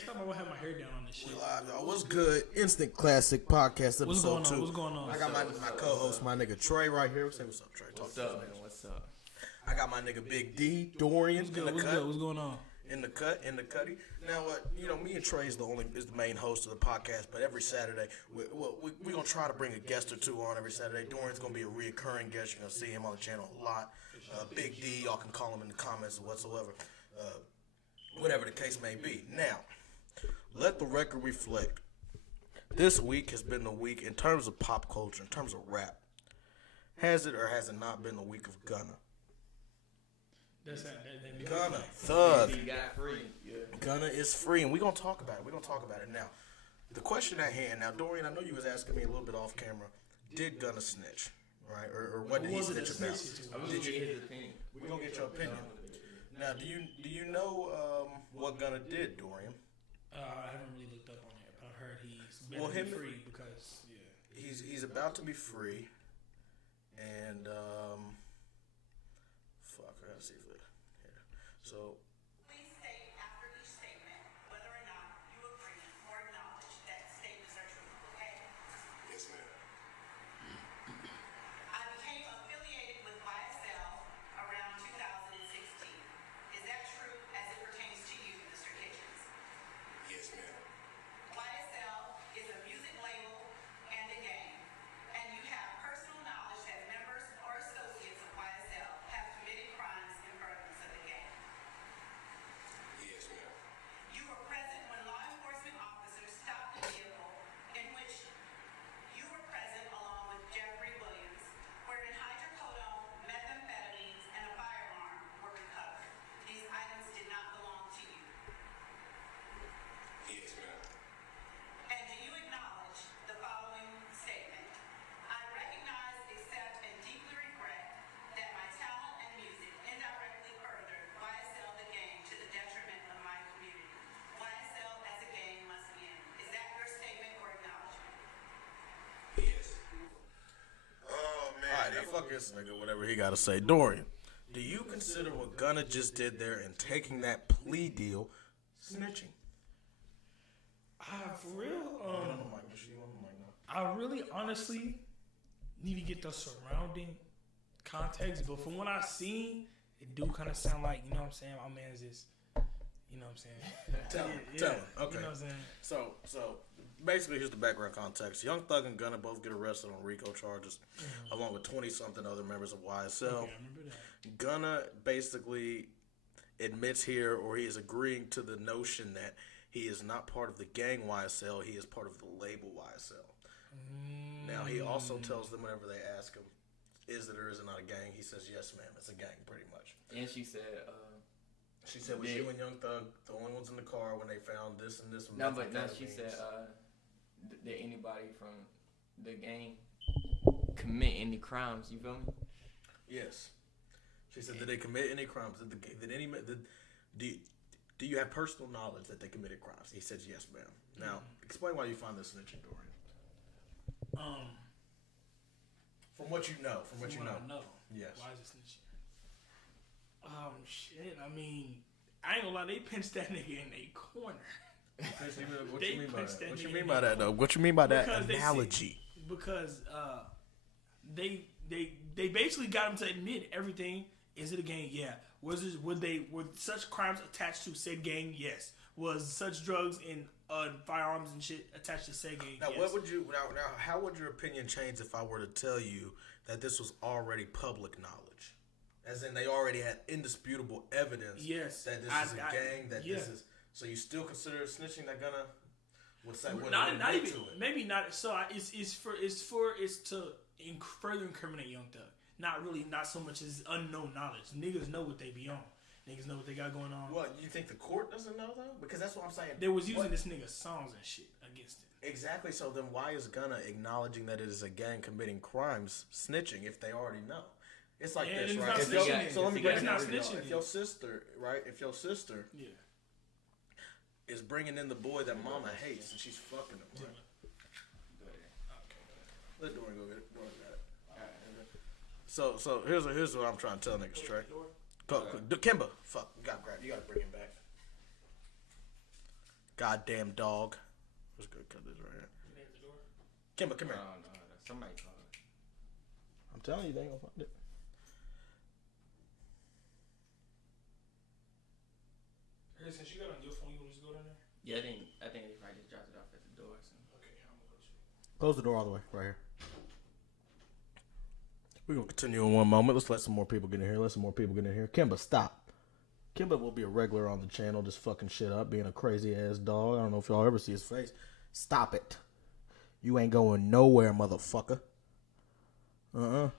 Next time I will have my hair down on this shit. What's good? Instant Classic Podcast episode What's going on? 2. What's going on? I got my co-host, my nigga Trey, right here. Say what's up, Trey. What's up, man? What's up? I got my nigga Big D, Dorian. What's good? What's good? What's going on? In the cutty. Now, me and Trey is the main host of the podcast, but every Saturday, we're going to try to bring a guest or two on every Saturday. Dorian's going to be a reoccurring guest. You're going to see him on the channel a lot. Big D, y'all can call him in the comments or whatsoever. Whatever the case may be. Now, let the record reflect. This week has been the week in terms of pop culture, in terms of rap. Has it or has it not been the week of Gunna? Gunna, Thug. He got free. Yeah. Gunna is free, and we're going to talk about it. Now, the question at hand. Now, Dorian, I know you was asking me a little bit off camera. Did Gunna snitch? Right? Or what did he snitch about? Did you get his opinion? We're going to get your opinion. Now, do you know what Gunna did, Dorian? I haven't really looked up on it, but I heard he's better be free because, He's about to be free, and, I gotta see if it, here. So, Please state after each statement whether or not you agree or acknowledge that statements are true, okay? Yes, ma'am. I became affiliated with YSL around 2016. Is that true as it pertains to you, Mr. Kitchens? Yes, ma'am. YSL is a music label and a gang, and you have personal knowledge that members or associates of YSL have committed crimes in furtherance of the gang. Yes, ma'am. You were present when law enforcement officers stopped the vehicle in which you were present along with Jeffrey Williams, wherein hydrocodone, methamphetamines, and a firearm were recovered. These items did not belong to you. Yes, ma'am. And do you acknowledge the following statement? I recognize, accept, and deeply regret that my talent and music indirectly furthered YSL the gang to the detriment of my community. YSL as a gang must end. Is that your statement or acknowledgement? Yes. Oh, man. alright, now fuck this nigga, whatever he gotta say. Dorian, do you consider what Gunna just did there and taking that plea deal snitching? for real, I really honestly need to get the surrounding context, but from what I seen, it do kind of sound like, you know what I'm saying, my man's just, you know what I'm saying. Tell him. Okay. You know what I'm saying. So basically, here's the background context. Young Thug and Gunna both get arrested on RICO charges, along with 20-something other members of YSL. Okay, I remember that. Gunna basically admits here, or he is agreeing to the notion that he is not part of the gang YSL, he is part of the label YSL. Now, he also tells them whenever they ask him, is it or is it not a gang, he says, yes, ma'am, it's a gang, pretty much. And she said, was you and Young Thug the only ones in the car when they found this and this? no, she said, did anybody from the gang commit any crimes? You feel me? Yes. She said, did they commit any crimes? Do you have personal knowledge that they committed crimes? He says, yes, ma'am. Now, explain why you find this snitching, Dorian. From what you know. I know. Yes. Why is it snitching? Shit. I mean, I ain't gonna lie. They pinched that nigga in a corner. What you mean by that? What you mean by that, though? What you mean by that analogy? Because they basically got him to admit everything. Is it a gang? Yeah. Were such crimes attached to said gang? Yes. Was such drugs and firearms and shit attached to said gang? Now, yes. How would your opinion change if I were to tell you that this was already public knowledge, as in they already had indisputable evidence? Yes. That this is a gang. This is. So you still consider snitching that Gunna would say? Not even. To it? Maybe not. So it's to further incriminate Young Thug. Not so much as unknown knowledge. Niggas know what they be on. Niggas know what they got going on. What, you think the court doesn't know, though? Because that's what I'm saying. They was using this nigga's songs and shit against it. Exactly. So then why is Gunna acknowledging that it is a gang committing crimes snitching if they already know? It's like this, right? So let me break it down. If your sister is bringing in the boy that mama hates and she's fucking him, right? Let Dorian go get it. Dorian got it. So here's what I'm trying to tell niggas, Trey. Kimba, fuck, you gotta bring him back. Goddamn dog. Let's go cut this right here. Kimba, come here. Oh, no, somebody called. I'm telling you, they ain't gonna find it. Hey, since you got on your phone, you want to just go down there? Yeah, I think they probably just dropped it off at the door. So. Okay, I'm gonna go to you. Close the door all the way, right here. We're gonna continue in one moment. Let's let some more people get in here. Kimba, stop. Kimba will be a regular on the channel, just fucking shit up, being a crazy ass dog. I don't know if y'all ever see his face. Stop it. You ain't going nowhere, motherfucker. Kimba.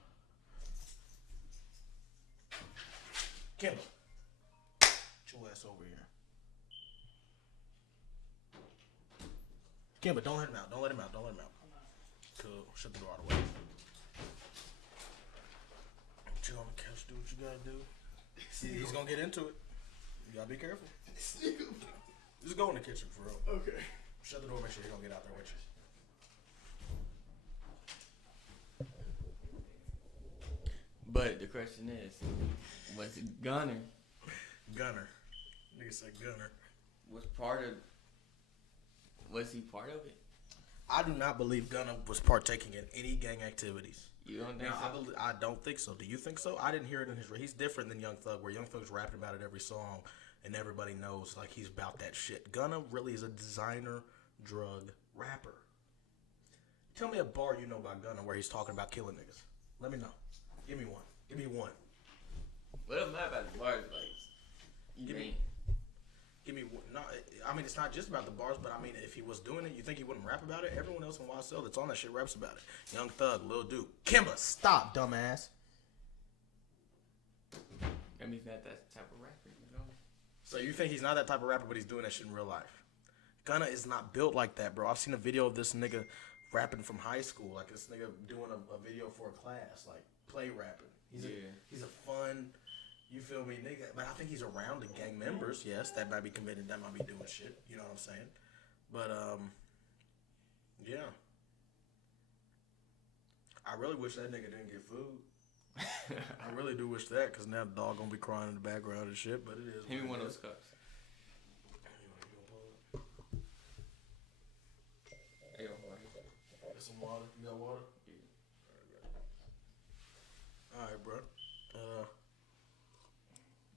Get your ass over here. Kimba, don't let him out. Cool. Shut the door all the way. Chill on the couch, do what you gotta do. See, he's gonna get into it. You gotta be careful. Just go in the kitchen for real. Okay. Shut the door, make sure he don't get out there with you. But the question is, was it Gunner? Gunner. Nigga said Gunner. Was he part of it? I do not believe Gunner was partaking in any gang activities. You don't think No, so? I don't think so. Do you think so? I didn't hear it in his. He's different than Young Thug, where Young Thug's rapping about it every song, and everybody knows like he's about that shit. Gunna really is a designer drug rapper. Tell me a bar you know about Gunna where he's talking about killing niggas. Let me know. Give me one. What am I about the bars like? Give me one. No, I mean it's not just about the bars, but I mean if he was doing it, you think he wouldn't rap about it? Everyone else in YSL that's on that shit raps about it. Young Thug, Lil Duke, Kimba, stop, dumbass. I mean, he's not that type of rapper, you know? So you think he's not that type of rapper, but he's doing that shit in real life? Gunna is not built like that, bro. I've seen a video of this nigga rapping from high school, like this nigga doing a video for a class, like play rapping. He's a fun, you feel me, nigga. But I think he's around the gang members. Yes, that might be committed. That might be doing shit. You know what I'm saying? But yeah. I really wish that nigga didn't get food. I really do wish that, cause now the dog gonna be crying in the background and shit. But it is. Give me one of those cups. Hey, yo, water. Get some water. You got water? Yeah. All right, bro.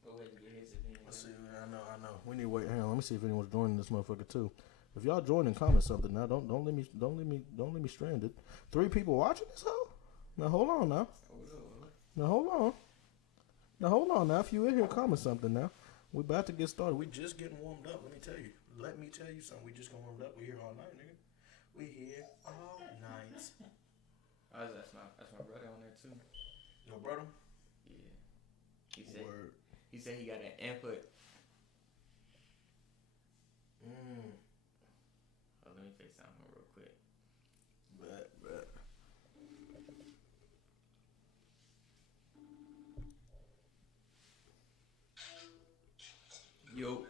Go ahead and get his opinion. Let's see. I know. We need to wait. Hang on. Let me see if anyone's joining this motherfucker too. If y'all join and comment something now, don't let me stranded. 3 people watching this hoe? Now hold on now. Now hold on now. If you in here, comment something now. We about to get started. We just getting warmed up. Let me tell you something. We just gonna warm up. We here all night, nigga. We here all night. That's my brother on there too. Your brother? Yeah. He said he got an input. Oh, let me FaceTime him real quick. Bet. Yo.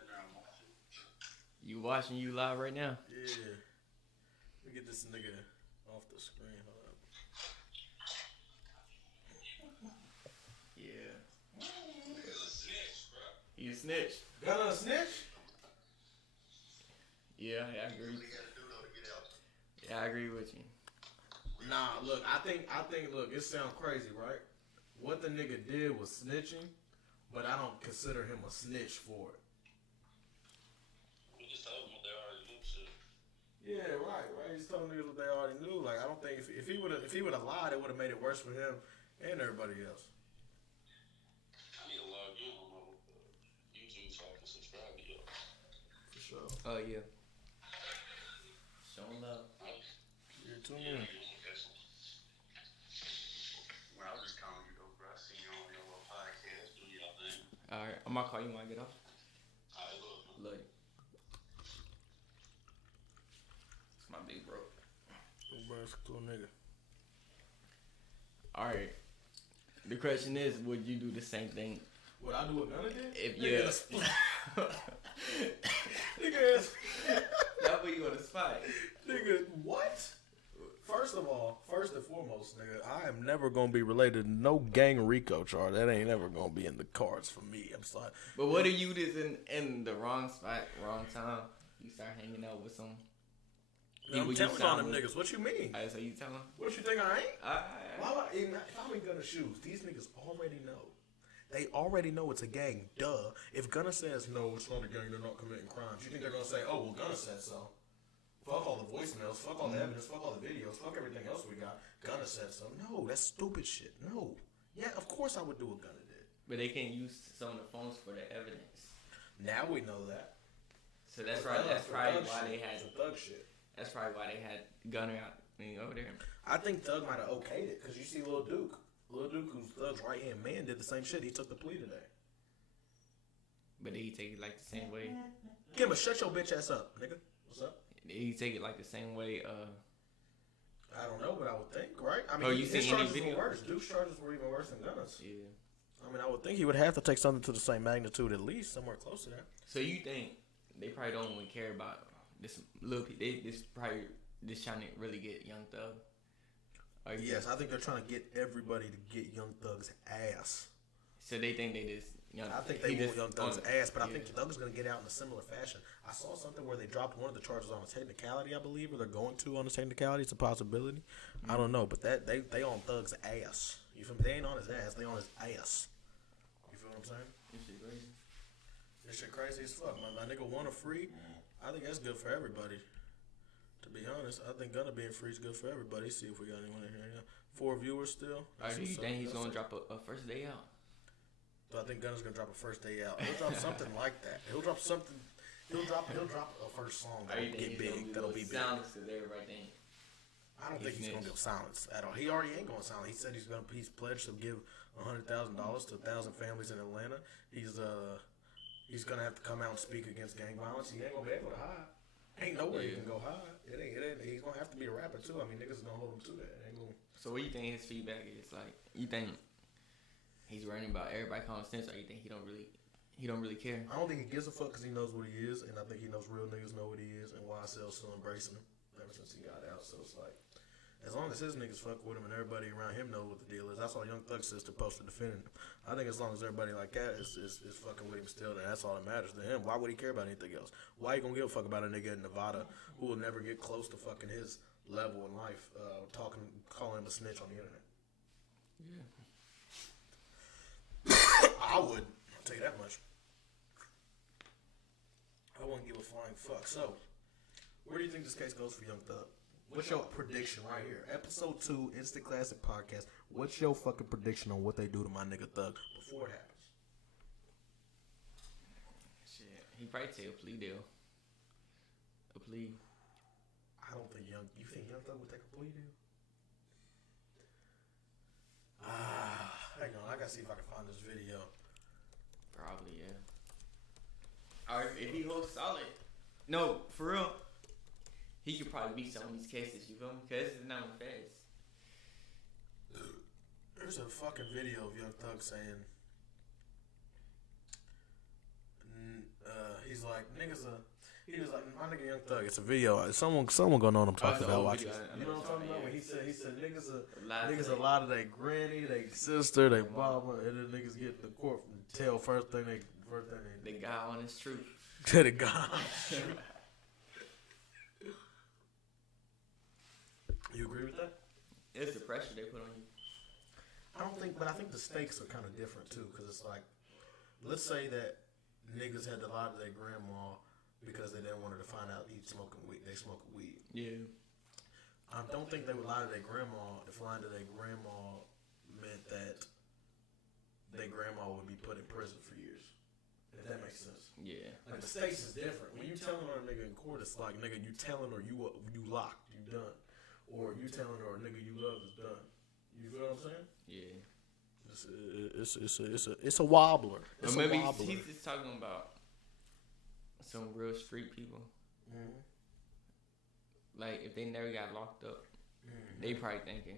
You watching you live right now? Yeah. Let me get this nigga off the screen. Hold up. Yeah. He's a snitch. Gunna a snitch? Yeah, I agree. Yeah, I agree with you. Nah, look, I think, look, it sounds crazy, right? What the nigga did was snitching, but I don't consider him a snitch for it. We just told them what they already knew shit. Yeah, right. He's telling niggas what they already knew. Like, I don't think if he would have lied, it would have made it worse for him and everybody else. I need to log in on my YouTube so I can subscribe to y'all. For sure. Oh, yeah. Showing love. Yeah, tune in. Well, I was just calling you though, bro. I seen you on your little podcast. Do y'all thing. Alright, I'm gonna call you when I get off. Alright, look. Love you. It's my big bro. Bro, it's a cool nigga. Alright. The question is, would you do the same thing? What I do what Gunna did? If Nigga, Nigga, that put you on the spot. Nigga, what? First and foremost, nigga, I am never gonna be related to no gang RICO charge. That ain't never gonna be in the cards for me. I'm sorry. But what if you just in the wrong spot, wrong time? you start hanging out with some. I'm you telling sound on them with- niggas. What you mean? Alright, so you tell them. What you think I ain't? Alright. Why would I, if I'm in Gunna's shoes, these niggas already know. They already know it's a gang. Duh. If Gunna says no, it's not a gang, they're not committing crimes. You think they're gonna say, oh, well, Gunna said so. Fuck all the voicemails, fuck all the evidence, fuck all the videos, fuck everything else we got. Gunna said so. No, that's stupid shit. No. Yeah, of course I would do what Gunna did. But they can't use some of the phones for the evidence. Now we know that. So that's right. That's probably why they had. It's thug shit. That's probably why they had Gunner out over there. I think Thug might have okayed it because you see Lil Duke. Lil Duke, who's Thug's right hand man, did the same shit. He took the plea today. But did he take it like the same way? Give him shut your bitch ass up, nigga. What's up? Did he take it like the same way? I don't know, but I would think, right? I mean, Oh, you his seen any charges video? were worse. Duke's charges were even worse than Gunna's. Yeah. I mean, I would think he would have to take something to the same magnitude, at least somewhere close to that. So you think they probably don't even care about this little? This probably just trying to really get Young Thug. Or Yes, I think they're trying to get everybody to get Young Thug's ass. So they think they just. I think they want Young Thug's ass, but I think yeah. Thug's going to get out in a similar fashion. I saw something where they dropped one of the charges on a technicality, I believe, or they're going to on a technicality. It's a possibility. I don't know, but that they on Thug's ass. You feel me? They ain't on his ass. They on his ass. You feel what I'm saying? This shit crazy. This shit crazy as fuck. My nigga wanna free. I think that's good for everybody. To be honest, I think Gunna being free is good for everybody. See if we got anyone in here. Yeah. 4 viewers still. Do you think he's gonna drop a first day out? So I think Gunna's gonna drop a first day out. He'll drop something like that. He'll drop something. He'll drop a first song that'll get big. That'll be big. Sounds to everybody think. I don't think he's gonna go silence at all. He already ain't going silent. He said he's pledged to give $100,000 to 1,000 families in Atlanta. He's gonna have to come out and speak against gang violence. He ain't gonna be able to hide. Ain't nowhere he can go hide. It ain't. He's gonna have to be a rapper too. I mean, niggas gonna hold him to that. Ain't gonna. So what do you think his feedback is? Like, you think he's worrying about everybody calling sense, or you think he don't really care? I don't think he gives a fuck because he knows what he is, and I think he knows real niggas know what he is, and YSL's still embracing him ever since he got out. So it's like, as long as his niggas fuck with him and everybody around him knows what the deal is. That's all Young Thug's sister posted defending him. I think as long as everybody like that is fucking with him still, then that's all that matters to him. Why would he care about anything else? Why you gonna give a fuck about a nigga in Nevada who will never get close to fucking his level in life, calling him a snitch on the internet? Yeah. I would. I'll tell you that much. I wouldn't give a flying fuck. So, where do you think this case goes for Young Thug? What's your prediction right here? Episode 2, Instant Classic Podcast. What's your fucking prediction on what they do to my nigga Thug before it happens? Shit, he probably take a plea deal. A plea. I don't think you think Young Thug would take a plea deal? Hang on, I gotta see if I can find this video. Probably, yeah. Or if he holds solid. No, for real. He could probably beat some of these cases, you feel me? Because it's not fast. There's a fucking video of Young Thug saying, he's like, he was like, my nigga Young Thug. It's a video. Someone gonna know what I'm talking about. Watch it. You know what I'm talking about? When he said niggas a lot of they granny, they sister, they mama, and then niggas get the court from tell first thing The guy on his truth. to the guy. You agree with that? It's the pressure they put on you. But I think the stakes are kind of different too, because it's like, let's say that niggas had to lie to their grandma because they didn't want her to find out they smoking weed. Yeah. I don't think they would lie to their grandma if lying to their grandma meant that their grandma would be put in prison for years. If that makes sense. Yeah. Like the stakes is different. When you telling her a nigga in court, it's like, nigga, you telling her you locked, you done. Or you telling her a nigga you love is done. You feel what I'm saying? Yeah. It's a wobbler. It's Or maybe a wobbler. he's just talking about some real street people. Mm-hmm. Like, if they never got locked up, they probably thinking,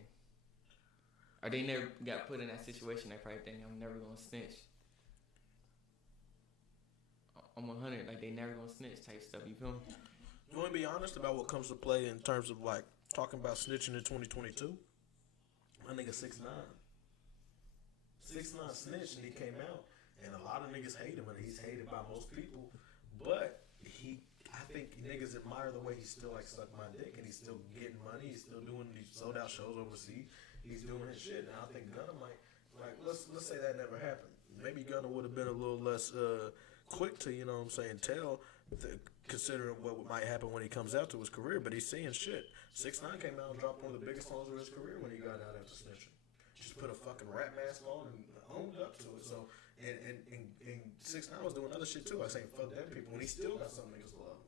or they never got put in that situation, they probably think, I'm never gonna snitch. I'm 100, like, they never gonna snitch type stuff, you feel me? You want to be honest about what comes to play in terms of, like, talking about snitching in 2022? My nigga 6ix9ine. 6ix9ine snitched and he came out, and a lot of niggas hate him, and he's hated by most people. But I think niggas admire the way he's still like suck my dick and he's still getting money. He's still doing these sold out shows overseas. He's doing his shit, and I think Gunna might let's say that never happened. Maybe Gunna would have been a little less quick to tell. Considering what might happen when he comes out to his career, but he's seeing shit. 6ix9ine came out and dropped one of the biggest songs of his career when he got out after snitching. Just put a fucking rap mask on and owned up to it. So and 6ix9ine was doing other shit too. I saying fuck them people, and he still got some niggas to love him.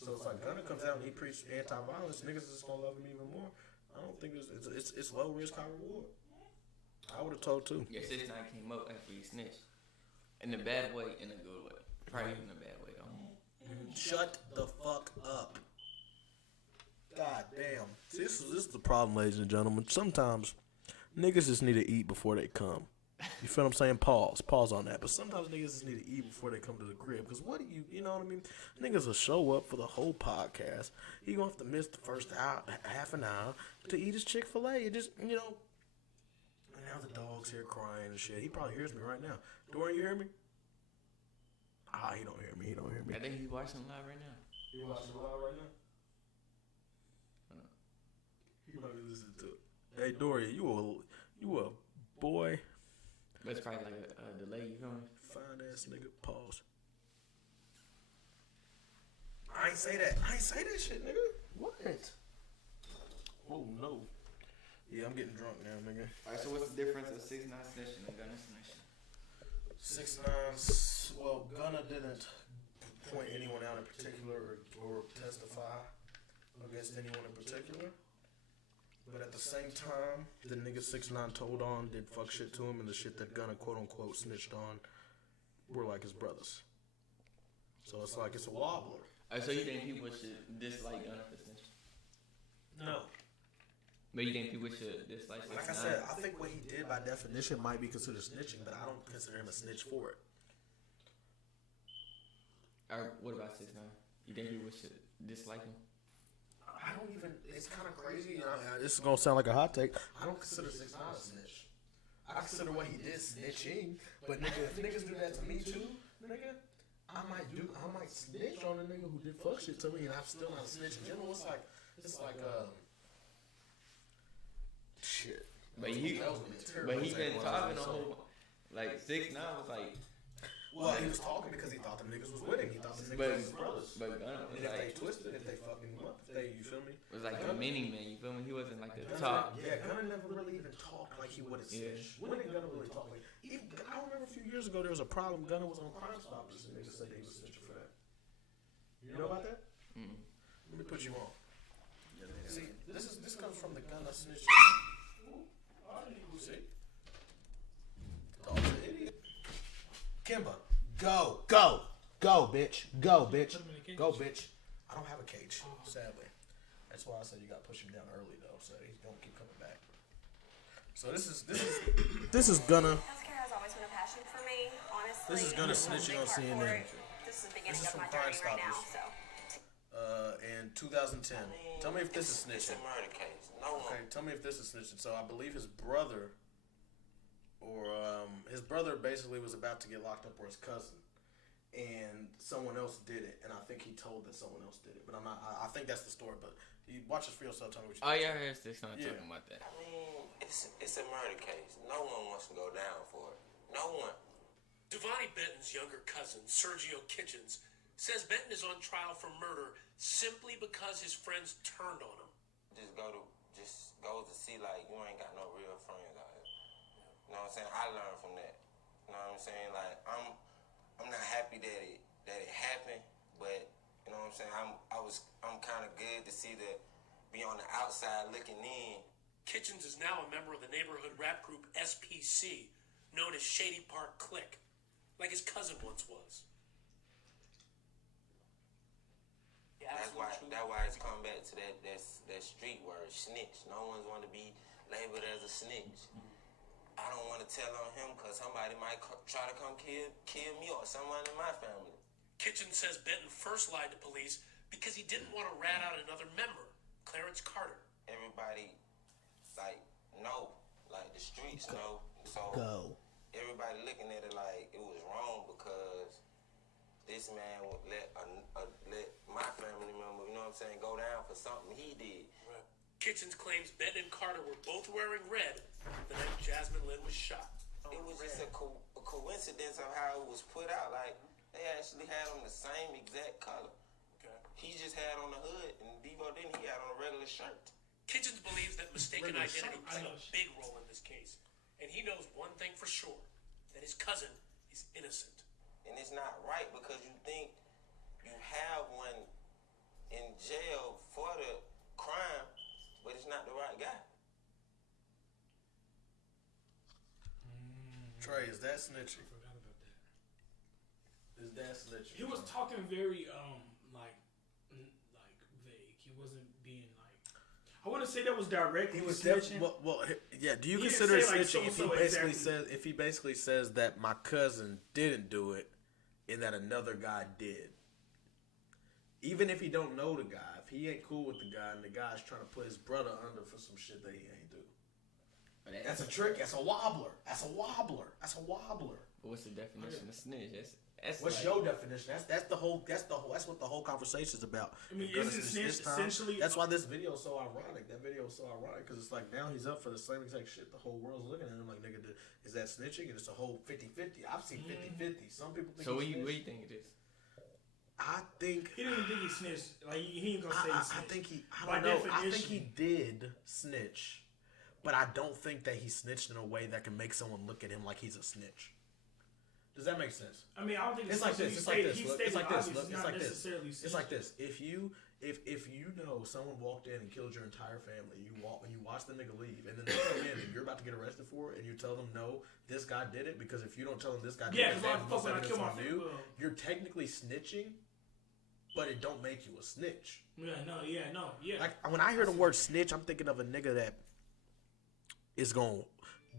So it's like Gunna comes out and he preaches anti-violence, niggas is just gonna love him even more. I don't think it's low risk, high reward. I would have told too. Yeah, 6ix9ine came up after he snitched, in a bad way, in a good way. Probably in a bad way though. Shut the fuck up. God damn. See, this is the problem, ladies and gentlemen. Sometimes niggas just need to eat before they come. You feel what I'm saying? Pause on that. But sometimes niggas just need to eat before they come to the crib. Because what do you know what I mean? Niggas will show up for the whole podcast. He gonna have to miss the first hour, half an hour to eat his Chick-fil-A. It just, and now the dog's here crying and shit. He probably hears me right now. Dorian, you hear me? He don't hear me. I think he's watching live right now. You watching live right now? He might be listening to it. Hey Dorian, you a boy. But it's probably like a delay, you feel me? Fine ass nigga. Pause. I ain't say that shit, nigga. What? Oh no. Yeah, I'm getting drunk now, nigga. Alright, so what's the difference of 6ix9ine snitching and Gunna snitching? 6ix9ine. Well, Gunna didn't point anyone out in particular or testify against anyone in particular. But at the same time, the nigga 6ix9ine told on did fuck shit to him, and the shit that Gunna quote unquote snitched on were like his brothers. So it's like it's a wobbler. So you think people should dislike Gunna for snitching? No. But you think people should dislike 6ix9ine? Like I said, I think what he did by definition might be considered snitching, but I don't consider him a snitch for it. Or what about 6ix9ine? You think people should dislike him? I don't even. It's kind of crazy. This is gonna sound like a hot take. I don't consider 6ix9ine a snitch. I consider what he did snitching. But nigga, if niggas do that to me too, nigga, I might snitch on a nigga who did fuck shit to me, and I'm still not a snitch in general. It's like shit. But he been talking a whole like 6ix9ine was like. Well, he was talking because he thought the niggas was with him. He thought the niggas was his brothers. But Gunna was and if like, they twisted, if they fucking him up, you feel me? It was like a mini man, you feel me? He wasn't like the top. Yeah, Gunna never really even talked like he would have snitched. When did Gunna really talk like? I remember a few years ago there was a problem. Gunna was on Crime Stoppers, and niggas said they was snitching for that. You know about that? Mm. Let me put you on. See, this comes from the Gunna snitching. See, dog's an idiot. Kimba. Go, bitch. Go, bitch. I don't have a cage, sadly. That's why I said you got to push him down early, though, so he's gonna keep coming back. So this is Gunna. Healthcare has always been a passion for me, honestly. This is Gunna snitching on CNN. This is the beginning of from my Crime journey right now, Stoppers. so. In 2010. Tell me if this is It's snitching. a murder case. No one. Okay, tell me if this is snitching. So I believe his brother, his brother basically was about to get locked up, or his cousin, and someone else did it, and I think he told that someone else did it, but I'm not. I think that's the story. But you watch this for yourself. Tell me what you. Oh think. yeah, I heard 6ix9ine Yeah. talking about that. I mean, it's a murder case. No one wants to go down for it. No one. Devontae Benton's younger cousin, Sergio Kitchens, says Benton is on trial for murder simply because his friends turned on him. Just go to see like you ain't got no real friends out here. You know what I'm saying? I learned from that. You know what I'm saying? Like I'm not happy that it happened, but you know what I'm saying? I'm kind of good to see that be on the outside looking in. Kitchens is now a member of the neighborhood rap group SPC, known as Shady Park Click, like his cousin once was. That's why it's come back to that street word, snitch. No one's want to be labeled as a snitch. I don't want to tell on him because somebody might try to come kill me or someone in my family. Kitchens says Benton first lied to police because he didn't want to rat out another member, Clarence Carter. Everybody, like the streets know. So everybody looking at it like it was wrong because this man would let my I'm saying, go down for something he did. Right. Kitchens claims Benton and Carter were both wearing red the night Jasmine Lynn was shot. It was just a coincidence of how it was put out. Like, they actually had on the same exact color. Okay. He just had on the hood, and Devo didn't. He had on a regular shirt. Kitchens believes that mistaken Regular identity shirt. played a big role in this case. And he knows one thing for sure, that his cousin is innocent. And it's not right because you think you have one in jail for the crime, but it's not the right guy. Trey, is that snitching? Forgot about that. Is that snitching? He was talking very like vague. He wasn't being like. I wouldn't say that was directly He was snitching. well, yeah. Do you He didn't consider say, like, snitching so-and-so if he basically says that my cousin didn't do it and that another guy did? Even if he don't know the guy, if he ain't cool with the guy and the guy's trying to put his brother under for some shit that he ain't do, that's a trick. That's a wobbler. That's a wobbler. That's a wobbler. But what's the definition of snitch? That's What's like, your definition? That's what the whole conversation is about. I mean, You're gonna isn't snitch snitch this time? essentially? That's why this video is so ironic. That video is so ironic because it's like now he's up for the same exact shit. The whole world's looking at him like, nigga, is that snitching? And it's a whole 50-50. I've seen 50-50. Some people think. so what he do you snitched. think it is? I think. He didn't even think he snitched. Like he ain't gonna say he I snitched. think he. I By don't know. I think definition. he did snitch, but I don't think that he snitched in a way that can make someone look at him like he's a snitch. Does that make sense? I mean, I don't think It's like this. It's like this. Look, it's like this. Look, it's like this. It's like this. If you know someone walked in and killed your entire family, you watch the nigga leave, and then they come in and you're about to get arrested for it, and you tell them no, this guy did it, because if you don't tell them this guy did it, Yeah, because why the fuck would I kill my you, family? you're technically snitching, but it don't make you a snitch. Yeah, no. Like when I hear the word snitch, I'm thinking of a nigga that is gonna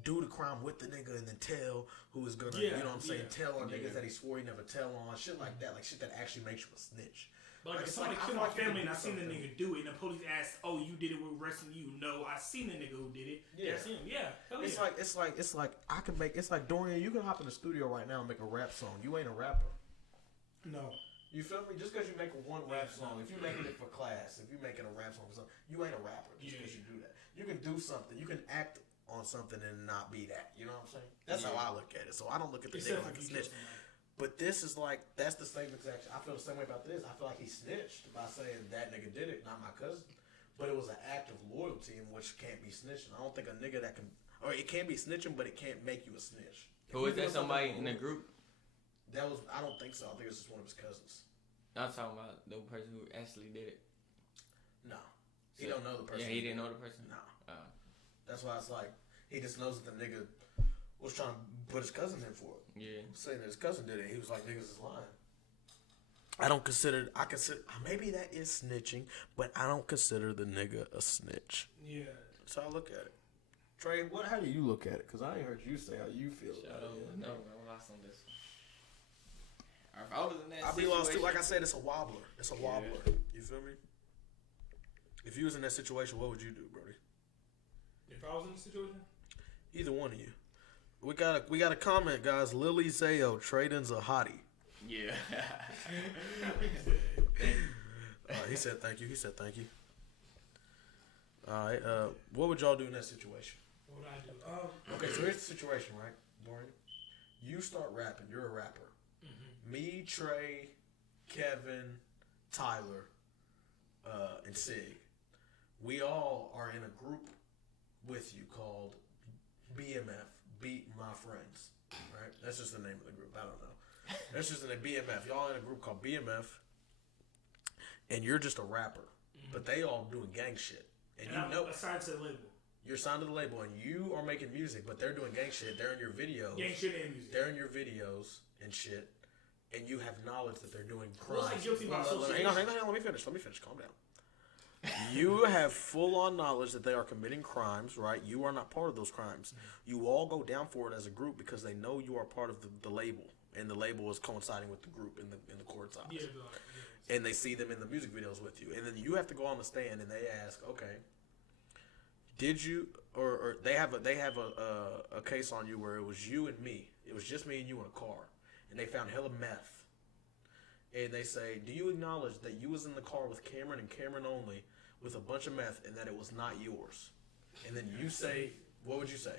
do the crime with the nigga and then tell who is gonna, you know what I'm saying, tell on niggas that he swore he never tell on, shit like that, like shit that actually makes you a snitch. But like, if it's somebody like, I killed feel my like you family can and I do seen the something. nigga do it, and the police asked, "Oh, you did it? We're arresting you." No, I seen the nigga who did it. Yeah. That's him. Yeah, hell It's yeah. like I can make, it's like Dorian, you can hop in the studio right now and make a rap song. You ain't a rapper. No. You feel me? Just because you make one rap song, if you're making it for class, if you're making a rap song for something, you ain't a rapper just because you do that. You can do something. You can act on something and not be that. You know what I'm saying? That's how I look at it. So I don't look at the nigga Except like a if you snitch. kill somebody. But this is like, that's the same exact. I feel the same way about this. I feel like he snitched by saying that nigga did it, not my cousin. But it was an act of loyalty in which can't be snitching. I don't think a nigga that can, or it can be snitching, but it can't make you a snitch. Who is that? Somebody in the group? That was, I don't think so. I think it's just one of his cousins. I'm talking about the person who actually did it. No. He don't know the person. Yeah, he didn't know the person. No. Oh. That's why it's like, he just knows that the nigga was trying to put his cousin in for it. Yeah. Saying that his cousin did it. He was like, niggas is lying. I consider, maybe that is snitching, but I don't consider the nigga a snitch. Yeah. That's how I look at it. Trey, how do you look at it? Because I ain't heard you say how you feel. I don't know. I'm lost on this one. If I was in that I'll be lost too. situation- Like I said, it's a wobbler. It's a wobbler. You feel me? If you was in that situation, what would you do, Brody? If I was in the situation, Either one of you. We got a comment, guys. Lily Zayo, Traden's a hottie. Yeah. He said thank you. All right. What would y'all do in that situation? what would I do? Okay, so here's the situation, right, Dorian? You start rapping. You're a rapper. Me, Trey, Kevin, Tyler, and Sig. We all are in a group with you called BMF, Beat My Friends. Right? That's just the name of the group. I don't know. That's just the name, BMF. Y'all in a group called BMF, and you're just a rapper. But they all doing gang shit. And I'm you know, assigned to the label. you're signed to the label, and you are making music, but they're doing gang shit. They're in your videos. Gang shit and music. They're in your videos and shit, and you have knowledge that they're doing crimes. Well, like guilty by Hang on. Let me finish. Calm down. You have full-on knowledge that they are committing crimes, right? You are not part of those crimes. You all go down for it as a group because they know you are part of the label, and the label is coinciding with the group in the court's eyes. Yeah, And they see them in the music videos with you, and then you have to go on the stand and they ask, okay, did you or they have a case on you where it was you and me, it was just me and you in a car, and they found hella meth, and they say, "Do you acknowledge that you was in the car with Cameron and Cameron only with a bunch of meth, and that it was not yours?" And then you say, "What would you say?"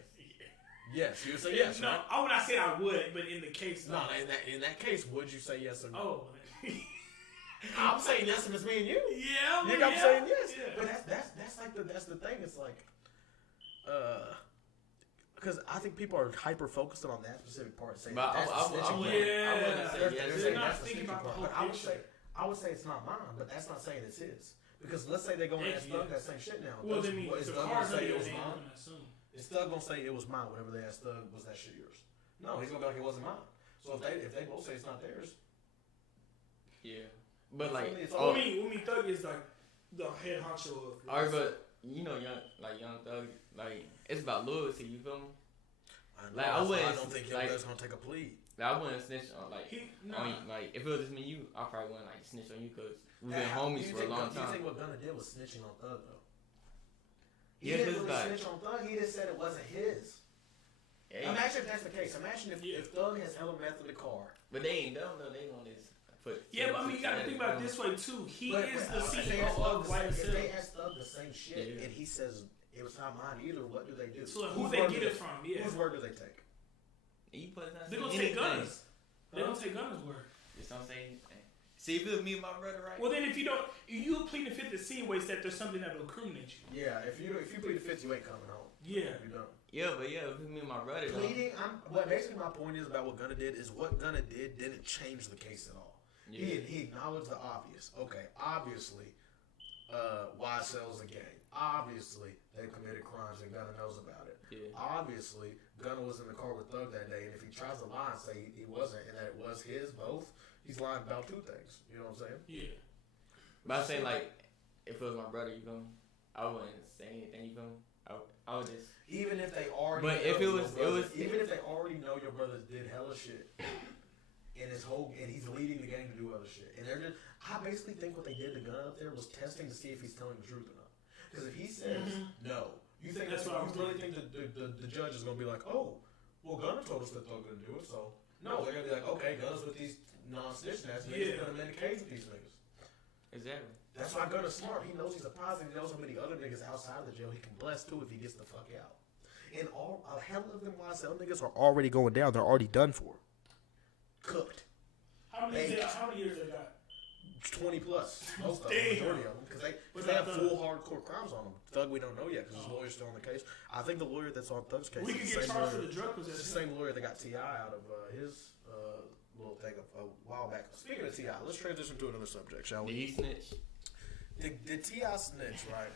Yes, you would say yes. No, Right? I would not say I would, but in the case, No, in that case, would you say yes or no? Oh, I'm saying yes if it's me and you. yeah, Nigga, I'm saying yes. Yeah. But that's the thing. It's like, because I think people are hyper focused on that specific part. Saying But that's the snitching part. They're not thinking about the whole picture. I would say it's not mine, but that's not saying it's his. Because let's say they go and ask Thug that same shit now. Well, then is the Thug car's gonna say it not was even mine? Is Thug gonna say it was mine? Whatever they ask Thug, was that shit yours? No, he's gonna be like it wasn't mine. So if they both say it's not theirs, yeah. But like, with me, Thug is like the head honcho of. Alright, but you know, young Thug, like it's about loyalty. You feel me? I don't think Young Thug's gonna take a plea. Like, I wouldn't snitch on like like if it was just me and you, I probably wouldn't like snitch on you because we've been homies for a long time. You think what Gunna did was snitching on Thug though? He Yeah, didn't really snitch on Thug. He just said it wasn't his. Yeah, imagine if that's the case. Imagine if Thug has hella meth in the car. But they ain't dumb though. They on this foot. Yeah, but I mean, you gotta think about it this way too. He is the CEO of If they YSL. ask Thug the same shit and he says it was not mine either, what do they do? So like, who they get it from? Yeah, whose word do they take? They're gonna take Gunna's. They're gonna take Gunna's word. Just don't say anything. See, if it was me and my brother, right? Well, then if you don't, you plead the fifth to see ways that there's something that will incriminate you. Yeah, if you plead the fifth, you ain't coming home. Yeah, you don't. Yeah, but if it was me and my brother, pleading. But basically, my point is about what Gunna did is what Gunna did didn't change the case at all. Yeah. He acknowledged the obvious. Okay, obviously, YSL's a gang. Obviously, they committed crimes and Gunna knows about it. Yeah. Obviously, Gunna was in the car with Thug that day, and if he tries to lie and say he wasn't and that it was his both, he's lying about two things. You know what I'm saying? Yeah. But I'm saying, like, if it was my brother, you feel me? I wouldn't say anything, you feel me? I would just... Even if they already even if they already know your brother did hella shit, and he's leading the gang to do other shit, and they're just... I basically think what they did to Gunna up there was testing to see if he's telling the truth or not. Because if he says no, you think that's what you really think the judge is gonna be like, oh, well, Gunna told us that Thug couldn't do it, so no, they're gonna be like, okay, Gunna's with these non-snitching ass niggas, gonna man the cage with these niggas. Exactly. That's why Gunna's smart. He knows he's a positive. He knows how many other niggas outside of the jail he can bless too if he gets the fuck out. And a hell of them YSL niggas are already going down. They're already done for. Cooked. How many years they got? 20 plus. Most of them. Majority of them. Because they have full hardcore crimes on them. Thug, we don't know yet because his lawyer's still on the case. I think the lawyer that's on Thug's case we can get charged for the drug possession. It's the same lawyer that got T.I. out of his little thing a while back. Speaking of T.I., let's transition to another subject, shall we? Did he snitch? Did T.I. snitch, right?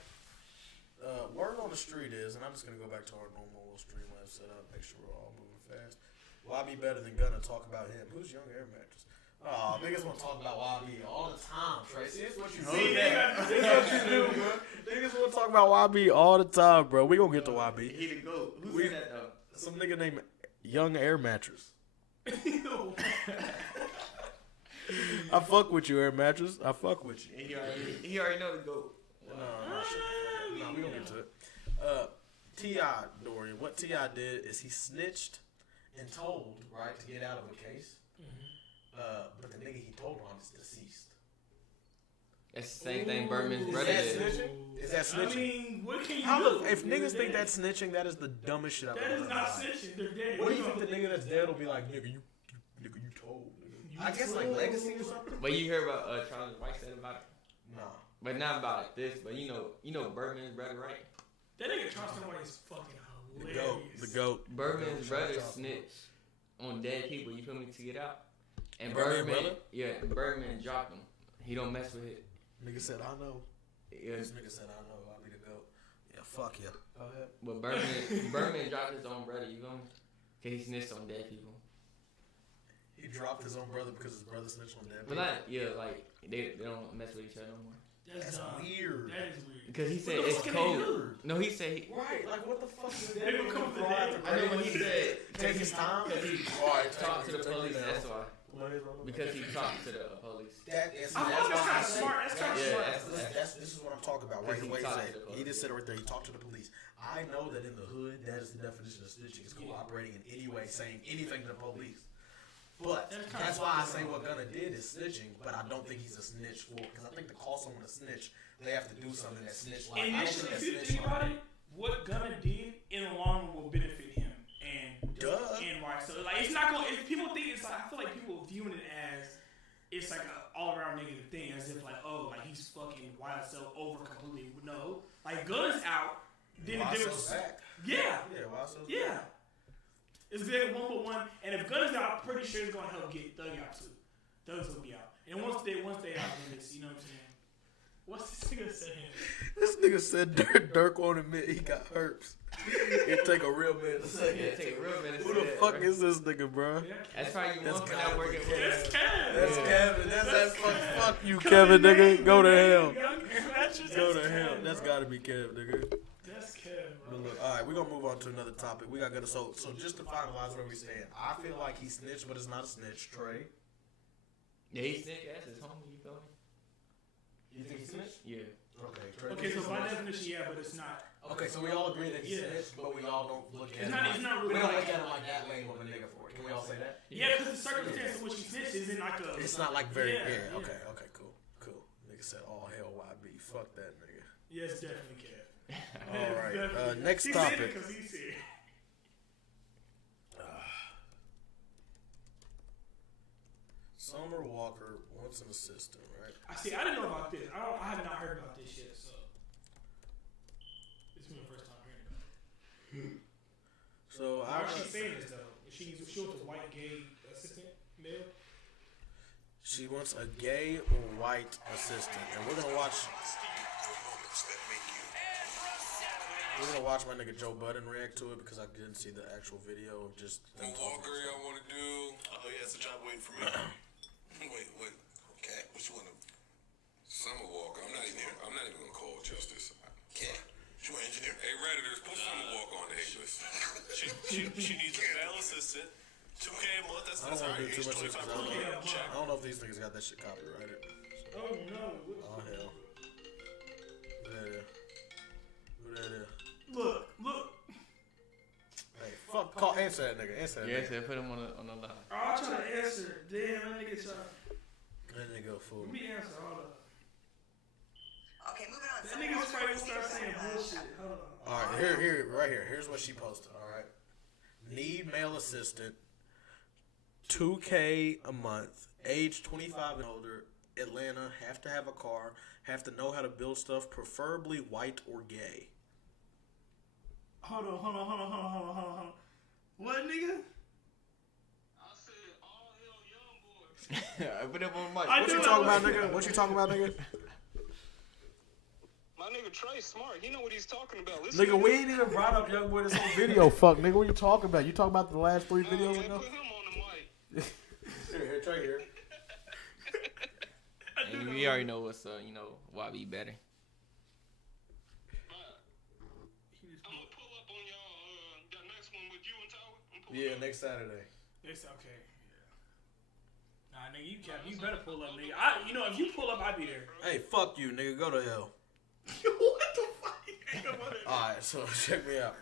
Word on the street is, and I'm just going to go back to our normal little Streamlab setup, make sure we're all moving fast. YB better than Gunna talk about him. Who's Young Air Mattress? Oh, niggas want to talk about YB all the time, Tracy. It's what you do. It's what you do, bro. Niggas want to talk about YB all the time, bro. We going to get to YB. He the GOAT. Who's that, though? Some nigga named Young Air Mattress. I fuck with you, Air Mattress. I fuck with you. He already know the GOAT. No, we gonna get to it. T.I., Dorian, what T.I. did is he snitched and told, right, to get out of a case. But the nigga he told on is deceased. That's the same thing Birdman's brother did. Is that snitching? I mean, what can you do? If niggas think that's snitching, that is the dumbest shit I've ever heard. That is not snitching. They're dead. What do you think the nigga that's dead will be like, nigga, you told. I guess like legacy or something. But you heard about Charles White said about it? No. But not about this, but you know Birdman's brother, right? That nigga Charleston White is fucking hilarious. The goat. Birdman's brother snitched on dead people, you feel me, to get out. And Birdman, Birdman dropped him. He don't mess with it. Nigga said, I know. Yeah. This nigga said, I know. I'll be the goat. Yeah, fuck yeah. Go ahead. But Birdman dropped his own brother, you feel me? Cause he snitched on dead people. He dropped his own brother because his brother snitched on dead people? But like they don't mess with each other no more. That's weird. That is weird. Because he said it's cold. No, he said right. Like what the fuck is that? They don't come to that. I know what he said. Take his time. Because he talked to the police. That's why. Because he talked to the police. That's kind of smart. That's kind of smart. This is what I'm talking about. Right the way he just said it right there. He talked to the police. I know that in the hood, that is the definition of snitching. It's cooperating in any way, saying anything to the police. But that's why I say what Gunna did is snitching, but I don't think he's a snitch for, because I think to call someone a snitch, they have to do something that snitch like. Initially, if you think about it, what Gunna did in the long run will benefit him and why. So like, it's not going. If people think it's like, I feel like people viewing it as it's like an all around negative thing, as if like, oh, like he's fucking YSL over completely. No, like Gunna's out. Then back. Yeah. YSL's Yeah. It's good 1-1, and if Gunna's out, I'm pretty sure it's gonna help get Thug out too. Thug's gonna be out, and once they out, then it's, you know what I'm saying. What's this nigga saying? This nigga said Dirk won't admit he got herpes. It take a real minute to say it. Take a real minute. Who the fuck is this nigga, bro? That's probably you want for not working with That's Kevin. That's Kevin. That's fuck you, Kevin, nigga. Go to hell. Go to hell. That's gotta be Kevin, nigga. That's Kevin, bro. But look, all right, we're gonna move on to another topic. We got so just to finalize where we stand. I feel like he snitched, but it's not a snitch. Trey, Yeah, he snitched. That's his homie. You feel me? you think he snitched? Yeah. Okay, Trey. Okay, so by definition, yeah, but it's not. Okay, so we all agree that he Yeah. snitched, but we all don't look at It's him. not- it's not really we don't like- look at him like that lame of a nigga for it. Can we all say that? Yeah, because the circumstance in which he snitched isn't like a. It's not like very. Yeah, Yeah. yeah. Okay. Cool. Nigga said all hell YB. Fuck that nigga. Yes, definitely Kev. All right. Next He topic. said it because he said. Summer Walker wants an assistant, right? I see. I didn't know about this. I have not heard about this yet. So this is my first time hearing about it. So Why is she saying this though? She wants a white gay assistant male. she wants a gay or white assistant, and we're gonna watch. We're gonna watch my nigga Joe Budden react to it because I didn't see the actual video of just them talking. Walker, y'all want to do? Oh yeah, it's a job waiting for me. wait. Okay, what you want to? Summer Walker. I'm not even gonna call Justice. Yeah. You an engineer? Hey, Redditors, put Summer Walker on the hate list. she needs a male assistant. 2K a month. That's I don't want to do age too much of this 'cause 25 check. I don't know if these niggas got that shit copyrighted. Oh no! Oh hell. Who that is? Look! Hey, fuck! Answer that nigga. Answer that Yeah, nigga. so put him on the line. Oh, I'm trying to answer. Damn, that nigga trying. That nigga a fool. Let me answer. Hold up. Okay, moving on. That nigga's probably gonna start saying bullshit. Hold on. All right, here, right here. Here's what she posted. All right, need male assistant, 2K a month, age 25 and older, Atlanta, have to have a car, have to know how to build stuff, preferably white or gay. Hold on. What, nigga? I said all hell young boys. I put him on mic. I What do you know talking what- about, nigga? What you talking about, nigga? My nigga Trey smart. He know what he's talking about. Listen Nigga, to we him. ain't even brought up Young Boy this whole video. Fuck, nigga, what you talking about? You talking about the last 3 videos Man, ago? put him on the mic. Here, Trey here. And we already know what's why be better. I'm gonna pull up on y'all that next one with you and Tyler. I'm pulling Yeah, up. next Saturday. It's okay. Yeah. Nah, nigga, you better pull up, nigga. If you pull up, I'll be there. Hey, fuck you, nigga. Go to hell. What the fuck? Alright, so check me out.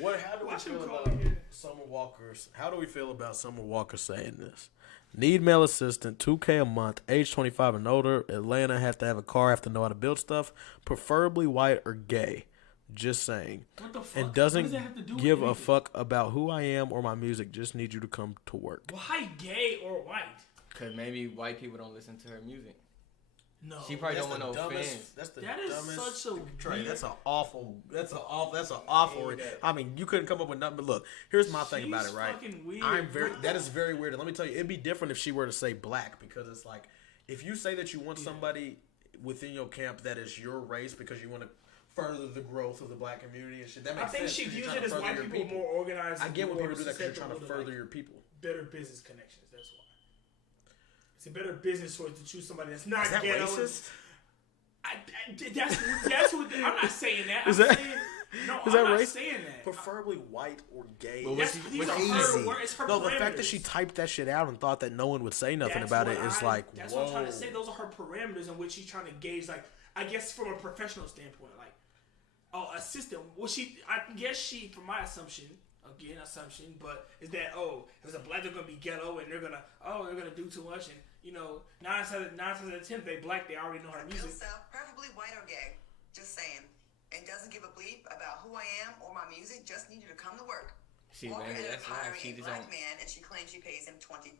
How do we Watch him feel call about again. Summer Walker's? How do we feel about Summer Walker saying this? Need male assistant, 2K a month, age 25 and older, Atlanta, have to have a car, have to know how to build stuff, preferably white or gay. Just saying. What the fuck? And What doesn't does that have to do with give a anything? fuck about who I am or my music. Just need you to come to work. Why gay or white? Cause maybe white people don't listen to her music. No. She probably don't want no fans. That's the That is dumbest. such a Trey, weird- that's an awful. I mean, you couldn't come up with nothing. But look, here's my thing about it, She's right? fucking weird. That is very weird. And let me tell you, it'd be different if she were to say black, because it's like, if you say that you want somebody within your camp that is your race because you want to further the growth of the black community and shit, that I makes think sense. she 'cause you're views trying it to as further white your people more organized. I get when more people do that because you're trying to susceptible further like, your people. better business connections. That's why. It's a better business choice to choose somebody that's not Is that ghetto. racist? That's what. I'm not saying that. Is I'm that- saying, no, is I'm that not racist? saying that. Preferably white or gay. Well, That's, what's these are easy. it's her No, the fact that she parameters. typed that shit out and thought that no one would say nothing That's about what it is I- like, That's whoa. what I'm trying to say. Those are her parameters in which she's trying to gauge, like, I guess from a professional standpoint, like, oh, assistant. Well, I guess she, from my assumption, again, assumption, but is that if it's a black, they're gonna be ghetto and they're gonna do too much, and you know, 9 times out of 10, they black, they already know her music. Yourself, preferably white or gay. Just saying. And doesn't give a bleep about who I am or my music. Just need you to come to work. Walker ended up hiring a black man, and she claims she pays him $2,500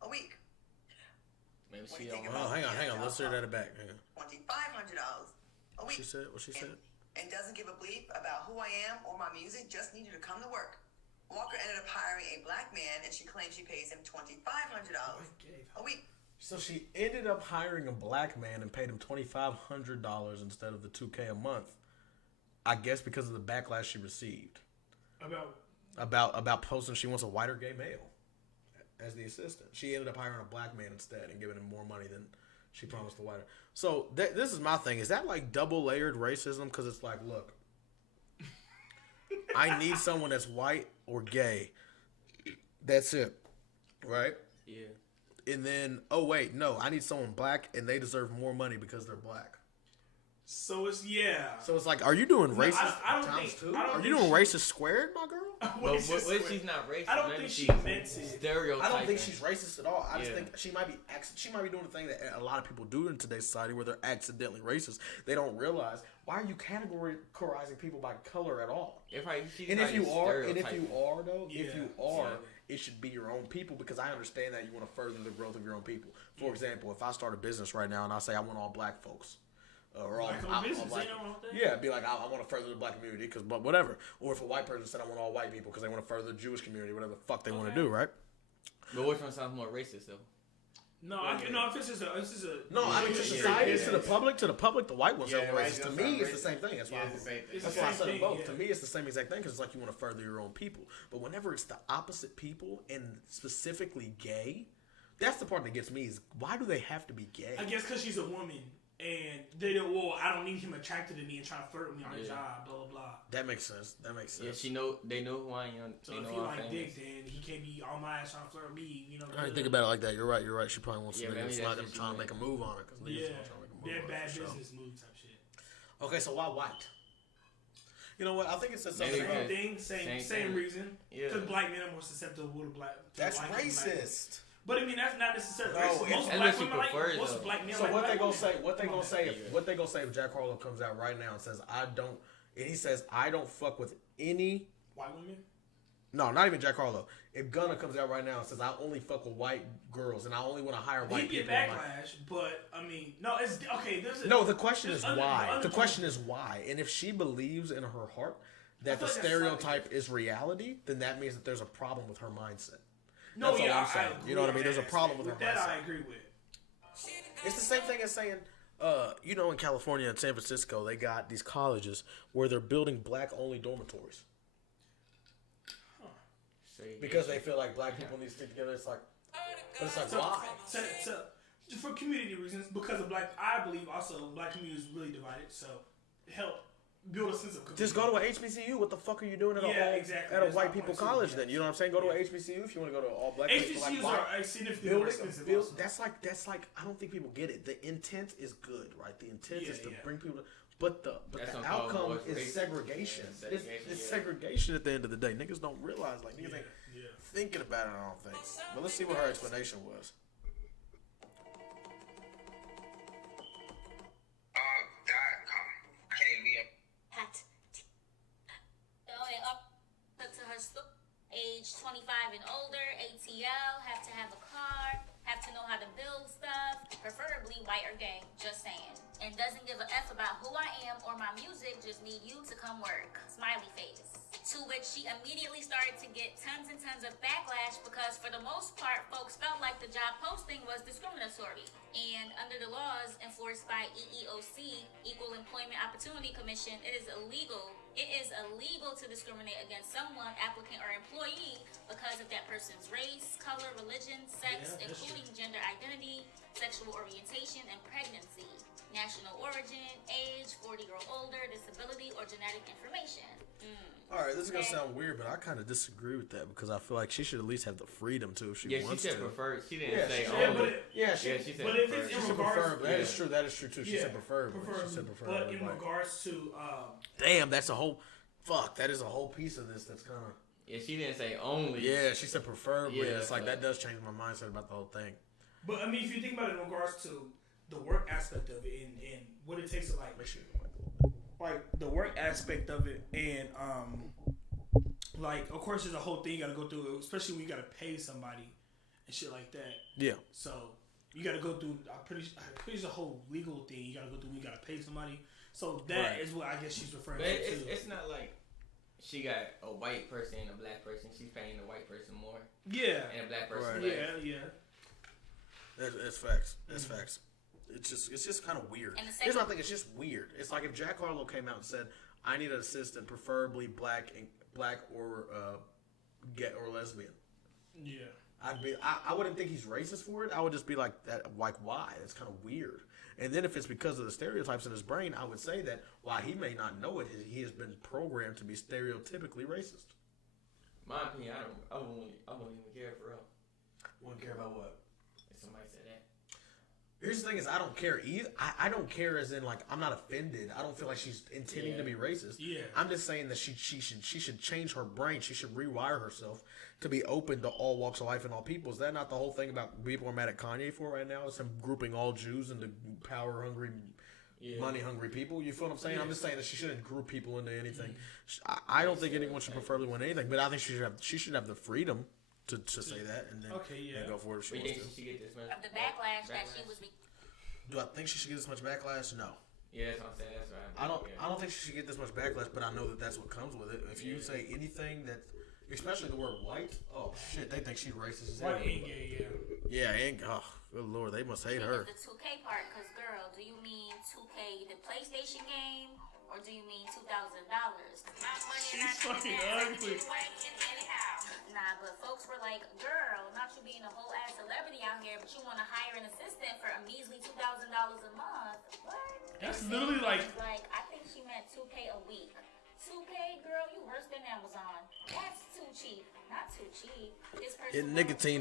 a week. Maybe What do she you don't. think Oh, about hang on. that? Let's hear that back. Hang on. $2,500 a week. She said what she said. And doesn't give a bleep about who I am or my music. Just need you to come to work. Walker ended up hiring a black man, and she claims she pays him $2,500 a week. So she ended up hiring a black man and paid him $2,500 instead of the $2,000 a month. I guess because of the backlash she received about posting she wants a whiter gay male as the assistant. She ended up hiring a black man instead and giving him more money than she promised the whiter. So this is my thing. Is that like double layered racism? Because it's like, look, I need someone that's white or gay. That's it, right? Yeah. And then, oh wait, no, I need someone black, and they deserve more money because they're black. So it's So it's like, are you doing racist I don't times think- two? I don't Are you think doing racist squared, my girl? What if she's not racist? I don't Maybe think she's she meant it. stereotyping. I don't think she's racist at all. I just Yeah. think she might be doing the thing that a lot of people do in today's society where they're accidentally racist. They don't realize, why are you categorizing people by color at all? If If you are, Yeah. it should be your own people, because I understand that you want to further the growth of your own people. For example, if I start a business right now and I say I want all black folks, or all business, black, ain't nothing wrong with that. yeah, be like I want to further the black community, but whatever. Or if a white person said I want all white people because they want to further the Jewish community, whatever the fuck they want to do, right? But which one sounds more racist though? If it's just a No, I mean to society, to the public, the white ones Yeah, are right, racist. To that's me, not it's the racist. same thing. That's why Yeah, it's the same thing. It's that's the why I same said thing, both. yeah. To me, it's the same exact thing because it's like you want to further your own people. But whenever it's the opposite people and specifically gay, that's the part that gets me. Is why do they have to be gay? I guess because she's a woman and they don't. Well, I don't need him attracted to me and trying to flirt with me on the job. Blah blah blah. That makes sense. Yeah, they know who I am. So They if know he I'm like famous. dick, then he can't be on my ass trying to flirt with me. You know. I didn't think about it like that. You're right. She probably wants Yeah, to. maybe It's that's not just trying to you, make a move on it because Yeah, trying to make a move that on bad it. For sure. business move type shit. Okay, so why white? You know what? I think it's the Maybe same Same thing. thing, same reason. Yeah. Because black men are more susceptible to black. That's white than black men. racist. But I mean, that's not necessarily No, racist. Most it's- black unless you women like prefer it, most though. black men. So like what black they gonna women. say? What they Come gonna on, say? man. What they gonna say if Jack Harlow comes out right now and says I don't? And he says I don't fuck with any. White women. No, not even Jack Harlow. If Gunna comes out right now and says I only fuck with white girls and I only want to hire white He'd get people, I'm like, backlash, but I mean, no, it's okay. no, the question is there's why. The undertones. question is why. And if she believes in her heart that the feel like that's stereotype is reality, then that means that there's a problem with her mindset. No, That's all yeah, I'm saying. I You know what I mean? agree There's a on problem with her that. mindset. I agree with. It's the same thing as saying, in California and San Francisco, they got these colleges where they're building black-only dormitories because they feel like black people need to stick together. It's like, but it's like, why? For community reasons, because of black, I believe also black community is really divided. So help build a sense of community. Just go to a HBCU. What the fuck are you doing at exactly. a That's white my people point, too. college? Yeah. Then you know what I'm saying. Go to a HBCU if you want to go to an all black. HBCUs are significantly more expensive. Also. That's like I don't think people get it. The intent is good, right? The intent is to Yeah. bring people. But the That's what outcome I'm calling is racism. segregation. Yeah, It's segregation, segregation at the end of the day. Niggas don't realize, like, niggas ain't Yeah. thinking about it, I don't think. But let's see what her explanation was. Hat. Going up to her age 25 and older, ATL, have to have a car, have to know how to build stuff, preferably white or gay, just saying. And doesn't give a F about who I am or my music, just need you to come work. Smiley face. To which she immediately started to get tons and tons of backlash because for the most part, folks felt like the job posting was discriminatory. And under the laws enforced by EEOC, Equal Employment Opportunity Commission, it is illegal to discriminate against someone, applicant or employee, because of that person's race, color, religion, sex, including gender identity, sexual orientation, and pregnancy, national origin, age, 40 or older, disability, or genetic information. All right, this is gonna sound weird, but I kind of disagree with that because I feel like she should at least have the freedom to if she Yeah, she wants said to. preferred. She didn't say Yeah, only. but She said but if preferred. it's She in said regards, preferably. That is true. That is true too. She said preferably. She said preferably. But in regards to Damn, that's a whole. Fuck, that is a whole piece of this that's kind of. Yeah, she didn't say only. Yeah, she said preferably. Yeah, it's like that does change my mindset about the whole thing. But I mean, if you think about it in regards to the work aspect of it and what it takes to like the work aspect of it, and like of course there's a whole thing you gotta go through, especially when you gotta pay somebody and shit like that. Yeah. So you gotta go through. I'm pretty sure the whole legal thing you gotta go through when you gotta pay somebody. So that is what I guess she's referring but to. It's not like she got a white person and a black person. She's paying the white person more. Yeah. And a black person less. less. Yeah. That's facts. That's facts. It's just kind of weird. Here's what I think. It's just weird. It's like if Jack Harlow came out and said, "I need an assistant, preferably black or gay or lesbian." Yeah. I wouldn't think he's racist for it. I would just be like that. Like why? That's kind of weird. And then if it's because of the stereotypes in his brain, I would say that while he may not know it, he has been programmed to be stereotypically racist. My opinion, I wouldn't even care for real. Wouldn't care about what? If somebody said that. Here's the thing: is I don't care either. I don't care as in like I'm not offended. I don't feel like she's intending to be racist. Yeah. I'm just saying that she should change her brain. She should rewire herself to be open to all walks of life and all people. Is that not the whole thing about people are mad at Kanye for right now? It's him grouping all Jews into power hungry, money hungry people. You feel what I'm saying? I'm just saying that she shouldn't group people into anything. I don't think anyone should preferably win anything, but I think she should have the freedom to say that and then and go for it if she wants to. She get this much of the backlash that she was. Do I think she should get this much backlash? No. Yeah, that's what I'm saying. That's right. I don't think she should get this much backlash, but I know that that's what comes with it. If you say anything that, especially the word white, oh shit, they think she's racist. White ain't gay, yeah, ain't. Oh, good lord, they must hate her. The 2K part, cause girl, do you mean 2K the PlayStation game, or do you mean $2,000? She's fucking ugly. Nah, but folks were like, girl, not you being a whole ass celebrity out here, but you want to hire an assistant for a measly $2,000 a month. What? That's literally like I think she meant 2K a week. 2K, girl, you worse than Amazon. That's too cheap. Not too cheap. This person Hit nicotine.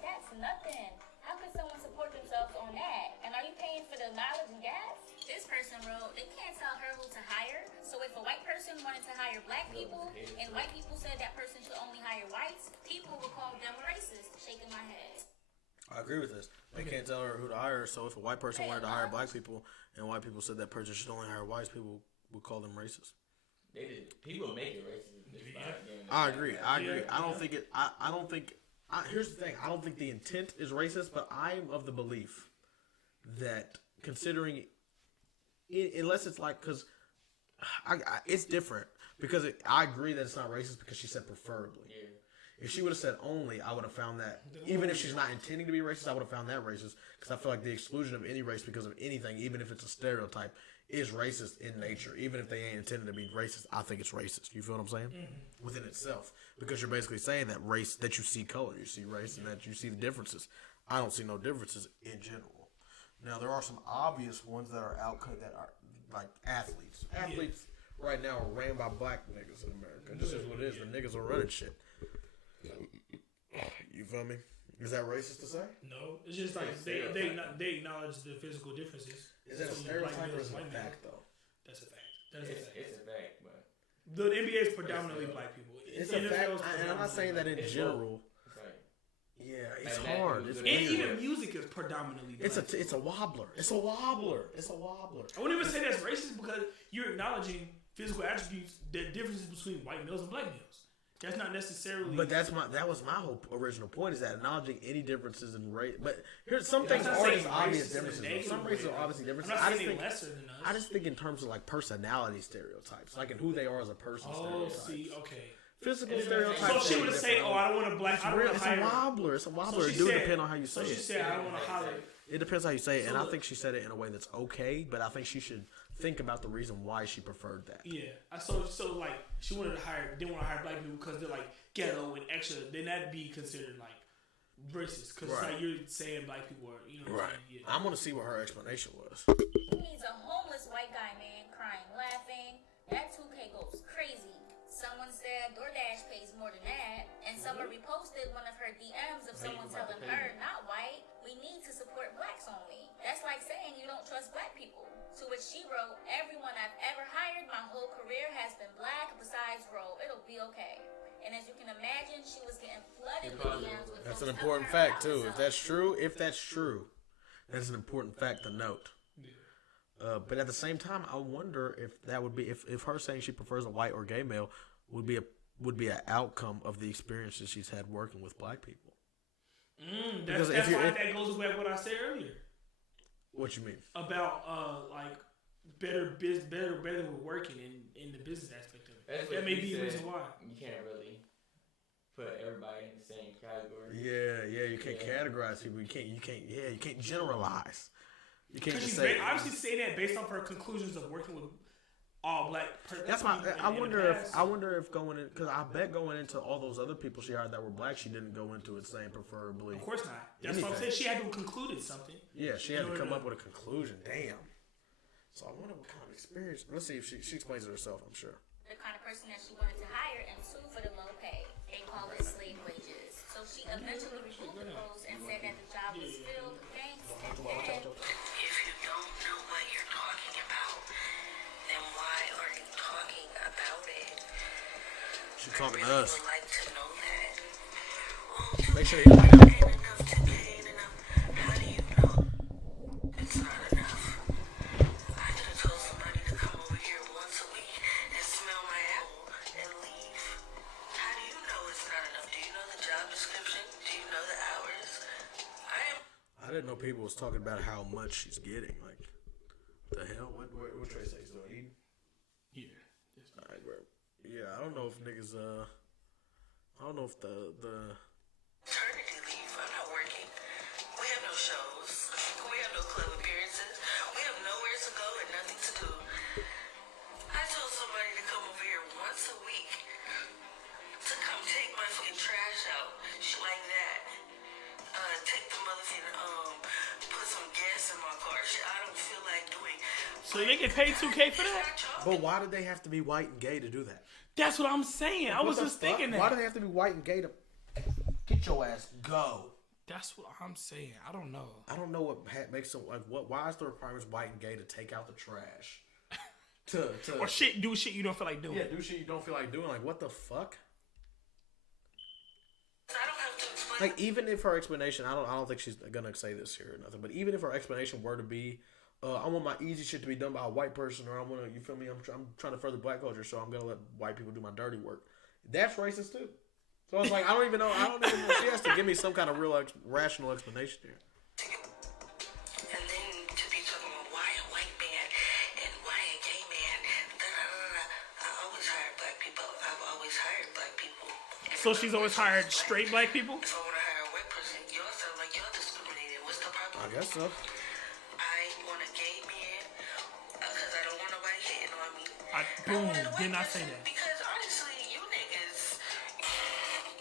That's nothing. How could someone support themselves on that? And are you paying for the mileage and gas? This person wrote, they can't tell her who to hire. So if a white person wanted to hire black people, and white people said that person should only hire whites, people would call them racist. Shaking my head. I agree with this. They can't tell her who to hire, so if a white person wanted to hire black people, and white people said that person should only hire whites, people would call them racist. They did. People make it racist. I agree. I don't think it. I don't think. Here's the thing. I don't think the intent is racist, but I'm of the belief that considering, unless it's like, because it's different. Because I agree that it's not racist because she said preferably. Yeah. If she would have said only, I would have found that, even if she's not intending to be racist, I would have found that racist. Because I feel like the exclusion of any race because of anything, even if it's a stereotype, is racist in nature. Even if they ain't intended to be racist, I think it's racist. You feel what I'm saying? Mm-hmm. Within itself. Because you're basically saying that race, that you see color, you see race, and that you see the differences. I don't see no differences in general. Now, there are some obvious ones that are that are like athletes. Athletes right now are ran by black niggas in America. This is what it is. The niggas are running shit. You feel me? Is that racist to say? No, it's just like they acknowledge the physical differences. Is that a stereotype or is it a fact though? That's a fact. That's a fact. It's a fact, but the NBA is predominantly black people. It's a fact, and I'm not saying that in general. Yeah, it's hard. It's even music is predominantly black. It's a wobbler. It's a wobbler. It's a wobbler. I wouldn't even say that's racist because you're acknowledging physical attributes, the differences between white males and black males. That's not necessarily. But that was my whole original point, is that acknowledging any differences in race. But here's some things are just obvious differences. Some races are obviously differences. I'm not saying lesser than us. I just think in terms of like personality stereotypes, like in who they are as a person. Okay. Physical stereotypes. So she would say, "Oh, I don't want a black." It's a wobbler. It's a wobbler. It do depend on how you say it. So she said, "I don't want to holler." It depends how you say it, and I think she said it in a way that's okay. But I think she should think about the reason why she preferred that. Yeah. So like she didn't want to hire black people because they're like ghetto and extra. Then that'd be considered like racist because it's like you're saying black people are, you know. What I'm saying? Yeah. I'm gonna see what her explanation was. He's a homeless white guy, man, crying, laughing. That 2K goes crazy. Someone said DoorDash pays more than that, and someone reposted one of her DMs of someone telling her, not white, we need to support blacks only. That's like saying you don't trust black people. To which she wrote, everyone I've ever hired my whole career has been black besides Ro. It'll be okay. And as you can imagine, she was getting flooded with DMs with That's an important fact too. If that's true, that's an important fact to note. But at the same time, I wonder if that would be if her saying she prefers a white or gay male would be an outcome of the experiences she's had working with black people. That's why that goes away with what I said earlier. What you mean about like better with working in the business aspect of it? That may be the reason why you can't really put everybody in the same category. Yeah, you can't categorize people. You can't generalize. You can't just say. Obviously, say that based off her conclusions of working with all black. That's my. I wonder if going in, because I bet going into all those other people she hired that were black, she didn't go into it saying preferably. Of course not. That's what I'm saying. She had to have concluded something. Yeah, she had to come up with a conclusion. Damn. So I wonder what kind of experience. Let's see if she explains it herself. I'm sure. The kind of person that she wanted to hire, and two, for the low pay. They call it slave wages. So she eventually removed the post and said that the job was filled. Thanks. If you don't know what you're talking about, then why are you talking about it? She's talking to us. I would like to know that. Make sure you ain't enough to pay enough. How do you know it's not enough? I could have told somebody to come over here once a week and smell my apple and leave. How do you know it's not enough? Do you know the job description? Do you know the hours? I didn't know people was talking about how much she's getting. Like, the hell? What Trey say? Still eating? Yeah. All right, bro. Yeah, I don't know if niggas. I don't know if the. Maternity leave. I'm not working. We have no shows. We have no club appearances. We have nowhere to go and nothing to do. I told somebody to come over here once a week to come take my fucking trash out. Shit like that. Take the motherfucking put some gas in my car. Shit, I don't feel like doing. So they get paid $2K for that? But why did they have to be white and gay to do that? That's what I'm saying. I was just thinking that. Why do they have to be white and gay to get your ass go? That's what I'm saying. I don't know. I don't know what makes them like. Why is the requirements white and gay to take out the trash? Or do shit you don't feel like doing. Yeah, do shit you don't feel like doing. Like, what the fuck? I don't have to explain. Like, even if her explanation, I don't think she's gonna say this here or nothing. But even if her explanation were to be, I want my easy shit to be done by a white person, or I want to, you feel me? I'm trying to further black culture, so I'm gonna let white people do my dirty work. That's racist too. So I was like, I don't even know. She has to give me some kind of real rational explanation here. And then to be talking about why a white man and why a gay man. I always hired black people. I've always hired black people. So she's always hired straight black people? If I want to hire a white person, y'all sound like y'all discriminated. What's the problem? I guess so. I want a gay man because I don't want nobody hating on me. Boom. Did not say that. Because honestly, you niggas,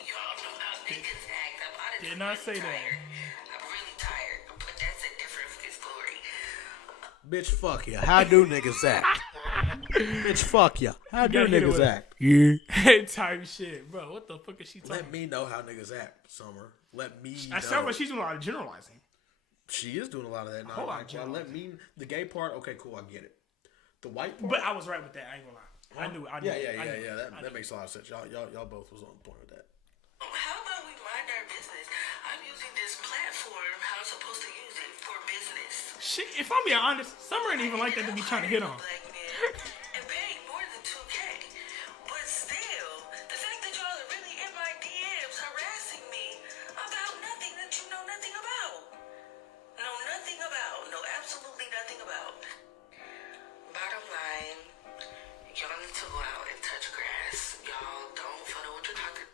y'all know how niggas act. I'm honestly Did not say tired. that. I'm really tired, but that's a different story. Bitch, fuck ya. How do niggas act? Bitch, fuck ya. How do niggas act? Yeah. Type shit, bro. What the fuck is she talking Let me know how niggas act, Summer. Let me know. I sound like she's doing a lot of generalizing. She is doing a lot of that. Whole lot of generalizing. Let me, the gay part, okay, cool, I get it. The white part. But I was right with that. I ain't gonna lie. I knew. Yeah. That makes a lot of sense. Y'all both was on point with that. How about we mind our business? I'm using this platform how I'm supposed to use it for business. Shit, if I'm being honest, Summer ain't even like that to be trying to hit on. Black man and paying more than $2K. But still, the fact that y'all are really in my DMs harassing me about nothing that you know nothing about. Know nothing about. Know absolutely nothing about. Bottom line, y'all need to go out and touch grass. Y'all don't follow what you're talking.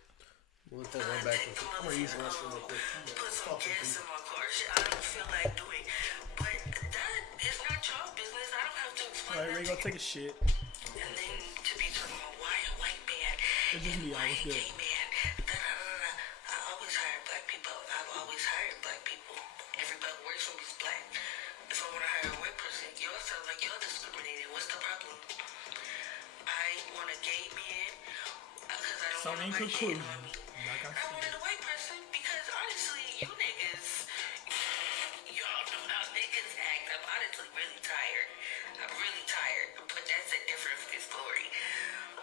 We'll let that run back. I'm gonna use the restroom real quick. Put some gas in my car. Shit, I don't feel like doing. But that is not y'all business. I don't have to explain. Alright, we gonna take a shit. And then to be talking about why a white man It's just me. I was good. gay man. I always hire black people. I've always hired black people. Everybody who works for me is black. If I want to hire a white person, y'all sound like y'all discriminated. What's the problem? I want a gay man because I don't So want in nobody conclusion, hating on me. like I I wanted a white person because honestly, you niggas, y'all know how niggas act. I'm honestly really tired. I'm really tired, but that's a different story.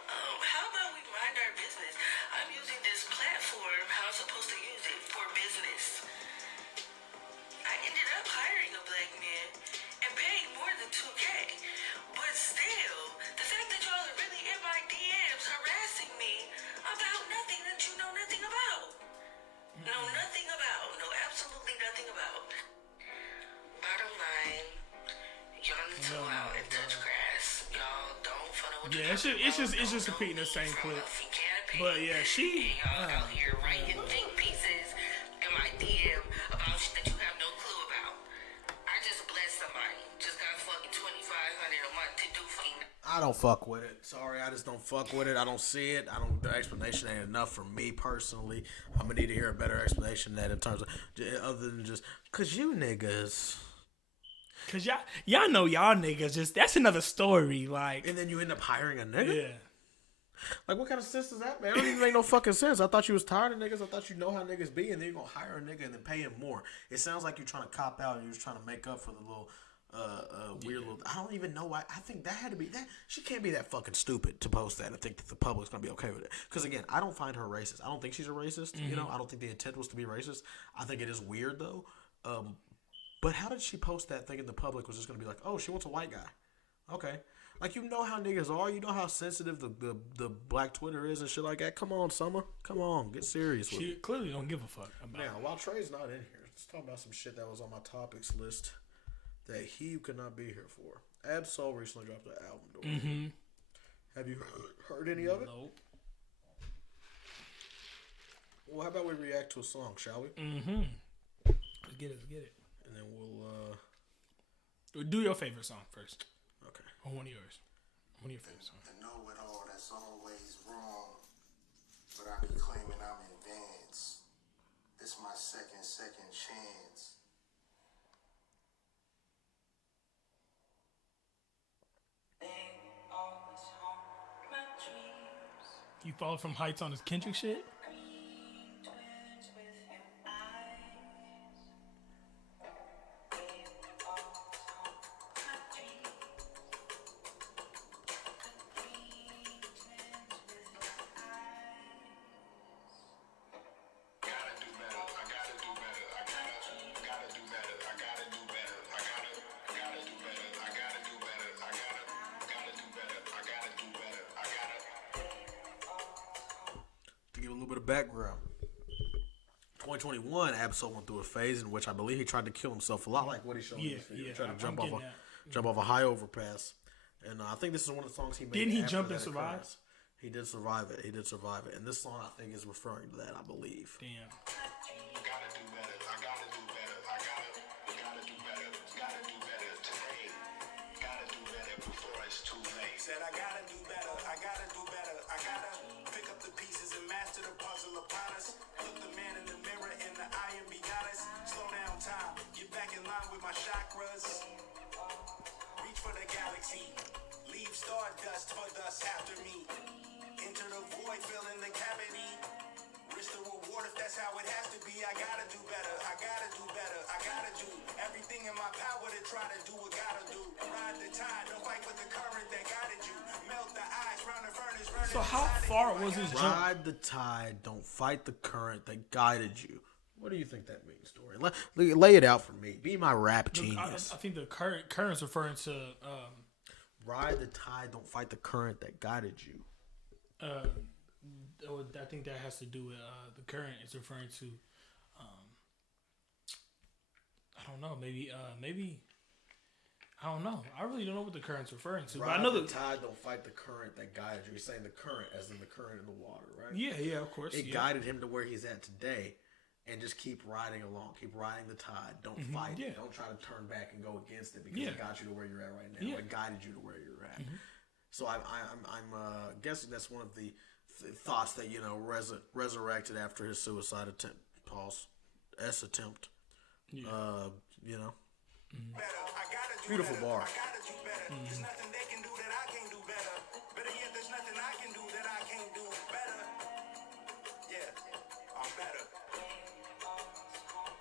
How about we mind our business? I'm using this platform how I'm supposed to use it for business. I ended up hiring a black man and paying more than $2K. But still, the fact that y'all are really in my DMs harassing me about nothing that you know nothing about. Know nothing about. Know absolutely nothing about. Bottom line, y'all need to go out and touch grass. Y'all don't funnel with Yeah, it's just repeating the same clip. But yeah, she. Y'all out here writing think pieces in my DM about shit that you have no clue about. I just blessed somebody. Just got fucking $2,500 a month to do fucking. I don't fuck with it. Sorry, I just don't fuck with it. I don't see it. The explanation ain't enough for me personally. I'm gonna need to hear a better explanation than that in terms of other than just cause you niggas. Cause y'all know y'all niggas just that's another story. Like, and then you end up hiring a nigga. Yeah. Like, what kind of sense is that, man? It don't even make no fucking sense. I thought you was tired of niggas. I thought you know how niggas be, and then you're gonna hire a nigga and then pay him more. It sounds like you're trying to cop out and you're just trying to make up for the little weird little. I don't even know why. I think that had to be that. She can't be that fucking stupid to post that and think that the public's gonna be okay with it. Because again, I don't find her racist. I don't think she's a racist. You know, I don't think the intent was to be racist. I think it is weird though. But how did she post that thinking the public was just gonna be like, oh, she wants a white guy? Okay. Like, you know how niggas are. You know how sensitive the black Twitter is and shit like that. Come on, Summer. Come on. Get serious with it. She clearly don't give a fuck about Now, while Trey's not in here, let's talk about some shit that was on my topics list that he could not be here for. Ab-Soul recently dropped an album. Dorian. Mm-hmm. Have you heard any of it? Nope. Well, how about we react to a song, shall we? Mm-hmm. Let's get it. And then we'll do your favorite song first. Okay. Or one of yours. One of your favorite songs. The know-it-all that's always wrong, but I be claiming I'm advanced. This my second chance. You Fall From Heights on his Kendrick shit? Background. 2021, Ab-Soul went through a phase in which I believe he tried to kill himself, a lot like what he showed. Yeah. He tried to jump off a high overpass, and I think this is one of the songs he made. Didn't he jump and survive? He did survive it. And this song I think is referring to that. I believe. Damn. Said I gotta do better, I gotta do better, I gotta pick up the pieces and master the puzzle upon us. Look the man in the mirror in the eye and be honest. Slow down time, get back in line with my chakras. Reach for the galaxy, leave stardust for dust after me. Enter the void, fill in the cavity. Risk the reward if that's how it has to be. I gotta do better, I gotta do better, I gotta do everything in my power to try to do what gotta do. Ride the tide, don't fight with the current that guided you. Melt the ice, round the furnace, burn. So how far was his jump? Ride the tide, don't fight the current that guided you. What do you think that means, Dorian? Lay it out for me. Be my rap genius. I think the current's referring to ride the tide, don't fight the current that guided you. I think that has to do with the current is referring to. I don't know. Maybe. I don't know. I really don't know what the current's referring to. Ride but I know the tide, don't fight the current that guided you. He's saying the current, as in the current in the water, right? Yeah, of course. It guided him to where he's at today, and just keep riding along, keep riding the tide. Don't fight it. Don't try to turn back and go against it because it got you to where you're at right now. It guided you to where you're at. So I'm guessing that's one of the thoughts that resurrected after his suicide attempt. Paul's attempt. Beautiful bar. There's nothing they can do that I can't do better. Better yet, there's nothing I can do that I can't do better. Yeah, I'm better.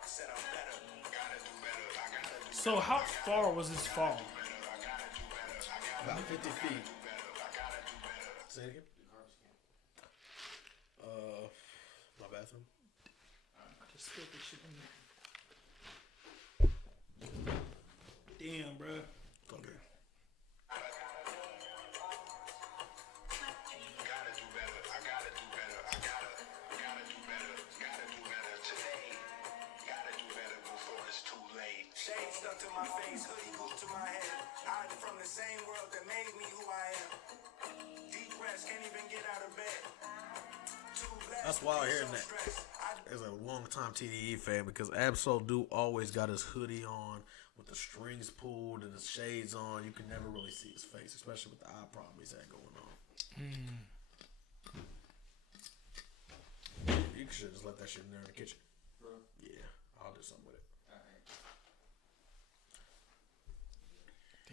I said I'm better. Gotta do better. I gotta do better. So how far was his fall? About 50 feet. Say it again. My bathroom. I just spilled this shit in there. Damn, bro. Okay. Shade stuck to my face, hoodie glued to my head. Hiding from the same world that made me who I am. Deep breaths, can't even get out of bed. That's wild hearing that. As a long-time TDE fan, because Absol do always got his hoodie on with the strings pulled and his shades on. You can never really see his face, especially with the eye problem he's had going on. You should just let that shit in there in the kitchen. Yeah, I'll do something with it.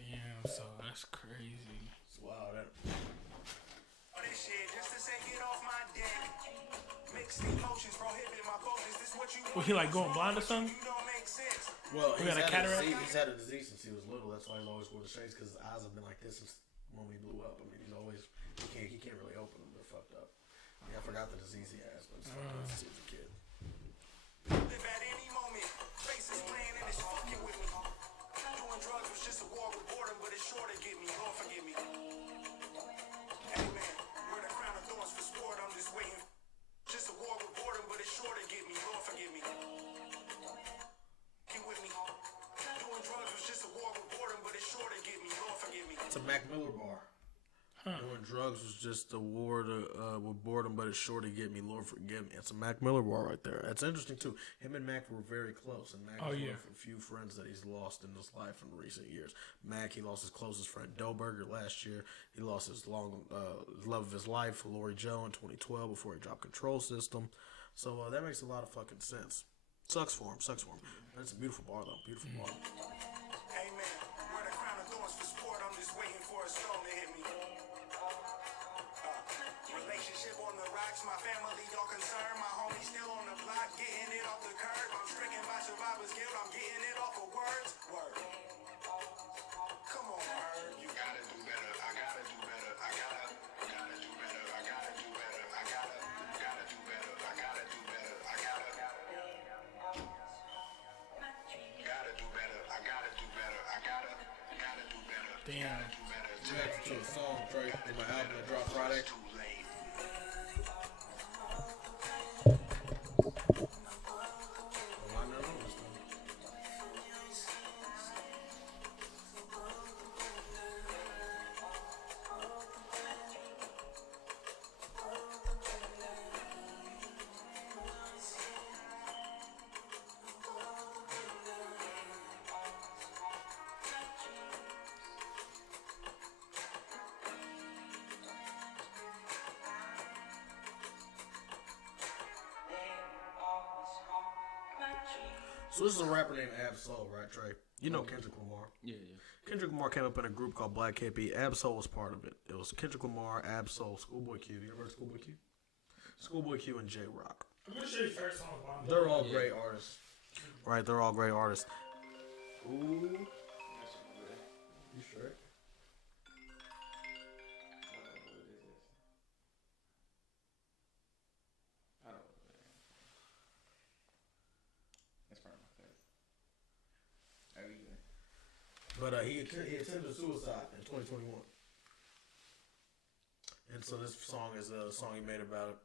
Damn, so that's crazy. It's wild. That. This shit just to say get off my dick. Mixed emotions prohibit my focus. This what you Was he like going blind or something? You don't make sense. Well, He got a cataract? He's had a disease since he was little. That's why he's always wearing the shades, because his eyes have been like this since when we blew up. I mean, he's always he can't really open them. They're fucked up. Yeah, I forgot the disease he has, but it's fucked up since he was a kid. Live at any moment. Faces playing and it's fucking with me. Doing drugs was just a war with boredom, but it's sure to get me. Lord forgive me. Hey man, wear the crown of thorns for sport. I'm just waiting. Just a war with boredom, but it's sure to get me. Lord forgive me. Get with me. Doing drugs was just a war with boredom, but it's sure to get me. Lord forgive me. It's a Mac Miller bar. Doing drugs was just a war with boredom, but it's sure to get me. Lord forgive me. It's a Mac Miller bar right there. That's interesting too. Him and Mac were very close, and Mac was one of the few friends that he's lost in his life in recent years. Mac, he lost his closest friend Doughburger last year. He lost his love of his life, Lori Joe, in 2012 before he dropped Control System. So that makes a lot of fucking sense. Sucks for him. But it's a beautiful bar though. Beautiful bar. Hey man, wear the crown of thorns for sport. I'm just waiting for a storm to hit me. Relationship on the rocks, my family don't concern. My homie still on the block, getting it off the curb. I'm stricken by survivor's guilt, I'm getting it off of words. Word. Come on, Herb. You gotta do better, I gotta do better, I gotta do better, I gotta do better, I gotta do better, I gotta do better, I gotta do better, I gotta do better, I gotta do better. Damn. Reaction to a song, Trey, in my album that dropped Friday. So this is a rapper named Absol, right, Trey? You know Kendrick Lamar. Yeah. Kendrick Lamar came up in a group called Black Hippie. Absol was part of it. It was Kendrick Lamar, Absol, Schoolboy Q. You ever heard of Schoolboy Q? Schoolboy Q and J Rock. I'm pretty sure his first song was Bomb. They're all great artists. Right, they're all great artists. Ooh. You sure? But he attempted suicide in 2021. And so this song is a song he made about it.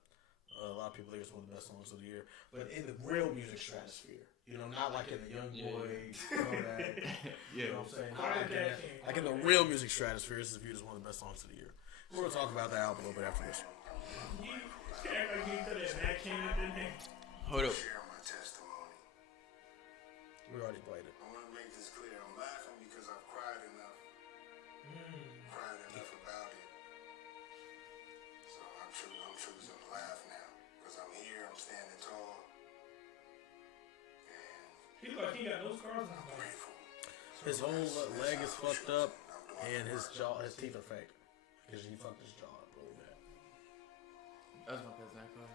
A lot of people think it's one of the best songs of the year. But in the real music stratosphere. You know, not like in the Young Boy, Kodak. You know what I'm saying? Like in the real music stratosphere, this is viewed as one of the best songs of the year. We're going to talk about the album a little bit after this. Hold up. Share my testimony. We already played it. I want to make this clear. I'm laughing because I've cried enough. Cried enough about it. So I'm choosing to laugh now because I'm here. I'm standing tall. And He look like he got no scars on his back. grateful. His whole leg is fucked up, and his teeth are fake. Because he fucked his jaw up really bad. That was my cousin, actually.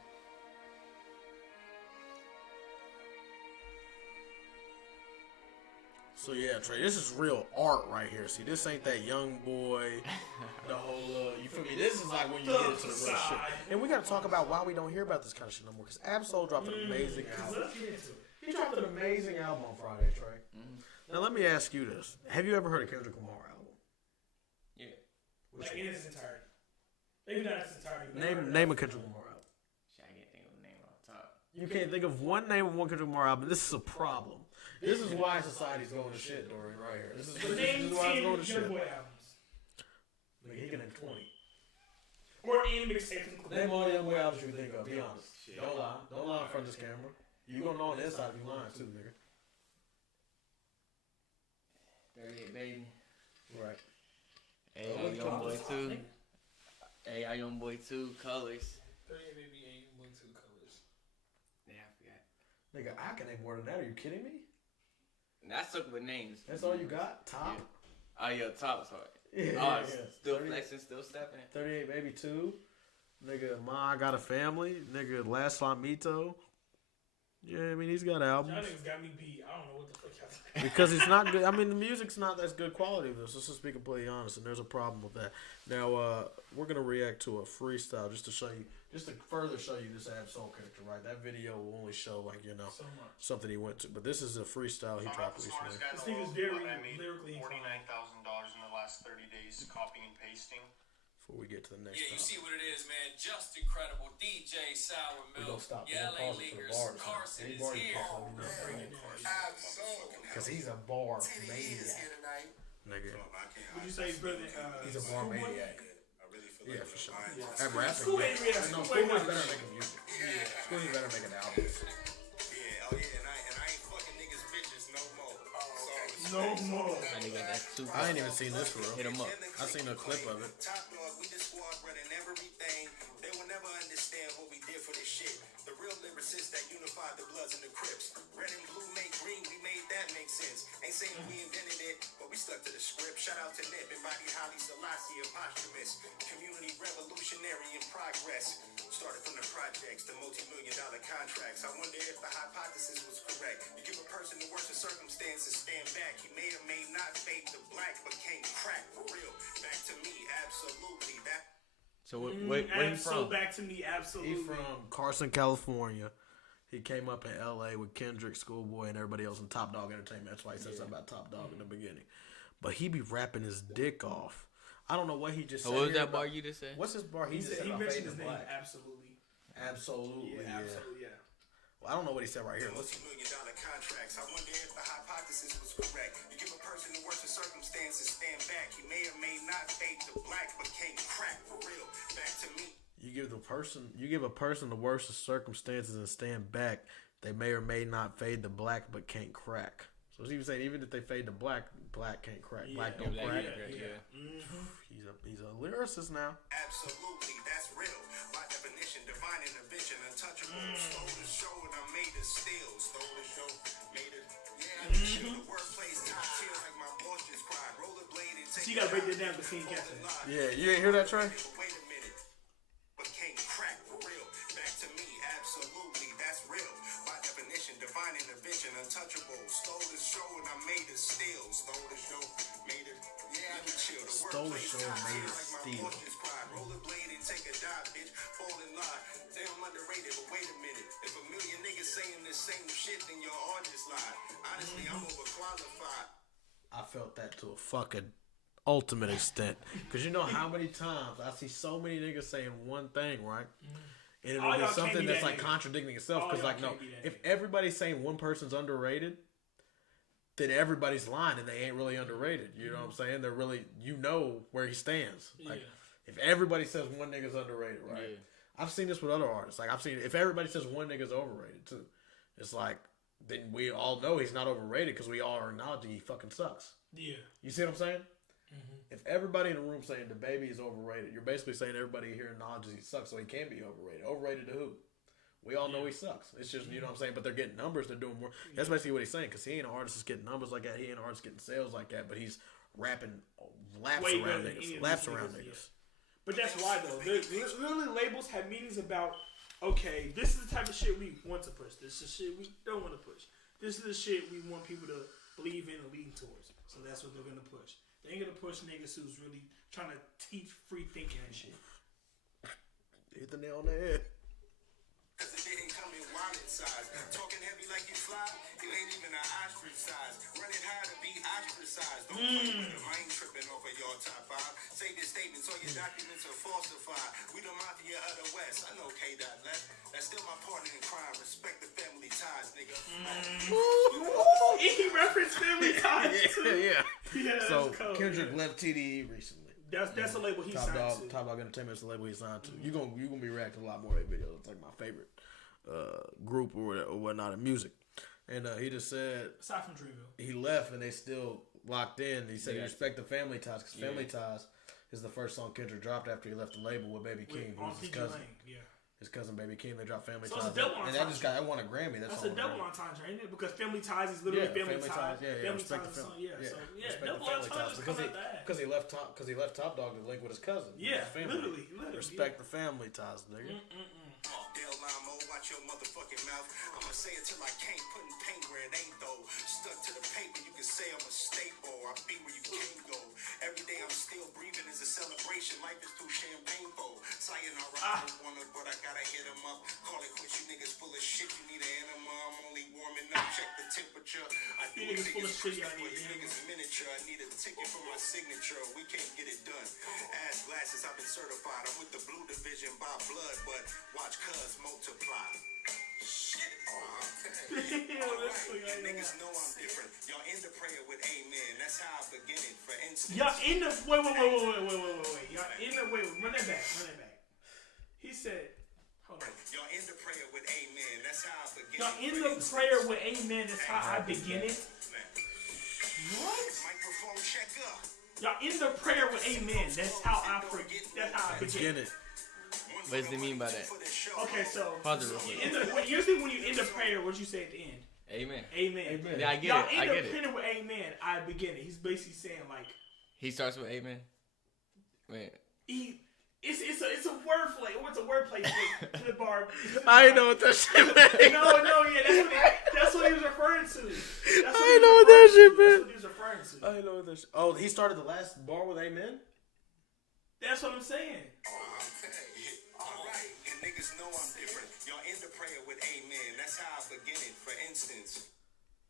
So yeah, Trey, this is real art right here. See, this ain't that young boy, the whole, you feel me? This is like when you get into the real shit. And we gotta talk about why we don't hear about this kind of shit no more. Because Absol dropped an amazing album. He dropped an amazing album on Friday, Trey. Now let me ask you this: have you ever heard a Kendrick Lamar album? Yeah. Like in its entirety. Maybe not its entirety. Name a Kendrick Lamar album. Shit, I can't think of a name off the top. You can't think of one name of one Kendrick Lamar album. This is a problem. This is why society's going to shit, Dorian, right here. This is why it's going to shit. Nigga, he can name 20. Or any mixtape. Name all the young boy albums you think of. Be honest. Shit. Don't lie. Don't lie in front of this camera. You gonna know on the inside if you lying too, nigga. 38 Baby. Right. Hey, our young boy too. Hey, our young boy too. Colors. 38 Baby, and young boy too. Colors. Yeah, I forgot. Nigga, I can name more than that. Are you kidding me? That's stuck with names. That's all you got? Top? Yeah. Oh, yeah, top's hard. Yeah, Still flexing, still stepping. 38 Baby 2. Nigga, Ma, I Got a Family. Nigga, Last Lamito. Yeah, I mean, he's got albums. Y'all niggas got me beat. I don't know what the fuck y'all saying. Because it's not good. I mean, the music's not as good quality of this. Let's just be completely honest, and there's a problem with that. Now, we're going to react to a freestyle just to show you, just to further show you this Absol character, right? That video will only show, like, you know, something he went to. But this is a freestyle he dropped recently. This nigga's very lyrically $49,000 in the last 30 days copying and pasting. Before we get to the next you time. see what it is, man. Just incredible. DJ Sour Milk. Yeah, LA Leakers. Carson is here. Because he's a bar maniac. Nigga. Would you say he's better than he's a bar maniac. Yeah, for sure. At rapping. School ain't real. No, School is better making music. School is better making albums. No more. I ain't even seen this for real. Hit him up. I seen a clip of it. They will never understand what we did for this shit. The real lyricists that unified the Bloods and the Crips. Red and blue make green, we made that make sense. Ain't saying we invented it, but we stuck to the script. Shout out to Nip and Body Holly Selassie, a posthumous. Community revolutionary in progress. Started from the projects, the multi-million-dollar contracts. I wonder if the hypothesis was correct. You give a person the worst of circumstances, stand back. He may or may not fade to black, but can't crack for real. Back to me, absolutely. That. So where he from? So back to me, absolutely. He from Carson, California. He came up in L.A. with Kendrick, Schoolboy, and everybody else in Top Dog Entertainment. That's why he said something about Top Dog in the beginning. But he be rapping his dick off. I don't know what he just said. What was that bar you just said? What's his bar? He mentioned his name. Absolutely. Absolutely. Yeah, absolutely. Yeah. Well, I don't know what he said right here. Multi-million-dollar contracts. I wonder if the hypothesis was correct. You give a person the worst of circumstances, stand back. He may or may not fade to black, but can't crack for real. Back to me. You give a person the worst of circumstances and stand back. They may or may not fade to black, but can't crack. So he was saying even if they fade to black, black can't crack. Black don't crack. Yeah. He's a lyricist now. Absolutely, that's real. By definition, divine intervention, untouchable. Stole the show and I made it still. Stole the show, made it. Yeah, the workplace top tier like my boss just cried. Rollerblade and take. So you gotta break that down because he ain't catching it. Yeah, you ain't hear that, Trey? Wait a minute, but can't crack for real. Back to me, absolutely, that's real. By definition, divine intervention, untouchable. Stole the show and I made it still. Stole the show, made it. Yeah, I can chill. The Stole the show and made it still. Rollerblade and take a dive, bitch. Fall in line. Damn underrated, but wait a minute. If a million niggas saying the same shit, then your artist lied. Honestly, I'm overqualified. I felt that to a fucking ultimate extent. Because you know how many times I see so many niggas saying one thing, right? And it'll be something that's like contradicting itself. Because like, no, if everybody's saying one person's underrated, then everybody's lying and they ain't really underrated. You know what I'm saying? They're really, you know where he stands. Like, if everybody says one nigga's underrated, right? Yeah. I've seen this with other artists. Like, I've seen, if everybody says one nigga's overrated, too, it's like, then we all know he's not overrated because we all are acknowledging he fucking sucks. Yeah. You see what I'm saying? Mm-hmm. If everybody in the room saying the baby is overrated, you're basically saying everybody here acknowledges he sucks, so he can be overrated. Overrated to who? We all know he sucks. It's just, you know what I'm saying? But they're getting numbers. They're doing more. That's basically what he's saying, because he ain't an artist that's getting numbers like that. He ain't an artist getting sales like that, but he's rapping laps around niggas. Laps around niggas. But that's why, though. Literally, labels have meetings about, okay, this is the type of shit we want to push. This is the shit we don't want to push. This is the shit we want people to believe in and lead that's what they're gonna push. They ain't gonna push niggas who's really trying to teach free thinking and shit. Hit the nail on the head. Cause it didn't come in wallet size. Talking heavy like you fly, you ain't even an ostrich size. Running high to be ostracized. Don't fuck with them, I ain't tripping over your top 5. Save your statements or your documents are falsified. We the mafia of the West. I know K-Dot left. That's still my partner in crime. Respect the family ties, nigga. He referenced family ties too. Yeah. So cold. Kendrick left TDE recently. That's a label he signed to. Top Dog Entertainment is the label he signed to. You gonna be reacting a lot more to videos. It's like my favorite group or whatnot in music. And he just said, aside from Dreamville, he left and they still locked in. He said he respect the family ties because Family Ties is the first song Kendrick dropped after he left the label with Baby King, who's his cousin. His cousin Baby King, they dropped Family Ties. It's a double entendre. And that won a Grammy. That's a double entendre, ain't it? Because Family Ties is literally Family Ties. Family Ties is song. Double entendre. Because he left Top Dog to link with his cousin. Yeah, literally. Respect the family ties, nigga. Del Lamo, watch your motherfucking mouth. I'ma say it till I can't, putting paint where it ain't though. Stuck to the paper, you can say I'm a staple. I be where you can't go. Every day I'm still breathing is a celebration. Life is too champagne-ful. Sayonara, I don't wanna, but I gotta hit him up. Call it quits, you niggas full of shit. You need an enema, I'm only warming up. Check the temperature. I do niggas full of shit, y'all need niggas miniature. I need a ticket for my signature. We can't get it done. Ass glasses, I've been certified. I'm with the blue division by blood, but watch cuz multiply. Shit. Alright. Niggas know I'm different. Y'all end the prayer with amen. That's how I begin it. For instance. Y'all in the wait. Y'all in the run it back. He said, hold on. Y'all end the prayer with amen. That's how I begin it. Y'all end the prayer with amen. That's how I begin it. What? Microphone checker. Y'all end the prayer with amen. That's how I begin it. What does it mean by that? Okay, so pause it real quick. Usually when you end the prayer, what you say at the end? Amen. Amen. Yeah, I get Y'all it. I get it. End the prayer with amen. I begin it. He's basically saying like. He starts with amen. Man. It's a wordplay. It's a wordplay to the bar. I know what that shit meant. That's what he was referring to. I know what that shit meant. That's what he was referring to. I know what that shit. Oh, he started the last bar with amen? That's what I'm saying. Alright, and niggas know I'm different. Y'all end the prayer with amen. That's how I begin it. For instance,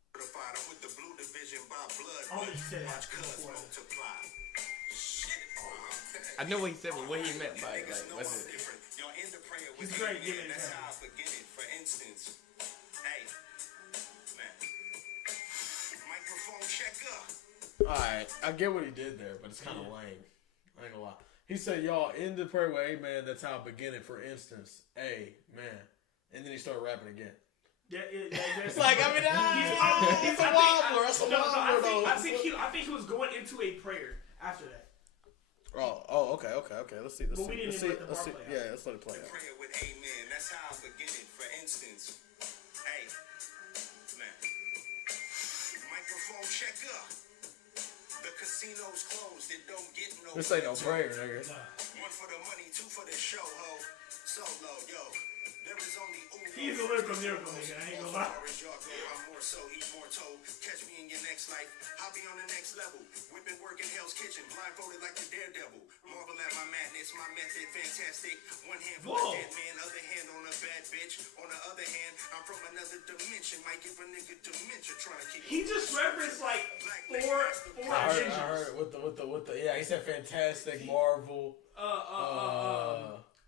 certified. I'm with the blue division by blood. Watch cuz multiply. I know what he said, but what he meant by it. Like, what's it? Y'all end the prayer with amen. That's how I begin it. For instance, hey, man, microphone checker. Alright, I get what he did there, but it's kind of lame. I ain't gonna lie. He said, y'all end the prayer with amen. That's how I begin it. For instance, amen. And then he started rapping again. It's like, I mean, he's a wobbler. That's a wobbler, I think he was going into a prayer after that. Oh, okay. Let's see. Let's see. Yeah, let's let it play out. Prayer with amen. That's how I begin it. For instance, hey, man, microphone checker. The casino's closed. It don't get no. This ain't no prayer, nigga. One for the money, two for the show, ho. Solo, yo. There is only he's a lyrical miracle, nigga. I ain't gonna lie. I'm more so, eat more toe. Catch me in your next life. I'll be on the next level. Whipping work in Hell's Kitchen. Blindfolded like the daredevil. Marvel at my madness. My method fantastic. One hand for the dead man. Other hand on a bad bitch. On the other hand, I'm from another dimension. Might give a nigga dementia. Trying to keep. He just referenced like four I heard with the yeah. He said fantastic, Marvel.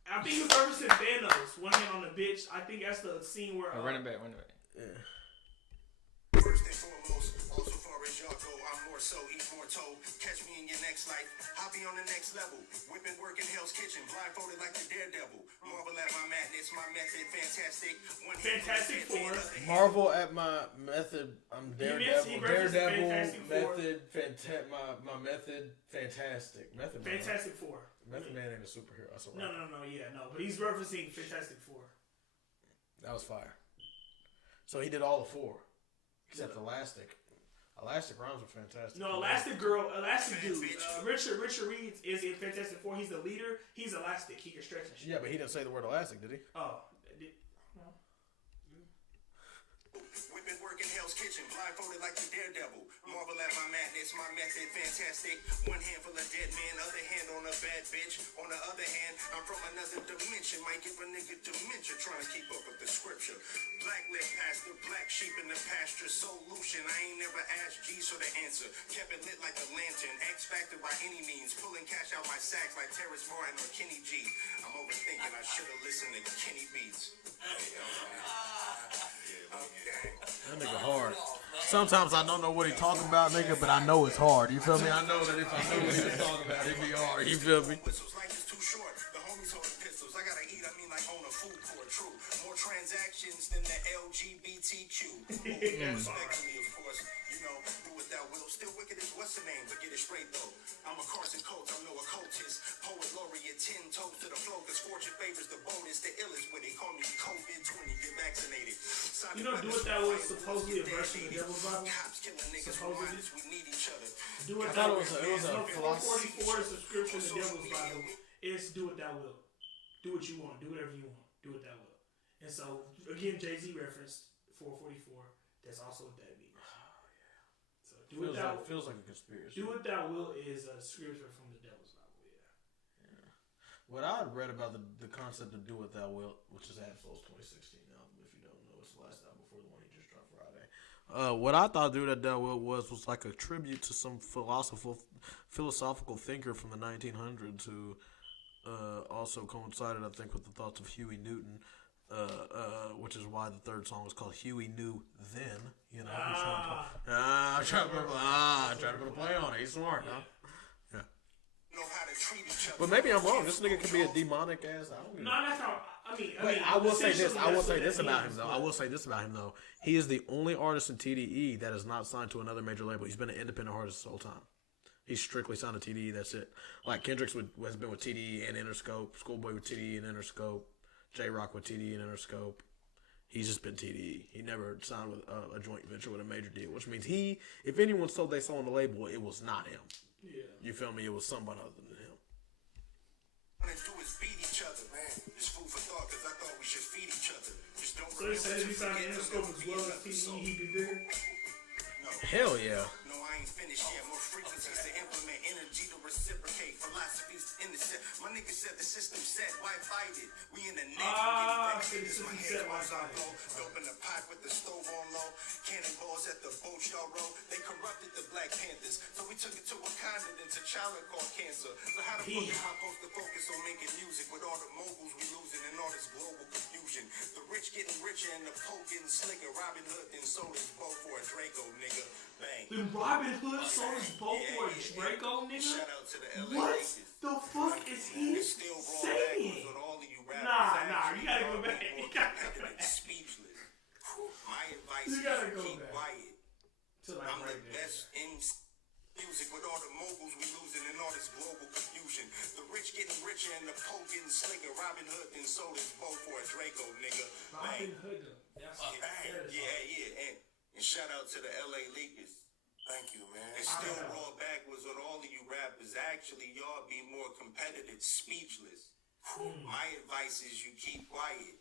I think he was referencing Thanos. One hand on the bitch. I think that's the scene where. Run it back. Yeah. First and foremost, also far as y'all go, I'm more so, eat more toe. Catch me in your next life. I'll be on the next level. Whipping work in Hell's Kitchen. Blindfolded like the daredevil. Marvel at my madness. My method fantastic. One Fantastic Four. Marvel at my method. I'm Daredevil. Daredevil method. My method. Fantastic. Fantastic Four. Method Man ain't a superhero. No. But he's referencing Fantastic Four. That was fire. So he did all the four, except Elastic. Elastic rhymes with Fantastic. No, Elastic Dude. Richard Reed is in Fantastic Four. He's the leader. He's Elastic. He can stretch and shit. Yeah, but he didn't say the word Elastic, did he? Oh. Whipping work in Hell's Kitchen. Blindfolded like the daredevil. Marvel at my my madness, my method fantastic. One handful of dead men, other hand on a bad bitch. On the other hand, I'm from another dimension. Might give a nigga dementia trying to keep up with the scripture. Black leg pastor, black sheep in the pasture. Solution, I ain't never asked G's for the answer. Kept it lit like a lantern. X Factor by any means. Pulling cash out my sacks like Terrence Martin or Kenny G. I'm overthinking, I should have listened to Kenny Beats. That nigga hard. Sometimes I don't know what he talking about, nigga, but I know it's hard. You feel me? I know that if I knew what he was talking about, it'd be hard. You feel me? Life is too short. The homies holding pistols. I gotta eat. I mean, like own a food court. True. More transactions than the LGBTQ. Respectfully, of course. You know, do what thou wilt. Still wicked as what's the name? But get it straight though. I'm a Carson Coates. I'm no occultist. Poet laureate, 10 toes to the flow. Cause fortune favors the bonus. The illest with it. Call me COVID-20. Get vaccinated. You know, do what that was supposedly a verse of the Devil's Bible. Supposedly. We need each other. Do what thou wilt. It was a philosophy. 444 is a scripture in the Devil's Bible. It's do what thou wilt. Do what you want. Do whatever you want. Do what thou wilt. And so, again, Jay-Z referenced 444. That's also what that means. So, do what thou wilt. Feels like a conspiracy. Do what thou wilt is a scripture from the Devil's Bible. Yeah. What I had read about the concept of do what thou wilt, which is Absol's 2016 album, if you don't know, it's the last album before the one he just dropped Friday. What I thought do what thou wilt was like a tribute to some philosophical thinker from the 1900s who also coincided, I think, with the thoughts of Huey Newton. Which is why the third song was called Huey Knew Then. You know, I'm trying to put a play on it. He's smart, huh? Yeah. Know how to treat each other. But maybe I'm wrong. This nigga could be a demonic ass. No, that's not. I mean, I will say this. I will say this about him though. He is the only artist in TDE that is not signed to another major label. He's been an independent artist this whole time. He's strictly signed to TDE. That's it. Like Kendrick's has been with TDE and Interscope. Schoolboy with TDE and Interscope. J-Rock with TDE and Interscope. He's just been TDE. He never signed with a joint venture with a major deal, which means if anyone told they saw on the label, it was not him. Yeah. You feel me? It was someone other than him. What I do is feed each other, man. It's food for thought, because I thought we should feed each other. Just don't so they said if he signed to Interscope as well as TDE, he'd be bigger? No. Hell yeah. No, I ain't finished yet. More frequencies to implement, energy to reciprocate, philosophies in the set. My nigga said the system set, why fight it? We in the net. The system set, why fight it? Dope in the pot with the stove on low. Cannonballs at the boat y'all row. They corrupted the Black Panthers, so we took it to Wakanda, then to China called cancer. So how the fuck am I supposed to focus on making music with all the moguls we losing and all this global confusion? The rich getting richer and the poor getting slicker. Robin Hood then sold his bow for a Draco, nigga. Bang. Then Robin Hood sold his boat for a Draco, nigga? Shout out to the LA what Lakers. the fuck is he saying? Nah, you gotta go back. You gotta go back. Speechless. My advice is keep quiet. I'm the best in music with all the moguls we losing and all this global confusion. The rich getting richer and the poor getting slicker. Robin Hood then sold his bow for a Draco, nigga. Robin Hood, yeah. And shout out to the LA Lakers. Thank you, man. And still raw backwards on all of you rappers. Actually, y'all be more competitive, speechless. My advice is you keep quiet.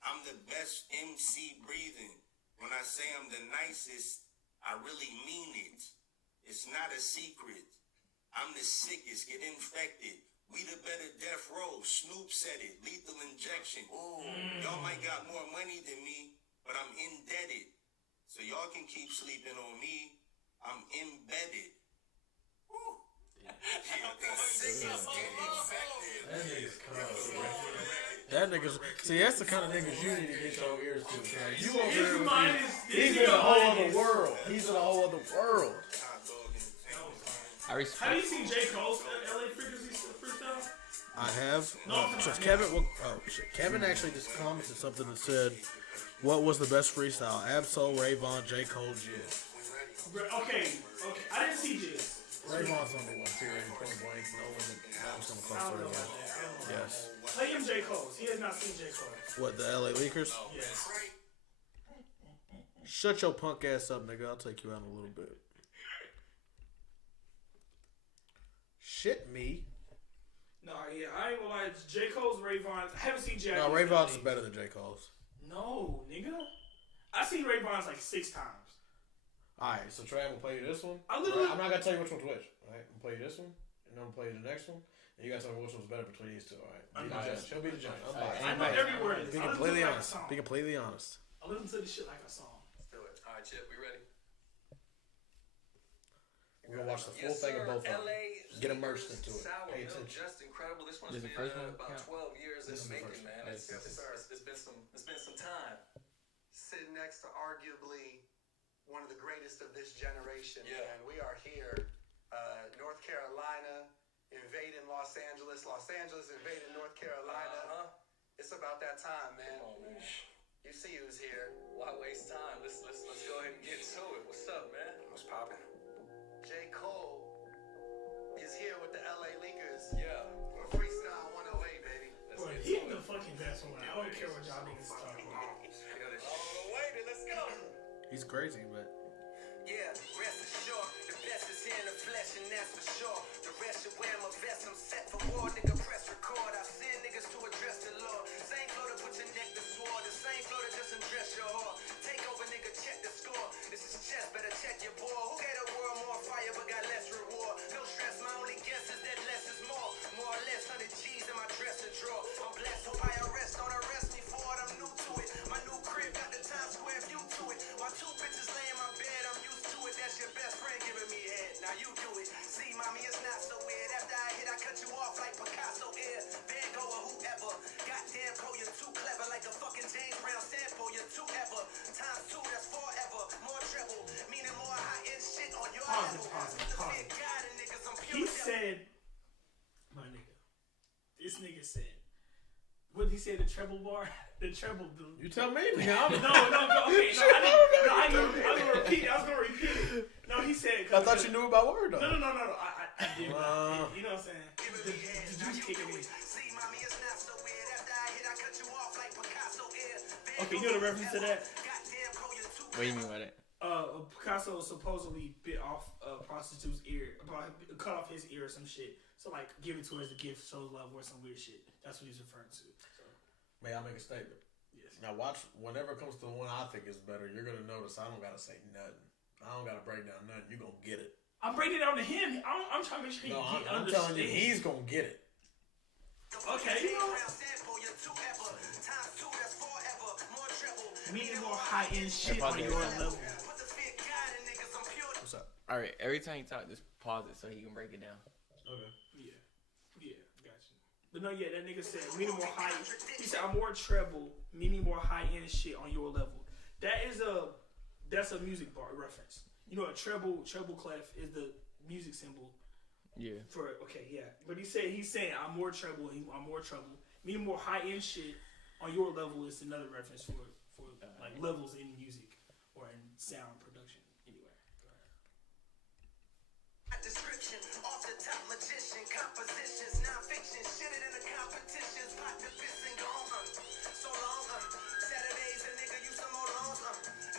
I'm the best MC breathing. When I say I'm the nicest, I really mean it. It's not a secret. I'm the sickest, get infected. We the better death row. Snoop said it, lethal injection. Y'all might got more money than me, but I'm indebted. So y'all can keep sleeping on me. I'm embedded. That nigga's see. That's the kind of niggas you need to get your ears to. Man. You over His there? mind He's in a whole other world. He's in a whole other world. Have you seen J. Cole's LA Frequency freestyle? I have. No, Kevin actually just commented something that said, "What was the best freestyle? Absol, Rayvon, J. Cole, Jizz." Okay. I didn't see Jizz. Rayvon's number one, period, point blank. No one's gonna come through that. Yes. Play him J. Cole's. He has not seen J. Cole's. What, the LA Leakers? Yes. Shut your punk ass up, nigga. I'll take you out in a little bit. Shit me. No, yeah, I ain't gonna lie. It's J. Cole's, Rayvon's. I haven't seen J. No, Rayvon's is better than J. Cole's. No, nigga. I've seen Rayvon's like 6 times. Alright, so Trey, I'm gonna play you this one. I'm not gonna tell you which one's which. Alright, I'm gonna play you this one, and then I'm gonna play you the next one. And you guys tell me which one's better between these two, alright? Be the judge. He'll be the judge. I know every word. Be completely honest. Be completely honest. I listen to this shit like a song. Let's do it. All right, Chip, we ready? We're gonna watch the full thing of both of them. Get immersed into it. Pay attention. Just incredible. This one's been about 12 years in the making, man. It's been some time. Sitting next to arguably one of the greatest of this generation, Yeah. and we are here, North Carolina invading Los Angeles invading North Carolina. It's about that time, man. Come on, man. You see who's here. Why waste time? Let's go ahead and get to it. What's up, man? What's poppin'? J. Cole is here with the LA Lakers. Yeah. For Freestyle 108, baby. Bro, he's the fucking best one. I don't care what y'all niggas talking about. Let's go. He's crazy, but Yeah, rest assured, the best is in the flesh, and that's for sure. The rest should wear my vest, I'm set for war, nigga, press record. I send niggas to address the law. Same flow to put your neck to sword, the same flow to just undress your whore. Take over, nigga, check the score. This is chess, better check your boy. Who gave the world more fire but got less reward? No stress, my only guess is that less is more. More or less 100 G's in my dresser drawer. I'm blessed, hope I arrest, don't arrest me for it, I'm new to it. My new crib got the Times Square view to it. While two bitches lay in my bed, I'm used to it. That's your best friend giving me head. Now you do it. See, mommy, it's not so weird. After I hit, I cut you off like Picasso ear. Van Gogh or whoever. Goddamn, Cole, you're too clever. Like a fucking James Brown sample, you're too ever. Times two, that's forever. More treble, meaning more high-end shit on your level. God and niggas, I'm pure. He said, my nigga. This nigga said, what did he say? The treble bar? The treble dude. you tell me. Okay. No, I'm gonna repeat it. I was gonna repeat it. No, he said. I thought you knew about word though. No. I did. You know what I'm saying? The juice kicking in. Okay, you know the reference to that? What do you mean by that? Picasso supposedly bit off a prostitute's ear, cut off his ear or some shit. So like, give it to her as a gift, show love or some weird shit. That's what he's referring to. So. May I make a statement? Yes. Now watch. Whenever it comes to the one I think is better, you're gonna notice I don't gotta say nothing. I don't gotta break down nothing. You gonna get it. I'm breaking it down to him. I'm trying to make sure he I'm understands. telling you, he's gonna get it. Okay. Meaning more high-end shit on your level. What's up? All right, every time you talk, just pause it so he can break it down. Okay. Yeah, gotcha. But no, that nigga said, meaning more high. He said, I'm more treble, meaning more high-end shit on your level. That's a music bar reference. You know, a treble clef is the music symbol. Yeah. But he's saying, I'm more treble, meaning more high-end shit on your level is another reference for like levels in music or in sound production. Anyway. Description, off the top magician, compositions, non-fiction, shit it in the competitions, pop the piss and go on, so long, Saturdays a nigga use some more loans,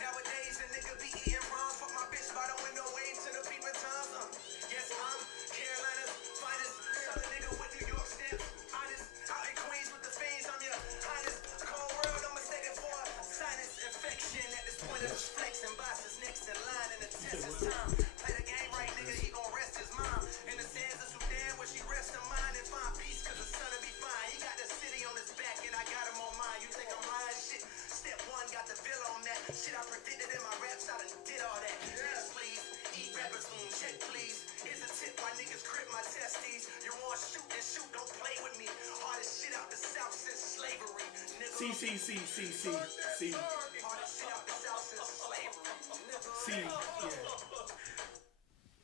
nowadays a nigga be eating prawns, fuck my bitch by the window, waiting to the people times, yes I'm Carolina's finest, southern nigga with New York stamps, honest, out in Queens with the fiends, I'm your highness, cold world, I'm mistaken for a sinus infection, at this point of flexing, bosses next in line, and the test is time, play the game right, nigga, he gon' rest his mom. In the sands of Sudan where she rests her mind and find peace cause the sun'll be fine. He got the city on his back and I got him on mine. You think I'm lying? Shit. Step one, got the bill on that. Shit I predicted in my raps, I done did all that. Yes, please. Eat rappers, check please. Here's a tip, why niggas grip my testes. You want shoot and shoot, don't play with me. Hardest shit out the south since slavery. Nigga. See. Hardest shit out the south since slavery.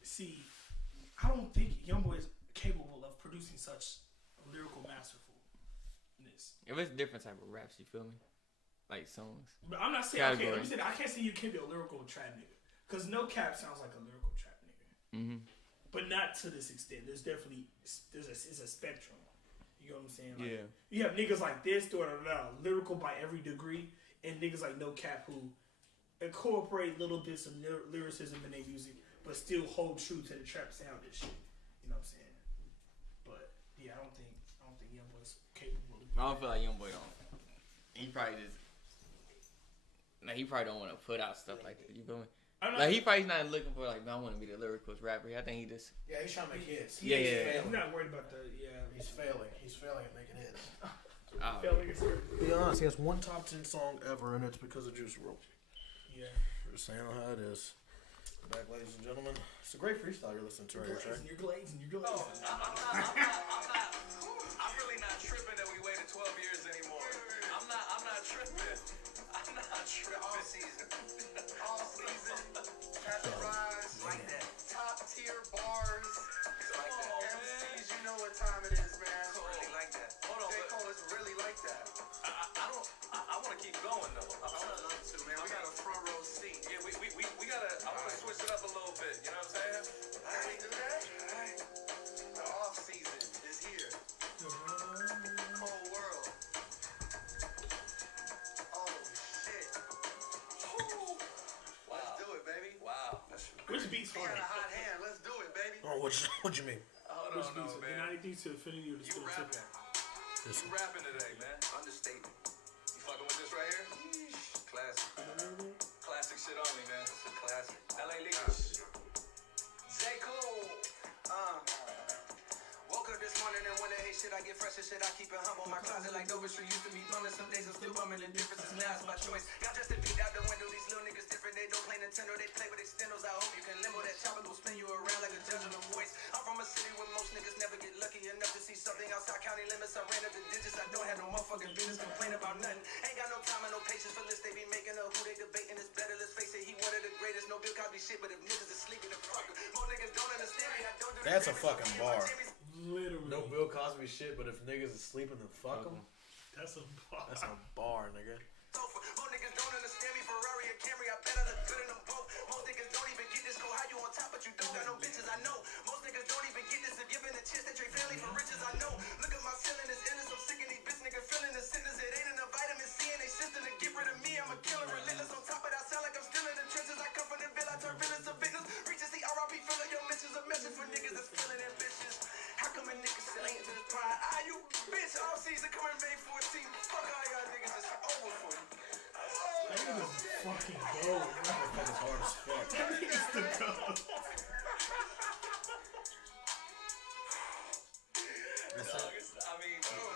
See, I don't think YoungBoy is capable of producing such lyrical masterfulness. If it's different type of raps, you feel me? Like songs. But I'm not saying I can't say you can be a lyrical trap nigga, cause No Cap sounds like a lyrical trap nigga, but not to this extent. There's definitely it's a spectrum. You know what I'm saying? Like, you have niggas like this doing lyrical by every degree, and niggas like No Cap who incorporate little bits of lyricism in their music, but still hold true to the trap sound and shit. You know what I'm saying? But yeah, I don't think YoungBoy's capable. I don't feel like YoungBoy don't. He probably don't want to put out stuff like that. You feel me? Like he probably not looking for like, I want to be the lyricals rapper. I think he just. Yeah, he's trying to make hits. Yeah. He's not worried about that. Yeah. He's failing. He's failing at making hits. Be honest, he has one top 10 song ever, and it's because of Juice WRLD. Yeah. Just saying how it is. Back, ladies and gentlemen. It's a great freestyle you're listening to right here, Trey. You're glazing. I'm really not tripping that we waited 12 years anymore. I'm not tripping. All season. Happy Rise. Like that. Top tier bars. Like that. MCs, you know what time it is, man. Really like that. Hold on. J. Cole is really like that. I want to keep going, though. I would love to, man. We got a front row seat. Yeah, we gotta, I want to switch it up a little bit. You know what I'm saying? Can we do that? All right. The off season is here. Cold world. Oh, shit. Wow. Let's do it, baby. Wow. Which beat's He had harder? a hot hand. Let's do it, baby. Oh, what you mean? I Which don't know, beat's man. 90 to Infinity or the You Still rapping. Tipping? You rapping today, man. Understatement. You fucking with this right here? Classic. Classic shit on me, man. It's a classic. LA Lakers. J. Cole. Woke up this morning and when I hate shit, I get fresh as shit. I keep it humble. My closet like Dover Street used to be bumming. Some days I'm still bumming. The difference is now it's my choice. Got just a beat out the window. These little niggas different. They don't play Nintendo. They play with extendos. I hope you can limbo. That chopper will spin you around like a judge on the voice. I'm from a city where most niggas never get lucky enough to see something outside county limits. I ran up the digits. I don't have no motherfucking business. Complain about nothing. Ain't got no time and no patience for lists. They be making up who they debating is better. Let's face it. He one of the greatest. No Bill Cosby shit. But if niggas are sleeping, the fuck. Most niggas don't understand me. I don't do the That's a fucking bar. Literally. No Bill Cosby shit, but if niggas is sleeping, then fuck them. That's a bar. That's a bar, nigga. Most niggas don't understand me. Ferrari or Camry, I bet I look good in them both. Most niggas don't even get this cold. How you on top, but you don't got no bitches, I know. Most niggas don't even get this. If given a chance, they trade family for riches, I know. Look at my ceiling, it's endless. I'm sick of these bitch niggas feeling the sickness. It ain't enough vitamin C in they system to get rid of me. I'm a killer, relentless. On top of that, I sound like I'm still in the trenches. I come from the ville, I turn villains to victims. Reach to see RIP, filling your mentions. A message for niggas that's feeling ambitious. How come a nigga still ain't to this pride? You bitch, all season coming May 14th. Fuck all y'all niggas, it's over for you. That nigga's fucking gold. That motherfucker's hard as fuck. That nigga's the gold.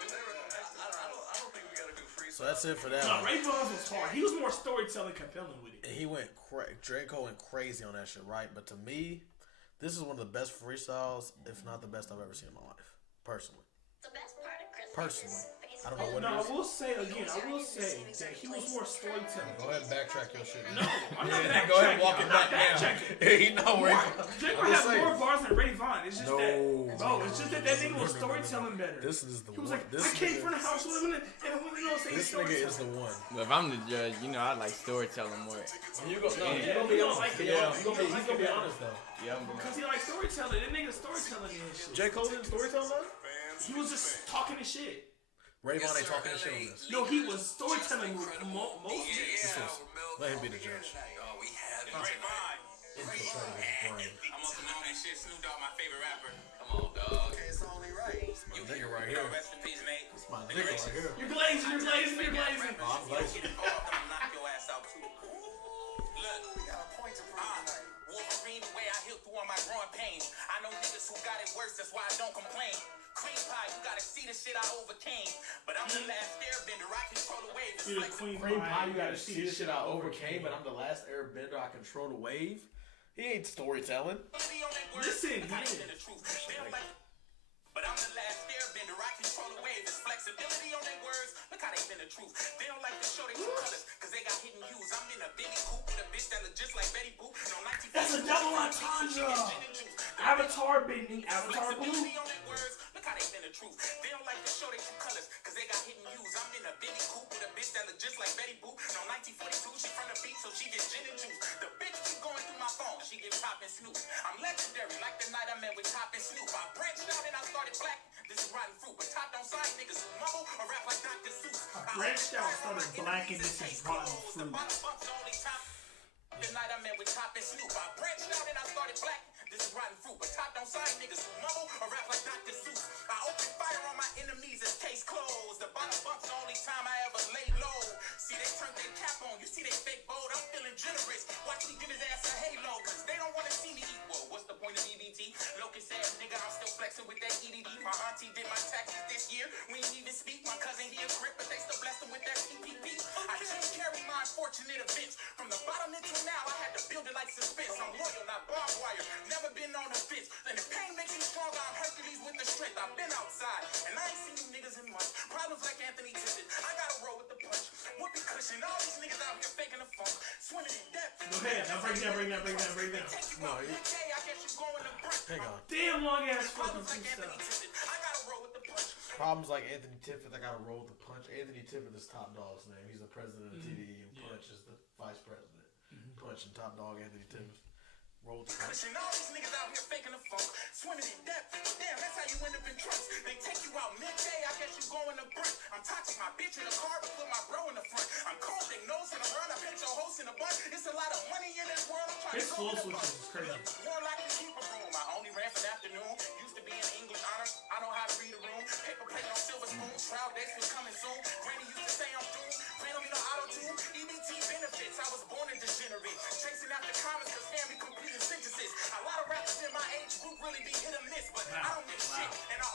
I don't think we gotta do free. So that's it for that No, one. Ray Vons was hard. He was more storytelling, compelling with it. And he went Draco went crazy on that shit, right? But to me, this is one of the best freestyles, if not the best I've ever seen in my life, personally. The best part of Christmas Personally, is I don't know what No, it I is. will say again, that he was more storytelling. Go ahead and backtrack your shit. No, I'm not backtracking. Go ahead and walk I'm it not back down. backtracking. He know where. Draco has more bars than Ray Vaughn. It's just that. No. It's just that nigga was storytelling better. This is the He was one. like, This I came nigga- from the house with him, and you know, say This nigga is the one. If I'm the judge, you know I like storytelling more. You go, no, Yeah. you gonna be honest. like it. Yeah, He's gonna be honest though. Yeah, I'm Because he likes storytelling. That nigga storytelling and shit. J. Cole didn't storytell though? He was just talking his shit. Ray Vaughn ain't talking shit on this. No, he was storytelling most This is, let him be the judge. Oh, we have it. Infiltrating his brain. I'm on some moment shit. Snoop Dogg, my favorite rapper. Come on, dog. Okay, it's only right. My nigga right here. Rest in peace, mate. It's my nigga right here. You're glazing. I'm glazing. I'm glazing. I'm knock your ass out too. Look, We got a point to prove tonight. Wolverine, the way I heal through all my growing pains. I know niggas who got it worse, that's why I don't complain. Cream pie, you gotta see the shit I overcame. But I'm the last airbender, I control the wave. It's You're the like queen Cream pie. pie, you gotta see this shit I overcame, but I'm the last airbender. I control the wave. He ain't storytelling. Listen, But I'm the last airbender, I control the wave. It's flexibility on their words. Look how they been the truth. They don't like to show their true colors, cause they got hidden views. I'm in a Benny coupe with a bitch that look just like Betty Boop. No, That's a double entendre. Avatar bending, Avatar blue. Look how they been the truth. They don't like to show their true colors, cause they got hidden views. I'm in a Benny coupe with a bitch that look just like Betty Boop. No, 1942, she from the beach, so she get gin and juice. The bitch keep going through my phone, she get Pop and Snoop. I'm legendary, like the night I met with Top and Snoop. I branched out and I started black. This is rotten fruit, but Top don't sign niggas who mumble or rap like Dr. Seuss. Branched out, started black, and this is rotten fruit. The night I met with Top and Snoop. I branched out and I started black. This is rotten fruit, but Top don't sign niggas who mumble or rap like Dr. Seuss. I open fire on my enemies as case closed. The bottom bump's the only time I ever laid low. See, they turned their cap on. You see they fake bold. I'm feeling generous. Watch me give his ass a blessing with that EDD. My auntie did my taxes this year. We ain't even speak. My cousin, he a grip, but they still blessed him with that PPP. I just carry my unfortunate events. From the bottom until now, I had to build it like suspense. I'm loyal, not barbed wire. Never been on the fence. And if pain makes me stronger, I'm Hercules with the strength. I've been outside, and I ain't seen you niggas in months. Problems like Anthony Tippett. I gotta roll with the punch. Whoopee cushion. All these niggas out here faking the funk. Swimming in depth. Go ahead. Now break down. No, hang on. Damn long ass fucking freestyle. I gotta roll with the punch. Problems like Anthony Tippett, I gotta roll with the punch. Anthony Tippett is Top Dog's name. He's the president of TDE, and Punch is the vice president. Punch and Top Dog Anthony Tippett. Roll with the punch. All these niggas out here faking the funk, swimming in depth. Damn, that's how you end up in trunks. They take you out midday, I guess you going to brunch. I'm toxic, my bitch in the car, but put my bro in the front. I'm cold, they nose in the run, I paint your host in the bun. It's a lot of money in this world, I'm trying His to flow go in the switches bun. is crazy. More like a keeper room. I only ran for the afternoon. Used to be in English honors. I know how to read a room. Paper plate on silver spoon. Trial dates was coming soon. Granny used to say I'm doomed. Granny don't need no auto-tune. EBT benefits. I was born in degenerate. Chasing after comments cause family completing sentences. A lot of rappers in my age group really be hit or miss, but I don't miss shit. And I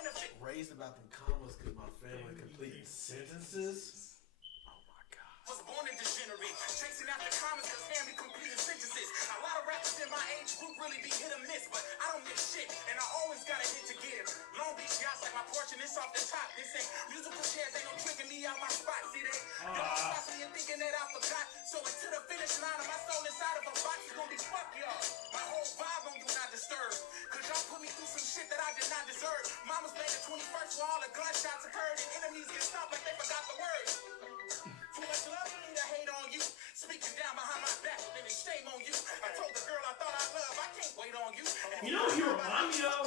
benefit. Raised about them commas cause my family completing sentences. Was born in degenerate, chasing after comments cause family completing sentences. A lot of rappers in my age group really be hit or miss, but I don't miss shit, and I always got a hit to give. Long Beach yachts like my porch and it's off the top. This ain't musical chairs, ain't no tricking me out my spot. See they don't stop me and thinking that I forgot. So until the finish line of my soul inside of a box is gonna be fuck y'all. My whole vibe on do not disturb, cause y'all put me through some shit that I did not deserve. Mama's made the 21st where all the gunshots occurred and enemies get stopped like they forgot the words. Too much love for me to hate on you. Speaking down behind my back, then it's shame on you. I told the girl I thought I loved, I can't wait on you. You know what he remind me of?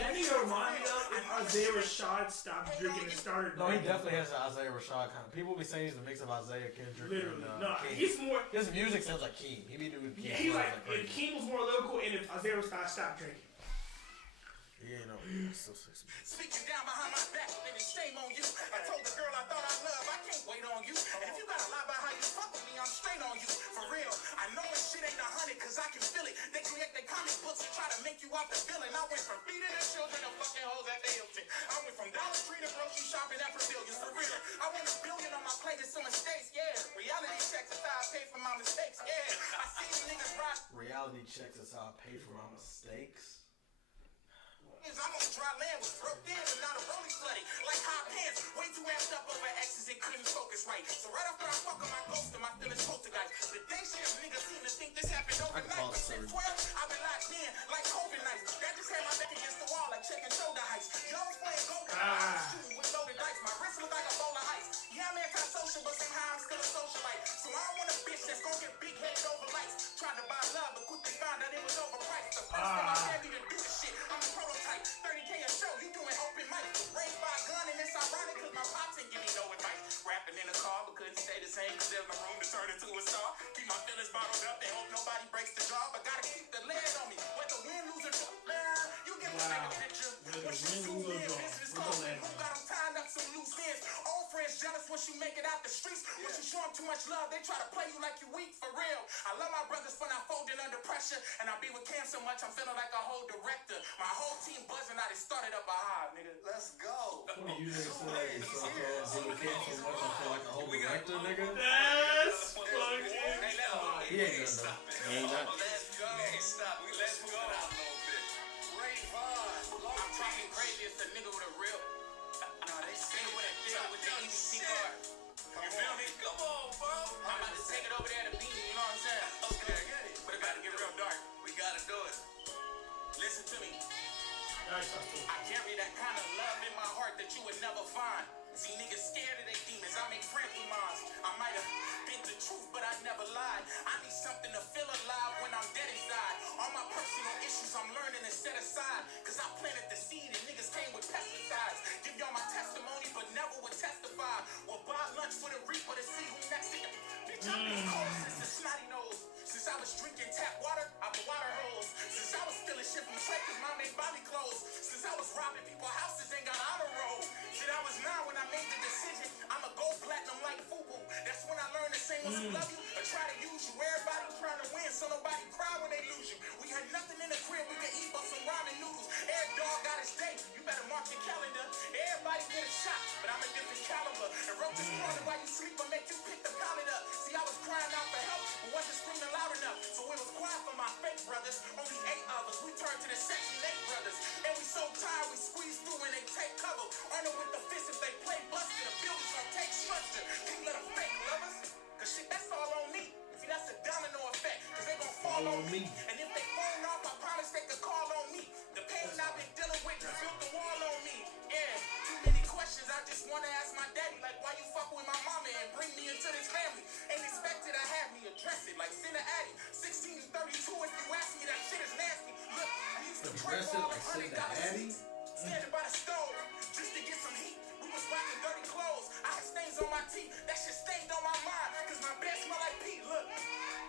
That nigga remind me of if Isaiah Rashad stopped drinking and started. No, he definitely has an Isaiah Rashad kind of. People be saying he's a mix of Isaiah Kendrick. Literally, and, no, Keem. he's more. His music sounds like Keem. He be doing Keem. Yeah, he's like crazy. if Keem was more lyrical, and if Isaiah Rashad stopped drinking. He ain't no. So Speaking down behind my back, then it's shame on you. I told the girl I thought I loved, I can't wait on you. And if you gotta lie about how you fuck with me, I'm straight on you. For real, I know this shit ain't 100, cause I can feel it. They create their comic books and try to make you out the villain. I went from feeding the children to fucking hoes at the Hilton. I went from Dollar Tree to grocery shopping at Pavilions. For real, I want $1 billion on my plate and some mistakes, yeah. Reality checks is how I pay for my mistakes, yeah. I see these niggas rock. Reality checks is how I pay for my mistakes. I'm on dry land, was broke in and not a rolling slutty. Like high pants, way too amped up over exes and couldn't focus right. So right after I fuck on my ghost and my feelings poltergeist. The day shift niggas seem to think this happened overnight. But since 12, I've been locked in like COVID nights. That just had my back against the wall like checking shoulder heights. Yo, playing golden shooting with loaded dice. My wrist look like a bowl of ice. Yeah, I'm antisocial, but somehow I'm still a socialite. So I don't want a bitch that's gonna get big headed over lights. Tried to buy love, but quickly found out it was overpriced. The first time I had me to do this shit, I'm a prototype. 30K a show, you doing open mic. Raised by a gun, and it's ironic cause my pops didn't give me no advice. Rapping in the car, but couldn't stay the same cause there's no room to turn into a star. Keep my feelings bottled up and hope nobody breaks the jaw. But gotta keep the lead on me. Whether win, lose, or draw. You get my bigger picture. What you do in business calling. Who got them tying up some loose ends? Old friends jealous once you make it out the streets. Once you show them too much love, they try to play you like you weak. For real, I love my brothers for not folding under pressure. And I be with Cam so much, I'm feeling like a whole director. My whole team buzzing out, it started up a hive, nigga. Let's go. What you niggas say? So called so much, I feel like a whole director, nigga. That's fucking. He ain't done though. He ain't done. Let's go. Stop. Let's go out a little bit. Great vibe. I'm talking crazy, it's a nigga with a real. They say with a deal with the EBT card. You feel me? Come on, bro. I'm about to take it over there to Beanie, you know what I'm saying? Okay, I get it. But it gotta get real dark. We gotta do it. Listen to me. I carry that kind of love in my heart that you would never find. See niggas scared of their demons, I make friends with mine. I might have been the truth, but I never lied. I need something to feel alive when I'm dead inside. All my personal issues I'm learning to set aside. Cause I planted the seed and niggas came with pesticides. Give y'all my testimony, but never would testify. Well, buy lunch for the reaper to see who next to you. Bitch, I've been cold since the snotty nose. Since I was drinking tap water out the water hose. Since I was stealing shit from Trey cause mom made Bobby clothes. Since I was robbing people's houses and got honor roll. Shit, I was 9 when I made the decision. I'ma go platinum like FUBU. That's when I learned to sing when I love you or try to use you. Everybody trying to win, so nobody cry when they lose you. We had nothing in the crib, we could eat but some ramen noodles. Air dog me. And if they phone off, I promise they could call on me. The pain I've been dealing with just built the wall on me. Yeah, too many questions. I just want to ask my daddy, like, why you fuck with my mama and bring me into this family? Ain't expected I have me address it, like send a addy. 16 to 32, if you ask me, that shit is nasty. Look, I used to pray for all the $100 seats. Standing by the stove, just to get some heat. We was rocking dirty clothes. I had stains on my teeth. That shit stained on my mind, cause my bed smell like Pete. Look,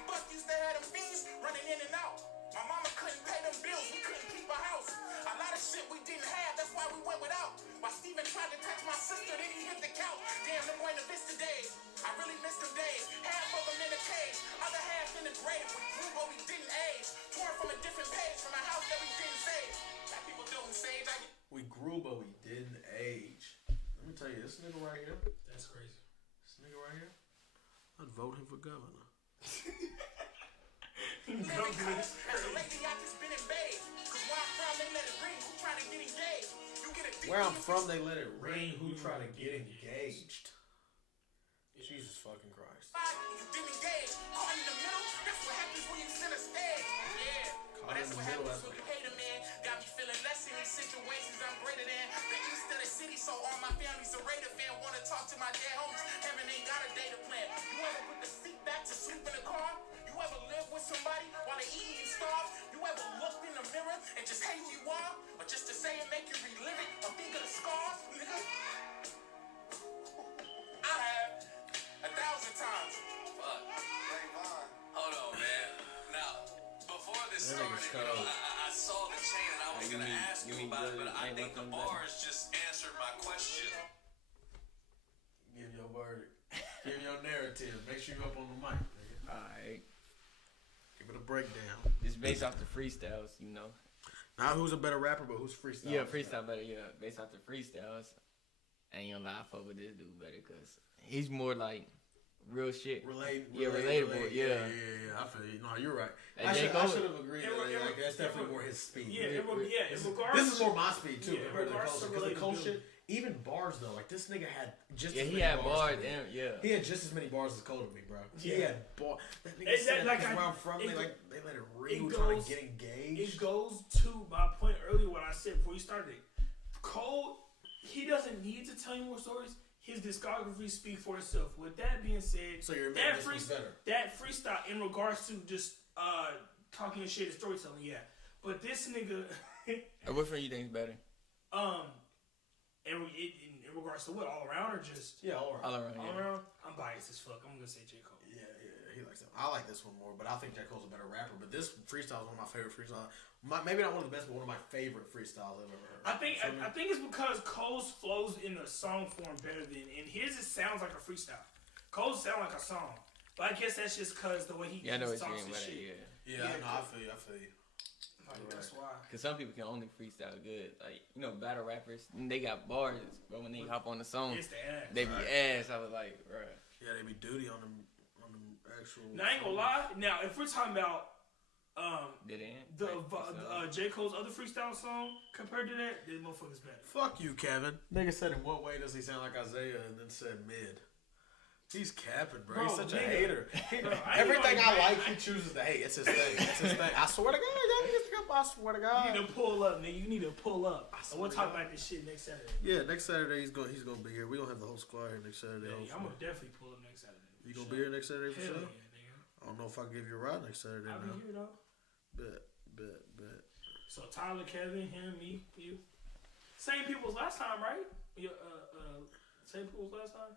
Buck used to have them fiends running in and out. My mama couldn't pay them bills, we couldn't keep a house. A lot of shit we didn't have, that's why we went without. While Steven tried to touch my sister, then he hit the couch. Damn, them Buena Vista days. I really miss them days. Half of them in a cage, other half in the grave. We grew but we didn't age. Torn from a different page, from a house that we didn't save. Black people don't sage. We grew, but we didn't age. Let me tell you, this nigga right here. That's crazy. This nigga right here. I'd vote him for governor. As a lady, I just been invaded. Cause where I'm from, they let it ring. Who trying to get engaged? You get a Where I'm from, they let it rain. Who try to get engaged? Jesus fucking Christ. You didn't engage. Caught in the middle. That's what happens when you send a stage. Yeah. But that's what happens when you hate a man. Got me feeling less in these situations. I'm greater than the east of the city. So all my family's a Raider fan. Wanna talk to my dad homies. Heaven ain't got a data plan. You ever put the seat back to sleep in the car? You ever live with somebody while they eat and starve? You ever looked in the mirror and just hate who you are? Or just to say and make you relive it? Or think of the scars? Nigga? I have 1,000 times. Fuck. Hold on, man. Now, before this started, I saw the chain and I was going to ask you about it, but I think the bars just answered my question. Give your verdict. Give your narrative. Make sure you're up on the mic, nigga. Alright. Give it a breakdown. It's based off the freestyles, you know. Not who's a better rapper, but who's freestyle. Yeah, freestyle better, yeah. Based off the freestyles. I ain't gonna lie, I fuck with this dude better because he's more like real shit. Relatable, yeah. I feel you. No, you're right. And I should have agreed that that's definitely more his speed. In regards, this is more my speed too. Because the cold shit, even bars though, like this nigga had just he as many had bars. He had just as many bars as Cole to me, bro. Yeah. He had bars. That nigga said like where I'm from, they let it ring. We're trying to get engaged. It goes to my point earlier, what I said before you started. Cole, he doesn't need to tell you more stories. His discography speak for itself. With that being said, so you're that freestyle in regards to just talking shit and storytelling, yeah. But this nigga, which one you think is better? In regards to what, all around or just all around. All around. I'm biased as fuck. I'm gonna say J. Cole. Yeah, he likes that. I like this one more, but I think J. Cole's a better rapper. But this freestyle is one of my favorite freestyles. Maybe not one of the best, but one of my favorite freestyles I've ever heard. I think it's because Cole's flows in the song form better than, and his it sounds like a freestyle. Cole's sound like a song, but I guess that's just because the way he talks and shit. I feel you. Like, that's why. Because some people can only freestyle good. Like, you know, battle rappers, they got bars, but when they hop on the song, it's the ass. They be ass. I was like, bruh. Yeah, they be duty on them actual. Now, I ain't gonna lie. Now, if we're talking about J. Cole's other freestyle song compared to that, this motherfucker's better. Fuck you, Kevin. Nigga said, in what way does he sound like Isaiah? And then said mid. He's capping, bro. He's such a hater. Everything I like, he chooses to hate. It's his thing. I swear to God, I swear to God. You need to pull up, nigga. You need to pull up. We'll talk about this shit next Saturday. Yeah, next Saturday he's gonna be here. We gonna have the whole squad here next Saturday. Yeah, I'm gonna definitely pull up next Saturday. You gonna be here next Saturday for sure? Yeah, nigga. I don't know if I can give you a ride next Saturday. I'll be here though. Bet. So Tyler, Kevin, him, me, you. Same people as last time, right? Same people as last time.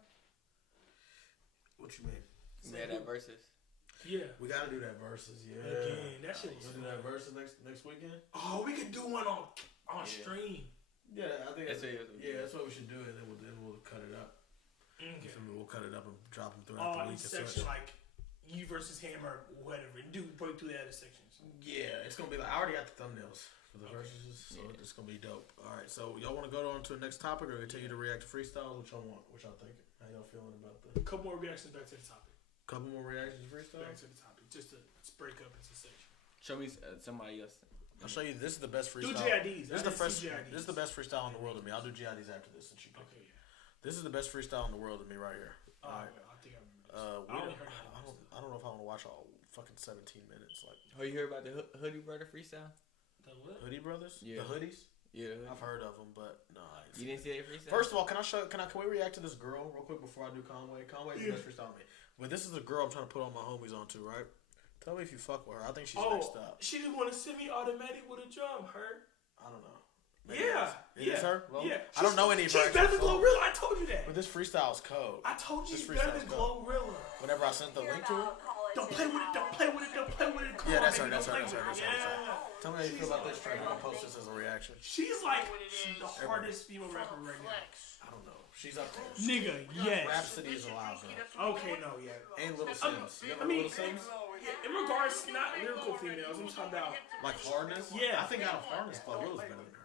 What you mean? Yeah, that versus. Yeah. We gotta do that versus, yeah. Again, that shit is do that versus next weekend? Oh, we could do one on stream. Yeah, I think that's what we should do, and then we'll cut it up. Okay. We'll cut it up and drop them throughout the week. Each section, like you versus him or whatever. Break through the other sections. Yeah, it's gonna be like I already got the thumbnails for the verses, so it's gonna be dope. All right, so y'all want to go on to the next topic or continue to react to freestyles? Which y'all want? What y'all thinking? How y'all feeling about that? A couple more reactions back to the topic. Couple more reactions to freestyle? Back to the topic, just to break up into sections. Show me somebody else. I'll show you. This is the best freestyle. Do GIDs. This is the best freestyle in the world to me. I'll do GIDs after this. Since you picked. Okay, yeah. This is the best freestyle in the world to me right here. I think I remember this. I only heard I don't know if I want to watch all fucking 17 minutes. Like, Oh, you heard about the Hoodie Brother freestyle? The what? Hoodie Brothers? Yeah. The hoodies? Yeah. I've heard of them, but no. You didn't see that freestyle? First of all, can we react to this girl real quick before I do Conway? Conway's the best freestyle man. But this is a girl I'm trying to put all my homies onto, right? Tell me if you fuck with her. I think she's next up. She didn't want to semi-automatic with a drum. Her. I don't know. Yeah. Is her? Well, Yeah. I don't know any of her. She's better than Glorilla. I told you that. But this freestyle's code. I told you she's better than Glorilla. Whenever I sent the link to her. Don't play with it. Don't play with it. Don't play with it. Come Yeah, on, that's her. baby, That's don't her. play That's her. with it. That's her. Yeah. Tell me how you feel about this track. I'm gonna post this as a reaction. She's like the hardest female rapper right now. I don't know. She's up there. Nigga, yes. Rhapsody is allowed. Okay, no, yeah. And Little Sims. You I ever mean, Little Sims? in regards to not lyrical females, I'm talking about Like hardness? Yeah. I think out of hardness, Glorilla's better than her.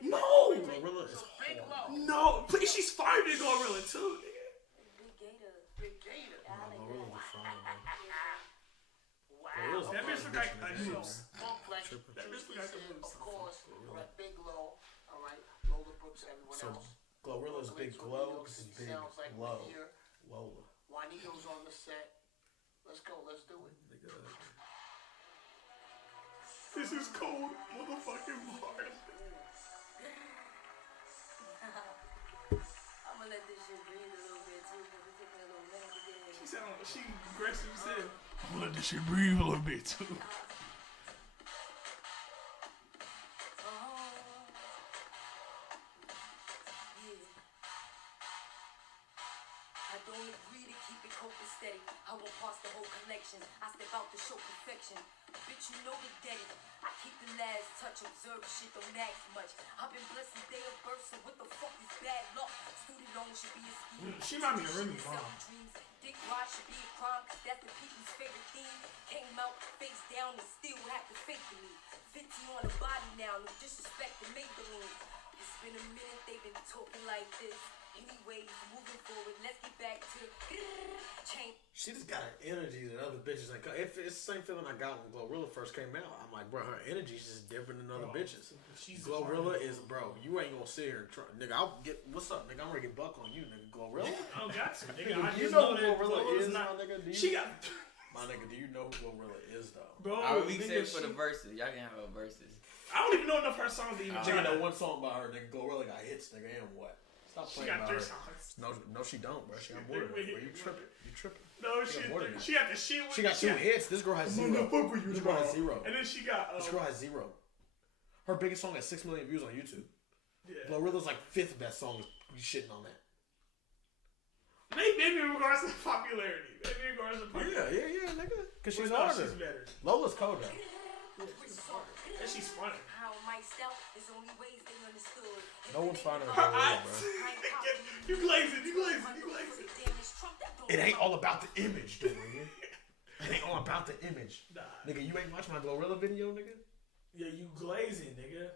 no, Glorilla is hard. no. Please, she's fire than Glorilla too, nigga. Glorilla's the front, man. That bitch look like a noose. Tripping. That bitch look like a noose. Of course, we're at Big Low. All right, Lola Brooks, everyone So else. Glorilla's big glow, this is big Sounds like low. we're here. Lola. Juanito's on the set. Let's go. Let's do it. Nigga. This is cold, motherfucking hard. I'm gonna let this shit breathe a little bit too, because it's taking a little minute to get in. She aggressive as hell. I'm gonna let this shit breathe a little bit too. I don't agree to keep it copacetic. I won't pass the whole collection. I step out to show perfection. Bitch, you know the daddy. I keep the last touch, observe shit, don't ask much. I've been blessed since day of birth, so what the fuck is bad luck? Student loan should be a scheme. She remind me of Remy Ma. Dick ride should be a crime, cause that's the people's favorite theme. Came out face down and still had to fake to me. 50 on the body now, no disrespect to Maybelline. It's been a minute they've been talking like this. Anyways, moving forward, let's get back to change. She just got an energy that other bitches ain't got. It's the same feeling I got when Glorilla first came out. I'm like, bro, her energy's just different than other bitches. Glorilla is, bro, you ain't gonna sit here and try. Nigga, I'll get, what's up, nigga? I'm ready to get buck on you, nigga. Glorilla? I don't got to, nigga. I You just know know who that Glorilla is, not, my nigga? My nigga, do you know who Glorilla is, though? Bro, I would be nigga, safe for the verses. Y'all can have a verses. I don't even know enough of her songs to even Nigga, know one song by her, nigga. Glorilla got hits, nigga, and what? Stop She playing got about 3 her. songs. No, she don't, bro. She got more than that, bro. You tripping. You tripping. No, She got more than that. she got the shit with She got 2 hits. This girl has 0. This girl has 0. And then she got This girl has 0. Her biggest song has 6 million views on YouTube. Yeah. Glorilla's like 5th best song. You shitting on that? Maybe in regards to popularity. Maybe in regards to popularity. Yeah, nigga. Because she's But no, harder. she's better. Lola's cold though. And she's funny. How mic'd out is only ways they understood. No one's finding Her Glorilla, eyes. bro. You glazing. You glazing. You glazing. It ain't all about the image, Dorian. It ain't all about the image. Nah. Nigga, you ain't watched my Glorilla video, nigga? Yeah, you glazing, nigga.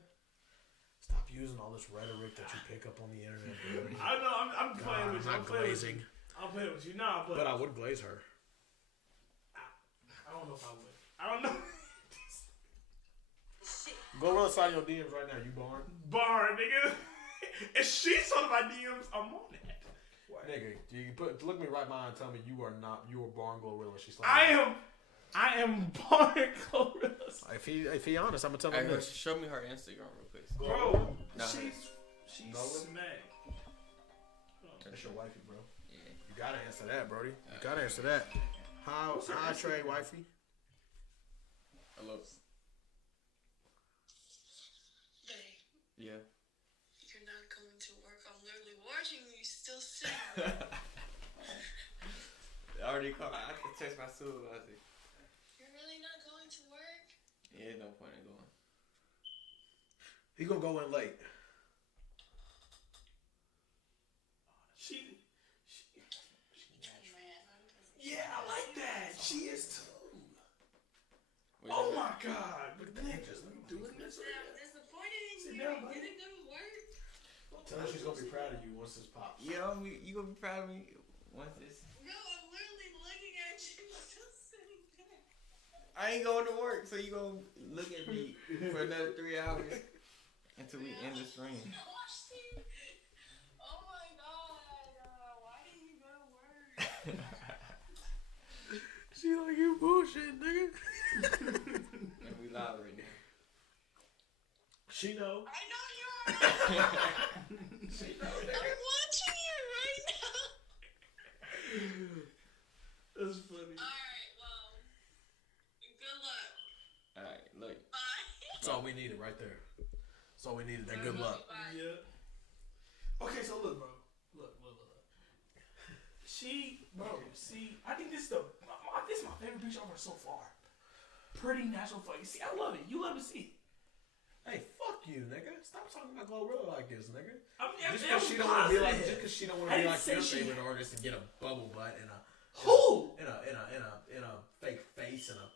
Stop using all this rhetoric that you pick up on the internet, Dorian. I know. I'm playing with you. I'm I'm playing with glazing. you. I'm playing with you. Nah, but I would glaze her. I don't know if I would. I don't know. Glorilla slide your DMs right now. You barn? Barn, nigga. If she's on my DMs, I'm on it. Nigga, you look me right in my eye and tell me you are barn Glorilla. She's like, I am barn Glorilla. If he honest, I'm gonna tell him Hey, this. show me her Instagram real quick. Bro, No. she's Glorilla? smack. That's your wifey, bro. Yeah. You gotta answer that, Brody. You gotta answer that. Hi, Trey, wifey. Hello. Babe, Yeah. you're not coming to work. I'm literally watching you still sitting. I already called. I can text my supervisor. You're really not going to work? Yeah, no point in going. He gonna go in late. Yeah, I like that. She is too. Wait, Oh wait. my god. But then just doing this. I'm disappointed in Sit you. down, You buddy. didn't go to work. Tell her she's gonna be proud of you once this pops. Yeah, you gonna be proud of me once this. No, I'm literally looking at you still sitting there. I ain't going to work, so you gonna look at me for another 3 hours until we end the stream. Oh my god. Why didn't you go to work? She like, you bullshit, nigga. And we live right now. She know. I know you are. She know, nigga. I'm watching you right now. That's funny. Alright, well, good luck. Alright, look. Bye. That's all we needed right there. That's all we needed. That good luck. Yeah. Okay, so look, bro. Look. See, I think this is my favorite picture of her so far. Pretty natural fucking. See, I love it. You love to see it. Hey, fuck you, nigga. Stop talking about Glorilla like this, nigga. Just because she don't want to be like, your favorite artist and get a bubble butt and a in a fake face and a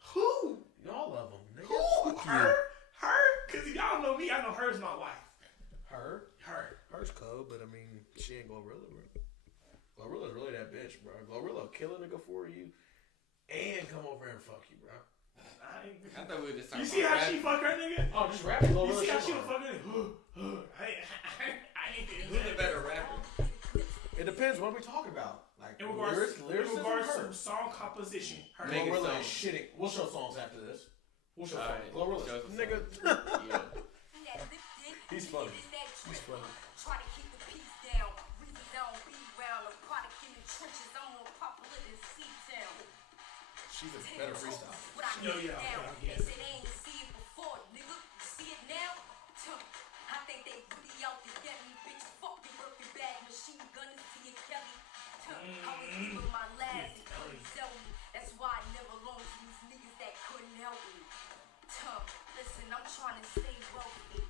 all of them, nigga. Fuck you. Her, because y'all know me. I know her's my wife. Her's cold, but I mean, she ain't Glorilla, bro. Glorilla's really that bitch, bro. Glorilla will kill a nigga for you and come over and fuck you, bro. I thought we were just talking You see how she fuck her nigga? Oh, just rap. You see how she was fucking it? Who's the better rapper? It depends. What are we talking about? Like In regards to her. song composition. Her Glorilla is shitting. We'll show songs after this. We'll show songs. Glorilla, nigga. He's funny. He's funny. Try to keep the peace down. Reasons I don't be round. A product in the trenches. I'm more popular than C-Town. She's a better freestyle. Yeah. They say they ain't see it before, nigga. See it now? I think they really out to get me, bitch. Fuck your working bag, machine gunners to your Kelly. I was giving my last and couldn't sell me. That's why I never loaned to these niggas that couldn't help me. Listen, I'm trying to stay wealthy.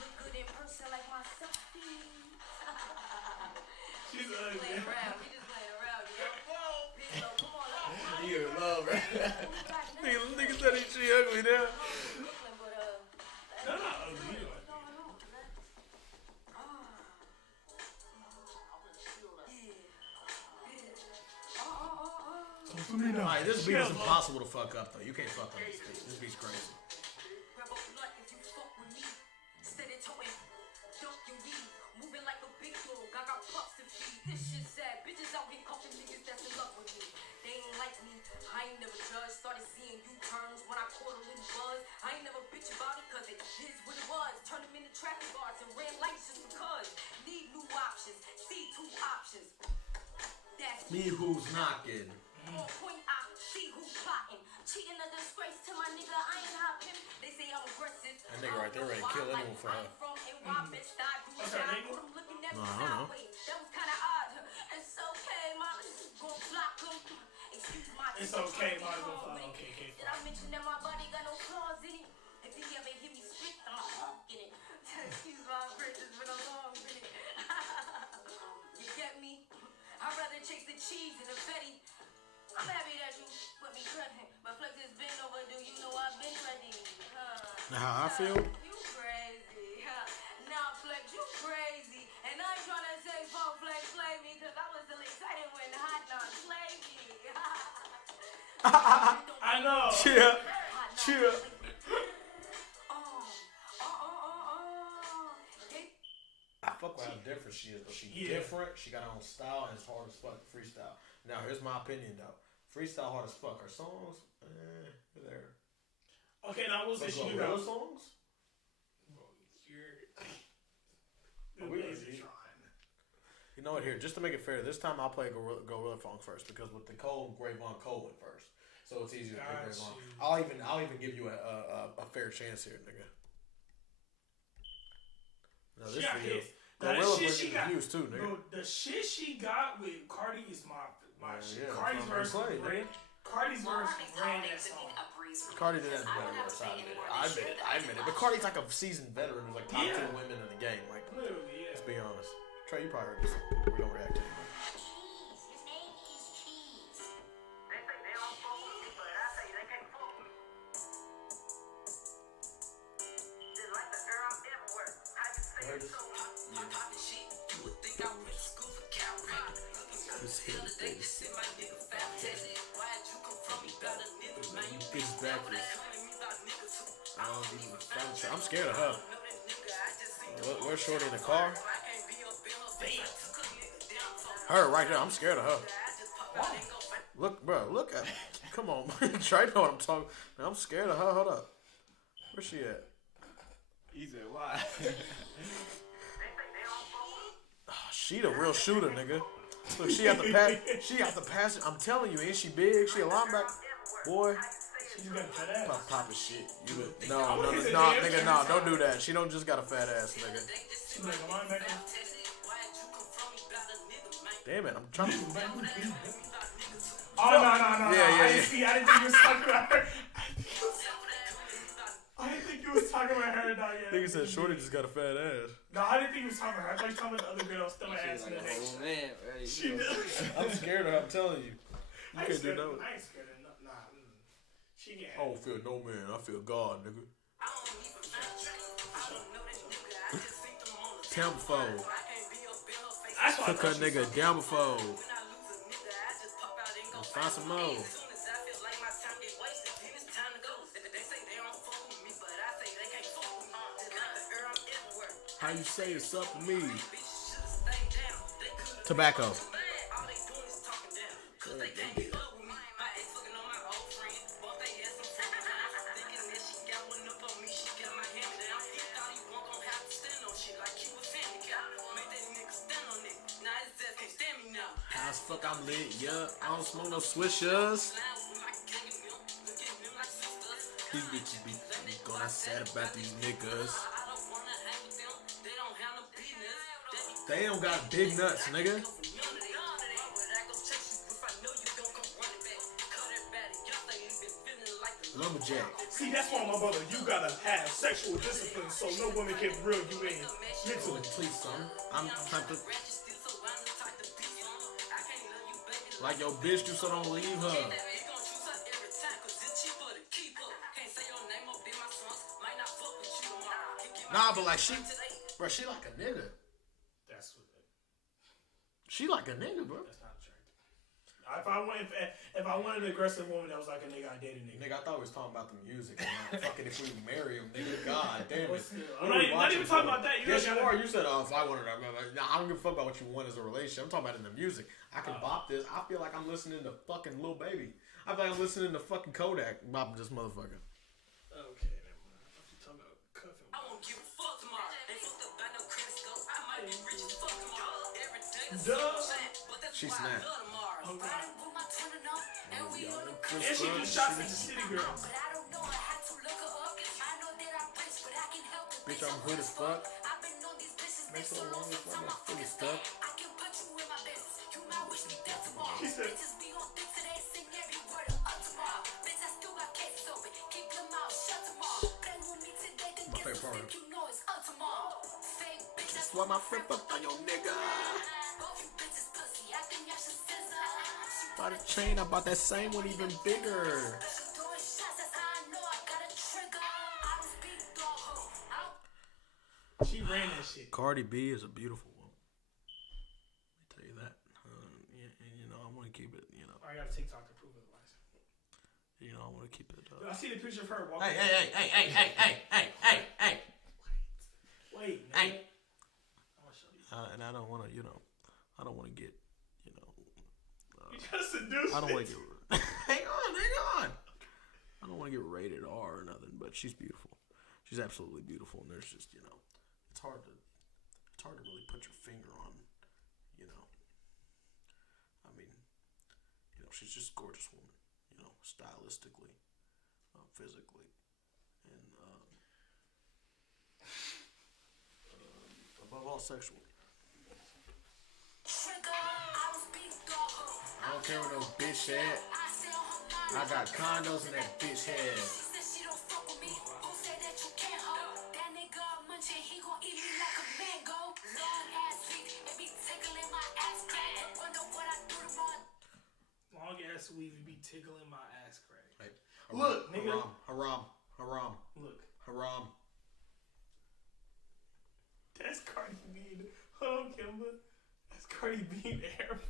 Look good in person like my selfie. She's ugly. Playing around. He just playing around, yo. Bitch, so come on, let's You in love, right? Nigga said she ugly now. They're not ugly. Alright, this beat is impossible to fuck up though. You can't fuck up this beat. This beat's crazy. Grab a blunt if you fuck with me. Steady towing, dunking weed. Moving like a big dog. I got pups to feed. This shit sad. Bitches out here cuffing niggas that's in love with me. They ain't like me. I ain't never judged. Started seeing U-turns when I caught a little buzz. I ain't never bitch about it cause it is what it was. Turned them into traffic guards and ran lights just because. Need new options. See two options. That's Me who's knocking. on point, I see who's plotting. Cheating a disgrace to my nigga, I ain't hopping. They say I'm aggressive. That nigga right there ready to kill anyone for her. I'm from NY, bitch, I do it now. Put him looking at me I don't know. sideways. That was kinda odd. It's okay, mama, gon' block him. Excuse my It's okay, mama, gon' block him. Okay. Did I mention that my body got no flaws in it? If he ever hit me spit, I'ma honk in it. Excuse my French, it's been a long minute. You get me? I'd rather chase the cheese than the fetty. I'm happy that you put me pregnant, but Flex has been overdue. You know I've been ready. Now how I feel? You crazy. Nah, Flex, you crazy. And I ain't trying to say fuck Flex slay me, cause I was still excited when Hot Dog slayed me. I know. Cheer. I fuck with how different she is, but she's different. She got her own style and it's hard as fuck to freestyle. Now here's my opinion though. Freestyle hard as fuck. Her songs, they're there. Okay, now we'll say she do Glorilla songs. You know what? Here, just to make it fair, this time I'll play Gorilla Funk first because with the Cole, Grayvon Cole went first, so it's easier to pick Grayvon. I'll even give you a fair chance here, nigga. No, this video, Gorilla bringing the views too, nigga. Bro, the shit she got with Cardi is my shit. Yeah, Cardi's verse was great. Cardi's verse ran that song. Cardi did have a better verse. I admit it. But Cardi's like a seasoned veteran who's like top 2 women in the game. Like, let's be honest. Trey, you probably heard this. We don't react to it. I'm scared of her. Where's Shorty in the car? Her right there. I'm scared of her. Look, bro, look at. Come on, Trey know what I'm talking. Man, I'm scared of her. Hold up. Where's she at? He said, why? She the real shooter, nigga. Look, she have to pass. She have to pass it. I'm telling you, ain't she big? She a linebacker, boy. She's got a fat ass. Pop his shit. No, nigga, no, don't do that. She don't just got a fat ass, nigga. She's like a linebacker. Damn it, I'm trying to. Oh no. Yeah. I didn't think you was talking about her. I didn't think you was talking about her. Nigga said Shorty just got a fat ass. No, I didn't think you was talking about her. I thought you were talking about the other girl that was still ass in the neck. Oh man, right? She does. I'm scared of her. I'm telling you. You can't do no. I ain't scared of nah. She get. I don't feel no man. I feel God, nigga. Down before. Took her nigga down before. Let's find some more. How you say it's up for me? Tobacco. As fuck, I'm lit, yeah. I don't smoke no swishers. These bitches be gonna sad about these niggas. They don't got big nuts, nigga. Lumberjack. See, that's why, my brother, you gotta have sexual discipline so no woman can reel you in mentally. Please, son. I'm trying to. Like your bitch, you so don't leave her. Nah, but like she like a nigga. That's what. She like a nigga, bro. That's not attractive. If I wanted an aggressive woman that was like a nigga, I dated a nigga. Nigga, I thought we was talking about the music. Fucking if we marry him, nigga. God damn it. I'm not even talking about that. Yes, you are. You said, if I wanted to. Nah, I don't give a fuck about what you want as a relationship. I'm talking about in the music. I can bop this. I feel like I'm listening to fucking Lil Baby. I feel like I'm listening to fucking Kodak bopping this motherfucker. Okay, never mind. I thought you talking about cuffing. I won't give a fuck tomorrow. Ain't fucked up by no credit score. I might be rich as fuck tomorrow. Every day the sun. She snapped. Okay. And she just shots at the city girls. Bitch, I'm good as fuck. Make so long as I'm fully stuck. She said, my favorite part. Just why my flip up on your nigga. Bought a chain, I bought that same one even bigger. she ran that shit. Cardi B is a beautiful woman. Let me tell you that. You know, I want to keep it, you know. I got a TikTok to prove otherwise. You know, I want to keep it. I see the picture of her walking. Hey. Wait, man. Hey. And I don't want to, you know, I don't want to get, you know. You gotta seduce I don't want to get. Hang on. I don't want to get rated R or nothing, but she's beautiful. She's absolutely beautiful, and there's just, you know, it's hard to really put your finger on, you know. I mean, you know, she's just a gorgeous woman, you know, stylistically, physically, and above all, sexually. I don't care where no bitch at. I got condos in that bitch head. Long ass weave be tickling my ass crack. Hey, look, nigga. Haram. Look. Haram. That's Cardi B. Hold on, Kimba. That's Cardi B in the airport.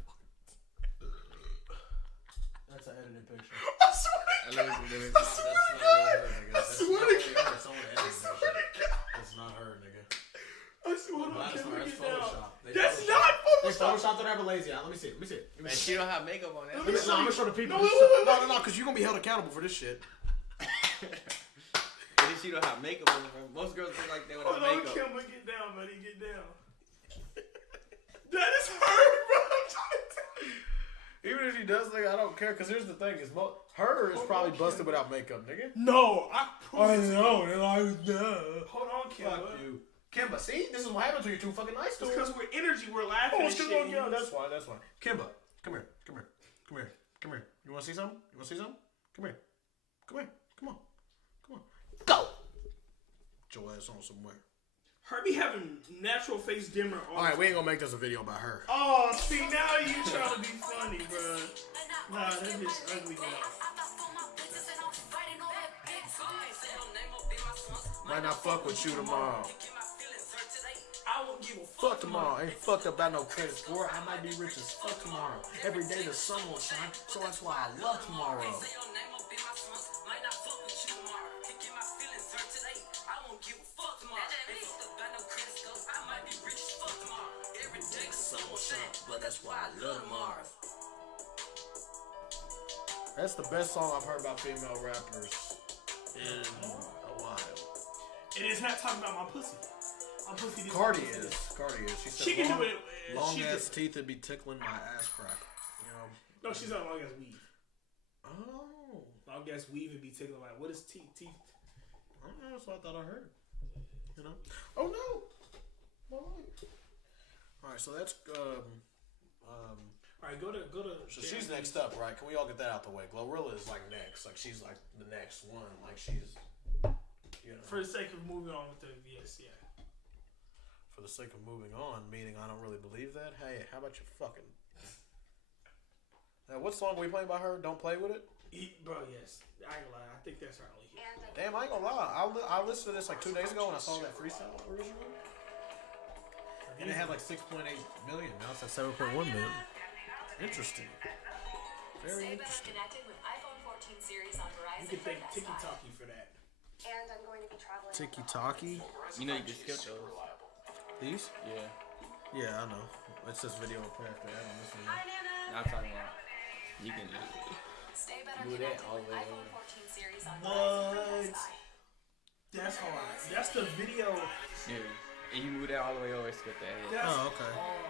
That's an edited picture. I swear to God. It's not her, nigga. I Hold on, can we get down? They That's Photoshop. not They Photoshop. Photoshop that rapper lazy. Let me see it. And she don't have makeup on that. I'm gonna show the people. No, because you're gonna be held accountable for this shit. And then she don't have makeup on her. Most girls look like they would have Hold on, makeup. Kimber, get down, buddy, get down. That is her, bro. I'm trying to tell you. Even if she does, nigga, I don't care. Because here's the thing: her is probably busted without makeup, nigga. No, I know. I was Hold on, Kimber. Fuck you, Kimba. See, this is what happens when you're too fucking nice to It's her. because we're energy, we're laughing. Oh, and shit, shit. yeah, that's fine. That's fine. Kimba, come here. Come here. Come here. Come here. You want to see something? You want to see something? Come here. Come here. Come on. Come on. Go. Get your ass on somewhere. Her be having natural face dimmer. All right, we ain't gonna make this a video about her. Oh, see, now you trying to be funny, bro. Nah, that bitch ugly, bro. Might not fuck with you tomorrow. I won't give a Fuck tomorrow. Ain't fucked up about no credit score. I might be rich as fuck tomorrow. Every day the sun will shine, so that's why I love tomorrow. But that's why I love tomorrow. That's the best song I've heard about female rappers in a while. It is not talking about my pussy. My pussy. Cardi is. She said She can do it. Long ass teeth would be tickling my ass crack. You know. No, she's not long ass weave. Oh. Long ass weave and be tickling like what is teeth? I don't know. That's what I thought I heard. You know. Oh no. All right. So that's All right, go to. So she's next up, right? Can we all get that out the way? Glorilla is like next. Like she's like the next one. Like she's. You know. For the sake of moving on with the yeah. For the sake of moving on, meaning I don't really believe that. Hey, how about you fucking? Now, what song are we playing by her? Don't play with it. Bro, yes. I ain't gonna lie. I think that's her only hit. Damn, I ain't gonna lie. I listened to this like 2 days ago when I saw that freestyle originally. And it had like 6.8 million. Now it's at 7.1 million. Interesting. Very interesting. You can thank Tiki Talkie for that. And I'm going to be traveling. Tiki Talkie? You know you can skip those. These? Yeah. Yeah, I know. It's this video will play after that on this one. I'm talking about. You can move that all the way over. What? That's hard. That's the video. Yeah. And you move that all the way over, skip that head. That's okay. hard.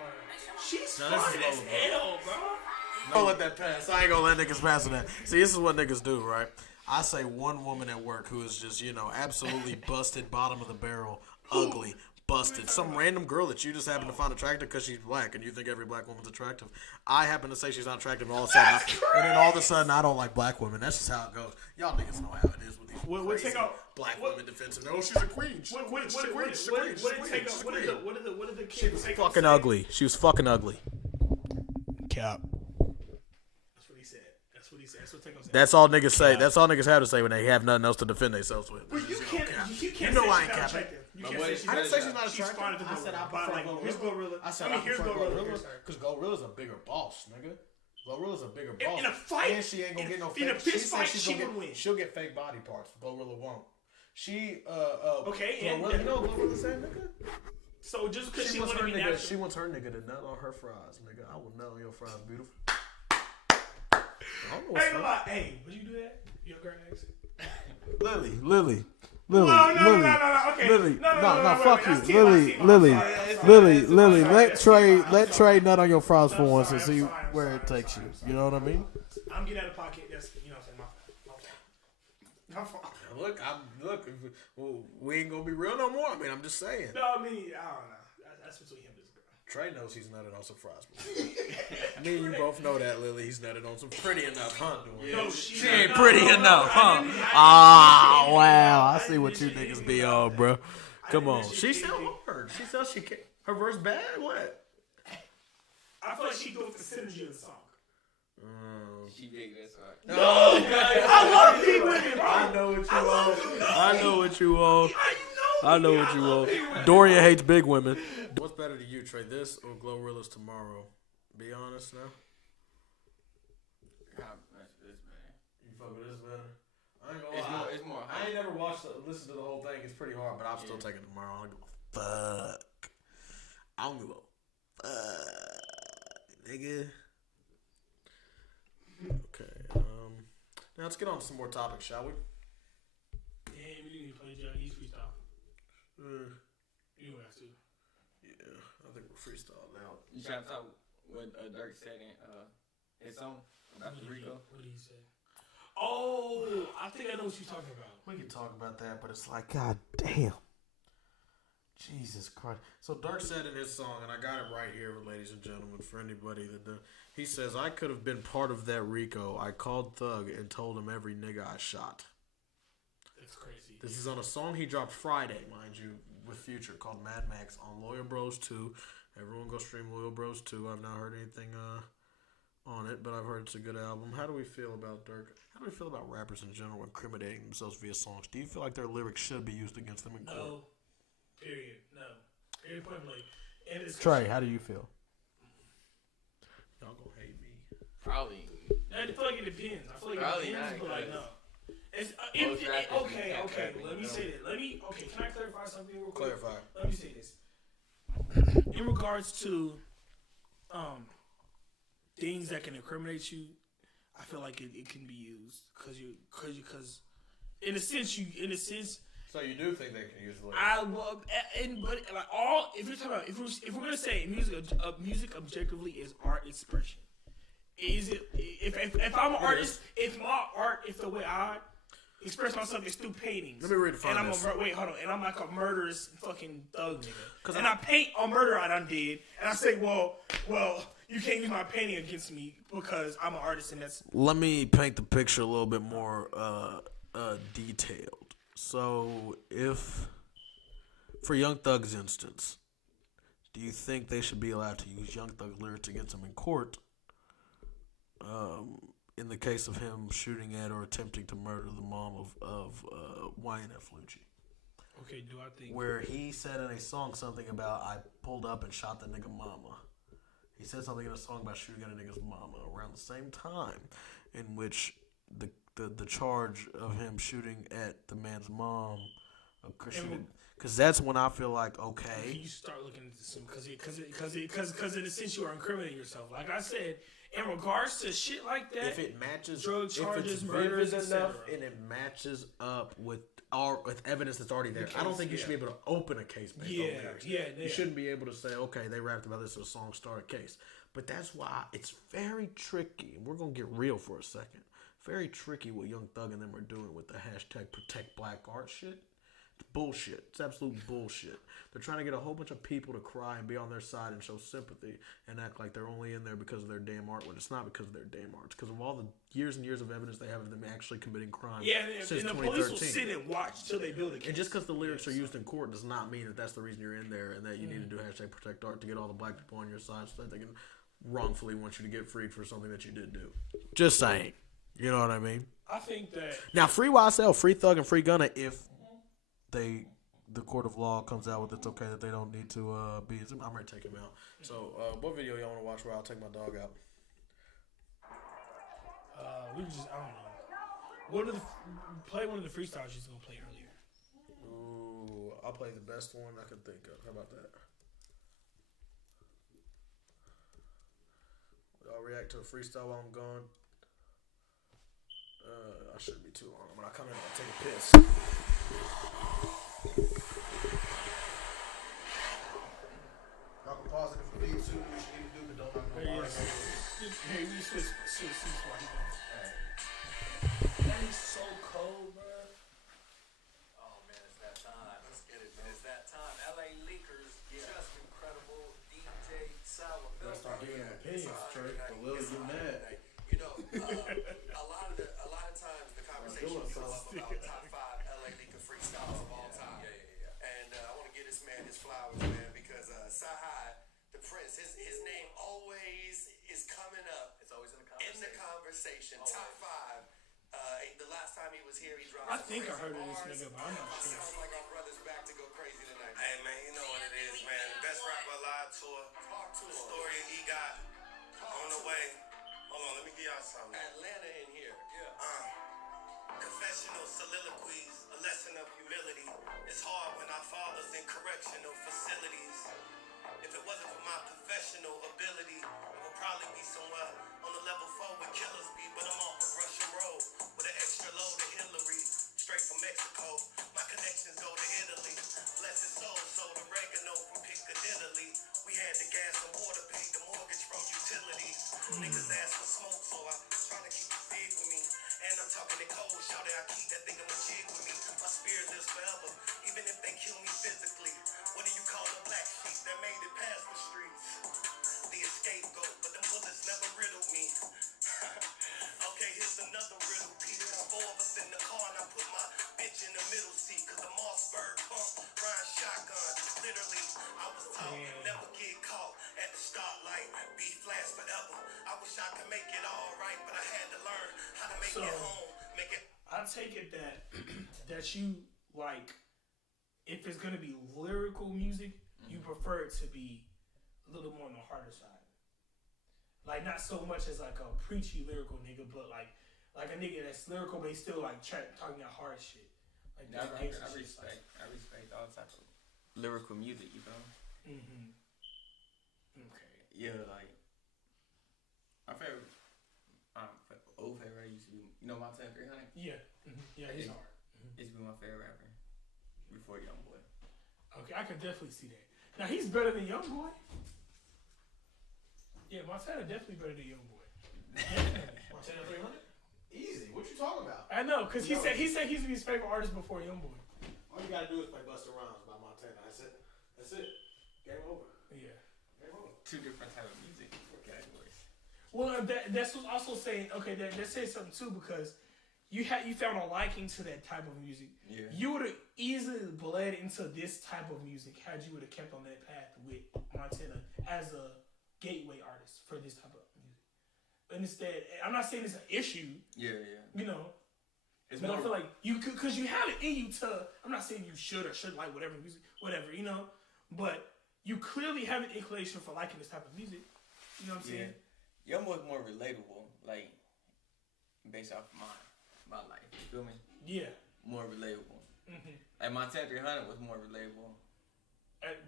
She's No, fine as hell, bro. Don't let that pass. I ain't gonna let niggas pass on that. See, this is what niggas do, right? I say one woman at work who is just, absolutely busted, bottom of the barrel, ugly, busted. Some random girl that you just happen to find attractive because she's black and you think every black woman's attractive. I happen to say she's not attractive and all of a sudden I don't like black women. That's just how it goes. Y'all niggas know how it is with these crazy black women defensive. Oh, she's a queen. She's a queen. She's a queen. She's a queen. What did the She was fucking ugly. She was fucking ugly. Cap. That's what he said. That's what he said. That's what Taco said. That's all niggas say. That's all niggas have to say when they have nothing else to defend themselves with. But you can't. You can't. You know say I she's ain't not capping. attractive. You can't say she's I didn't say she's not She's fine attractive. to I said I Glorilla. prefer Glorilla. Here's Glorilla. I said I mean, here's Glorilla. because Glorilla's a bigger boss, nigga. Glorilla's a bigger boss. In a fight, and she ain't gonna get no fake. in a fist fight, she's she gonna would win. She'll get fake body parts. Glorilla won't. She Okay, and Glorilla, you know what Glorilla said, nigga? So just because she wants want her to be nigga, natural, she wants her nigga to nut on her fries, nigga. I will nut on your fries, beautiful. I ain't gonna lie. Hey, would you do that? Your girl accent. Lily. No, okay. Lily, No, fuck wait, you, Lily. Let Trey nut on your fries for once and see where it takes you. You know what I mean? I'm getting out of pocket. That's what I'm saying. My fault. Look. We ain't gonna be real no more. I mean, I'm just saying. No, I mean, I don't know. That's between him and his girl. Trey knows he's nutted on some fries. Me and you both know that, Lily. He's nutted on some pretty enough, huh? No, she ain't pretty enough, huh? Ah, wow. I see what you niggas be on, bro. Come on. She's still hard. She says she can't. Her verse bad? What? I feel like she goes with the synergy of the song. She big, that's right. I love big women, bro. I know what you want. I know what you want. Dorian hates big women. What's better to you, Trey? This or Glorilla's Tomorrow? Be honest now. You fuck with this better? I ain't gonna lie. It's more. I ain't never listened to the whole thing. It's pretty hard, but I'm still taking Tomorrow. I don't give a fuck. I don't give a nigga. Okay. Now let's get on to some more topics, shall we? Yeah, we need to play Johnny's freestyle. You have to. Yeah, I think we're freestyle now. You trying to talk what Dirk said in his song about the Rico? What did he say? Oh, I think I know what you're talking about. We can talk about that, but it's like, God damn. Jesus Christ. So Dirk said in his song, and I got it right here, ladies and gentlemen, for anybody that does. He says, I could have been part of that Rico. I called Thug and told him every nigga I shot. That's crazy. This is on a song he dropped Friday, mind you, with Future, called Mad Max on Loyal Bros 2. Everyone go stream Loyal Bros 2. I've not heard anything on it, but I've heard it's a good album. How do we feel about Dirk? How do we feel about rappers in general incriminating themselves via songs? Do you feel like their lyrics should be used against them in court? No. Period. No. Period. Point blank. And it's Trey, how do you feel? Y'all gonna hate me. Probably. I feel like it depends. I feel like Probably it depends, not, but like, no. It's, okay. Let me say that. Can I clarify something real quick? Clarify. Let me say this. In regards to things that can incriminate you, I feel like it can be used because in a sense. So you do think they can use the lyrics? If you're talking about if we're gonna say music objectively is art expression, is it? If I'm an artist, if my art, if the way I express myself is through paintings, let me redefine and this. And I'm like a murderous fucking thug nigga, and I paint a murder I done did, and I say, well, you can't use my painting against me because I'm an artist, and that's. Let me paint the picture a little bit more detailed. So, if, for Young Thug's instance, do you think they should be allowed to use Young Thug's lyrics against him in court in the case of him shooting at or attempting to murder the mom of YNF Lucci? Okay, do I think... Where he said in a song something about, I pulled up and shot the nigga mama. He said something in a song about shooting at a nigga's mama around the same time in which the charge of him shooting at the man's mom, because that's when I feel like, okay, you start looking into some because in a sense you are incriminating yourself. Like I said, in regards to shit like that, if it matches drug charges, if it's murders, enough, and it matches up with evidence that's already there, I don't think you should be able to open a case based on lyrics. You shouldn't be able to say, okay, they rapped about this in a song, start a case. But that's why it's very tricky. And we're gonna get real for a second. Very tricky what Young Thug and them are doing with the hashtag protect black art shit. It's bullshit. It's absolute bullshit. They're trying to get a whole bunch of people to cry and be on their side and show sympathy and act like they're only in there because of their damn art when it's not because of their damn art. It's because of all the years and years of evidence they have of them actually committing crime since and the 2013. police will sit and watch till they build a case. And just because the lyrics are used in court does not mean that that's the reason you're in there and that you need to do hashtag protect art to get all the black people on your side so that they can wrongfully want you to get freed for something that you did do. Just saying. You know what I mean? I think that now free YSL, free Thug, and free Gunna if the court of law comes out with it's okay that they don't need to be. I'm ready to take him out. So what video y'all want to watch where I'll take my dog out? I don't know. Play one of the freestyles she's gonna play earlier. Ooh, I'll play the best one I can think of. How about that? I'll react to a freestyle while I'm gone. I shouldn't be too long. When I come in, I'll take a piss. Y'all can pause it if you need to. We should even do, but don't knock no bars. Hey, we switch seats while he goes. That is so cold, bro. Oh man, it's that time. Let's get it, man. It's that time. LA Leakers, just incredible. DJ Sour Milk. Let's start giving opinions, Trey. But Lil, you mad? You know, a lot of times the conversation comes up about top 5 LA Leaker freestyles of all time. And I want to give this man his flowers, man, because Sahai, the Prince, his name always is coming up. It's always in the conversation. Always. Top 5. The last time he was here, he dropped. I think I heard of this nigga, but I'm not sure. Sounds like our brother's back to go crazy tonight. Hey man, you know what it is, man. Best rapper alive tour. Talk to the him. Story he got on the way. Hold on, let me give y'all something. Atlanta in here. Confessional soliloquies, a lesson of humility. It's hard when our fathers in correctional facilities. If it literally, I was taught never get caught at the start light. Be flash forever. I wish I could make it all right, but I had to learn how to make it home. Make it. I take it that you like, if it's gonna be lyrical music, you prefer it to be a little more on the harder side. Like not so much as like a preachy lyrical nigga, but like a nigga that's lyrical but he's still like talking that hard shit. Like I respect all types of lyrical music, you know? Okay. Yeah, like my favorite old favorite used to be, you know, Montana 300? Yeah. Yeah, he's hard. It's been my favorite rapper before Youngboy. Okay, I could definitely see that. Now he's better than Youngboy. Yeah, Montana definitely better than Youngboy. Montana 300? Easy. What you talking about? I know, cause he said he's his favorite artist before Youngboy. All you gotta do is play Busta Rhymes by Montana. That's it. Game over. Yeah. Game over. Two different type of music categories. Well, that's what's also saying. Okay, that says something too, because you found a liking to that type of music. Yeah. You would have easily bled into this type of music had you would have kept on that path with Montana as a gateway artist for this type of music. But instead, I'm not saying it's an issue. Yeah. You know. It's but more, I feel like you could, because you have it in you to. I'm not saying you should or shouldn't like whatever music, whatever, you know. But you clearly have an inclination for liking this type of music. You know what I'm saying? Youngboy's more relatable, like based off my life. You feel me? Yeah. More relatable. Like Montana 300 was more relatable.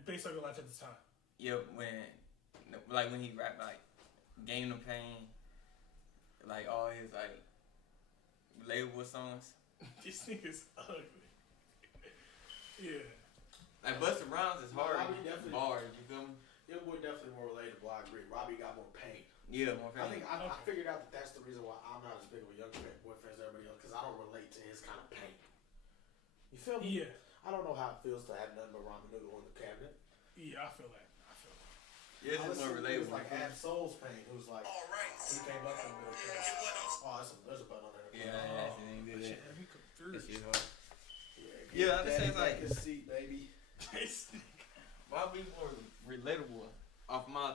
Based on your life at the time. Yeah, when he rapped like Game of Pain, like all his like relatable songs. This nigga's ugly. Yeah. Like Busta Rhymes is hard. Bars, you feel me? Youngboy definitely more relatable. I agree. Robbie got more pain. Yeah, more pain. I think I figured out that that's the reason why I'm not as big of a Youngboy fan as everybody else, because I don't relate to his kind of pain. You feel me? Yeah. I don't know how it feels to have nothing but ramen noodle in the cabinet. Yeah, I feel that. Yeah, it's more relatable. Like Ab Soul's pain, who's like, he came up in the middle class. Oh, there's a button on there. Yeah, Yeah, I just say like his seat, baby. Why be more relatable off my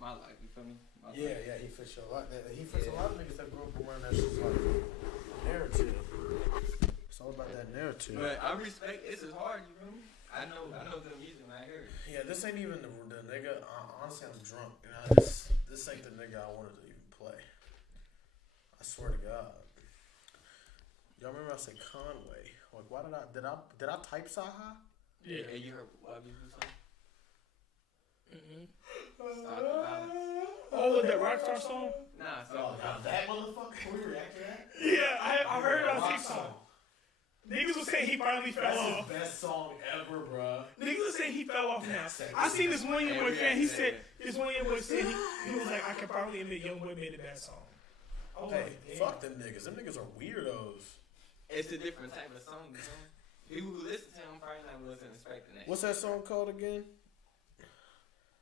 life? You feel me? Yeah, he fits a lot. He fits a lot of niggas that grew up around that shit like narrative. It's all about that narrative. But I respect. It's hard. You feel me? I know good music when I hear it. Yeah, this ain't even the nigga. Honestly, I'm drunk. You know, this ain't the nigga I wanted to even play. I swear to God. Y'all remember I said Conway? Like, why did I type Saha? Yeah, and you heard Bobby's song? Oh, with that Rockstar song? Nah, that motherfucker. Can we react to that? Yeah, I heard it on TikTok. Niggas was saying he finally fell off. That's his best song ever, bro. Niggas was saying he fell off now. I seen this one Youngboy fan. He said he was like, I can probably admit Youngboy made a bad song. Oh, hey, fuck them niggas. Them niggas are weirdos. It's a different type of song. You know? People who listen to him probably not wasn't expecting that. What's that song called again?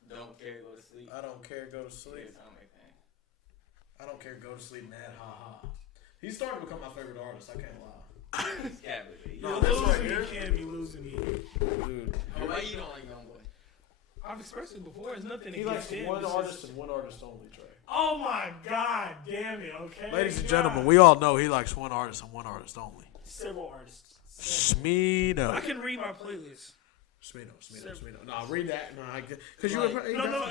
Don't care, go to sleep. I don't care, go to sleep. Yeah, something like that. I don't care, go to sleep, man. Ha ha. He's starting to become my favorite artist. I can't lie. No, you can't be losing me. Dude. Why you don't like Youngboy? I've expressed it before. It's nothing. He likes one artist and one artist only, Trey. Oh my God, damn it, okay? Ladies and gentlemen, we all know he likes one artist and one artist only. Several artists. Smeedo. I can read my playlist. Smeedo. No, read that. No,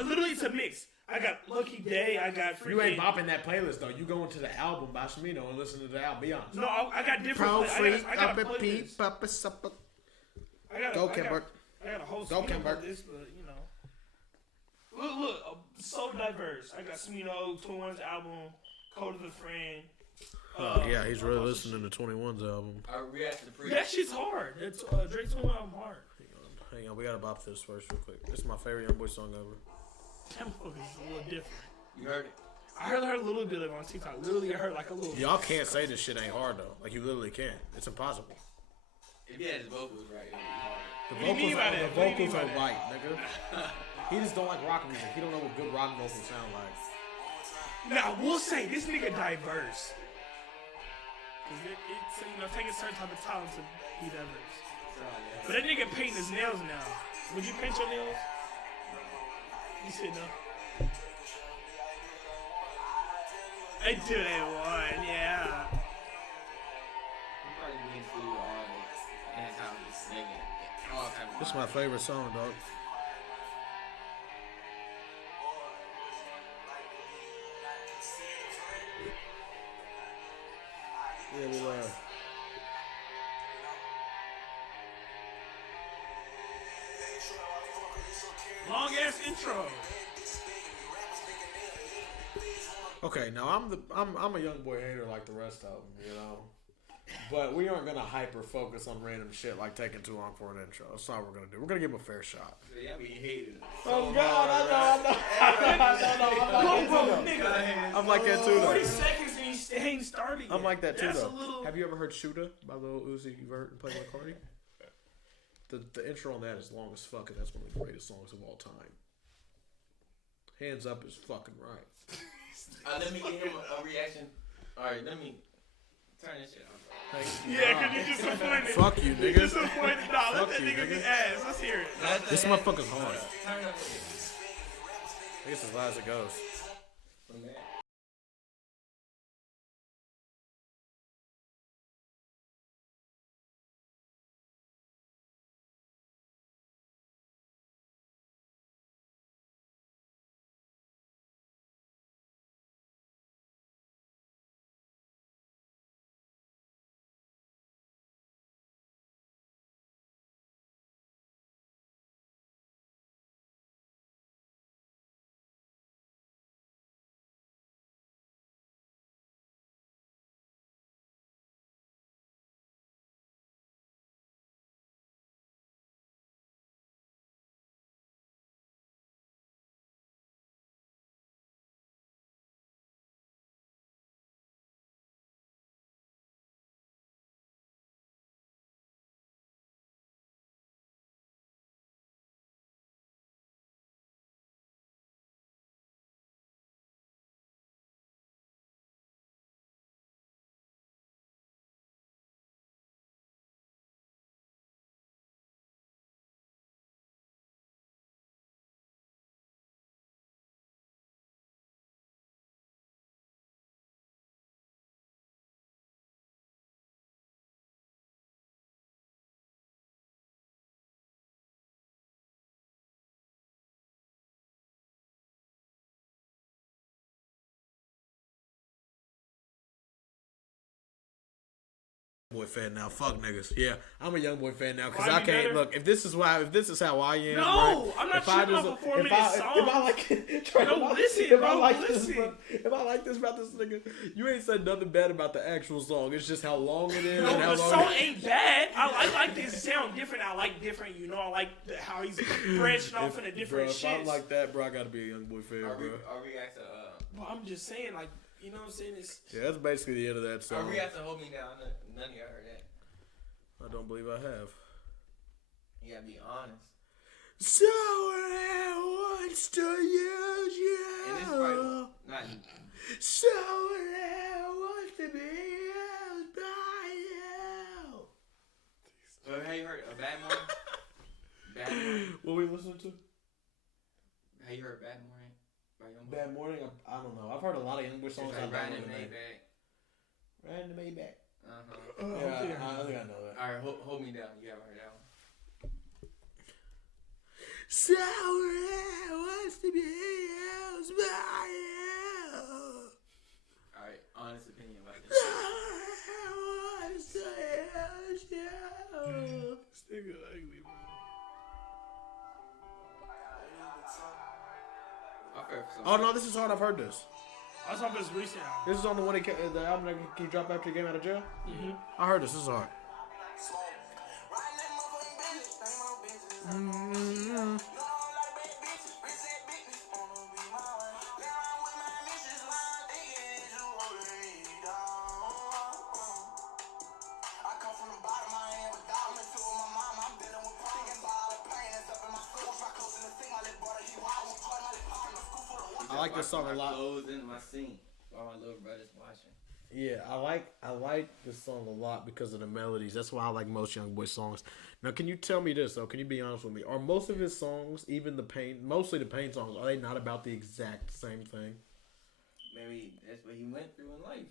literally it's a mix. I got Lucky Day. I got freaking. You ain't bopping that playlist though. You go into the album by Smeedo and listen to the album. Be honest. No, I got different. I got playlists. Go Kimber. I got a whole playlist, but you know. Look, so diverse. I got Smeedo, 21's album, Code of the Friend. Yeah, he's really listening to 21's album. That shit's hard. That's Drake's 21 album hard. Hang on, we gotta bop this first real quick. This is my favorite Youngboy song ever. That motherfucker's a little different. You heard it? I heard a little bit of it on TikTok. Literally, I heard like a little. Y'all can't say this shit ain't hard though. Like you literally can't. It's impossible. If he had his vocals right, it would The be hard. vocals are right, nigga. He just don't like rock music. He don't know what good rock vocals sound like. Now, I will say, this nigga diverse. Because it's, taking a certain type of talent to be diverse. But that nigga painting his nails now. Would you paint your nails? You said no. Until they won, yeah. This is my favorite song, dog. Yeah, we love. Long ass intro. Okay, now I'm a young boy hater like the rest of them, you know. But we aren't gonna hyper focus on random shit like taking too long for an intro. That's not what we're gonna do. We're gonna give him a fair shot. Yeah, we hated it. Oh God, I'm like that too. 40 seconds and he ain't starting. I'm like that too That's though. A little... Have you ever heard "Shooter" by Lil Uzi Vert and Playboy Cardi? The intro on that is long as fuck, and that's one of the greatest songs of all time. Hands Up is fucking right. Let me give him a reaction. All right, let me turn this shit off. Yeah, because you're disappointed. Fuck you, nigga. You're disappointed. Nah, let that nigga get ass. Let's hear it. This motherfucker's hard. Turn up. I guess as loud as it goes. Boy fan now, fuck niggas. Yeah, I'm a young boy fan now because I can't better? look. If this is how I am. No, right, I'm not if I tripping just- off a 4-minute song. If I like, No, listen, if I bro, like listen. this, if I like this about this nigga, you ain't said nothing bad about the actual song. It's just how long it is. No, and how the long song ain't bad. I like this sound different. I like different. You know, I like how he's branching off into different If shit. I'm like that, bro, I gotta be a young boy fan, Are we bro. at the? Well, I'm just saying, like, you know what I'm saying? It's Yeah, that's basically the end of that song. Are we at the Hold Me Down? None of y'all heard that. I don't believe I have. You gotta be honest. So I wants to use you. And this part, not So I wants to be used by you. Have you heard a Bad Morning? Bad Morning. What we listening to? Have you heard Bad Morning? By Youngboy? Bad Morning? I don't know. I've heard a lot of Youngboy songs. It's like I don't Riding know the name. Maybach. Riding the Maybach. Uh-huh. Yeah, I think I know that. Alright, hold Me Down. You haven't heard that one. So I wants to be used by you. Alright, honest opinion about this. I wants to use you. This nigga ugly, bro. Oh no, this is hard. I've heard this. I was talking about his recent album. This is on the one the album that he dropped after he came out of jail. Mm-hmm. I heard this. This is hard. I like this song a lot. Clothes in my scene while my little brother's watching. Yeah, I like this song a lot because of the melodies. That's why I like most Young Boy songs. Now, can you tell me this though? Can you be honest with me? Are most of his songs, even mostly the Pain songs, are they not about the exact same thing? Maybe that's what he went through in life.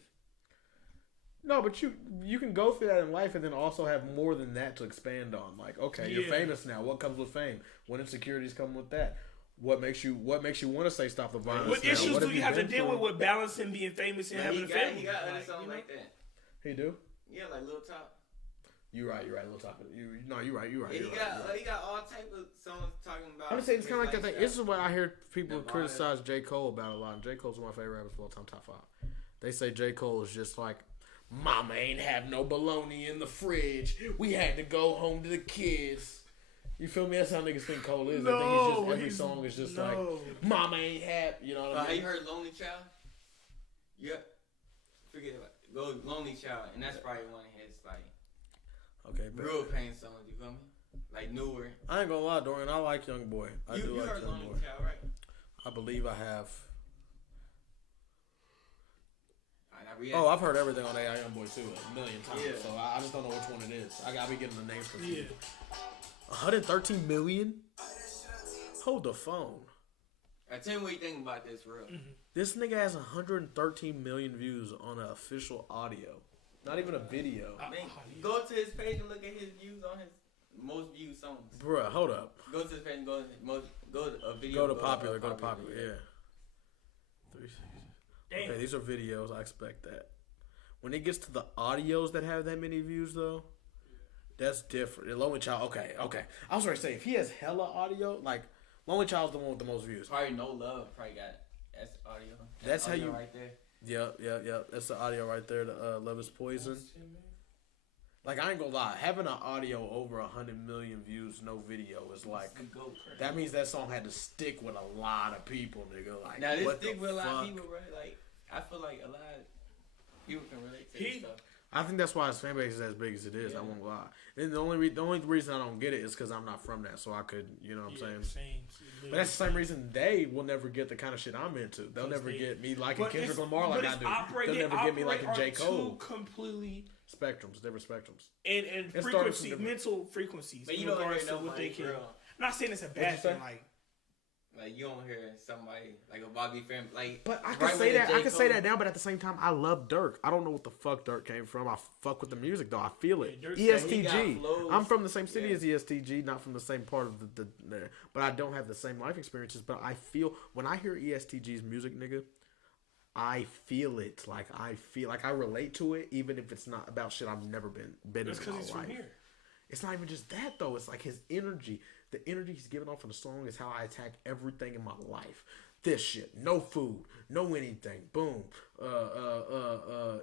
No, but you can go through that in life and then also have more than that to expand on. Like, okay, you're famous now. What comes with fame? What insecurities come with that? What makes you want to say stop the violence? What now? issues What do you have to deal with balancing being famous and having a family? He got other songs like that. He do? Yeah, like Lil Top. You're right. Little Top. You're right. Yeah, he got all type of songs talking about. I'm gonna say it's kind of like that thing. This is what I hear people criticize J. Cole about a lot. And J. Cole's one of my favorite rappers of all time, top 5. They say J. Cole is just like, Mama ain't have no bologna in the fridge. We had to go home to the kids. You feel me? That's how niggas think Cole is. No, I think he's just, every song is just like, Mama ain't have, you know what I mean? Have you heard Lonely Child? Yep. Forget about it. Go Lonely Child, and that's probably one of his, like, real pain songs, you feel me? Like, newer. I ain't gonna lie, Dorian, I like Young Boy. You like heard Young Lonely Boy. Child, right? I believe I have. Oh, I've heard everything on AI Young Boy too, a million times. Yeah. So I just don't know which one it is. I gotta be getting the names confused. Yeah. 113 million? Hold the phone. Tell me what you think about this, real. This nigga has 113 million views on an official audio. Not even a video. Go to his page and look at his views on his most viewed songs. Bruh, hold up. Go to his page and go to a video. Go to popular, yeah. Okay, these are videos. I expect that. When it gets to the audios that have that many views, though, that's different. The Lonely Child, okay. I was ready to say, if he has hella audio, like, Lonely Child's the one with the most views. Probably No Love probably got that's audio. That's how audio you... right there. Yep. That's the audio right there. The Love is Poison. Like, I ain't gonna lie. Having an audio over 100 million views, no video, is like... That means that song had to stick with a lot of people, nigga. Like, now, this what stick the with a lot fuck? of people, bro. Like, I feel like a lot of people can relate to this stuff. I think that's why his fan base is as big as it is. Yeah. I won't lie. And the only reason I don't get it is because I'm not from that, so I could, you know what I'm saying? Same. But that's the same reason they will never get the kind of shit I'm into. They'll never get me liking Kendrick Lamar like I do. They'll never get me liking J. Cole. Completely spectrums, different spectrums, and frequencies, mental frequencies. But you don't hear what they can. I'm not saying it's a bad thing, like you don't hear somebody like a Bobby fan like. But I can say that. I can say that now. But at the same time, I love Dirk. I don't know what the fuck Dirk came from. I fuck with the music though. I feel it. ESTG. I'm from the same city as ESTG, not from the same part of the. But I don't have the same life experiences. But I feel when I hear ESTG's music, nigga, I feel it. Like I relate to it, even if it's not about shit I've never been in my life. From here. It's not even just that though. It's like his energy. The energy he's giving off in the song is how I attack everything in my life. This shit, no food, no anything, boom,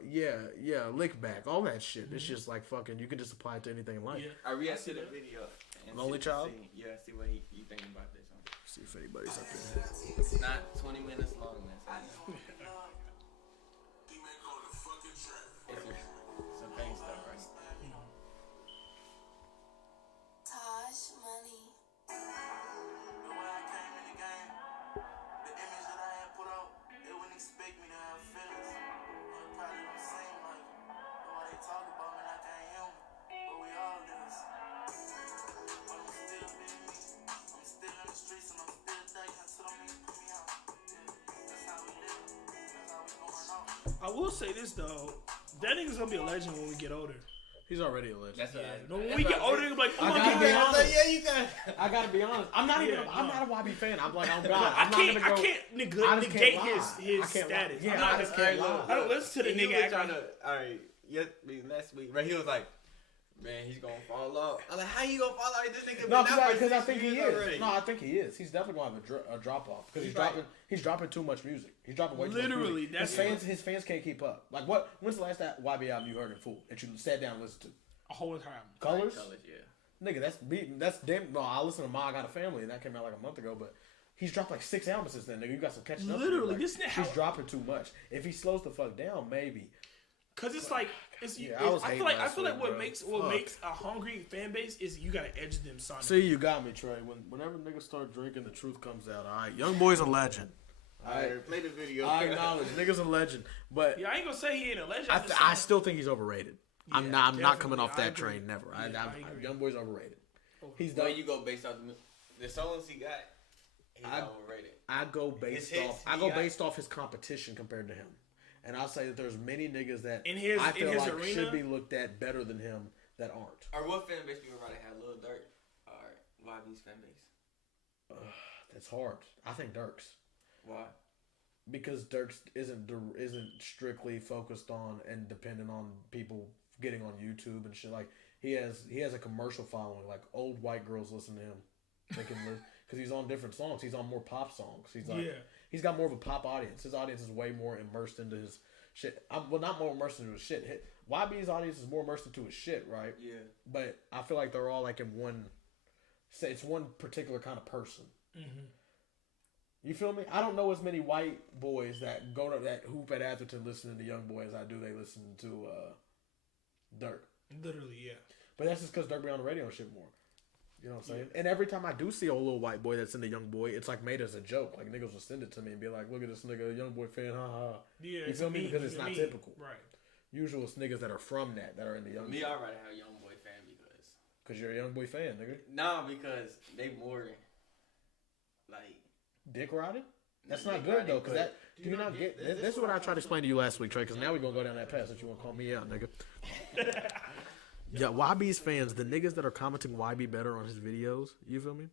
yeah, lick back, all that shit. It's just like fucking. You can just apply it to anything in life. Yeah. I reacted to the video. Lonely Child. See what you think about this. See if anybody's up there. It's not 20 minutes long, man. It's some pain stuff, right? I will say this though, that nigga's gonna be a legend when we get older. He's already a legend. That's when we get older, like, I gotta be honest. I'm not even. I'm not a YB fan. I'm like, oh god, I can't negate his status. Yeah, I just can't lie. I don't listen to the nigga. Alright, last week, right? He was like, man, he's gonna fall off. I'm like, how you gonna fall off? This nigga no, because I think he is. Already. No, I think he is. He's definitely gonna have a drop off because he's dropping too much music. He's dropping way too much music. His fans can't keep up. Like what? When's the last YB album you heard in full that you sat down and listened to? A whole entire album. Colors, yeah. Nigga, that's damn. No, I listened to Ma I Got a Family and that came out like a month ago, but. He's dropped like 6 albums since then, nigga. You got some catching up. Literally, like, he's dropping too much. If he slows the fuck down, maybe. Cause it's like I feel like what makes a hungry fan base is you gotta edge them sonically. See, you got me, Trey. Whenever niggas start drinking, the truth comes out. All right, Young Boy's a legend. Play the video. I acknowledge nigga's a legend, but yeah, I ain't gonna say he ain't a legend. I still think he's overrated. Yeah, I'm not coming definitely. off that I agree. train. Never. Yeah, Young boy's overrated. He's Where done. you go based off the songs he got? He's overrated. I go based His off. hits, I go he based off his competition compared to him, and I'll say that there's many niggas that I feel like arena? should be looked at better than him that aren't. Or what fan base you would rather have, Lil Durk or YB's fan base? That's hard. I think Dirk's. Why? Because Dirk's isn't strictly focused on and dependent on people getting on YouTube and shit. Like he has a commercial following. Like old white girls listen to him. They can listen because he's on different songs. He's on more pop songs. He's got more of a pop audience. His audience is way more immersed into his shit. Not more immersed into his shit. YB's audience is more immersed into his shit, right? Yeah. But I feel like they're all like in one. Say it's one particular kind of person. Mm-hmm. You feel me? I don't know as many white boys that go to that hoop at Atherton listening to Young Boy as I do they listen to Dirk. Literally, yeah. But that's just because Dirk be on the radio and shit more. You know what I'm saying? Yeah. And every time I do see a little white boy that's in the Young Boy, it's like made as a joke. Like niggas will send it to me and be like, "Look at this nigga, Young Boy fan, ha ha." Yeah, you feel me? Because it's not typical. Right. Usually it's niggas that are from that are in the Young Boy. Me, I'd rather have a Young Boy fan because you're a Young Boy fan, nigga. Nah, because they more like dick riding. That's not good though, because that do you not get? This is what I tried to explain to you last week, Trey. Because now we're gonna go down that path. Since you want to call me out, nigga. Yeah, YB's fans, the niggas that are commenting YB better on his videos, you feel me?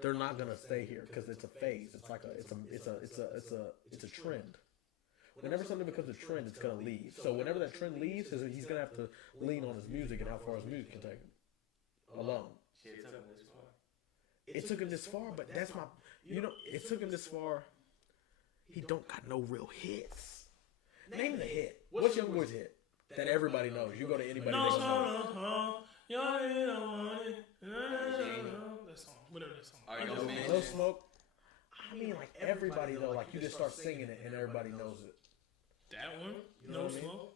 They're not gonna stay here because it's a phase. It's like it's a trend. Whenever something becomes a trend, it's gonna leave. So whenever that trend leaves, he's gonna have to lean on his music and how far his music can take him. Alone. It took him this far, but that's my. You know, it took him this far. He don't got no real hits. Name the hit. What's Young Boy's hit that everybody knows? You go to anybody. That song. Whatever that song. No Smoke. I mean, like everybody though. Like you just start singing it and everybody knows it. That one. You know No what I mean? Smoke.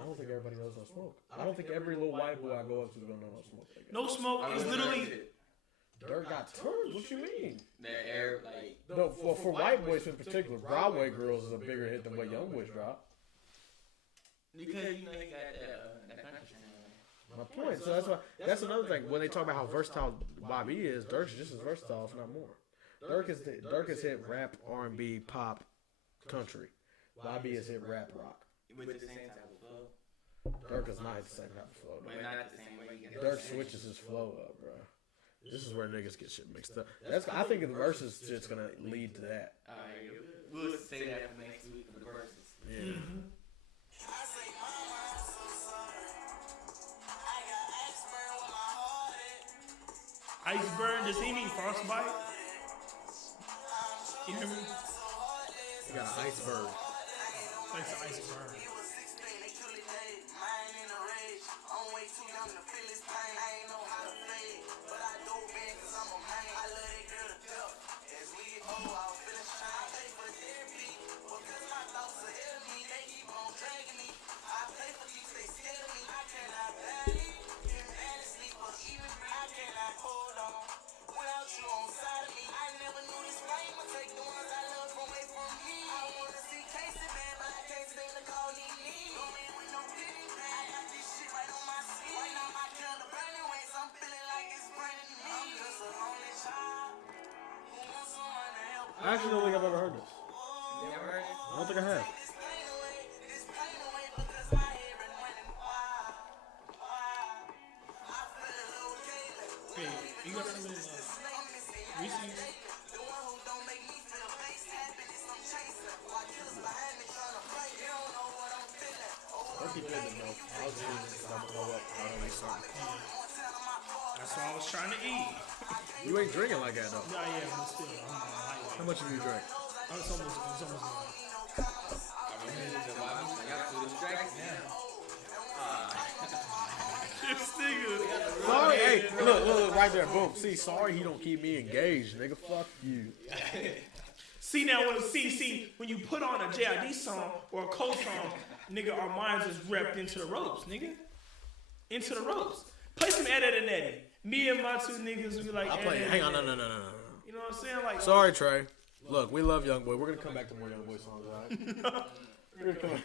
I don't think everybody knows No Smoke. I don't think every little white boy I go up to don't know No Smoke. No Smoke is literally. Dirk got tons. What you mean? They're like no. For white boys in particular, Broadway Girls is a bigger hit than what Young Boys drop. Because you know he got that country sound. My point. So that's why. That's another thing. When they talk about how versatile YB is, Dirk's just as versatile, if not more. Dirk has hit rap, R&B, pop, country. YB has hit rap, rock. With the same type of flow. Dirk is not hit the same type of flow. But not the same way. Dirk switches his flow up, bro. This is where niggas get shit mixed up. I think the verses shit's gonna lead to that. Alright, we'll say that for next week for the verses. Yeah. Iceberg, does he mean frostbite? You hear me? You got an iceberg. That's an iceberg. I actually don't think I've ever heard this. You never heard it? I don't think I have. Hey, you got some of this Reese's? That's what I was trying to eat. You ain't drinking like that though. Yeah, but still, How much have you drank? It's almost gone. This nigga. Sorry, hey, look, right there, boom. See, sorry he don't keep me engaged, nigga. Fuck you. See now when you put on a JID song or a Cole song, nigga, our minds is repped into the ropes, nigga. Into the ropes. Play some Ed, Ed, and Eddie. Me and my two niggas, we like. I'll play it. Hang on, no. You know what I'm saying? Like. Sorry, Trey. Look, we love Young Boy. We're gonna come back to more Young Boy songs, all right? We're gonna come back.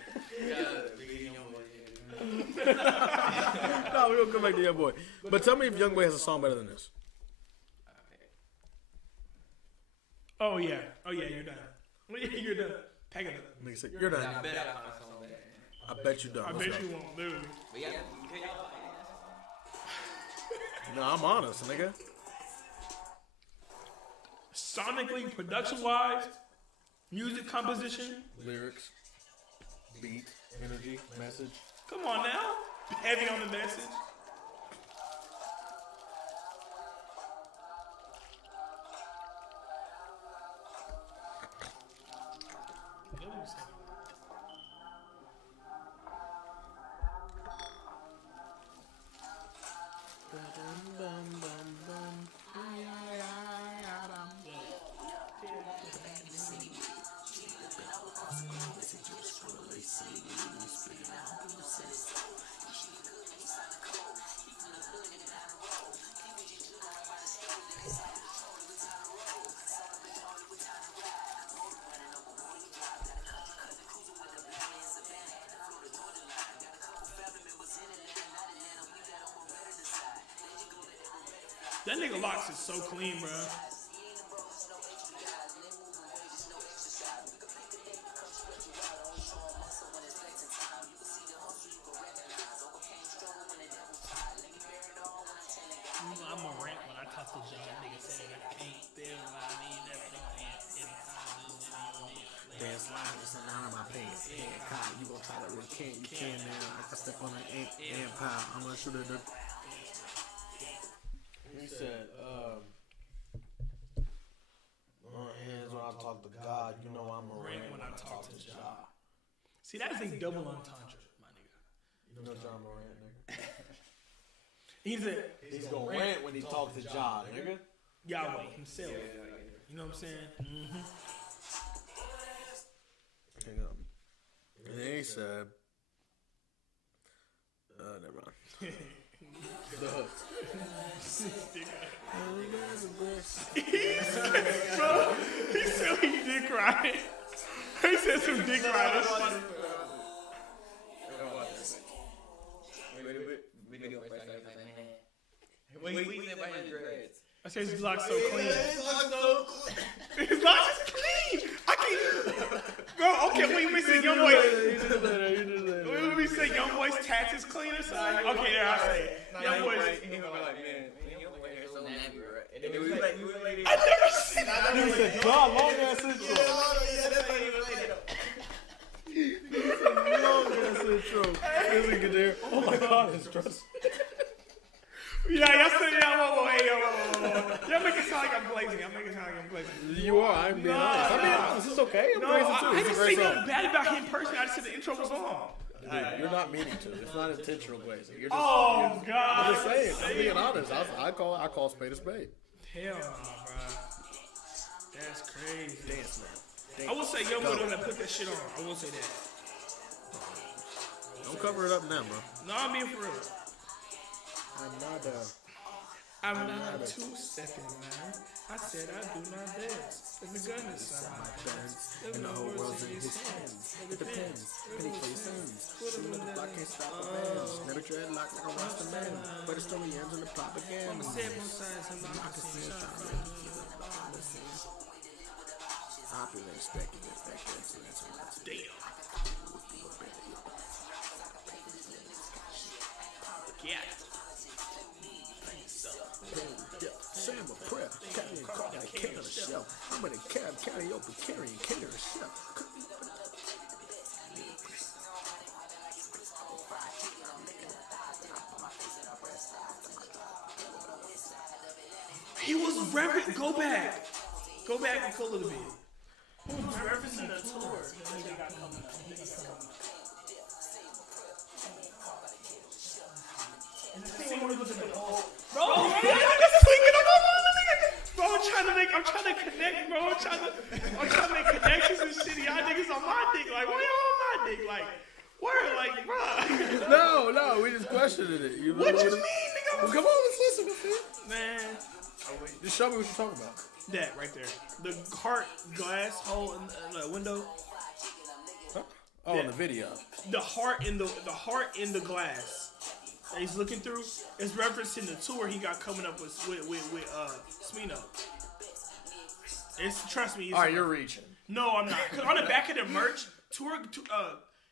No, we're gonna come back to Young Boy. But tell me if Young Boy has a song better than this. Oh yeah, you're done. You're done. Pack it up. Nigga said, you're done. I bet I find something better. I bet you don't. I bet you won't, literally. But yeah, No, I'm honest, nigga. Sonically, production-wise, music composition, lyrics, beat, energy, message. Come on now. Heavy on the message. That nigga Locks is so clean, bro. I'm a rant when I talk to John. Nigga said I can't feel what I need. Dance line, it's an out of my pants. Yeah, Kyle, you gon' try to recant. You can now. I can step on an ant and pile. I'm gonna shoot it. He said, on hands when I talk to God, you know I'm a rant when I talk to Jah. See, that's a double entendre, my nigga. You know Jah Morant, nigga. He's gonna rant when he talks to Jah, nigga. Yahweh himself. You know what I'm saying? Mm-hmm. Hang on. And then he said, never mind. Bro, he said he dick riding. He said some dick riding. I said his Locks so clean. His Locks is clean. I can't. Bro, okay, when we say Young Boy. When we say Young Boy's tats is clean or something. Okay, there I say it. Young Boy's. I never seen that. He said, Jah, long ass intro. Long ass intro. This nigga there. Oh my god, it's stressful. Yeah, y'all said y'all make it sound like I'm blazing. You are. I'm being honest. I'm being honest. It's okay. I'm blazing too. I It's a didn't great say song. nothing bad about him personally. I just said the intro was on. Dude, you're not meaning to. It's not intentional glazing. You're just, God! I'm just saying. I'm being honest. I call spade a spade. Hell no, bro. That's crazy. Dance, man. I will say Young Boy don't put that shit on. I will say that. Don't cover it up now, bro. No, I'm being for real. I'm not two-stepping, man. I said I do not dance. There's a gun inside my pants. And the whole world's in his hands. It depends. Penny for your sins. I can't stop the fans. Never tread like I watch the man. But it's still the ends in the propaganda. I can see it trying to make you feel opulent, speculative, damn. Yeah. Sam a prayer, carry a car, carry a shell. I'm in a cab, karaoke, carrying a shell. He was referencing. Go back and pull a little bit. He was referencing the tour. Bro, I'm trying to connect, bro. I'm trying to make connections and shit. Y'all niggas on my dick. Like, why y'all on my dick? Like, word, like, bro. No, we just questioned it. What you mean, nigga? Well, come on, let's listen to it. Man. Just show me what you're talking about. That right there. The heart glass hole in the window. Oh, in the video. The heart in the glass that he's looking through is referencing the tour he got coming up with Smino. Trust me. All right, you're reaching. No, I'm not. Because on the back of the merch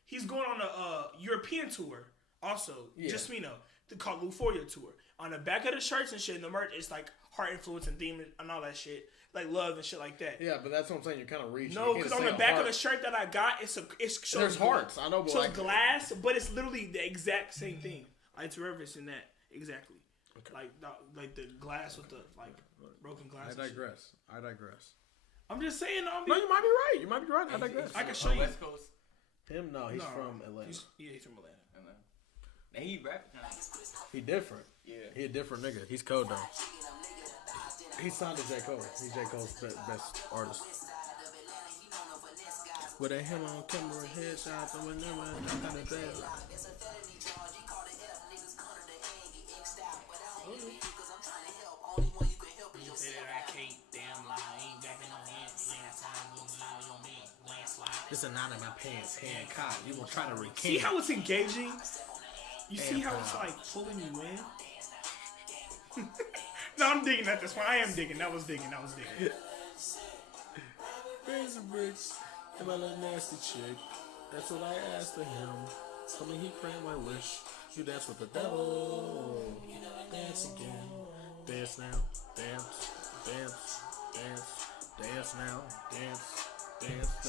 he's going on a European tour. Also, just Smino, called Euphoria tour. On the back of the shirts and shit, in the merch, it's like heart influence and theme and all that shit, like love and shit like that. Yeah, but that's what I'm saying. You're kind of reaching. No, because on the back of the shirt that I got, it shows there's hearts. I know, but shows glass, but it's literally the exact same thing. It's referencing that exactly. Okay. Like the glass with the broken glass. I digress. I'm just saying. No, you might be right. I digress. I can show you. West Coast. Him? No, he's from Atlanta. He's from Atlanta. And he rap kind of. He different. Yeah. He a different nigga. He's cold though. He signed to J. Cole. He's J. Cole's best artist. With a him on camera, headshots, and whenever I'm kind of bad. This is not in my pants, hand caught. You gonna try to recant. See how it's engaging? You see how it's like pulling you in? No, I'm digging at this one. I am digging. That was digging. Raise the bricks and my little nasty chick. That's what I asked of him. Told me he granted my wish. You dance with the devil. Dance again. Dance now. Dance. Dance. Dance. Dance now. Dance. Dance.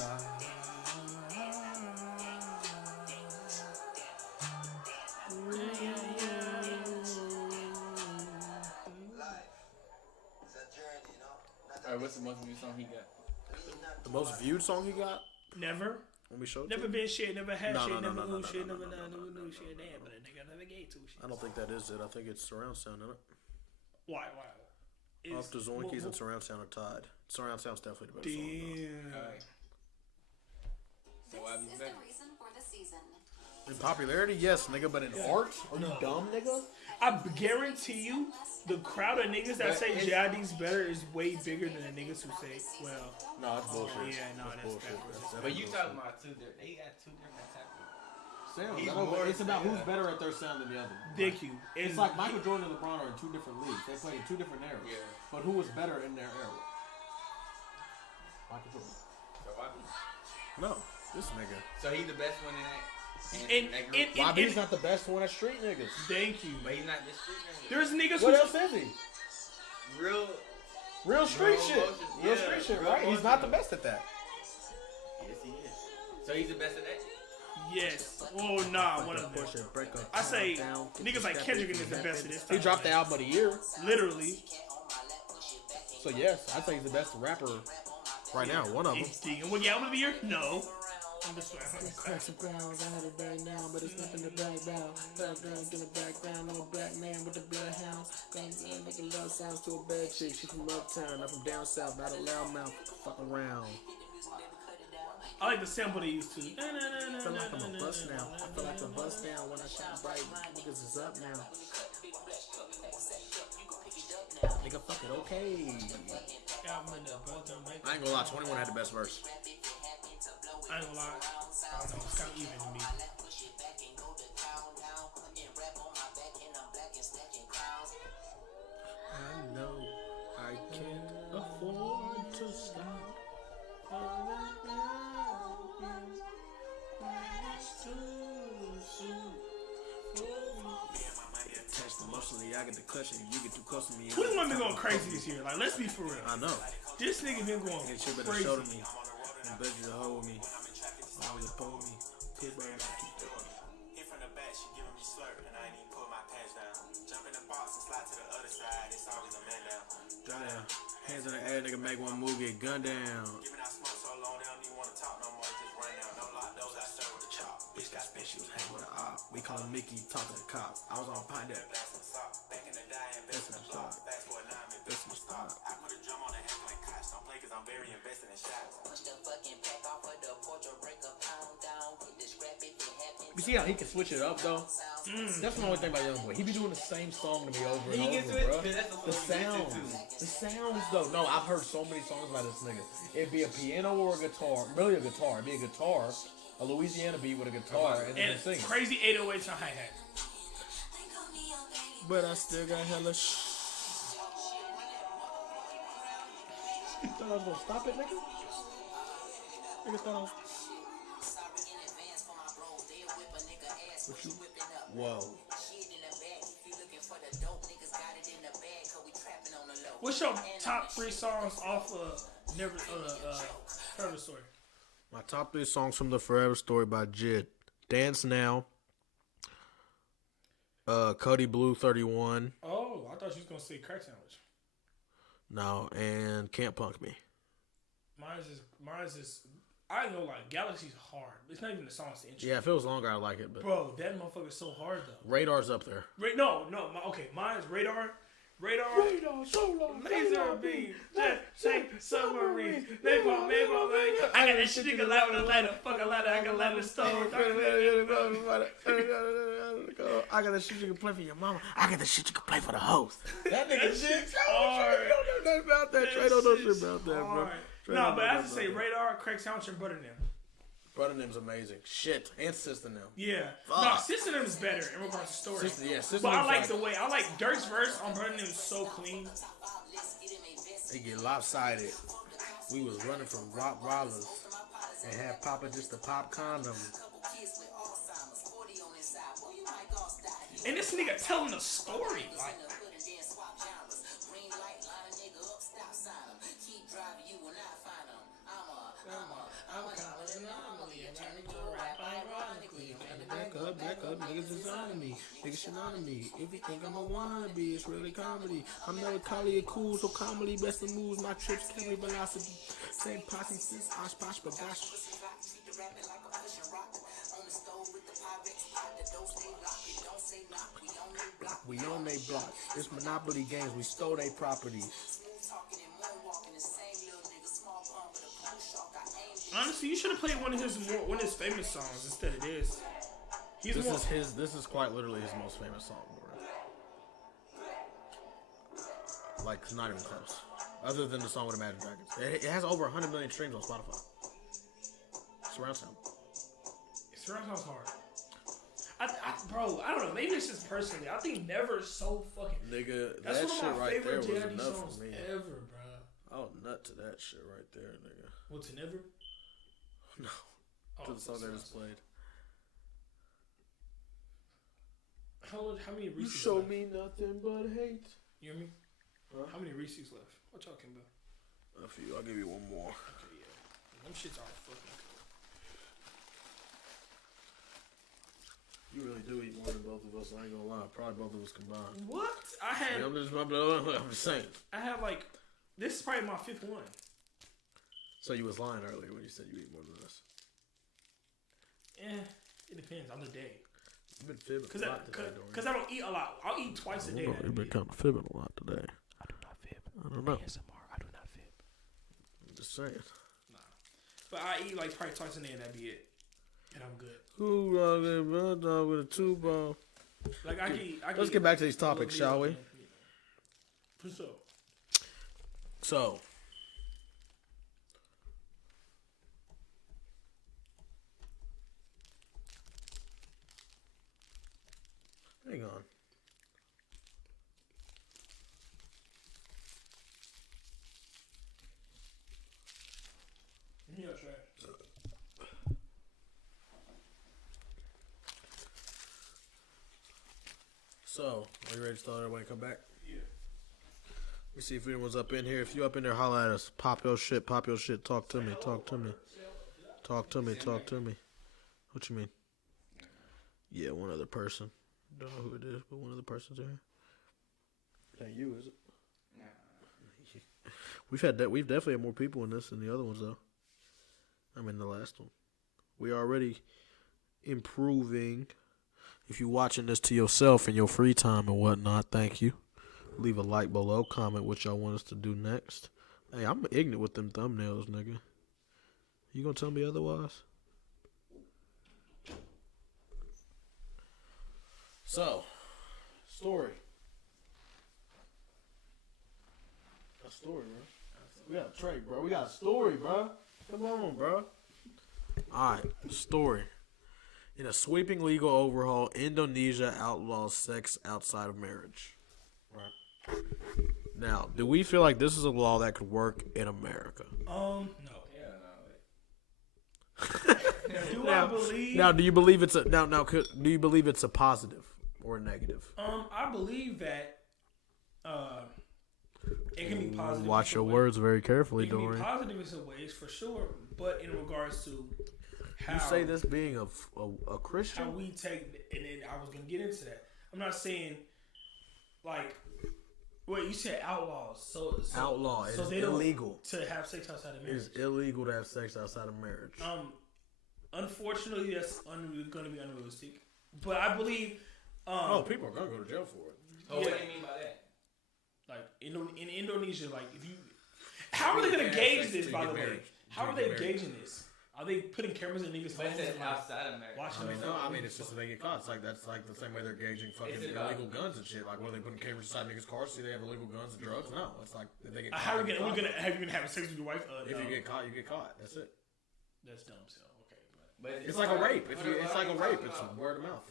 Alright, what's the most viewed song he got? The most viewed song he got? Never. When we showed never been shit, never had shit, never knew shit, never knew shit. Damn, but a nigga never gave two shit. I don't think that is it. I think it's surround sound, isn't it? Why? Off the Zoinkies and surround sound are tied. Surround sound's definitely the better song. Alright. So why be better? In popularity, yes, nigga, but in art? Are you dumb, nigga? I guarantee you, the crowd of niggas that say JID's better is way bigger than the niggas who say, well. No, it's bullshit. Yeah, no, that's bullshit. But you talking about they got two different types of it's about who's better at their sound than the other. Thank you. It's like Michael Jordan and LeBron are in two different leagues. They play in two different eras. Yeah. But who was better in their era? Michael Jordan. So why be? No, this nigga. So he the best one in that. YB's not the best one at street niggas. Thank you. But he's not just street niggas. There's niggas What else is he? Real street shit. Real street shit, right? He's not the best at that. Yes, he is. So he's the best at that? Yes. Oh, nah, one of them. I say niggas like Kendrick is the best at this time. He dropped the album of the year. Literally. So yes, I think he's the best rapper right now. One of them. What album of the year? No. I'm just cracks and crowds, I had it back down, but it's nothing to back down. Background, in the background, I'm a black man with a bloodhound. Making love sounds to a bad chick. She from uptown, I'm from down south, not a loud mouth. Fuck around. I like the sample they used to. I feel like I'm a bust now. I feel like a bust down when I shine bright. Niggas is up now. Nigga, fuck it, okay. I ain't gonna lie, 21 had the best verse. I ain't gonna lie. I don't know, it's kind of even to me. I know I can't afford to stop. Emotionally, I get the clutch and you get too close to me. 21 been going crazy this year. Like, let's be for real. I know. This nigga been going crazy. You better show to me. You bet you to hold me. Always pull me. Hit from the back, she giving me slurp, and I ain't even put my pants down. Jump in the box and slide to the other side. It's always a man down. Down. Hands in the air, nigga, make one move, get gunned down. Giving out smoke so long, they don't even want to talk no more. Just run down. No lock those, I serve with a chop. Bitch got spit, she was hanging with a op. We call him Mickey, talk to the cop. I was on Pine Deck. Back in the day, invest in the block. Fast for a 9, invest in the stock. I put a drum on the head like cops. Don't play cause I'm very invested in shots. Push the fucking pack off of the porch or break a pound down. Get this scrap if it happens. You see how he can switch it up though? That's my only thing about Youngboy. He be doing the same song to me over and He gets over, it, bro. but that's the The song he gets sounds. into. The sounds, though. No, I've heard so many songs by this nigga. It'd be a piano or a guitar. Really a guitar. It'd be a guitar, a Louisiana beat with a guitar, and then And they sing. crazy 808s on hi-hat. But I still got hella You thought I was gonna stop it, nigga? Nigga thought I was... What you... Whoa. What's your top 3 songs off of Forever Story? My top 3 songs from the Forever Story by Jid. Dance Now. Cody Blue 31. Oh, I thought you was gonna say Crack Sandwich. No, and Can't Punk Me. Mine's just. I ain't gonna lie, Galaxy's hard. It's not even the song, it's the intro. Yeah, if it was longer, I'd like it. But Bro, that motherfucker's so hard though. Radar's up there. Okay, mine's Radar, so long, laser beam, jet, shake, submarine, napalm, I got that shit you can light with a lighter, fuck a lighter, I can light with a stove. I got the shit you can play for your mama. I got the shit you can play for the host. That nigga shit's hard. Trey don't know nothing about that. Trey don't know shit about that, bro. No, but I have to say Radar, Craig Sandwich, and Butternut. Butternut's amazing. Shit. And Sister Now. Yeah. Fuck. No, Sister Them is better in regards to story. Sister But I Them's like the way, I like Dirk's verse on Butternut is so clean. They get lopsided. We was running from rock rollers and had Papa just to pop condom. And this nigga telling a story. Like, Back up, niggas designing me. Niggas shit on me. If you think I'm a wannabe, it's really comedy. I'm melancholy and cool, so comedy best to moves. My trips carry velocity. Same posse since Osh Posh Bagash. We on they block. It's Monopoly games. We stole they properties. honestly, you should have played one of his famous songs instead of this. This is quite literally his most famous song, bro. Like, it's not even close. Other than the song with Imagine Dragons. It has over 100 million streams on Spotify. Surround sound. Surround sound's hard. Bro, I don't know. Maybe it's just personally. I think Never's so fucking. Nigga, that's that one shit of my right there favorite was JID enough songs for me. ever, bro. Oh, nut to that shit right there, nigga. What's it, Never? No. To the song that just played. How many You Reese's show left? me nothing but hate. You hear me? Huh? How many Reese's left? What y'all talking about? A few. I'll give you one more. Okay, yeah. Them shits are fucking. You really do eat more than both of us. I ain't gonna lie. Probably both of us combined. What? I had. I'm just saying. I had like. This is probably my 5th one. So you was lying earlier when you said you eat more than us. It depends on the day. You've been fibbing a lot today, Dorian. Because I don't eat a lot. I'll eat twice a day. You've been kind of fibbing a lot today. I do not fib. I don't know. ASMR. I do not fib. I'm just saying. Nah. But I eat like probably twice a day and that'd be it. And I'm good. Who dog with a 2-ball? Like I can eat. Let's get back to these topics, shall we? For sure. So. Hang on. Yeah, sure. So, are you ready to start everybody come back? Yeah. Let me see if anyone's up in here. If you up in there, holla at us. Pop your shit. Talk to me. Talk to me. What you mean? Yeah, one other person. Don't know who it is, but one other person's in here. It ain't you, is it? Nah. We've definitely had more people in this than the other ones, though. I mean, the last one. We already improving. If you're watching this to yourself in your free time and whatnot, thank you. Leave a like below. Comment what y'all want us to do next. Hey, I'm ignorant with them thumbnails, nigga. You gonna tell me otherwise? So, story. A story, bro. We got a trade, bro. We got a story, bro. Come on, bro. All right, story. In a sweeping legal overhaul, Indonesia outlaws sex outside of marriage. Right. Now, do we feel like this is a law that could work in America? No. Do now, I believe? Now, do you believe it's a do you believe it's a positive or a negative? I believe that it can be positive. Watch your words very carefully, Dorian. It can be positive in some ways for sure, but in regards to how you say this being a Christian, how we take, and then I was gonna get into that. I'm not saying like. Wait, you said outlaws. So outlaw. So it's they illegal to have sex outside of marriage. It's illegal to have sex outside of marriage. Unfortunately, that's going to be unrealistic. But I believe. People are going to go to jail for it. Oh, what do you mean by that? Like in Indonesia, like if you, how are they going to gauge this? By the way, how are they gauging this? Are they putting cameras in niggas' homes and outside of marriage? It's just that they get caught. It's like that's like the same way they're gauging fucking illegal guns and shit. Like, what are they putting cameras inside niggas' cars? See, they have illegal guns and drugs. No, it's like if they get caught. How are you gonna have sex with your wife? If you get caught, you get caught. That's it. That's dumb. So okay, but it's like a rape. It's like a rape. It's word of mouth.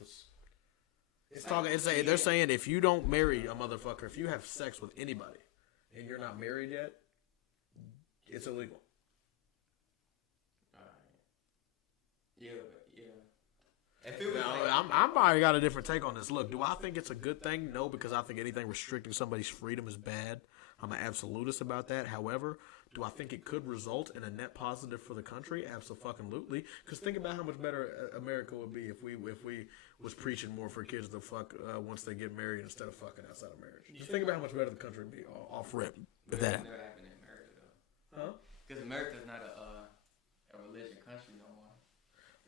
They're saying if you don't marry a motherfucker, if you have sex with anybody and you're not married yet, it's illegal. I'm already got a different take on this. Look, do I think it's a good thing? No, because I think anything restricting somebody's freedom is bad. I'm an absolutist about that. However, do I think it could result in a net positive for the country? Absolutely. Because think about how much better America would be if we was preaching more for kids to fuck once they get married instead of fucking outside of marriage. Just think about how much better the country would be off rip. If that happened. Never happened in America though. Huh? Because America's not a religion country no more.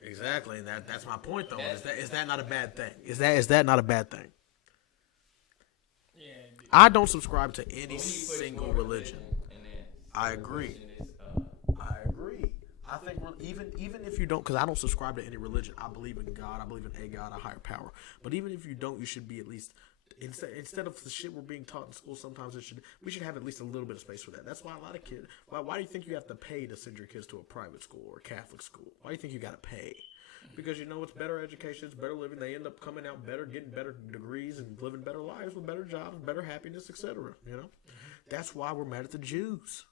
Exactly, and that's my point though. Is that not a bad thing? Is that not a bad thing? Yeah. I don't subscribe to any single religion. I agree. I agree. I think even if you don't, because I don't subscribe to any religion. I believe in God. I believe in a God, a higher power. But even if you don't, you should be at least instead of the shit we're being taught in school. Sometimes we should have at least a little bit of space for that. That's why a lot of kids. Why do you think you have to pay to send your kids to a private school or a Catholic school? Why do you think you got to pay? Because it's better education, it's better living. They end up coming out better, getting better degrees, and living better lives with better jobs, better happiness, etc. You know, that's why we're mad at the Jews.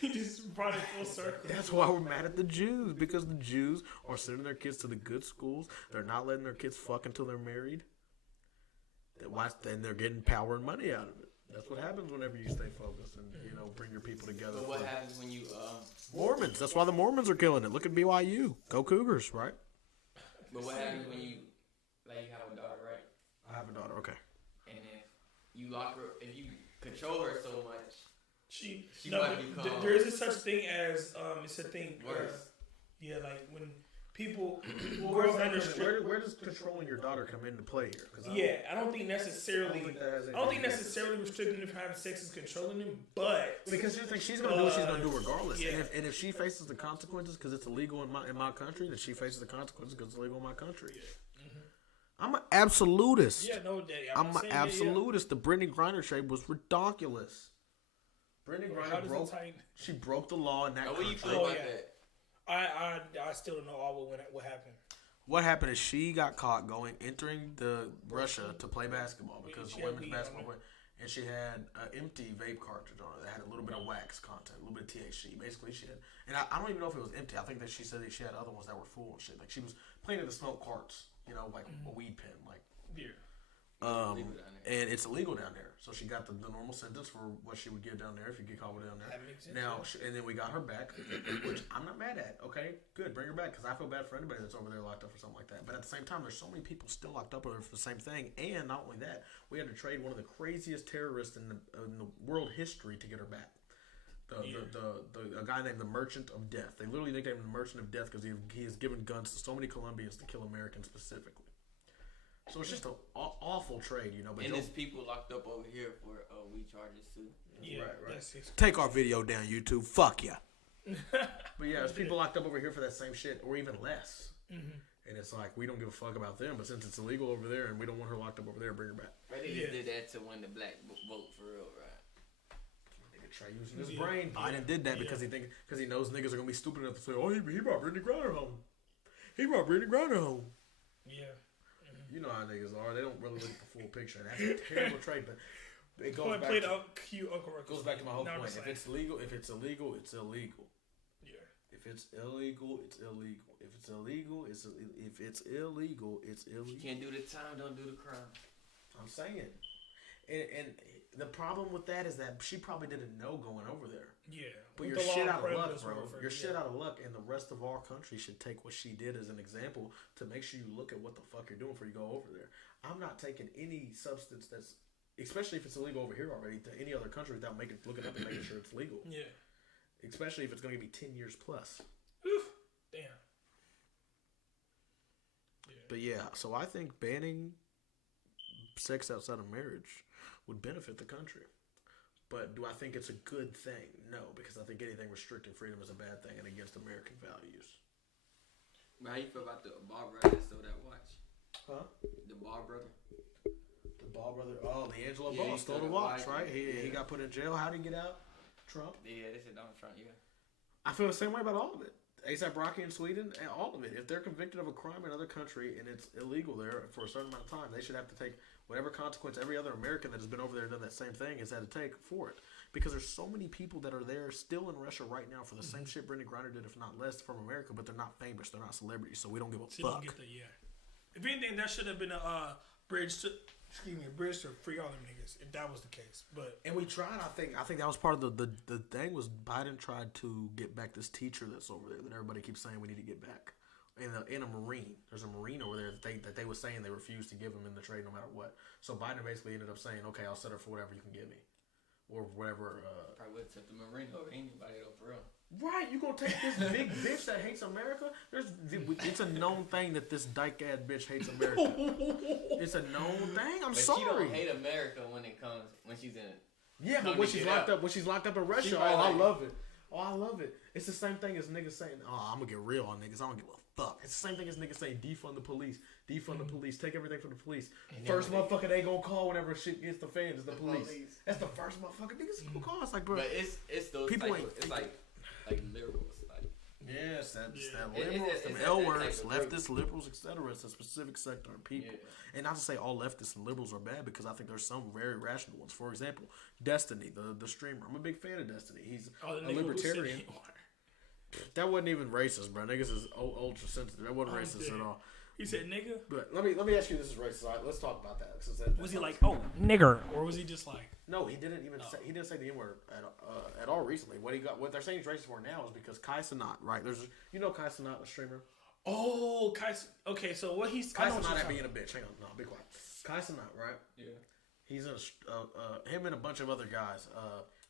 He just brought it full circle. That's why we're mad at the Jews, because the Jews are sending their kids to the good schools. They're not letting their kids fuck until they're married. And they're getting power and money out of it. That's what happens whenever you stay focused and bring your people together. But what happens when you Mormons? That's why the Mormons are killing it. Look at BYU. Go Cougars, right? But what happens when you have a daughter, right? I have a daughter. Okay. And if you lock her, if you control her so much. There is such thing as it's a thing. Worse. Yeah, like when people girls understand. Where does controlling your daughter come into play here? I don't think necessarily restricting them from having sex is controlling them, but because she's gonna do what she's gonna do regardless. Yeah. And if she faces the consequences because it's illegal in my country, then she faces the consequences because it's illegal in my country. Yeah. Mm-hmm. I'm an absolutist. Yeah, no, I'm an absolutist. The Brittany Griner trade was ridiculous. Brittany Griner broke the law in that country. What do you feel about that? I still don't know all what happened. What happened is she got caught entering the Russia to play basketball because women's basketball, and she had an empty vape cartridge on her that had a little bit of wax content, a little bit of THC. Basically, she had, and I don't even know if it was empty. I think that she said that she had other ones that were full and shit. Like she was planning to smoke carts, like a weed pen, like beer. And it's illegal down there. So she got the normal sentence for what she would get down there if you get caught with it down there. That makes sense. Now, and then we got her back, which I'm not mad at. Okay, good, bring her back because I feel bad for anybody that's over there locked up for something like that. But at the same time, there's so many people still locked up over there for the same thing. And not only that, we had to trade one of the craziest terrorists in the world history to get her back. A guy named the Merchant of Death. They literally nicknamed him the Merchant of Death because he has given guns to so many Colombians to kill Americans specifically. So it's just an awful trade, But and there's people locked up over here for weed charges too. Yeah, right. Take our video down, YouTube. Fuck ya. But yeah, there's people locked up over here for that same shit, or even less. Mm-hmm. And it's like, we don't give a fuck about them, but since it's illegal over there and we don't want her locked up over there, bring her back. Right, they just did that to win the black vote for real, right? Nigga try using his brain. Biden did that because he knows niggas are gonna be stupid enough to say, oh, he brought Brittany Griner home. He brought Brittany Griner home. Yeah. You know how niggas are. They don't really look at the full picture. And that's a terrible trait, but it goes back to my whole point. If it's illegal, it's illegal. Yeah. If it's illegal, it's illegal. If it's illegal, if it's illegal, it's illegal. You can't do the time, don't do the crime. I'm saying. And the problem with that is that she probably didn't know going over there. Yeah. But you're shit out of luck, bro. You're shit out of luck, and the rest of our country should take what she did as an example to make sure you look at what the fuck you're doing before you go over there. I'm not taking any substance that's, especially if it's illegal over here already, to any other country without looking up and making sure it's legal. Yeah. Especially if it's going to be 10 years plus. Oof. Damn. Yeah. But yeah, so I think banning sex outside of marriage would benefit the country. But do I think it's a good thing? No, because I think anything restricting freedom is a bad thing and against American values. How you feel about the Ball brother that stole that watch? Huh? The Ball brother. The Ball brother. Oh, D'Angelo Ball stole the watch, right? He got put in jail. How did he get out? Trump? Yeah, they said Donald Trump, yeah. I feel the same way about all of it. A$AP Rocky in Sweden, and all of it. If they're convicted of a crime in another country and it's illegal there for a certain amount of time, they should have to take whatever consequence every other American that has been over there and done that same thing has had to take for it. Because there's so many people that are there still in Russia right now for the same shit Brittany Griner did, if not less, from America, but they're not famous. They're not celebrities, so we don't give a fuck. Don't get the, If anything, there should have been a bridge to free all them niggas, if that was the case. And we tried. I think that was part of the thing was Biden tried to get back this teacher that's over there that everybody keeps saying we need to get back. In a Marine, there's a Marine over there that they were saying they refused to give him in the trade no matter what. So Biden basically ended up saying, okay, I'll settle for whatever you can give me, or whatever. Probably would take the Marine over anybody though, for real. Right, you gonna take this big bitch that hates America? It's a known thing that this dyke ass bitch hates America. It's a known thing. I'm sorry. She don't hate America when she's in. Yeah, but when she's locked up in Russia, I love it. Oh, I love it. It's the same thing as niggas saying, "Oh, I'm gonna get real on niggas. I don't give a fuck." It's the same thing as niggas saying, "Defund the police, defund the police, take everything from the police." First motherfucker they gonna call whenever shit gets the fans is the police. That's the first motherfucker niggas gonna call. It's like, bro, but it's those people like, it's like liberals, like yes, that liberals, them L words, leftists, liberals, etc. It's a specific sector of people, and not to say all leftists and liberals are bad, because I think there's some very rational ones. For example, Destiny, the streamer. I'm a big fan of Destiny. He's a libertarian. That wasn't even racist, bro. Niggas is ultra sensitive. That wasn't racist at all. He said nigga. But let me ask you, this is racist. All right, let's talk about that. Was he like, oh, nigger, or was he just like? No, he didn't even say. He didn't say the N word at all recently. What they're saying he's racist for now is because Kai Cenat, right? Kai Cenat, a streamer. Oh, Kai. Okay, so what he's Kai Cenat at being a bitch. Hang on, no, be quiet. Kai Cenat, right? Yeah. He's in him and a bunch of other guys.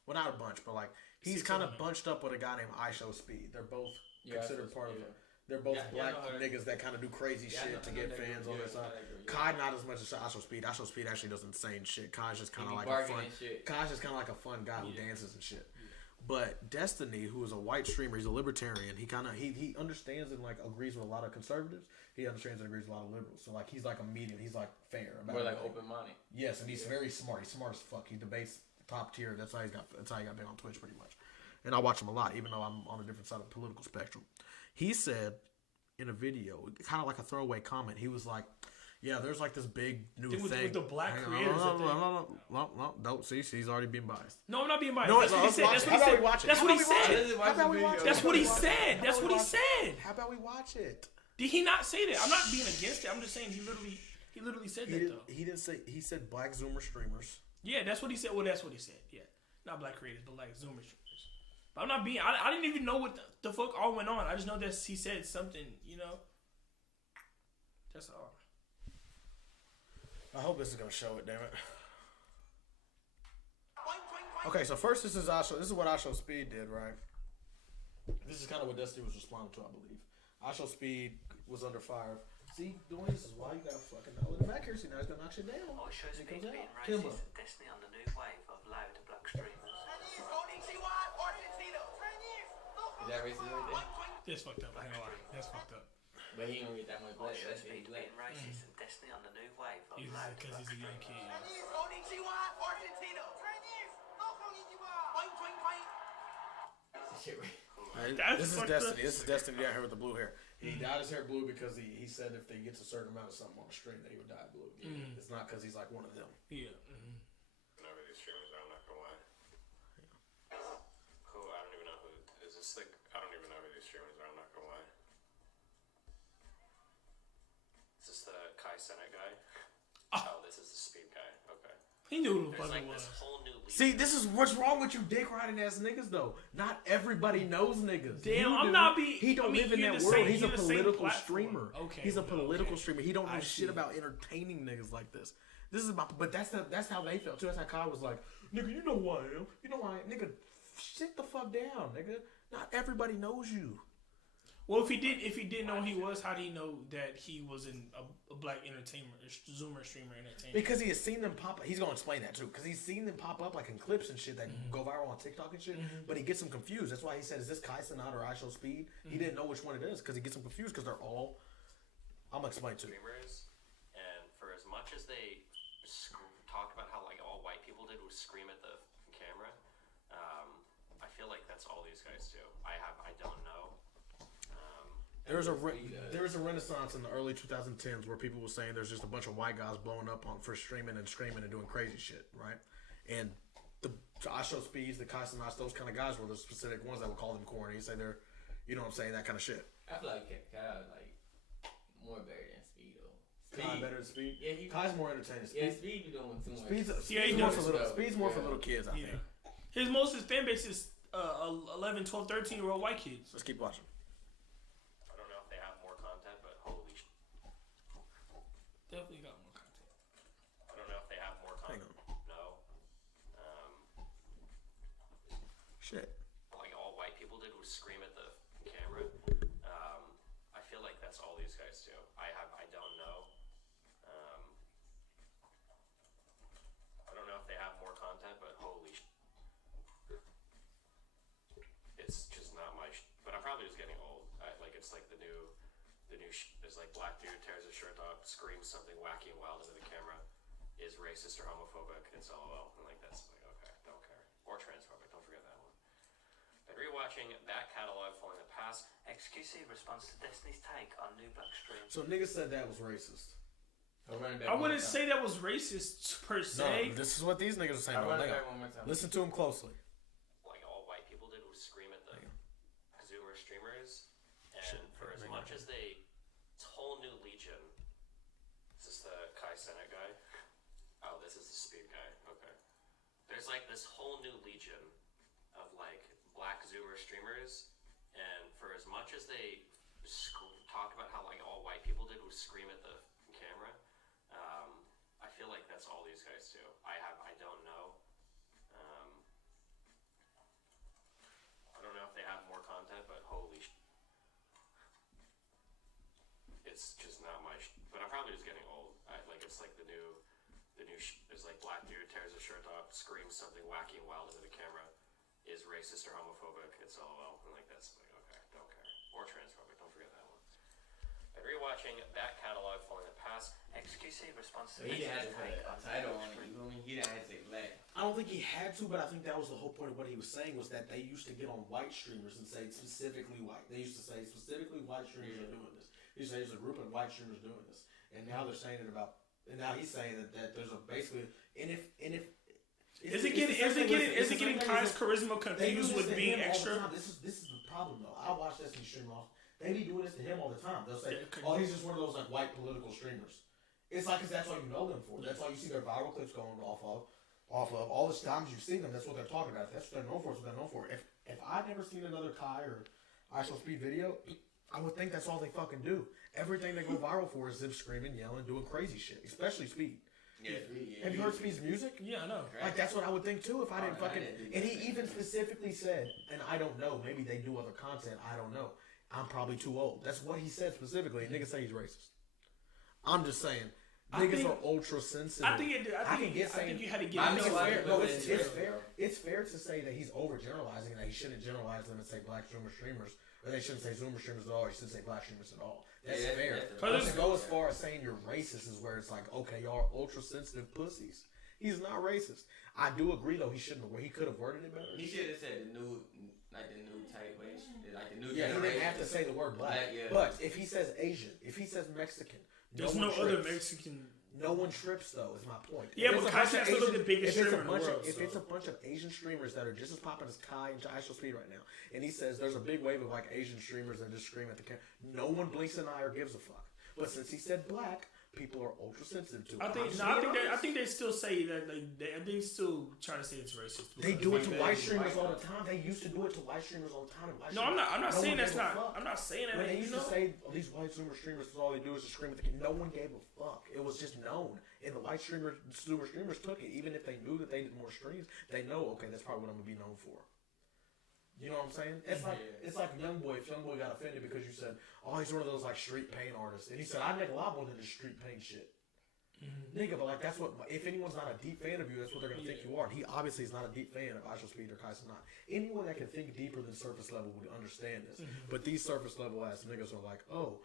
Well, not a bunch, but like he's kind of bunched up with a guy named Speed. They're both considered part of it. They're both black niggas that kind of do crazy shit to get fans on their side. Kai not as much as Speed. Speed actually does insane shit. Kai's just kind of like a fun. Kai's just kind of like a fun guy who dances and shit. But Destiny, who is a white streamer, he's a libertarian. He kind of he understands and like agrees with a lot of conservatives. He understands and agrees with a lot of liberals. So like he's like a medium. He's like fair about it. Like open minded. Yes, and he's very smart. He's smart as fuck. He debates top tier. That's how he got big on Twitch pretty much. And I watch him a lot, even though I'm on a different side of the political spectrum. He said in a video, kind of like a throwaway comment, he was like, yeah, there's like this big new thing. With the black creators. No, don't see. He's already being biased. No, I'm not being biased. No, that's what he said. That's what he said. That's what he said. That's what he said. How about we watch it? Did he not say that? I'm not being against it. I'm just saying he literally said that though. He didn't say. He said black Zoomer streamers. Yeah, that's what he said. Well, that's what he said. Yeah, not black creators, but like Zoomer streamers. But I'm not being. I didn't even know what the fuck all went on. I just know that he said something. You know. That's all. I hope this is gonna show it. Damn it. Okay, so first this is what Speed did, right? This is kind of what Destiny was responding to, I believe. Speed was under fire. See, Dorian, this is why you gotta fucking know in the back here. See, now he's gonna knock shit down. I shows Speed being racist and Destiny on the new wave of loud black streamers. Is that racist right there? That's fucked up. I ain't gonna lie. That's fucked up. But he don't get that much black. That's Speed black. being racist and Destiny on the new wave of He's live because he's a young kid. Chinese, konnichiwa, Argentina. Chinese, no konnichiwa. Point, point, point. This is Destiny. This is Destiny down here with the blue hair. He dyed his hair blue because he said if he gets a certain amount of something on the stream, that he would dye blue. It's not because he's like one of them. Yeah. Not really streamers, I'm not gonna lie. Cool, I don't even know who is this like. I don't even know who these streamers are. I'm not gonna lie. Is this the Kai Senate guy? Oh, this is the speed guy. Okay. He knew who the There's fuck like it was. this whole new league. See, this is what's wrong with you dick riding ass niggas though. Not everybody knows niggas. Damn, You I'm do. not being. He don't live in you're that the world. same- He's a you're the same political platform. streamer. Okay. He's a political okay. streamer. He don't know I shit see. about entertaining niggas like this. This is about, but that's how they felt too. That's how Kai was like, nigga, you know who I am. You know who I am. Nigga, sit the fuck down, nigga. Not everybody knows you. Well, if he didn't know who he was, how did he know that he was in a black entertainer, Zoomer streamer entertainer? Because he has seen them pop up. He's going to explain that too. Because he's seen them pop up like in clips and shit that go viral on TikTok and shit. But he gets them confused. That's why he said, is this Kai Cenat or I Show Speed? He didn't know which one it is because he gets them confused because they're all. I'm going to explain to you. Streamers, and for as much as they talked about how like all white people did was scream at the camera, I feel like that's all these guys do. I don't know. There was a renaissance in the early 2010s where people were saying there's just a bunch of white guys blowing up for streaming and screaming and doing crazy shit, right? And the I Show Speeds, the Kai Cenats, those kind of guys were the specific ones that would call them corny. Say they're, you know what I'm saying, that kind of shit. I feel like Kai like more better than Speed though. Kai better than Speed? Yeah, Kai's more entertaining. Yeah, Speed be doing too much. Speed's more for little kids, I think. His fan base is 11, 12, 13-year-old white kids. Let's keep watching. I don't know if they have more content, but holy shit. Definitely got more content. I don't know if they have more content. No. Shit. Like all white people did was scream at the camera. I feel like that's all these guys do. I don't know. I don't know if they have more content, but holy shit. It's just not my but I'm probably just getting old. It's like the new there's like black dude tears his shirt off, screams something wacky and wild into the camera, is racist or homophobic, it's LOL. And like that's like okay, don't care. Or transphobic, don't forget that one. And rewatching back catalog following the past. XQC responds to Destiny's take on new black stream. So niggas said that was racist. I wouldn't say that was racist per se. No, this is what these niggas are saying. Listen to them closely. Like all white people did was scream at the Zoomer streamers, and for as much as they whole new legion. Is this the Kai Senate guy? Oh, this is the Speed guy. Okay. There's like this whole new legion of like black Zoomer streamers, and for as much as they talked about how like all white people did was scream at the camera, I feel like that's all these guys do. I don't know. I don't know if they have more content, but holy shit. It's just not my but I'm probably just getting old. It's like the new there's like black dude tears his shirt off, screams something wacky and wild into the camera, is racist or homophobic, it's LOL. And like that's like okay, don't care. Or transphobic, don't forget that one. And rewatching back catalog following the past. XQC responds to He Destiny's had to put take a on title new on it. black You know what I mean? He didn't have to say black. I don't think he had to, but I think that was the whole point of what he was saying was that they used to get on white streamers and say specifically white. They used to say specifically white streamers are doing this. He said there's a group of white streamers doing this, and now they're saying it about. And now he's saying that there's a basically and if is it getting Kai's charisma confused with being extra? This is the problem though. I watch Destiny stream off. They be doing this to him all the time. They'll say, "Oh, he's just one of those like white political streamers." It's like because that's all you know them for. That's all you see their viral clips going off of. All the times you see them, that's what they're talking about. That's what they're known for. That's what they're known for. If I'd never seen another Kai or I Show Speed video, I would think that's all they fucking do. Everything they go viral for is them screaming, yelling, doing crazy shit. Especially Speed. Yeah. Have you heard Speed's music? Yeah, I know. Like that's what I would think too if I didn't fucking. And he even specifically said, and I don't know, maybe they do other content. I don't know. I'm probably too old. That's what he said specifically. And niggas say he's racist. I'm just saying, Niggas are ultra sensitive. I think you had to get. It's fair to say that he's overgeneralizing and that he shouldn't generalize them and say black Zoomer streamers, or they shouldn't say Zoomer streamers at all. He shouldn't say black streamers at all. That's fair. But to go as far as saying you're racist is where it's like, okay, y'all are ultra sensitive pussies. He's not racist. I do agree though. He shouldn't have. He could have worded it better. He should have said the new type, like the new. Yeah, he didn't have to say the word black. But if he says Asian, if he says Mexican, there's no other Mexican. No one trips though. Is my point. Yeah, but Kai's still the biggest streamer in the world. If it's a bunch of Asian streamers that are just as popular as Kai and Joshua Speed right now, and he says there's a big wave of like Asian streamers that just scream at the camera, no one blinks an eye or gives a fuck. But since he said black, people are ultra sensitive to it. I think they still say that they still try to say it's racist. They do it to white streamers all the time. They used to do it to white streamers all the time. No, I'm not saying that's not. I'm not saying that. When they used to say these white Zoomer streamers, all they do is just scream at the kid. No one gave a fuck. It was just known, and the white Zoomer streamers took it. Even if they knew that they did more streams, they know, okay, that's probably what I'm gonna be known for. You know what I'm saying? It's like Youngboy. If Youngboy got offended because you said, "Oh, he's one of those like street paint artists," and he said, "I make a lot more than just street paint shit." Nigga, but like that's what. If anyone's not a deep fan of you, that's what they're gonna think you are. And he obviously is not a deep fan of Ashel Speed or Kaisen Not. Anyone that can think deeper than surface level would understand this. But these surface level ass niggas are like, oh,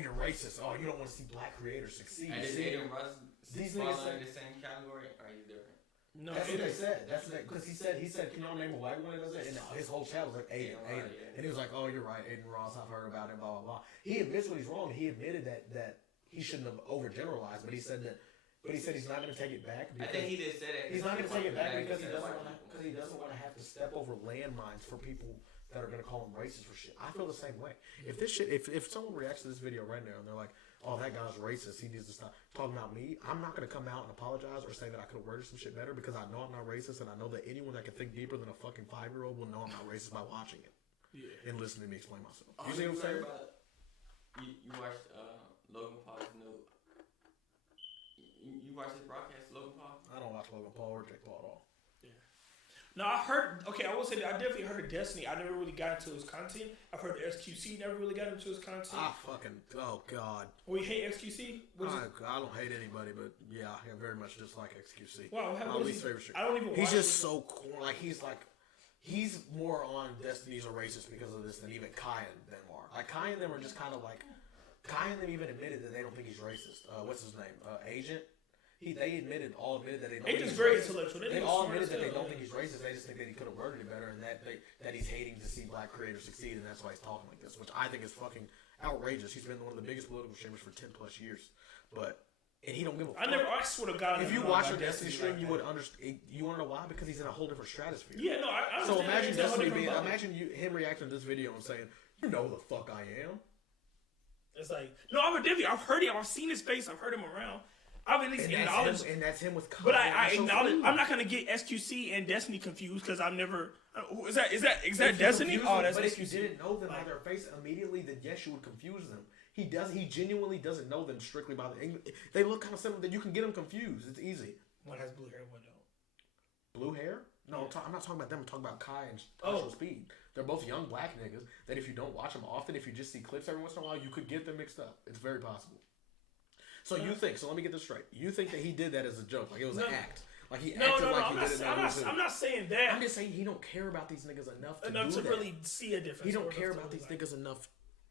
you're racist. Oh, you don't want to see black creators succeed. And is Aiden Russ these fall niggas in the same category, or are you different? No, that's what they said. That's what because he said, can y'all name a white one that does it? And his whole chat was like Aiden. And he was like, oh, you're right, Aiden Ross. I've heard about him. Blah blah blah. He admits when he's wrong. He admitted that he shouldn't have overgeneralized, but he said he's not going to take it back. I think he did say that. He's not going to take it back because he doesn't want to have to step over landmines for people that are going to call him racist for shit. I feel the same way. If this shit, if someone reacts to this video right now and they're like, "Oh, that guy's racist. He needs to stop talking about me," I'm not going to come out and apologize or say that I could have worded some shit better because I know I'm not racist and I know that anyone that can think deeper than a fucking 5-year-old will know I'm not racist by watching it and listening to me explain myself. You see what I'm saying? You watched Logan Paul's new. You watched his broadcast, Logan Paul? I don't watch Logan Paul or Jake Paul at all. Yeah. No, I heard. Okay, I will say that I definitely heard Destiny. I never really got into his content. I've heard SQC never really got into his content. Oh god. Well, you hate XQC? I don't hate anybody, but yeah, I very much dislike XQC. Wow, my least favorite stream. I don't even. He's just so cool. He's more on Destiny's a racist because of this than even Kai and them are. Like Kai and them are just kind of like. Kai and them even admitted that they don't think he's racist. What's his name? Agent. They all admitted that they don't. Agent's very intellectual. They all admitted that they don't think he's racist. They just think that he could have worded it better, and that he's hating to see black creators succeed, and that's why he's talking like this, which I think is fucking outrageous. He's been one of the biggest political streamers for 10+ years, and he don't give a fuck. I swear to God. If you watch a Destiny stream, you would understand. You want to know why? Because he's in a whole different stratosphere. Yeah, no, I so imagine Destiny him reacting to this video and saying, "You know who the fuck I am." It's like, no, I've heard him. I've seen his face. I've heard him around. I've at least acknowledged. And that's him with. But I acknowledge. I'm not gonna get SQC and Destiny confused because I've never. Is that Destiny? Oh, that's. But if you didn't know them by their face immediately, then yes, you would confuse them. He genuinely doesn't know them strictly by they look kind of similar. That you can get them confused. It's easy. One has blue hair, one don't. Blue hair? No, I'm not talking about them. I'm talking about Kai and Ashel Speed. They're both young black niggas that if you don't watch them often, if you just see clips every once in a while, you could get them mixed up. It's very possible. So let me get this straight. You think that he did that as a joke, like it was an act, like he acted like he did it. I'm not saying that. I'm just saying he don't care about these niggas enough to really see a difference. He don't care about these niggas enough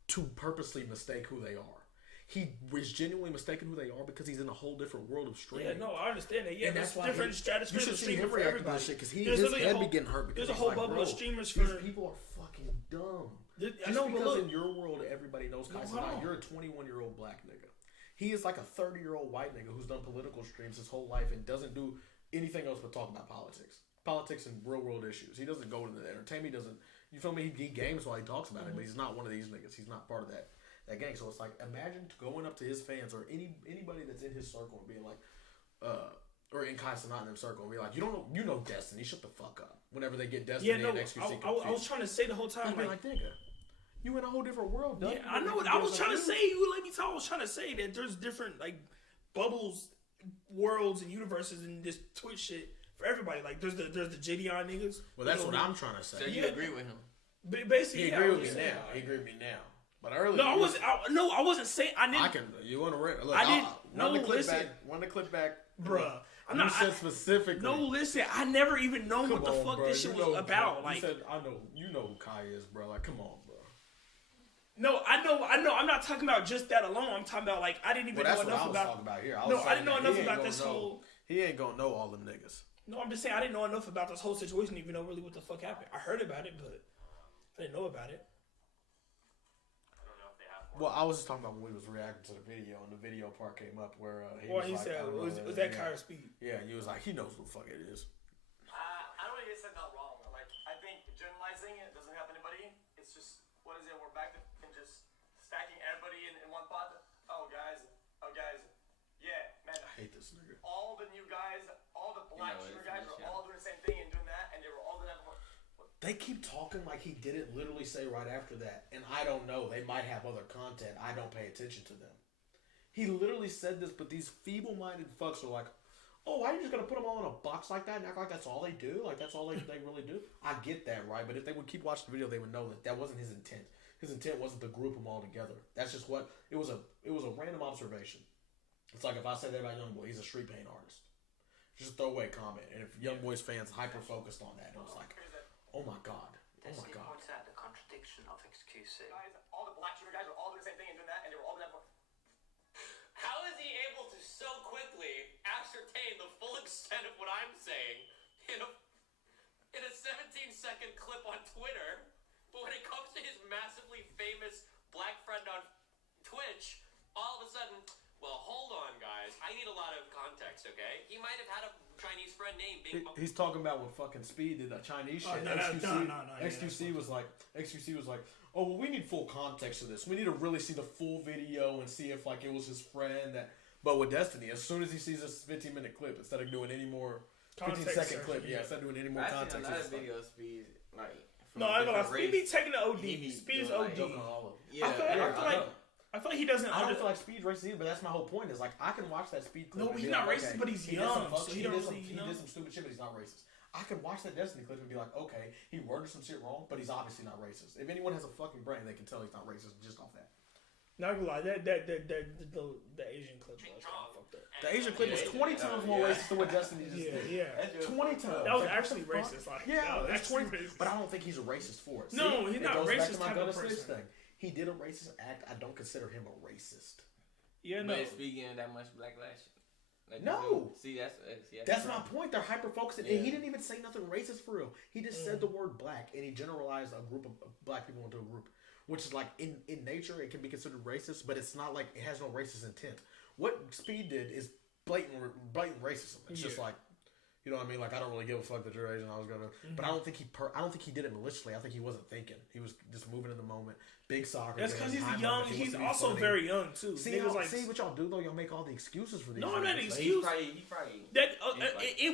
to purposely mistake who they are. He was genuinely mistaken who they are because he's in a whole different world of streaming. Yeah, no, I understand that. Yeah, and that's different stratosphere. You should see him react to this shit because his head be getting hurt. There's a whole bubble of streamers for. These people are fucking dumb. Because in your world everybody knows Kaisen. You're a 21-year-old black nigga. He is like a 30-year-old white nigga who's done political streams his whole life and doesn't do anything else but talk about politics and real world issues. He doesn't go to the entertainment. He doesn't. You feel me? He games while he talks about it, but he's not one of these niggas. He's not part of that gang. So it's like, imagine going up to his fans or anybody that's in his circle and being like, or in Kaisen Not in them circle and be like, you know Destiny, shut the fuck up. Whenever they get Destiny and XQC I was trying to say the whole time, like nigga, you in a whole different world, dog. Yeah, I know what I was trying to say. You let me talk. I was trying to say that there's different like bubbles, worlds, and universes in this Twitch shit for everybody. Like there's the JDR niggas. Well, that's what I'm trying to say. So you agree with him? Basically, he agree with me now. He agree with me now. But earlier, no, I wasn't saying. I didn't. I can. You want to look? I didn't. No, listen. Run the clip back, bruh. I'm not. You said specifically. No, listen. I never even known what the fuck bro. this shit was about. Like, you said, I know. You know who Kai is, bro. Like, come on, bro. No, I know. I'm not talking about just that alone. I'm talking about like I didn't even know enough about. Here. I didn't know enough about this whole. He ain't gonna know all them niggas. No, I'm just saying I didn't know enough about this whole situation to even know really what the fuck happened. I heard about it, but I didn't know about it. Well, I was just talking about when we was reacting to the video, and the video part came up where he said, was that Kyrie Speed? Yeah, he was like, he knows who the fuck it is. I don't think he said that wrong. Like, I think generalizing it doesn't help anybody. It's just, what is it? We're back to just stacking everybody in one pot. Oh, guys, yeah, man. I hate this nigga. All the new guys, all the black shooter guys are all doing the same thing and doing that, and they were all doing that before. They keep talking like he didn't literally say right after that, and I don't know. They might have other content. I don't pay attention to them. He literally said this, but these feeble-minded fucks are like, oh, why are you just going to put them all in a box like that and act like that's all they do? Like, that's all they really do? I get that, right? But if they would keep watching the video, they would know that that wasn't his intent. His intent wasn't to group them all together. That's just what, it was a random observation. It's like if I said that about Youngboy, he's a street paint artist. Just a throwaway comment. And if Youngboy's fans hyper-focused on that, it was like, oh my god. Oh my god. Points out the contradiction of XQC. Guys, all the black shooter guys are all doing the same thing and doing that, and they were all doing that before. How is he able to so quickly ascertain the full extent of what I'm saying in a 17-second clip on Twitter, but when it comes to his massively famous black friend on Twitch, all of a sudden, well, hold on, guys. I need a lot of context, okay? He might have had a Chinese friend named Bing Bong. He's talking about when fucking Speed did that Chinese shit. XQC was like, oh, well, we need full context of this. We need to really see the full video and see if like it was his friend that. But with Destiny, as soon as he sees this 15-minute clip, instead of doing any more 15-second clip, instead of doing any more context, a lot of video Speed like. No, I know. Speed be taking the OD. Speed's OD. Yeah, I feel like he doesn't. I don't feel like Speed's racist either, but that's my whole point. Is like I can watch that Speed clip. No, but he's not racist, but he's young. So he did some stupid shit, but he's not racist. I can watch that Destiny clip and be like, okay, he worded some shit wrong, but he's obviously not racist. If anyone has a fucking brain, they can tell he's not racist just off that. Not gonna lie, the Asian clip was kind of fucked up. The Asian clip was 20 times more racist than what Destiny just did. Yeah, 20 times. That was actually racist. Like, yeah, that's 20. But I don't think he's a racist for it. No, he's not racist type of person. Thing. He did a racist act. I don't consider him a racist. Yeah, no. But speaking of that much backlash. Like no. See, that's my point. They're hyper focused, and he didn't even say nothing racist for real. He just said the word black, and he generalized a group of black people into a group, which is like in nature it can be considered racist, but it's not like it has no racist intent. What Speed did is blatant racism. It's just like, you know what I mean? Like, I don't really give a fuck that you're Asian. I was gonna, but I don't think he did it maliciously. I think he wasn't thinking. He was just moving in the moment. Big soccer. That's because he's young. He's also very young too. See what y'all do though? Y'all make all the excuses for these. No, not an excuse. He probably that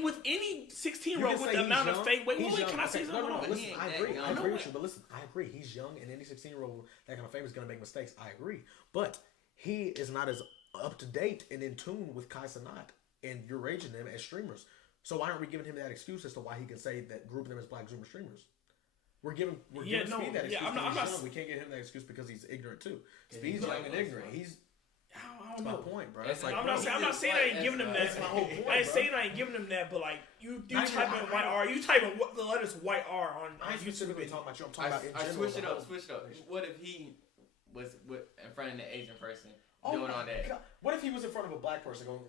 with any 16-year-old with the amount of fame. Wait, can I say something? No, listen, I agree with you. But listen, I agree. He's young, and any 16-year-old that kind of fame is gonna make mistakes. I agree, but he is not as up to date and in tune with Kai Cenat and Eurasian them as streamers. So why aren't we giving him that excuse as to why he can say that grouping them as black Zoomer streamers? We're giving Speed that excuse. I'm not. We can't give him that excuse because he's ignorant too. Speed's young and ignorant. That's my point, bro. I'm not saying I ain't giving him that. I ain't saying I ain't giving him that, but like you type in white R, you type in the letters white R on I ain't specifically talking about you. I'm talking about in general. Switch it up. What if he was in front of the Asian person doing all that? God. What if he was in front of a black person going?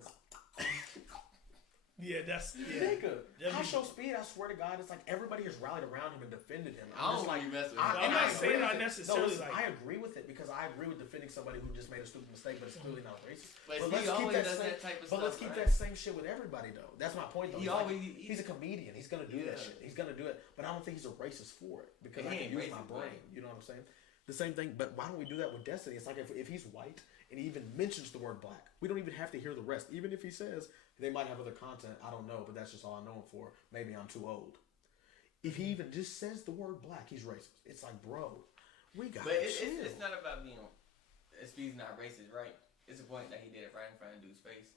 Yeah, that's nigga. I show Speed. I swear to God, it's like everybody has rallied around him and defended him. I don't like mess with him. I'm not saying not necessarily. I agree with it because I agree with defending somebody who just made a stupid mistake, but it's clearly not racist. But let's keep that type of stuff. Let's keep that same shit with everybody though. That's my point though. He's a comedian. He's gonna do that shit. He's gonna do it. But I don't think he's a racist for it because I can use my brain. You know what I'm saying? The same thing. But why don't we do that with Destiny? It's like if he's white and he even mentions the word black, we don't even have to hear the rest. Even if he says they might have other content, I don't know, but that's just all I know him for. Maybe I'm too old. If he even just says the word black, he's racist. It's like, bro, we got to chill. It's not about being, Speed's not racist, right? It's the point that he did it right in front of dude's face.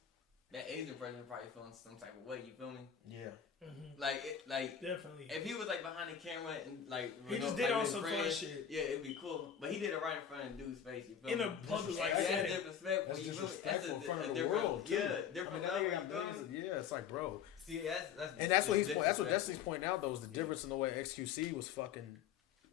that Asian person probably feeling some type of way. You feel me? Yeah. Mm-hmm. Like definitely. If he was like behind the camera and like he just did on some fun shit. Yeah, it'd be cool. But he did it right in front of the dude's face. You feel in me? a public like that's disrespectful. That's you disrespectful in front of the different world too. Yeah, different. Yeah, it's like, bro. See, that's what he's. That's what Destiny's pointing out though is the difference in the way XQC was fucking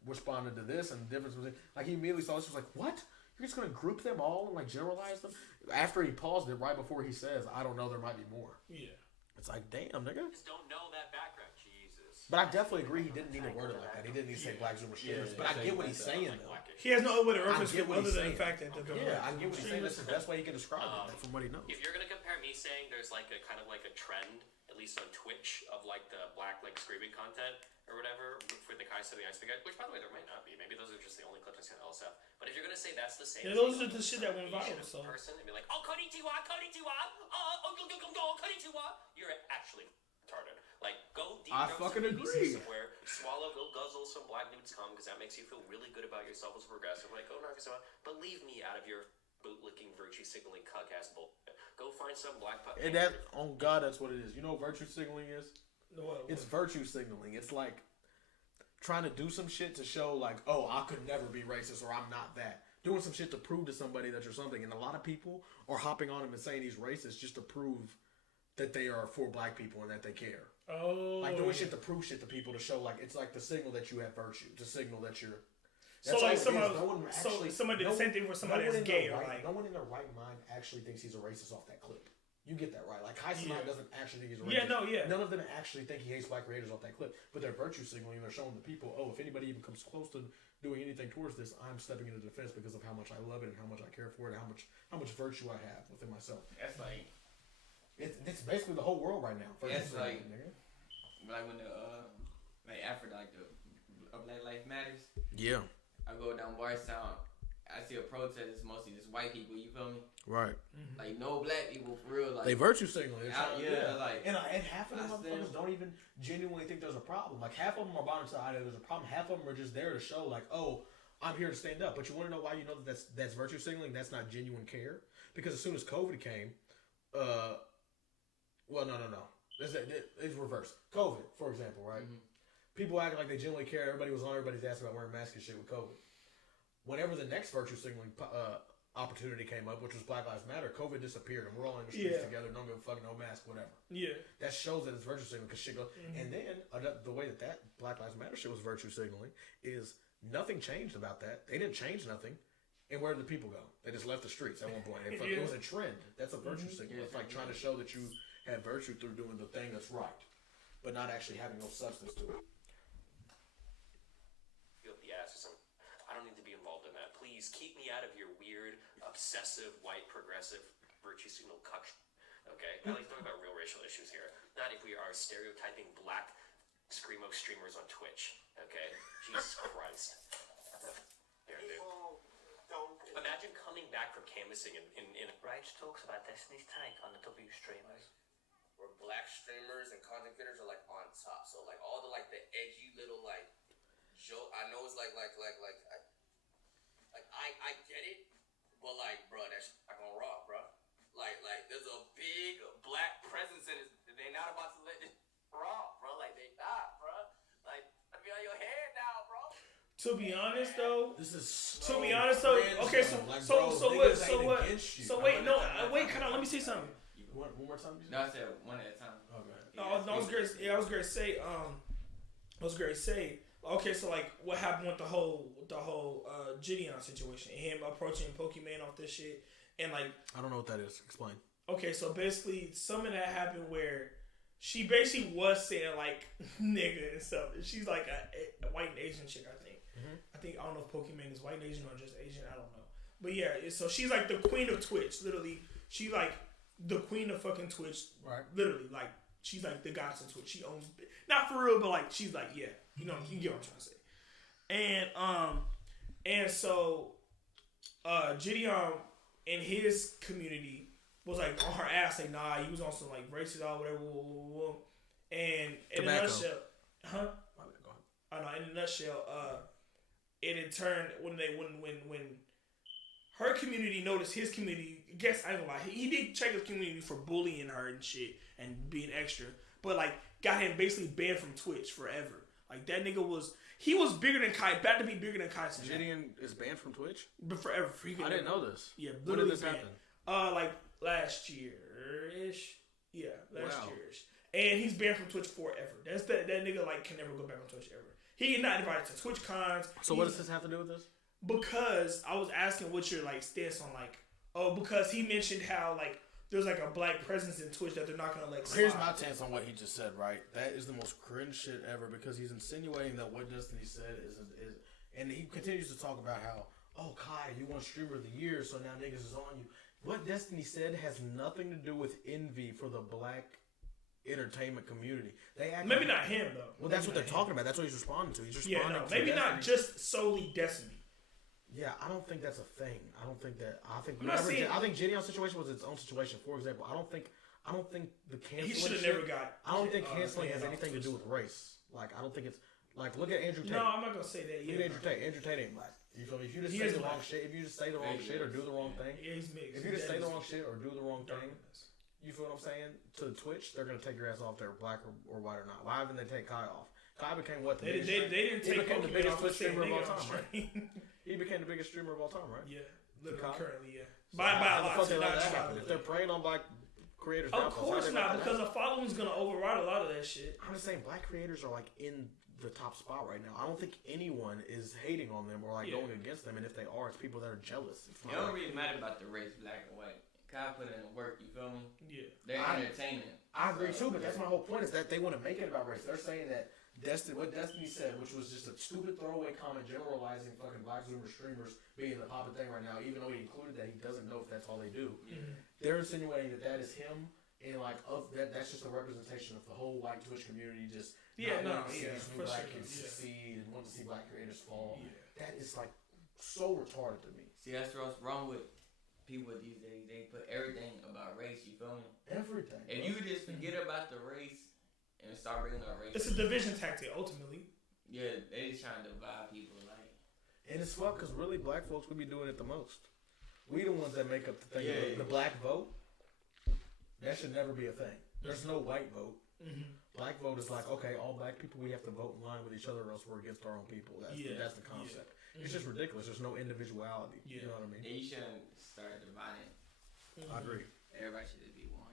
responded to this, and the difference was like he immediately saw this was like, what? You're just gonna group them all and like generalize them? After he paused it right before he says, I don't know, there might be more. Yeah. It's like, damn, nigga. Just don't know that background. Jesus. But I definitely agree he didn't need to word it like that. He didn't need to say black Zoomer streamers. But I get what he's saying though. He has no other way to reference it other than the fact that they're I get what he's saying. That's the best way he can describe it from what he knows. If you're gonna compare me saying there's like a kind of like a trend, at least on Twitch, of like the black like screaming content or whatever for the Kai City Ice guy, which by the way there might not be. Maybe those are just the only clips I see on LSF. But if you're gonna say that's the same, those are the shit that went viral. So person and be like, oh konnichiwa, konnichiwa, you're actually retarded. Like go deep. I fucking agree. Somewhere, swallow, go guzzle some black dudes cum because that makes you feel really good about yourself as a progressive. Like go knock yourself out, but leave me out of your bootlicking, virtue signaling, cuck-ass bullshit. Go find some black puppy. And that, oh God, that's what it is. You know what virtue signaling is? What? It's virtue signaling. It's like trying to do some shit to show like, oh, I could never be racist or I'm not that. Doing some shit to prove to somebody that you're something. And a lot of people are hopping on him and saying he's racist just to prove that they are for black people and that they care. Oh. Like doing shit to prove shit to people to show like, it's like the signal that you have virtue. To signal that you're... So like somebody did the same thing for somebody that's gay. No one in their right mind actually thinks he's a racist off that clip. You get that right. Like Heisen doesn't actually think he's a racist. None of them actually think he hates black creators off that clip. But they're virtue signaling. They're showing the people, oh, if anybody even comes close to doing anything towards this, I'm stepping into defense because of how much I love it and how much I care for it and how much virtue I have within myself. That's like it's basically the whole world right now. It's like when the like after like the Black Lives Matters. Yeah. I go down Barstown, I see a protest. It's mostly just white people. You feel me? Right. Mm-hmm. Like no black people for real. Like they virtue signaling. Like and half of them motherfuckers don't even genuinely think there's a problem. Like half of them are buying side there's a problem. Half of them are just there to show like, oh, I'm here to stand up. But you want to know why you know that's virtue signaling? That's not genuine care. Because as soon as COVID came, well, no. It's reversed. COVID, for example, right? Mm-hmm. People acting like they genuinely care. Everybody was on everybody's ass about wearing masks and shit with COVID. Whenever the next virtue signaling opportunity came up, which was Black Lives Matter, COVID disappeared, and we're all in the streets together, don't give a fuck, no mask, whatever. Yeah. That shows that it's virtue signaling because shit goes. Mm-hmm. And then the way that Black Lives Matter shit was virtue signaling is nothing changed about that. They didn't change nothing. And where did the people go? They just left the streets at one point. It was a trend. That's a virtue signal. It's like trying to show that you have virtue through doing the thing that's right, but not actually having no substance to it. I don't need to be involved in that. Please keep me out of your weird, obsessive, white, progressive, virtue signal cuck. Okay? At least talk about real racial issues here. Not if we are stereotyping black screamo streamers on Twitch. Okay? Jesus Christ. There, dude. Imagine coming back from canvassing in Rage talks about Destiny's take on the W streamers. Where black streamers and content creators are like on top. So like all the like the edgy little like joke. I know it's like I get it, but like bro, that's not gonna rock, bro. Like there's a big black presence in it. They not about to let it rock, bro. Like they not, bro. Like I be on your head now, bro. To be honest though, wait, hold on, let me say something. One more time? No, I said one at a time. Okay. No, I was gonna say, okay, so like what happened with the whole Gideon situation and him approaching Pokemon off this shit and like I don't know what that is. Explain. Okay, so basically some of that happened where she basically was saying like nigga and stuff. She's like a white and Asian chick, I think. Mm-hmm. I don't know if Pokemon is white and Asian or just Asian. I don't know. But yeah, so she's like the queen of Twitch. Literally, she like the queen of fucking Twitch. Right. Literally, like she's like the goddess of Twitch. She owns, not for real, but like she's like you know, you get what I'm trying to say. And so Gideon in his community was like on her ass, like nah, he was on some like racist or whatever. And in a nutshell, in a nutshell, it in turn when her community noticed his community. I guess I ain't gonna lie, he did check his community for bullying her and shit and being extra, but like got him basically banned from Twitch forever. Like that nigga was bigger than Kai, about to be bigger than Kai. Gideon is banned from Twitch, but forever. I didn't know this. Yeah, when did this happen? Like last year-ish. Yeah, last year-ish. And he's banned from Twitch forever. That's that nigga like can never go back on Twitch ever. He get not invited to Twitch cons. So what does this have to do with this? Because I was asking what's your like stance on like because he mentioned how like there's like a black presence in Twitch that they're not gonna like. Here's my stance on what he just said. Right, that is the most cringe shit ever because he's insinuating that what Destiny said is and he continues to talk about how Kai, you won Streamer of the Year, so now niggas is on you. What Destiny said has nothing to do with envy for the black entertainment community. Maybe not him though. Well, that's what they're talking about. That's what he's responding to. He's responding to maybe Destiny. not just solely Destiny. Yeah, I don't think that's a thing. I think Gideon's situation was its own situation. For example, I don't think the canceling. He should have never got. I don't think canceling has anything to do with race. Like I don't think it's like look at Andrew Tate. No, I'm not gonna say that. Look at Andrew Tate. Andrew Tate ain't black. You feel me? If you just say the wrong shit, or do the wrong thing, he's mixed. If you just say the wrong shit or do the wrong thing, you feel what I'm saying? To Twitch, they're gonna take your ass off there, black or white or not. Why haven't they take Kai off? Kai became what? They didn't take became the biggest Twitch streamer of all time, right? He became the biggest streamer of all time, right? Yeah, literally currently, yeah. So by a lot. If they're preying on black creators, of course not, because the following's gonna override a lot of that shit. I'm just saying, black creators are like in the top spot right now. I don't think anyone is hating on them or like going against them, and if they are, it's people that are jealous. It don't really matter about the race, black and white. Kai put in the work, you feel me? Yeah. They're entertaining. I agree too, but that's my whole point is that they want to make it about race. They're saying that what Destiny said, which was just a stupid throwaway comment generalizing fucking black Zoomer streamers being the popular thing right now, even though he included that he doesn't know if that's all they do. Mm-hmm. They're insinuating that is him, and like that's just a representation of the whole white Twitch community just black kids succeed and want to see black creators fall. Yeah. That is like so retarded to me. See, that's what's wrong with people these days. They put everything about race, you feel me? Everything. If you just forget about the race and start bringing up race, it's a division tactic ultimately. Yeah, they just trying to divide people like. And it's fucked because really black folks would be doing it the most. We the ones that make up the thing. The black vote. That should never be a thing. There's no white vote. Mm-hmm. Black vote is like, okay, all black people, we have to vote in line with each other or else we're against our own people. That's the concept. Yeah. It's just ridiculous. There's no individuality. Yeah. You know what I mean? Yeah, you shouldn't start dividing. Mm-hmm. I agree. Everybody should just be one.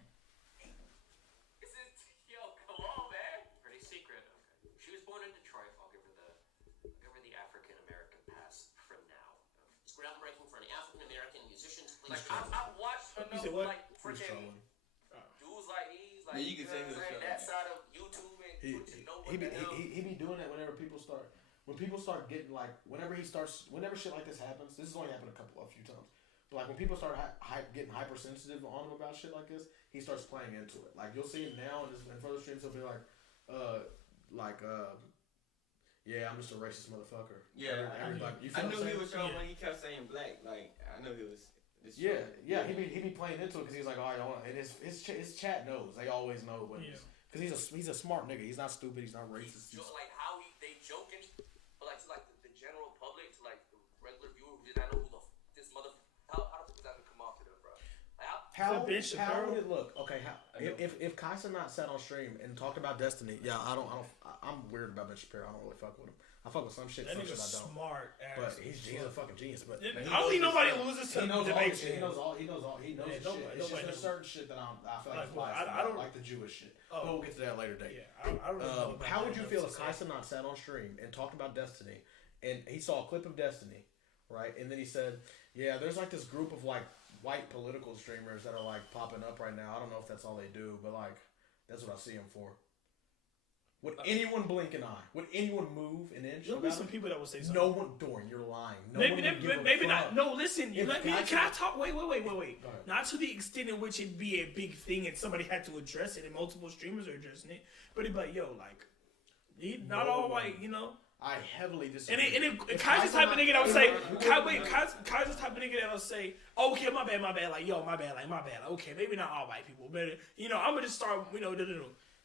Yo, come on, man. Pretty secret. Okay. She was born in Detroit. I'll give her the African American pass for now. It's groundbreaking for an African American musician. Like I've watched enough like freaking dudes like these. Like, you can say that side of YouTube and Twitch. He be doing that whenever people start. When people start getting like, whenever shit like this happens, this has only happened a few times. But like when people start getting hypersensitive on him about shit like this, he starts playing into it. Like you'll see him now in further streams, he'll be like, yeah, I'm just a racist motherfucker. Yeah, I knew he was showing when he kept saying black. Like I knew he was. Yeah. He be playing into it because he's like, oh, I don't. And his chat knows. They always know what. Because he's a smart nigga. He's not stupid. He's not racist. Like how they joking, but like to like the general public, to like the regular viewer who did not know who this mother. How the fuck is that gonna come off to them, bro? How would it look? Okay, if Kaisa not sat on stream and talked about Destiny, I'm weird about Ben Shapiro. I don't really fuck with him. I fuck with some shit. That nigga's I don't. smart. But he's a fucking genius. But I don't think nobody loses to debate. He knows all. He knows shit. It's just a certain shit that I feel like I don't like the Jewish shit. But we'll get to that later date. Yeah, I don't know. How would you feel if Kaisa not sat on stream and talked about Destiny, and he saw a clip of Destiny, right? And then he said, "Yeah, there's like this group of like white political streamers that are like popping up right now. I don't know if that's all they do, but like that's what I see them for." Would anyone blink an eye? Would anyone move an inch? There'll be some people that will say something. No one, Dorian, you're lying. Maybe not. No, listen. Can I talk? Wait. Not to the extent in which it'd be a big thing and somebody had to address it and multiple streamers are addressing it. But it'd be like, yo, like, he not all white, you know? I heavily disagree. And Kai's the type of nigga that would say, Kai's the type of nigga that will say, oh, okay, my bad, like, yo, my bad, like, okay, maybe not all white people, but, you know, I'm gonna just start, you know,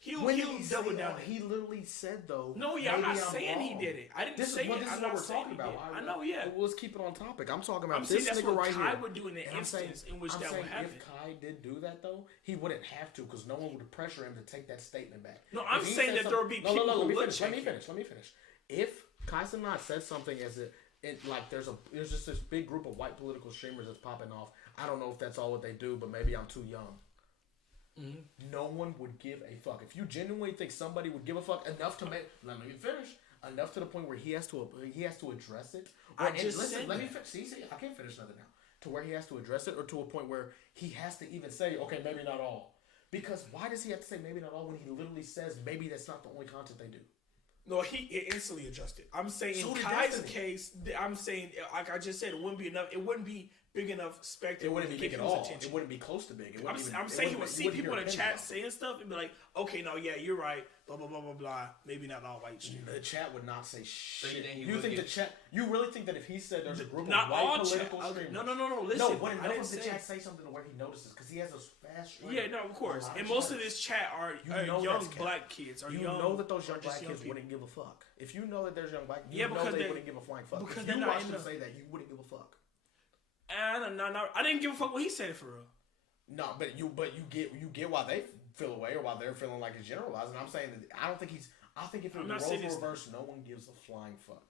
He'll he double say, down. He literally said though. No, yeah, I'm not maybe saying he wrong. did it. I didn't This say is what, it. This is I'm what not we're saying talking he did. about. I know, yeah. Well, let's keep it on topic. I'm talking about I'm saying this that's nigga what right Kai here. would do in the And I'm saying- instance in which I'm that saying would happen. If Kai did do that though, he wouldn't have to because no one would pressure him to take that statement back. No, I'm If he saying said that there would be people who would Let check me it. finish. Let me finish. If Kai Cenat said something as it like there's just this big group of white political streamers that's popping off. I don't know if that's all what they do, but maybe I'm too young. Mm-hmm. No one would give a fuck. If you genuinely think somebody would give a fuck enough to make, let me finish. Enough to the point where he has to address it. I just listen. said Let me that. finish. See, I can't finish nothing now. To where he has to address it, or to a point where he has to even say, okay, maybe not all. Because why does he have to say maybe not all when he literally says maybe that's not the only content they do? No, he instantly adjusted. I'm saying So in did Kai's Destiny. case, I'm saying like I just said, it wouldn't be enough. It wouldn't be big enough spectacle. It wouldn't be to big get at people's all. attention. It wouldn't be close to big. I'm saying he would see people in the chat saying stuff and be like, okay, no, yeah, you're right. Blah blah blah blah blah. Maybe not all white streamers. The chat would not say shit. you think the chat? You really think that if he said there's a group Not of white all political chat. streamers? No. Listen, No, but I enough didn't of the say. chat say something to where he notices because he has a fast. Stream. Yeah, no, of course. A lot And most of chats. this chat are You know young that's cap. black kids. Or You young, know that those young or just black kids people. wouldn't give a fuck. If you know that there's young black, you Yeah, know because they they- wouldn't give a flying fuck. because If they're you not watched in him the- say that, you wouldn't give a fuck. And I didn't give a fuck what he said for real. No, but you get why they feel away or why they're feeling like it's generalized. And I'm saying that I don't think he's. I think if it I'm was not roles saying were it's- reversed, no one gives a flying fuck.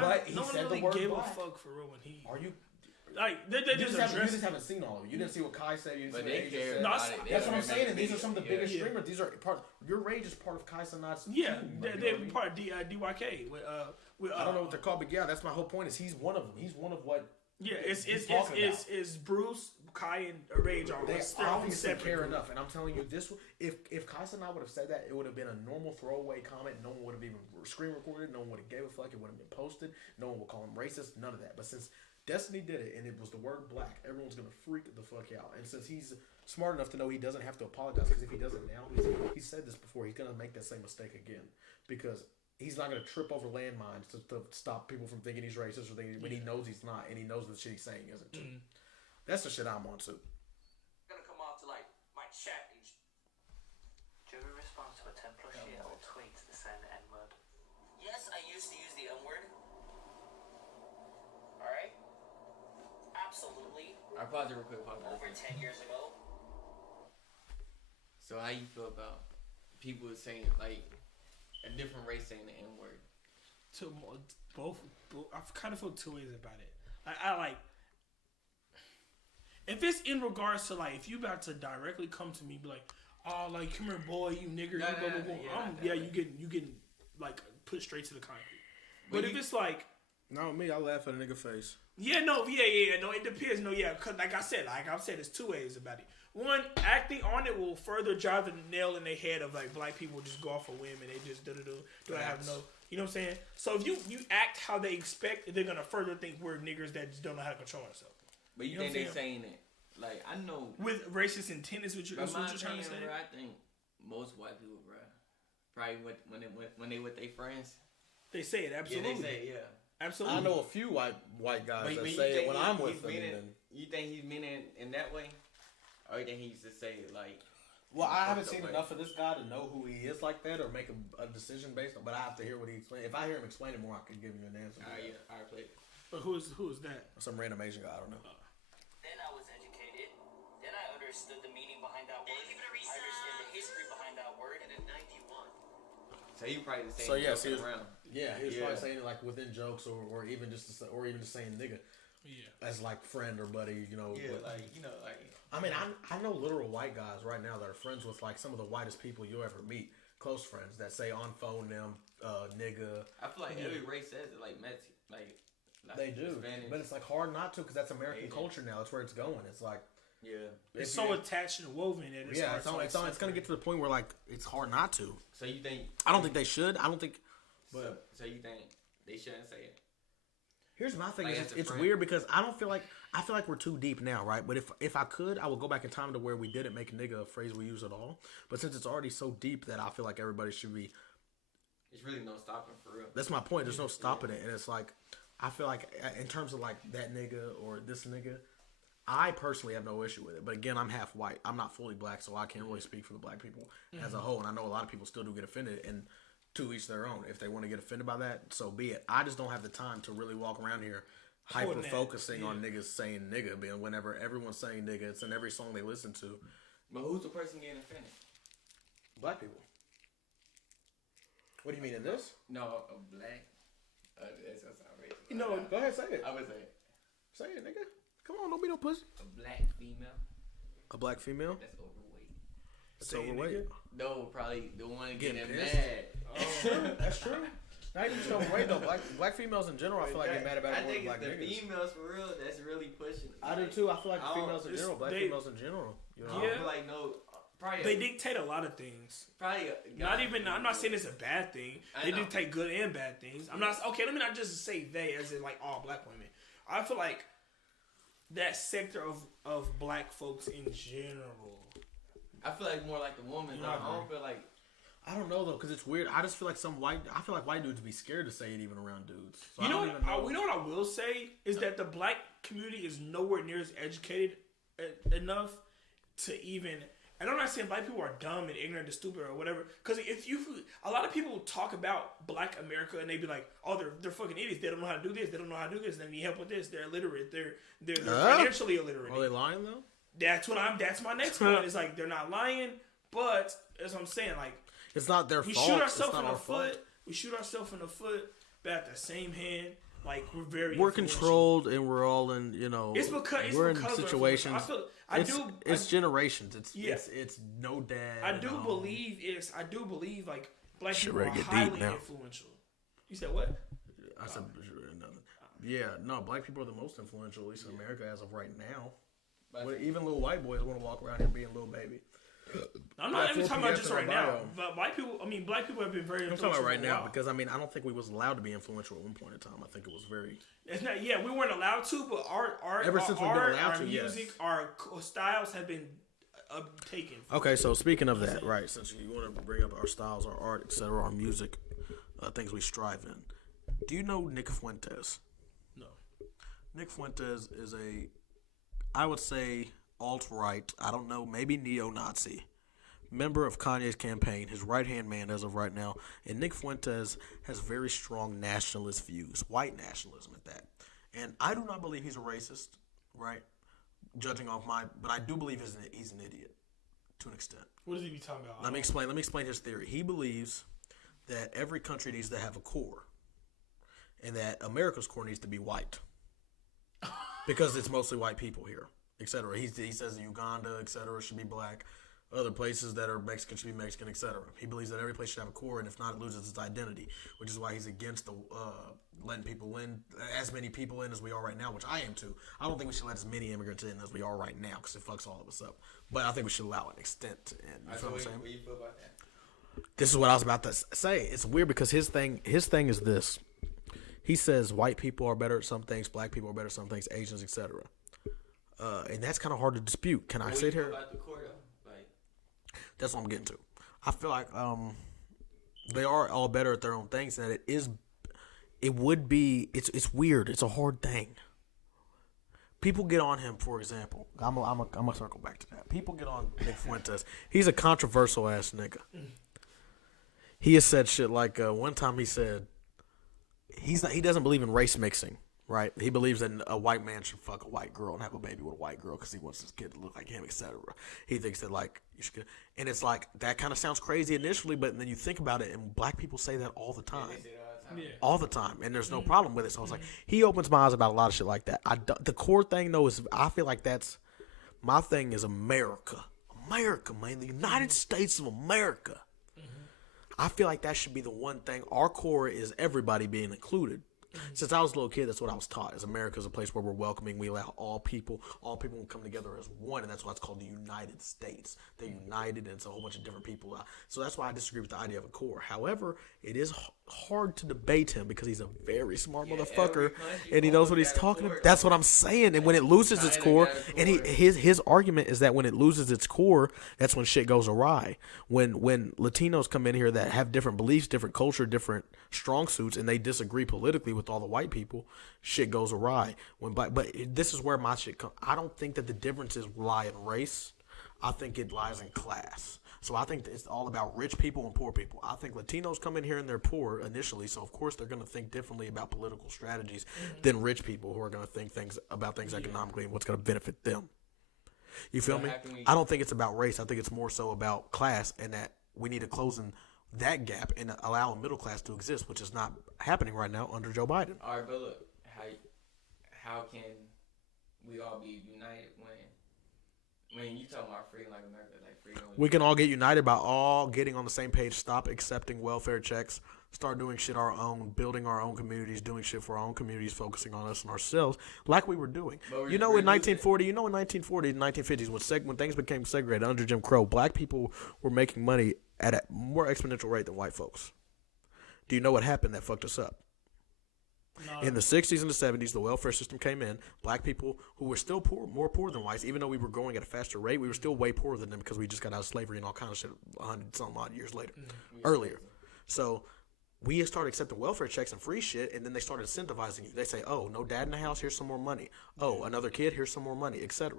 But he no one said really the word gave black. a fuck for real when he. Are you? Like they You just you addressed. just haven't seen all of it. You didn't see what Kai said. You didn't But see they what Asia care said. about it. They That's what I'm don't saying. And remember these are some of the video. biggest Yeah. streamers. These are part. Your rage is part of Kai Cenat's Yeah, team. they're you know what I mean? part of DYK. With I don't know what they're called, but yeah, that's my whole point. Is he's one of them. He's one of what. Yeah, he's talking about. it's Bruce, Kai, and Rage are They their own obviously separate care group. enough, and I'm telling you, this if Kai Cenat would have said that, it would have been a normal throwaway comment. No one would have even screen recorded. No one would have gave a fuck. It wouldn't have been posted. No one would call him racist. None of that. But since Destiny did it, and it was the word black, everyone's gonna freak the fuck out. And since he's smart enough to know he doesn't have to apologize, because if he does it now, he's said this before, he's gonna make that same mistake again, because he's not gonna trip over landmines to stop people from thinking he's racist or thinking when he knows he's not, and he knows the shit he's saying isn't. Too. That's the shit I'm on too. Gonna come off to like my chat and Do you ever respond to a 10+ year old tweet saying the N-word? yes, I used to use the M word. Alright? Absolutely. I pause it real quick. Over 10 years ago. So how you feel about people saying like a different race saying the N word? To both, I kind of feel two ways about it. I like if it's in regards to like if you about to directly come to me, be like, oh, like come here, boy, you nigger, you blah blah blah. You getting like put straight to the concrete. But if it's like, no, me, I laugh at a nigga face. yeah, no, it depends. No, yeah, because like I've said, there's two ways about it. One, acting on it will further drive the nail in their head of like black people just go off a whim and they just do I have no, you know what I'm saying? So if you act how they expect, they're gonna further think we're niggers that just don't know how to control ourselves. But you know think what they I'm saying it? Like I know with racist intent is what you're trying to say. Bro, I think most white people, bro, probably when they with their friends, they say it absolutely. Yeah, they say it, yeah. Absolutely. I know a few white guys that you say it think when I'm with them. You think he's meant it in that way, or you think he used to say it like? Well, I haven't seen enough of this guy to know who he is like that or make a decision based on. But I have to hear what he explains. If I hear him explain it more, I could give you an answer. I play. But who's that? Some random Asian guy. I don't know. Then I was educated. Then I understood the meaning behind that word. I understand the history behind that word. And in 91. So you probably the same. So yes, he was around. Yeah, he was probably saying it like within jokes or even just saying nigga. Yeah. As like friend or buddy, you know. Yeah, but, like you know, like. I mean, I know literal white guys right now that are friends with like some of the whitest people you'll ever meet, close friends that say on phone them, nigga. I feel like every race says it, like they do, Spanish. but it's like hard not to because that's American culture now. That's where it's going. It's like it's so attached and woven that it's hard to it's gonna get to the point where like it's hard not to. So you think? I don't think they should. I don't think. But so you think they shouldn't say it? Here's my thing: Like, it's weird because I feel like we're too deep now, right? But if I could, I would go back in time to where we didn't make nigga a phrase we use at all. But since it's already so deep that I feel like everybody should be. It's really no stopping for real. That's my point. There's no stopping it, and it's like I feel like in terms of like that nigga or this nigga, I personally have no issue with it. But again, I'm half white. I'm not fully black, so I can't really speak for the black people as a whole. And I know a lot of people still do get offended, and to each their own. If they want to get offended by that, so be it. I just don't have the time to really walk around here hyper focusing on niggas saying nigga, being whenever everyone's saying nigga, it's in every song they listen to. But who's the person getting offended? Black people. What do you mean in this? No, a black. That's outrageous. You know, go ahead, say it. I would say. Say it, nigga. Come on, don't be no pussy. A black female. A black female? That's overweight. That's overweight? No, probably the one getting pissed? mad. Oh, that's true. Not even just overweight though. Black females in general, I feel like get mad about it more than black niggas. I think it's the females for real that's really pushing. I do too. I feel like the females in general, black females in general. You know? I feel like probably they dictate a lot of things. Probably not even. I'm not saying it's a bad thing. They dictate good and bad things. I'm not okay. Let me not just say they as in like all black women. I feel like that sector of black folks in general. I feel like more like the woman. I don't feel like. I don't know though, because it's weird. I just feel like I feel like white dudes be scared to say it even around dudes. So you know what I will say is that the black community is nowhere near as educated enough to even. And I'm not saying black people are dumb and ignorant and stupid or whatever. Because a lot of people talk about Black America and they be like, oh, they're fucking idiots. They don't know how to do this. They don't know how to do this. They need help with this. They're illiterate. They're financially illiterate. Are they lying though? That's my next point. Is like they're not lying, but as I'm saying, like it's not their fault. We shoot ourselves in the foot. We shoot ourselves in the foot, but at the same hand, like we're controlled and we're all in. It's because we're in situations. It's do generations. It's no dad. I do believe like black people are highly influential. You said what? I said nothing. Yeah, no, black people are the most influential, at least in America as of right now. Even little white boys want to walk around here being little baby. I'm not even talking about just right now, but black people have been very influential. I'm talking about right now because I don't think we was allowed to be influential at one point in time. I think it was very. It's not. Yeah, we weren't allowed to, but our music, our styles have been taken. Okay, so speaking of that, right? Since you want to bring up our styles, our art, etc., our music, things we strive in. Do you know Nick Fuentes? No. Nick Fuentes is I would say, alt-right, I don't know, maybe neo-Nazi, member of Kanye's campaign, his right-hand man as of right now, and Nick Fuentes has very strong nationalist views, white nationalism at that. And I do not believe he's a racist, right? Judging off but I do believe he's an idiot to an extent. What does he be talking about? Let me explain his theory. He believes that every country needs to have a core, and that America's core needs to be white because it's mostly white people here, etc. He says Uganda, etc., should be black. Other places that are Mexican should be Mexican, etc. He believes that every place should have a core, and if not, it loses its identity, which is why he's against the letting people in, as many people in as we are right now, which I am too. I don't think we should let as many immigrants in as we are right now because it fucks all of us up. But I think we should allow an extent in. You feel what I'm saying? What do you feel about that? This is what I was about to say. It's weird because his thing is this. He says white people are better at some things, black people are better at some things, Asians, etc. And that's kind of hard to dispute. Can I sit here? About the core, though? Like, that's what I'm getting to. I feel like they are all better at their own things, and it's weird. It's a hard thing. People get on him, for example. I'm gonna circle back to that. People get on Nick Fuentes. He's a controversial ass nigga. He has said shit like one time he said he doesn't believe in race mixing. Right, he believes that a white man should fuck a white girl and have a baby with a white girl because he wants his kid to look like him, etc. He thinks that you should, and it's like that kind of sounds crazy initially, but then you think about it, and black people say that all the time, all the time, and there's no problem with it. So I was like, he opens my eyes about a lot of shit like that. The core thing though is I feel like that's my thing is America, man, the United States of America. I feel like that should be the one thing. Our core is everybody being included. Since I was a little kid, that's what I was taught. Is America is a place where we're welcoming. We allow all people will come together as one, and that's why it's called the United States. They're united, and it's a whole bunch of different people. So that's why I disagree with the idea of a core. However, it is hard to debate him because he's a very smart motherfucker, and he knows what he's talking about. That's what I'm saying. And when it loses its core, and his argument is that when it loses its core, that's when shit goes awry. When Latinos come in here that have different beliefs, different culture, different strong suits, and they disagree politically with with all the white people, shit goes awry. But this is where my shit comes. I don't think that the differences lie in race. I think it lies in class. So I think it's all about rich people and poor people. I think Latinos come in here and they're poor initially, so of course they're going to think differently about political strategies than rich people who are going to think about things economically and what's going to benefit them. You feel me? I don't think it's about race. I think it's more so about class, and that we need to close in that gap and allow a middle class to exist, which is not happening right now under Joe Biden. All right, but look, how can we all be united when you talking about freedom like America, like freedom? We can all get united by all getting on the same page, stop accepting welfare checks, start doing shit our own, building our own communities, doing shit for our own communities, focusing on us and ourselves, like we were doing. In 1940, in 1950s, when things became segregated under Jim Crow, black people were making money at a more exponential rate than white folks. Do you know what happened that fucked us up? No. In the 60s and the 70s, the welfare system came in. Black people who were still poor, more poor than whites, even though we were growing at a faster rate, we were still way poorer than them because we just got out of slavery and all kinds of shit 100-some odd years later, earlier. So we started accepting welfare checks and free shit, and then they started incentivizing you. They say, oh, no dad in the house, here's some more money. Oh, another kid, here's some more money, etc.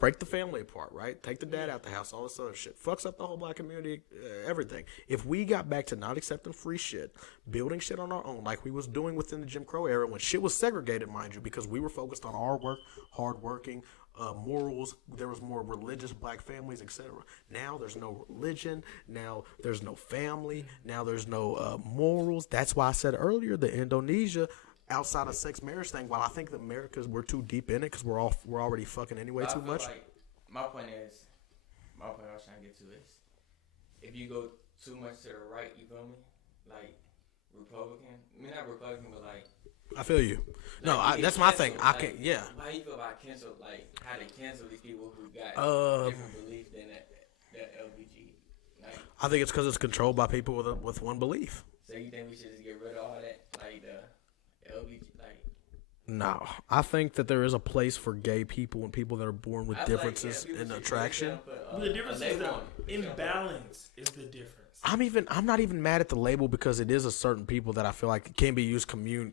Break the family apart, right? Take the dad out the house, all this other shit. Fucks up the whole black community, everything. If we got back to not accepting free shit, building shit on our own, like we was doing within the Jim Crow era, when shit was segregated, mind you, because we were focused on our work, hardworking, morals. There was more religious black families, etc. Now there's no religion. Now there's no family. Now there's no morals. That's why I said earlier the Indonesia outside of sex marriage thing. While I think the Americas we're too deep in it because we're already fucking anyway too much. Like, my point I was trying to get to is, if you go too much to the right, you feel me? Like Republican. I mean, not Republican, but like. I feel you. No, that's my thing. I can't. Yeah. How you feel about cancel? Like how they cancel these people who got different beliefs than that LBG? Like, I think it's because it's controlled by people with one belief. So you think we should just get rid of all that, like the LBG, like? No, I think that there is a place for gay people and people that are born with differences in attraction. The difference is the imbalance is the difference. I'm not even mad at the label because it is a certain people that I feel like it can be used communal.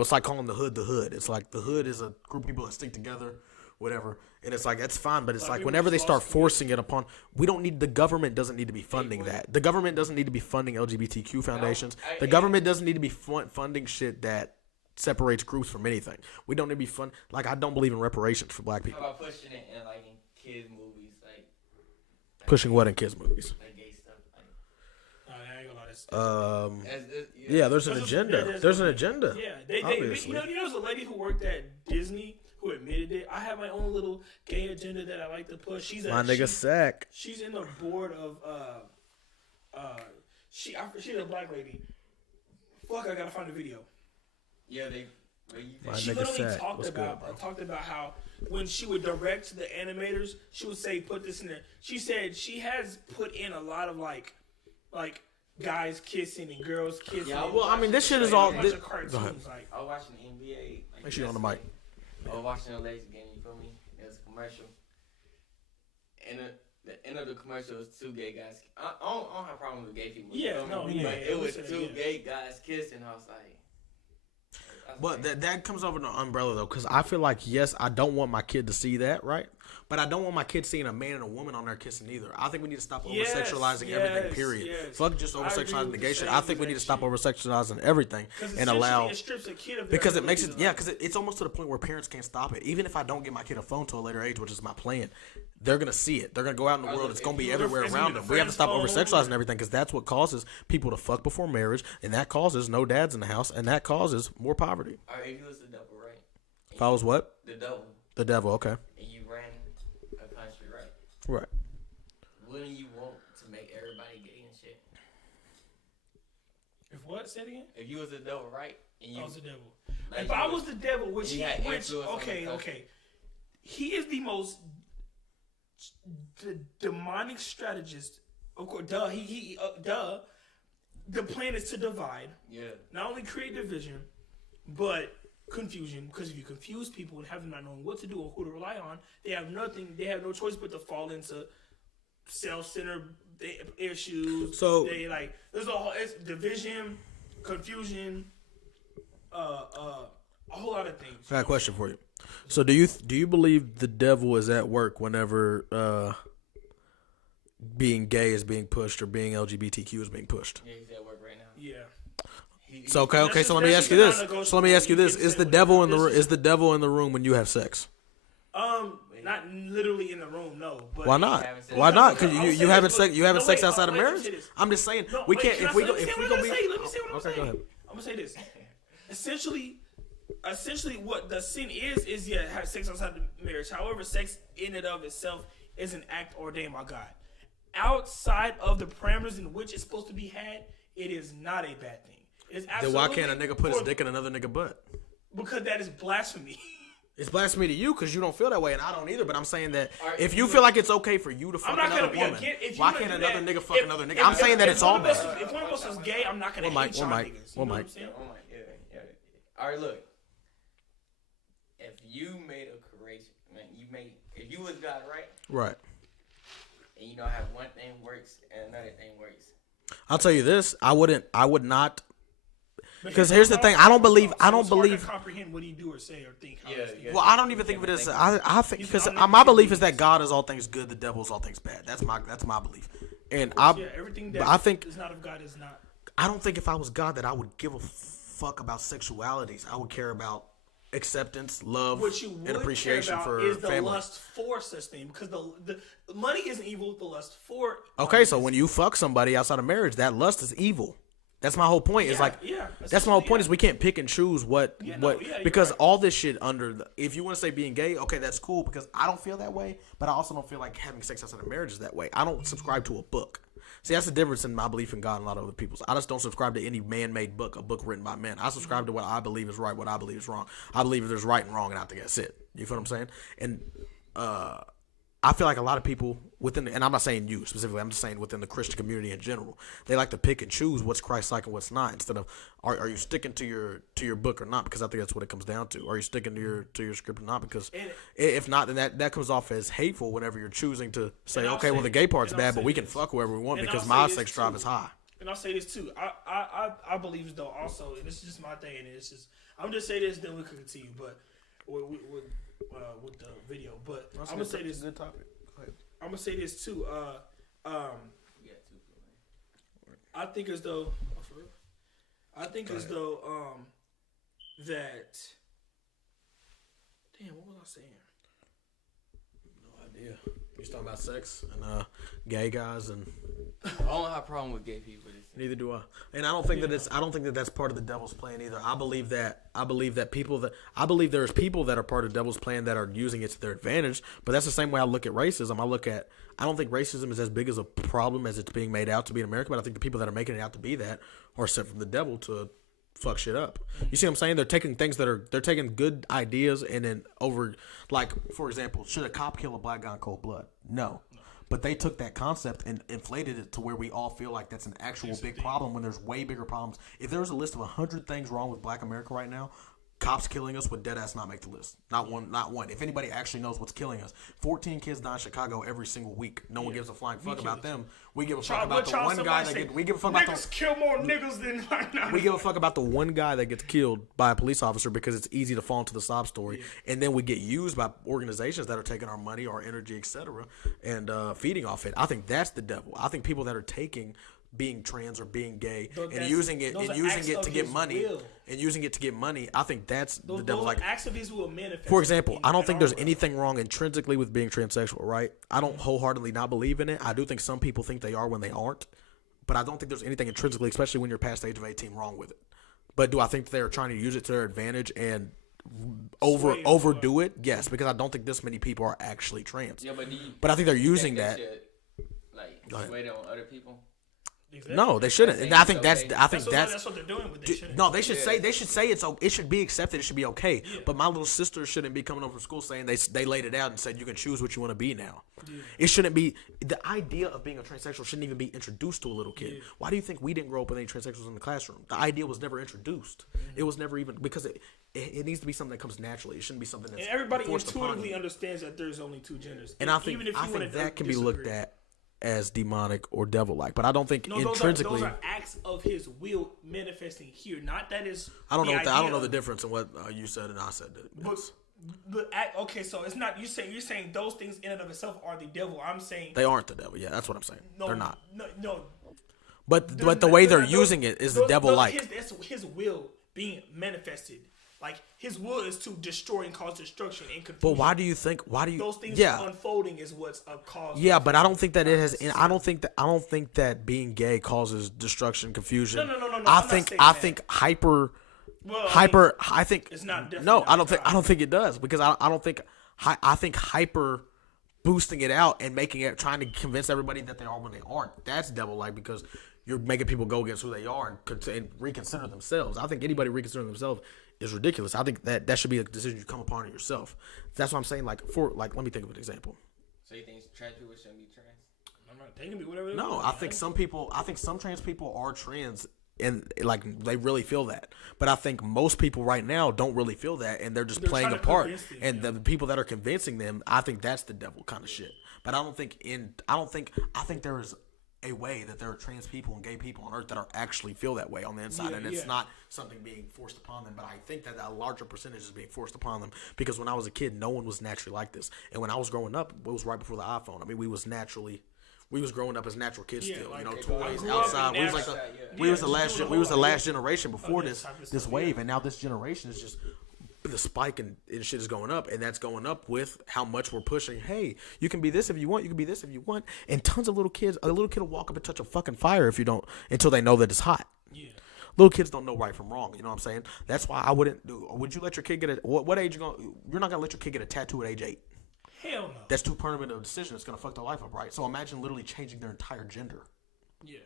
It's like calling the hood the hood. It's like the hood is a group of people that stick together, whatever. And it's like, that's fine, but it's like whenever they start forcing it upon, the government doesn't need to be funding that. The government doesn't need to be funding LGBTQ foundations. The government doesn't need to be funding shit that separates groups from anything. We don't need to be I don't believe in reparations for black people. How about pushing it in kids movies, pushing what in kids movies? Like gay stuff. Yeah, there's an agenda. There's an agenda. Yeah, obviously. There's a lady who worked at Disney who admitted it. I have my own little gay agenda that I like to push. She's in the board of she's a black lady. Fuck, I gotta find the video. Yeah, she literally talked about how when she would direct the animators, she would say, "Put this in there." She said she has put in a lot of like guys kissing and girls kissing. Yeah, well, I mean, this shit is all. Go ahead. I was watching the NBA. Make sure you're on the mic. I was watching the Lakers game. You feel me? It was a commercial. And the end of the commercial was two gay guys. I don't have a problem with gay people. Yeah, no, but it was two gay guys kissing. I was like. But that comes over the umbrella though, because I feel like yes, I don't want my kid to see that, right? But I don't want my kid seeing a man and a woman on there kissing either. I think we need to stop over-sexualizing everything. Period. Yes. Fuck just over-sexualizing the gay shit. I think we need to stop over-sexualizing everything and allow because it makes it because it's almost to the point where parents can't stop it. Even if I don't get my kid a phone to a later age, which is my plan, they're gonna see it. They're gonna go out in the world. It's gonna be everywhere around them. We have to stop over-sexualizing everything because that's what causes people to fuck before marriage, and that causes no dads in the house, and that causes more poverty. All right, if you was the devil, right? If I was what? The devil. The devil. Okay. And you ran a country, right? Right. Wouldn't you want to make everybody gay and shit? If what? Say it again. If you was the devil, right? And you I was the devil. If I was the devil, okay. He is the most demonic strategist. Of course, duh. The plan is to divide. Yeah. Not only create division, but confusion. Because if you confuse people and have them not knowing what to do or who to rely on, they have nothing. They have no choice but to fall into self-centered issues. So there's it's division, confusion, a whole lot of things. I got a question for you. So do you believe the devil is at work whenever being gay is being pushed or being LGBTQ is being pushed? Yeah, he's at work right now. Yeah. So okay. So let me ask you this. Is the devil in the room when you have sex? Not literally in the room, no. But Why not? Why not? Because you having sex. You having sex outside of marriage. I'm just saying we can't. If we go be. Let me say what I'm saying. Go ahead. I'm gonna say this. Essentially, what the sin is have sex outside the marriage. However, sex in and of itself is an act ordained by God. Outside of the parameters in which it's supposed to be had, it is not a bad thing. It's then why can't a nigga put his dick in another nigga butt? Because that is blasphemy. It's blasphemy to you because you don't feel that way, and I don't either. But I'm saying that if you feel like it's okay for you to fuck another woman, why can't another nigga fuck another nigga? I'm saying that it's all bad. If one of us is gay, I'm not gonna hate y'all niggas. One mic. Yeah. All right, look. If you made a creation, man, if you was God, right? Right. And you know how one thing works and another thing works. I'll tell you this: I would not. Because here's the thing: I don't believe. Hard to comprehend what he do or say or think. Well, I don't even think of it as. I think because my belief is that God is all things good, the devil is all things bad. That's my belief, and everything that I think is not of God is not. I don't think if I was God that I would give a fuck about sexualities. I would care about acceptance, love, and appreciation for is the family. Lust for such thing, because the money isn't evil. The lust for. Okay, so when you fuck somebody outside of marriage, that lust is evil. That's my whole point. That's my whole point is we can't pick and choose because all this shit if you want to say being gay, okay, that's cool because I don't feel that way, but I also don't feel like having sex outside of marriage is that way. I don't subscribe to a book. See, that's the difference in my belief in God and a lot of other people's. I just don't subscribe to any man-made book, a book written by men. I subscribe to what I believe is right, what I believe is wrong. I believe there's right and wrong, and I think that's it. You feel what I'm saying? And I feel like a lot of people and I'm not saying you specifically, I'm just saying within the Christian community in general, they like to pick and choose what's Christ-like and what's not, instead of are you sticking to your book or not? Because I think that's what it comes down to. Are you sticking to your script or not? Because if not, then that comes off as hateful whenever you're choosing to say, okay, well the gay part's bad, but we can fuck whoever we want because my sex drive is high. And I'll say this too. I believe though also, and this is just my thing, and it's just I'm just say this, then we can continue, but with the video. But I'm gonna say this. Good topic. I'm gonna say this too. I think as though that. Damn, what was I saying? No idea. You're talking about sex and gay guys and. I don't have a problem with gay people. Neither do I. And I don't think that that's part of the devil's plan either. I believe there's people that are part of the devil's plan that are using it to their advantage. But that's the same way I look at racism. I don't think racism is as big as a problem as it's being made out to be in America. But I think the people that are making it out to be that are sent from the devil to fuck shit up. You see what I'm saying? They're taking they're taking good ideas and then like, for example, should a cop kill a black guy in cold blood? No. But they took that concept and inflated it to where we all feel like that's an actual big problem when there's way bigger problems. If there was a list of 100 things wrong with black America right now, cops killing us would deadass not make the list. Not one. If anybody actually knows what's killing us. 14 kids die in Chicago every single week. No one gives a flying fuck about them. We give a fuck about the one guy that we give a fuck about niggas kill more niggas than right now. We give a fuck about the one guy that gets killed by a police officer because it's easy to fall into the sob story, and then we get used by organizations that are taking our money, our energy, etc., and feeding off it. I think that's the devil. I think people that are taking being trans or being gay and using it to get money I think that's the devil. Like, acts of his will manifest. For example, I don't think there's anything wrong intrinsically with being transsexual, right? I don't wholeheartedly not believe in it. I do think some people think they are when they aren't, but I don't think there's anything intrinsically, especially when you're past the age of 18, wrong with it. But do I think they are trying to use it to their advantage and overdo it? Yes, because I don't think this many people are actually trans. Yeah, but I think they're using that. Sway on other people. Exactly. No, they shouldn't. And I think that's what they're doing. But they shouldn't. No, they should say it should be accepted. It should be okay. Yeah. But my little sister shouldn't be coming over from school saying they laid it out and said you can choose what you want to be now. Yeah. It shouldn't be. The idea of being a transsexual shouldn't even be introduced to a little kid. Yeah. Why do you think we didn't grow up with any transsexuals in the classroom? The idea was never introduced. Mm-hmm. It was never even because it needs to be something that comes naturally. It shouldn't be something that's and everybody intuitively understands that there's only two genders. And I think that can be looked at as demonic or devil-like. But I don't think intrinsically. Those are acts of his will manifesting here. Not that is. I don't know. I don't know the difference in what you said and I said. Okay, so it's not. You're saying those things in and of itself are the devil. I'm saying they aren't the devil. Yeah, that's what I'm saying. No, they're not. No. But the way they're using it is the devil-like. His will being manifested. Like his will is to destroy and cause destruction and confusion. But why do you think? Those things unfolding is what's a cause? Yeah, but I don't think that it has. I don't think that being gay causes destruction, confusion. No. I think hyper. Well, I think it's not. No, I don't think it does because I don't think. I think hyper boosting it out and making it trying to convince everybody that they are when they aren't. That's devil-like because you're making people go against who they are and reconsider themselves. I think anybody reconsidering themselves is ridiculous. I think that should be a decision you come upon yourself. That's what I'm saying. Like let me think of an example. So you think trans people shouldn't be trans? I'm not taking me whatever. No, I think some trans people are trans and like they really feel that. But I think most people right now don't really feel that and they're playing a part. And the people that are convincing them, I think that's the devil kind of shit. But I think there is a way that there are trans people and gay people on earth that are actually feel that way on the inside, and it's not something being forced upon them. But I think that a larger percentage is being forced upon them because when I was a kid, no one was naturally like this, and when I was growing up, it was right before the iPhone. I mean, we was growing up as natural kids still, toys outside. We was the last generation before this wave, and now this generation is just. The spike and shit is going up, and that's going up with how much we're pushing. Hey, you can be this if you want. You can be this if you want. And tons of little kids. A little kid will walk up and touch a fucking fire if you don't until they know that it's hot. Yeah. Little kids don't know right from wrong. You know what I'm saying? That's why I wouldn't do. Would you let your kid get what age you gonna? You're not gonna let your kid get a tattoo at age 8. Hell no. That's too permanent of a decision. It's gonna fuck their life up, right? So imagine literally changing their entire gender. Yeah.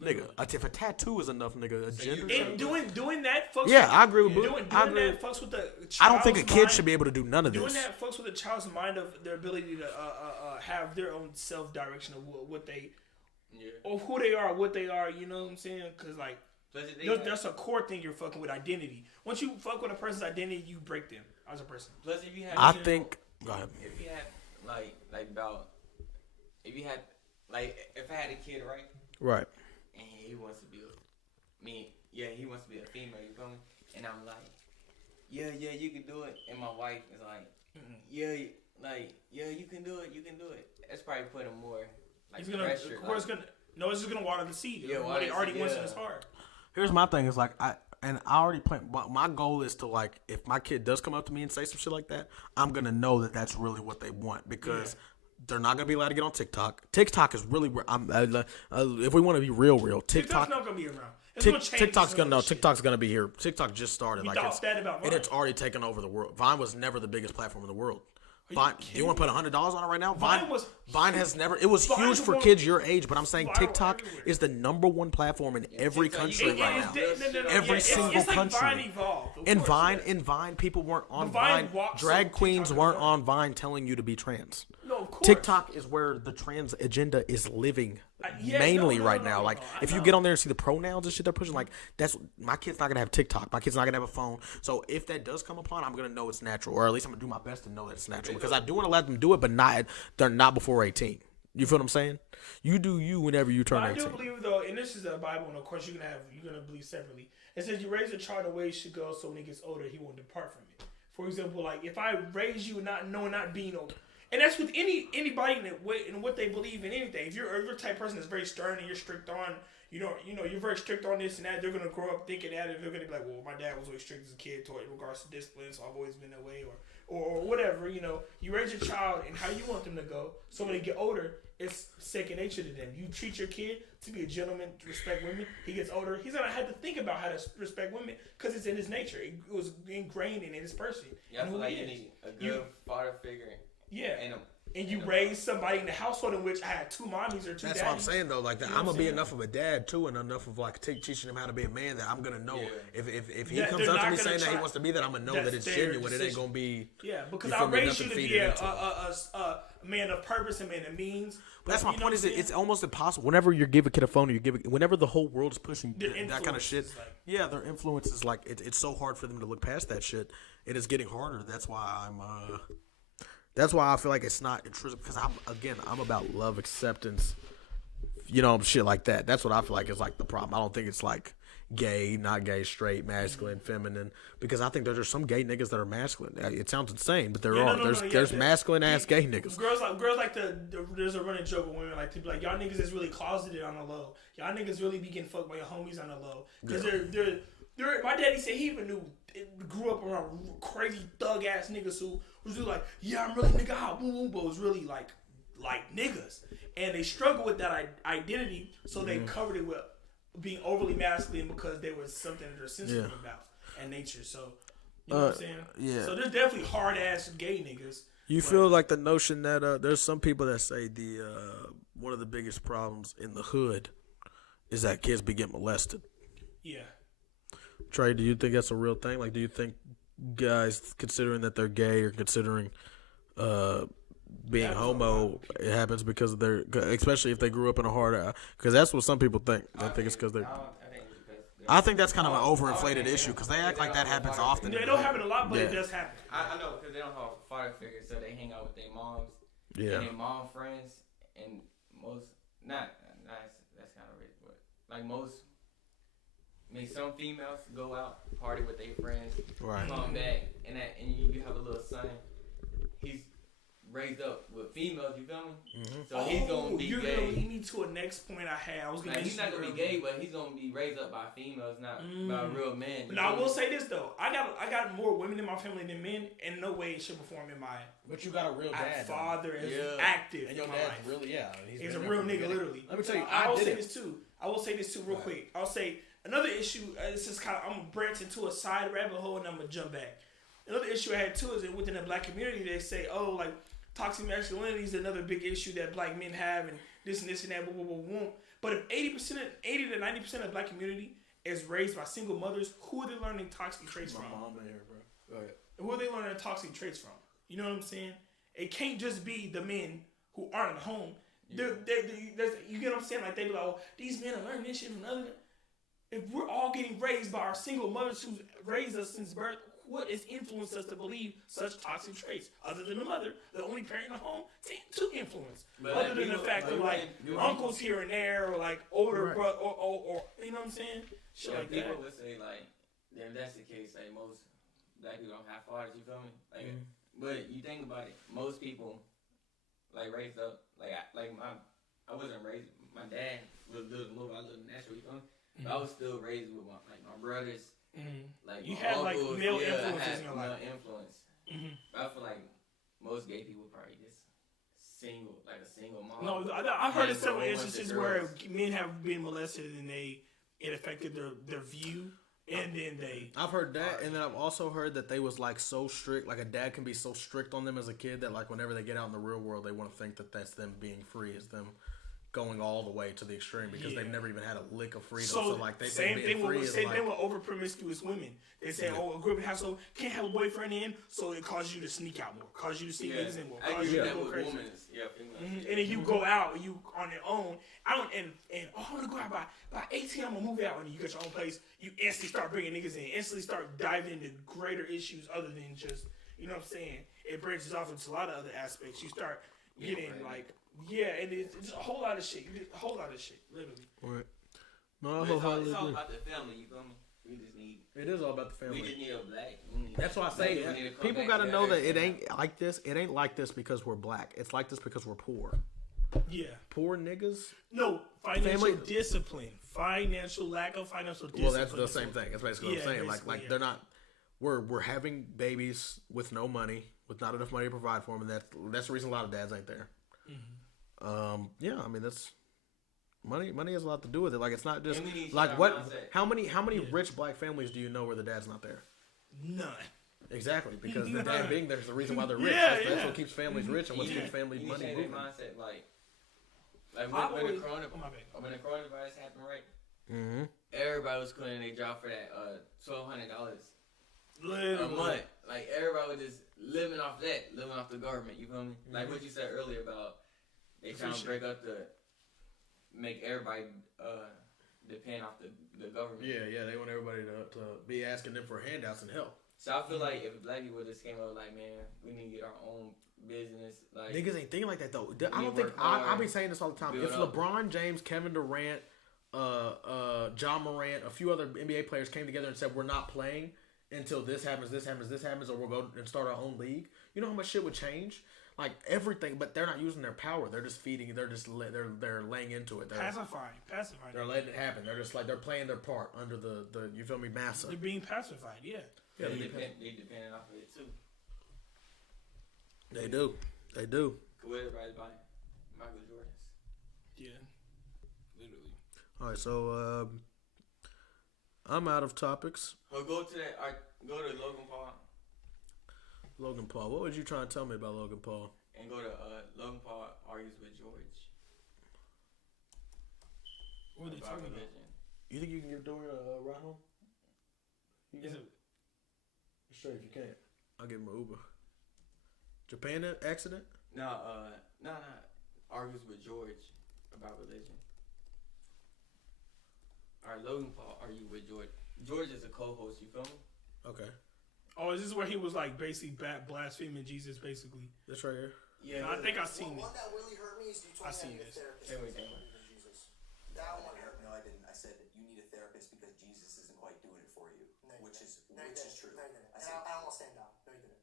Nigga, if a tattoo is enough, nigga, a gender. And doing that fucks. Yeah, I agree with Blue. Doing that fucks with the. I don't think a kid should be able to do none of this. Doing that fucks with the child's mind of their ability to have their own self direction of what they, or who they are, what they are. You know what I'm saying? Because like, that's a core thing. You're fucking with identity. Once you fuck with a person's identity, you break them as a person. Plus, if you have, Go ahead. If you had if I had a kid, right? Right. And he wants to be he wants to be a female, you feel me? And I'm like, yeah, you can do it. And my wife is like, yeah, you can do it. That's probably put him more pressure. Of course, it's just gonna water the seed. Yeah, what he already wants in his heart. Here's my thing: is like I already plan. My goal is to like, if my kid does come up to me and say some shit like that, I'm gonna know that that's really what they want because. Yeah. They're not gonna be allowed to get on TikTok. TikTok is really where I'm. If we want to be real, TikTok's not gonna be around. TikTok's gonna be here. TikTok just started. You thought that about Vine. And it's already taken over the world. Vine was never the biggest platform in the world. Vine, do you want to put $100 on it right now? Vine has never. It was huge for kids your age, but I'm saying TikTok is the #1 platform in every country right now. Every single country. In Vine, people weren't on Vine. Drag queens weren't on Vine telling you to be trans. No, of course. TikTok is where the trans agenda is living mainly right now. Like, if you get on there and see the pronouns and shit they're pushing, like, that's my kid's not gonna have TikTok. My kid's not gonna have a phone. So if that does come upon, I'm gonna know it's natural, or at least I'm gonna do my best to know that it's natural because I do want to let them do it, but they're not before 18. You feel what I'm saying? You do you whenever you turn 18. I do believe though, and this is a Bible, and of course you're gonna believe separately. It says you raise a child the way he should go, so when he gets older, he won't depart from it. For example, like if I raise you not being older. And that's with anybody in what they believe in anything. If you're a type of person that's very stern and you're strict on, you're very strict on this and that, they're gonna grow up thinking that, and they're gonna be like, well, my dad was always strict as a kid in regards to discipline, so I've always been that way, or whatever. You raise your child and how you want them to go, so when they get older, it's second nature to them. You treat your kid to be a gentleman, to respect women. He gets older, he's gonna have to think about how to respect women because it's in his nature. It was ingrained in his person. Yeah, I feel like you need a good father figure. Yeah, and you raise somebody in the household in which I had 2 mommies or 2 daddies. That's what I'm saying though. Like, I'm gonna be enough of a dad too, and enough of like teaching him how to be a man that I'm gonna know if he comes up to me saying that he wants to be that, I'm gonna know that it's genuine. It ain't gonna be because I raised you to be a man of purpose, a man of means. But that's my point. Is it's almost impossible. Whenever you give a kid a phone, whenever the whole world is pushing that kind of shit. Their influence is like it's so hard for them to look past that shit. It is getting harder. That's why That's why I feel like it's not intrusive because I'm about love, acceptance, shit like that. That's what I feel like is like the problem. I don't think it's like gay, not gay, straight, masculine, feminine, because I think there's just some gay niggas that are masculine. It sounds insane, but there are. There's masculine ass gay niggas. Girls like there's a running joke with women like to be like, y'all niggas is really closeted on the low. Y'all niggas really be getting fucked by your homies on the low because they're. My daddy said he even grew up around crazy thug ass niggas who was really like, yeah, I'm really nigga hot, boom boom, but was really like niggas, and they struggle with that identity, so they covered it with being overly masculine because there was something that they're sensitive about and nature. So you know what I'm saying? Yeah. So there's definitely hard ass gay niggas. You feel like the notion that there's some people that say the one of the biggest problems in the hood is that kids be getting molested. Yeah. Trey, do you think that's a real thing? Like, do you think guys, considering that they're gay or considering being homo, it happens because of especially if they grew up in a hard, because that's what some people think. They think it's because they're. I think that's kind of an overinflated issue because they act like that happens often. They don't happen a lot, but it does happen. I know because they don't have a father figure, so they hang out with their moms. Yeah. And their mom friends, and most that's kind of rich, but like most. I mean, some females go out, party with their friends, come back, and you have a little son. He's raised up with females, you feel me? Mm-hmm. So he's gonna be you're gay. Gonna lead me to a next point I had. I was gonna. He's not gonna be gay, but he's gonna be raised up by females, not by real men. Now I will say this though, I got more women in my family than men, and no way, shape, or form in my. But you got a real dad. Father is active, and your in my dad's life. Really, he's a real nigga, literally. Let me tell you, I will say this too, real quick. I'll say. Another issue, this is kind of, I'm going to branch into a side rabbit hole and I'm going to jump back. Another issue I had too is that within the black community, they say, oh, like, toxic masculinity is another big issue that black men have and this and that, blah, blah, blah, blah. But if 80% to 90% of the black community is raised by single mothers, who are they learning toxic traits from? My mom in here, bro. Go ahead. Who are they learning toxic traits from? You know what I'm saying? It can't just be the men who aren't at home. You get what I'm saying? Like, they be like, oh, these men are learning this shit from other men. If we're all getting raised by our single mothers who raised us since birth, what has influenced us to believe such toxic traits? Other than the mother, the only parent in the home to influence. But other than the fact of like uncles here and there, or like older brother, or you know what I'm saying? Shit like people that. would say like, if that's the case, like most black people don't have fathers. You feel me? Like, but you think about it, most people like raised up I wasn't raised. My dad was a little more, I was a little natural. You feel me? But I was still raised with my brothers. Like you my had uncles, like male influences in your life. Influence. But I feel like most gay people probably just single, like a single mom. No, I've heard of several instances where men have been molested and it affected their view. And then I've heard that, and then I've also heard that they was like so strict, like a dad can be so strict on them as a kid that like whenever they get out in the real world, they want to think that that's them being free, is them going all the way to the extreme because they've never even had a lick of freedom. So like they same thing with like, over promiscuous women. They say, oh, a group of household can't have a boyfriend in, so it causes you to sneak out more, causes you to sneak niggas in more, causes you to go crazy. And then you go out, you on your own. I want to go out by 18. I'm gonna move out, and you get your own place. You instantly start bringing niggas in, instantly start diving into greater issues other than just, you know what I'm saying? It branches off into a lot of other aspects. You start getting like. Yeah, and it's a whole lot of shit. A whole lot of shit, literally. Right. No, it's all about the family, you feel me? We just need. It is all about the family. We just need a black. That's why I say people got to know that it ain't like this. It ain't like this because we're black. It's like this because we're poor. Yeah. Poor niggas. No, financial discipline. Lack of financial discipline. Well, that's the same thing. That's basically what I'm saying. Like they're not. We're having babies with no money, with not enough money to provide for them, and that's the reason a lot of dads ain't there. Yeah, I mean that's money. Money has a lot to do with it. Like it's not just like what. How many rich black families do you know where the dad's not there? None. Exactly, because the dad being there is the reason why they're rich. That's what keeps families rich and what keeps family money moving. Mindset, when the coronavirus happened, right? Everybody was quitting their job for that $1,200 a month. Like everybody was just living off the government. You feel me? Like what you said earlier about they trying to break up make everybody depend off the government. Yeah, they want everybody to be asking them for handouts and help. So I feel like if black people just came up like, man, we need to get our own business. Like niggas ain't thinking like that though. I don't think I'll be saying this all the time. If LeBron James, Kevin Durant, John Morant, a few other NBA players came together and said we're not playing until this happens, or we'll go and start our own league. You know how much shit would change? Like everything, but they're not using their power. They're just feeding. They're laying into it. They're pacifying. They're letting it happen. They're just like they're playing their part under the you feel me, massa. They're being pacified. Yeah. They depend off of it too. They do. Who everybody's buying? Michael Jordan's. Yeah. Literally. All right, so I'm out of topics. Oh, go to Logan Paul. Logan Paul. What was you trying to tell me about Logan Paul? And go to Logan Paul argues with George. What are they talking about? You think you can give Dorian a ride home? Is it? Straight if you can't. I'll give him an Uber. Japan accident? No. Argues with George about religion. Alright, Logan Paul argue with George. George is a co-host, you feel me? Okay. Oh, is this where he was like basically blaspheming Jesus, basically? That's right here. Yeah, no, I think I've seen One that really hurt me is you told me I need a therapist. Jesus. That one hurt. No, I didn't. I said you need a therapist because Jesus isn't quite doing it for you, which is true. No, you didn't. I almost stand down. No, you didn't.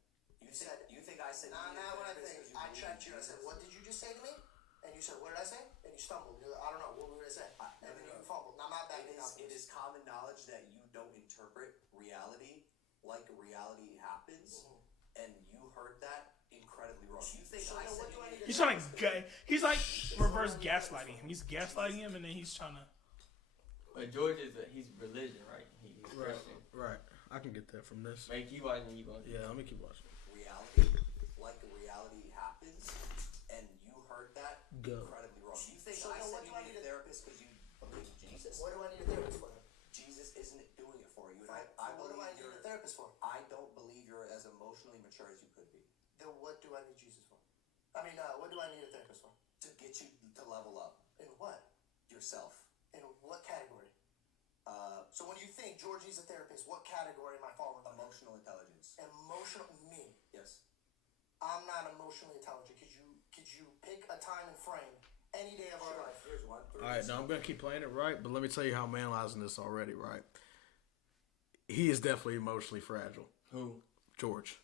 You think I said nah, what I think. I checked you. I said, what did you just say to me? And you said, what did I say? And you stumbled. You're like, I don't know. What would I say? And then you fumbled. Now, my bad. It is common knowledge that you don't interpret reality like reality happens, and you heard that incredibly wrong. You think I said he's like reverse gaslighting him. He's gaslighting him, and then he's trying to. But George he's religion, right? He's Christian. Right. I can get that from this. Hey, keep watching. You going? Yeah, let me keep watching. Reality, like reality happens, and you heard that incredibly wrong. You think I said you need a therapist because you believe in Jesus? What do I need a therapist for? Jesus isn't doing it for you. And what do I need a therapist for? I don't believe you're as emotionally mature as you could be. Then what do I need Jesus for? I mean, what do I need a therapist for? To get you to level up. In what? Yourself. In what category? So when you think George needs a therapist, what category am I falling under? Emotional intelligence. Emotional me. Yes. I'm not emotionally intelligent. Could you pick a time and frame any day of our life? Here's one. All right, now I'm gonna keep playing it right, but let me tell you how I'm analyzing this already. Right, he is definitely emotionally fragile. Who? George.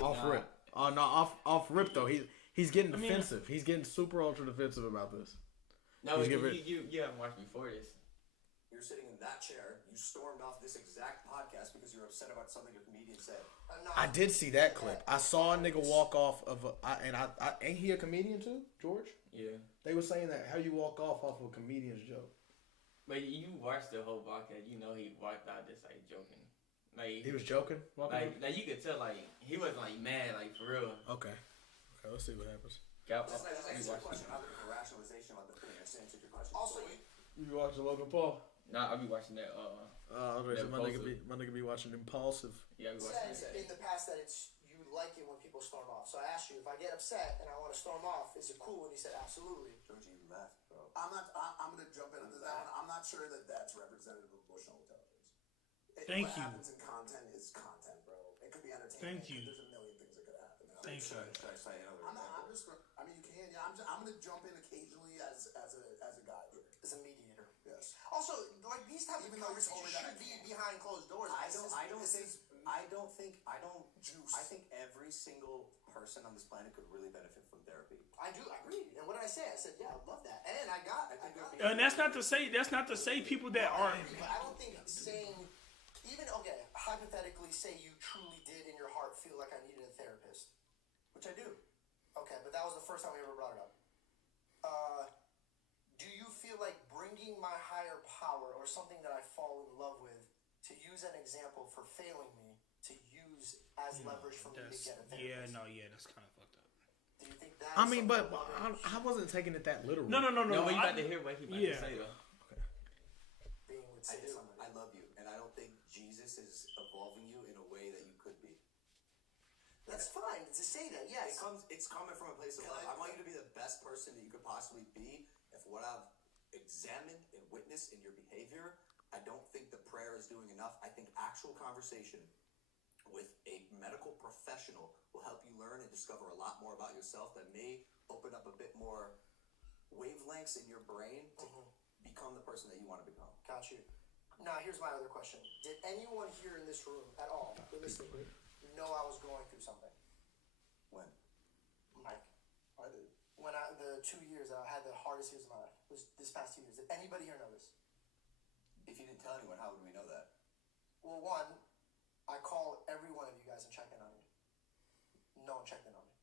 Off rip. Off rip though. He's getting defensive. He's getting super ultra defensive about this. No, you haven't watched before this. You're sitting in that chair. You stormed off this exact podcast because you're upset about something a comedian said. I did see that clip. I saw a nigga walk off of ain't he a comedian too, George? Yeah. They were saying that how you walk off of a comedian's joke. But you watched the whole podcast. You know he walked out just like joking. Like he was joking. Like you could tell like he wasn't like mad like for real. Okay, let's see what happens. Answer your question. I'm looking for rationalization about the thing. I just answered your question. Also, you watching Logan Paul? Nah, I'll be watching that. Okay, so my nigga be watching Impulsive. Yeah, I be watching that. In the past that it's you like it when people storm off. So I asked you if I get upset and I want to storm off, is it cool? And you said absolutely. Georgie, you left, bro. I'm gonna jump into that one. I'm not sure that's representative of emotional intelligence. Thank what you. happens in content is content, bro. It could be entertainment. Thank you. There's a million things that could happen. Thank you. I mean, you can. Yeah, I'm gonna jump in occasionally as a guy here, as a mediator. Yes. Also, like these type of conversations should be behind closed doors. I think every single person on this planet could really benefit from therapy. I do. I agree. And what did I say? I said, yeah, I love that. And I got. And that's not to say people that aren't. I don't think saying, even hypothetically, say you truly did in your heart feel like I needed a therapist, which I do. Okay, but that was the first time we ever brought it up. Do you feel like bringing my higher power or something that I fall in love with to use an example for failing me to use as leverage for me to get a therapist? That's kind of fucked up. Do you think that? I mean, but I wasn't taking it that literally. No. No, but you about to hear what he about to say though. I love you, and I don't think Jesus is evolving you in a way that you could be. That's fine to say that. Yes, it's coming from a place of love. I want you to be the best person that you could possibly be. If what I've examined and witnessed in your behavior, I don't think the prayer is doing enough. I think actual conversation, with a medical professional will help you learn and discover a lot more about yourself that may open up a bit more wavelengths in your brain to become the person that you want to become. Got you. Now, here's my other question. Did anyone here in this room at all, realistically, know I was going through something? When? Mike. I did. When the 2 years that I had the hardest years of my life was this past 2 years. Did anybody here know this? If you didn't tell anyone, how would we know that? Well, one, I call every one of you guys and check in on you. No one checked in on me.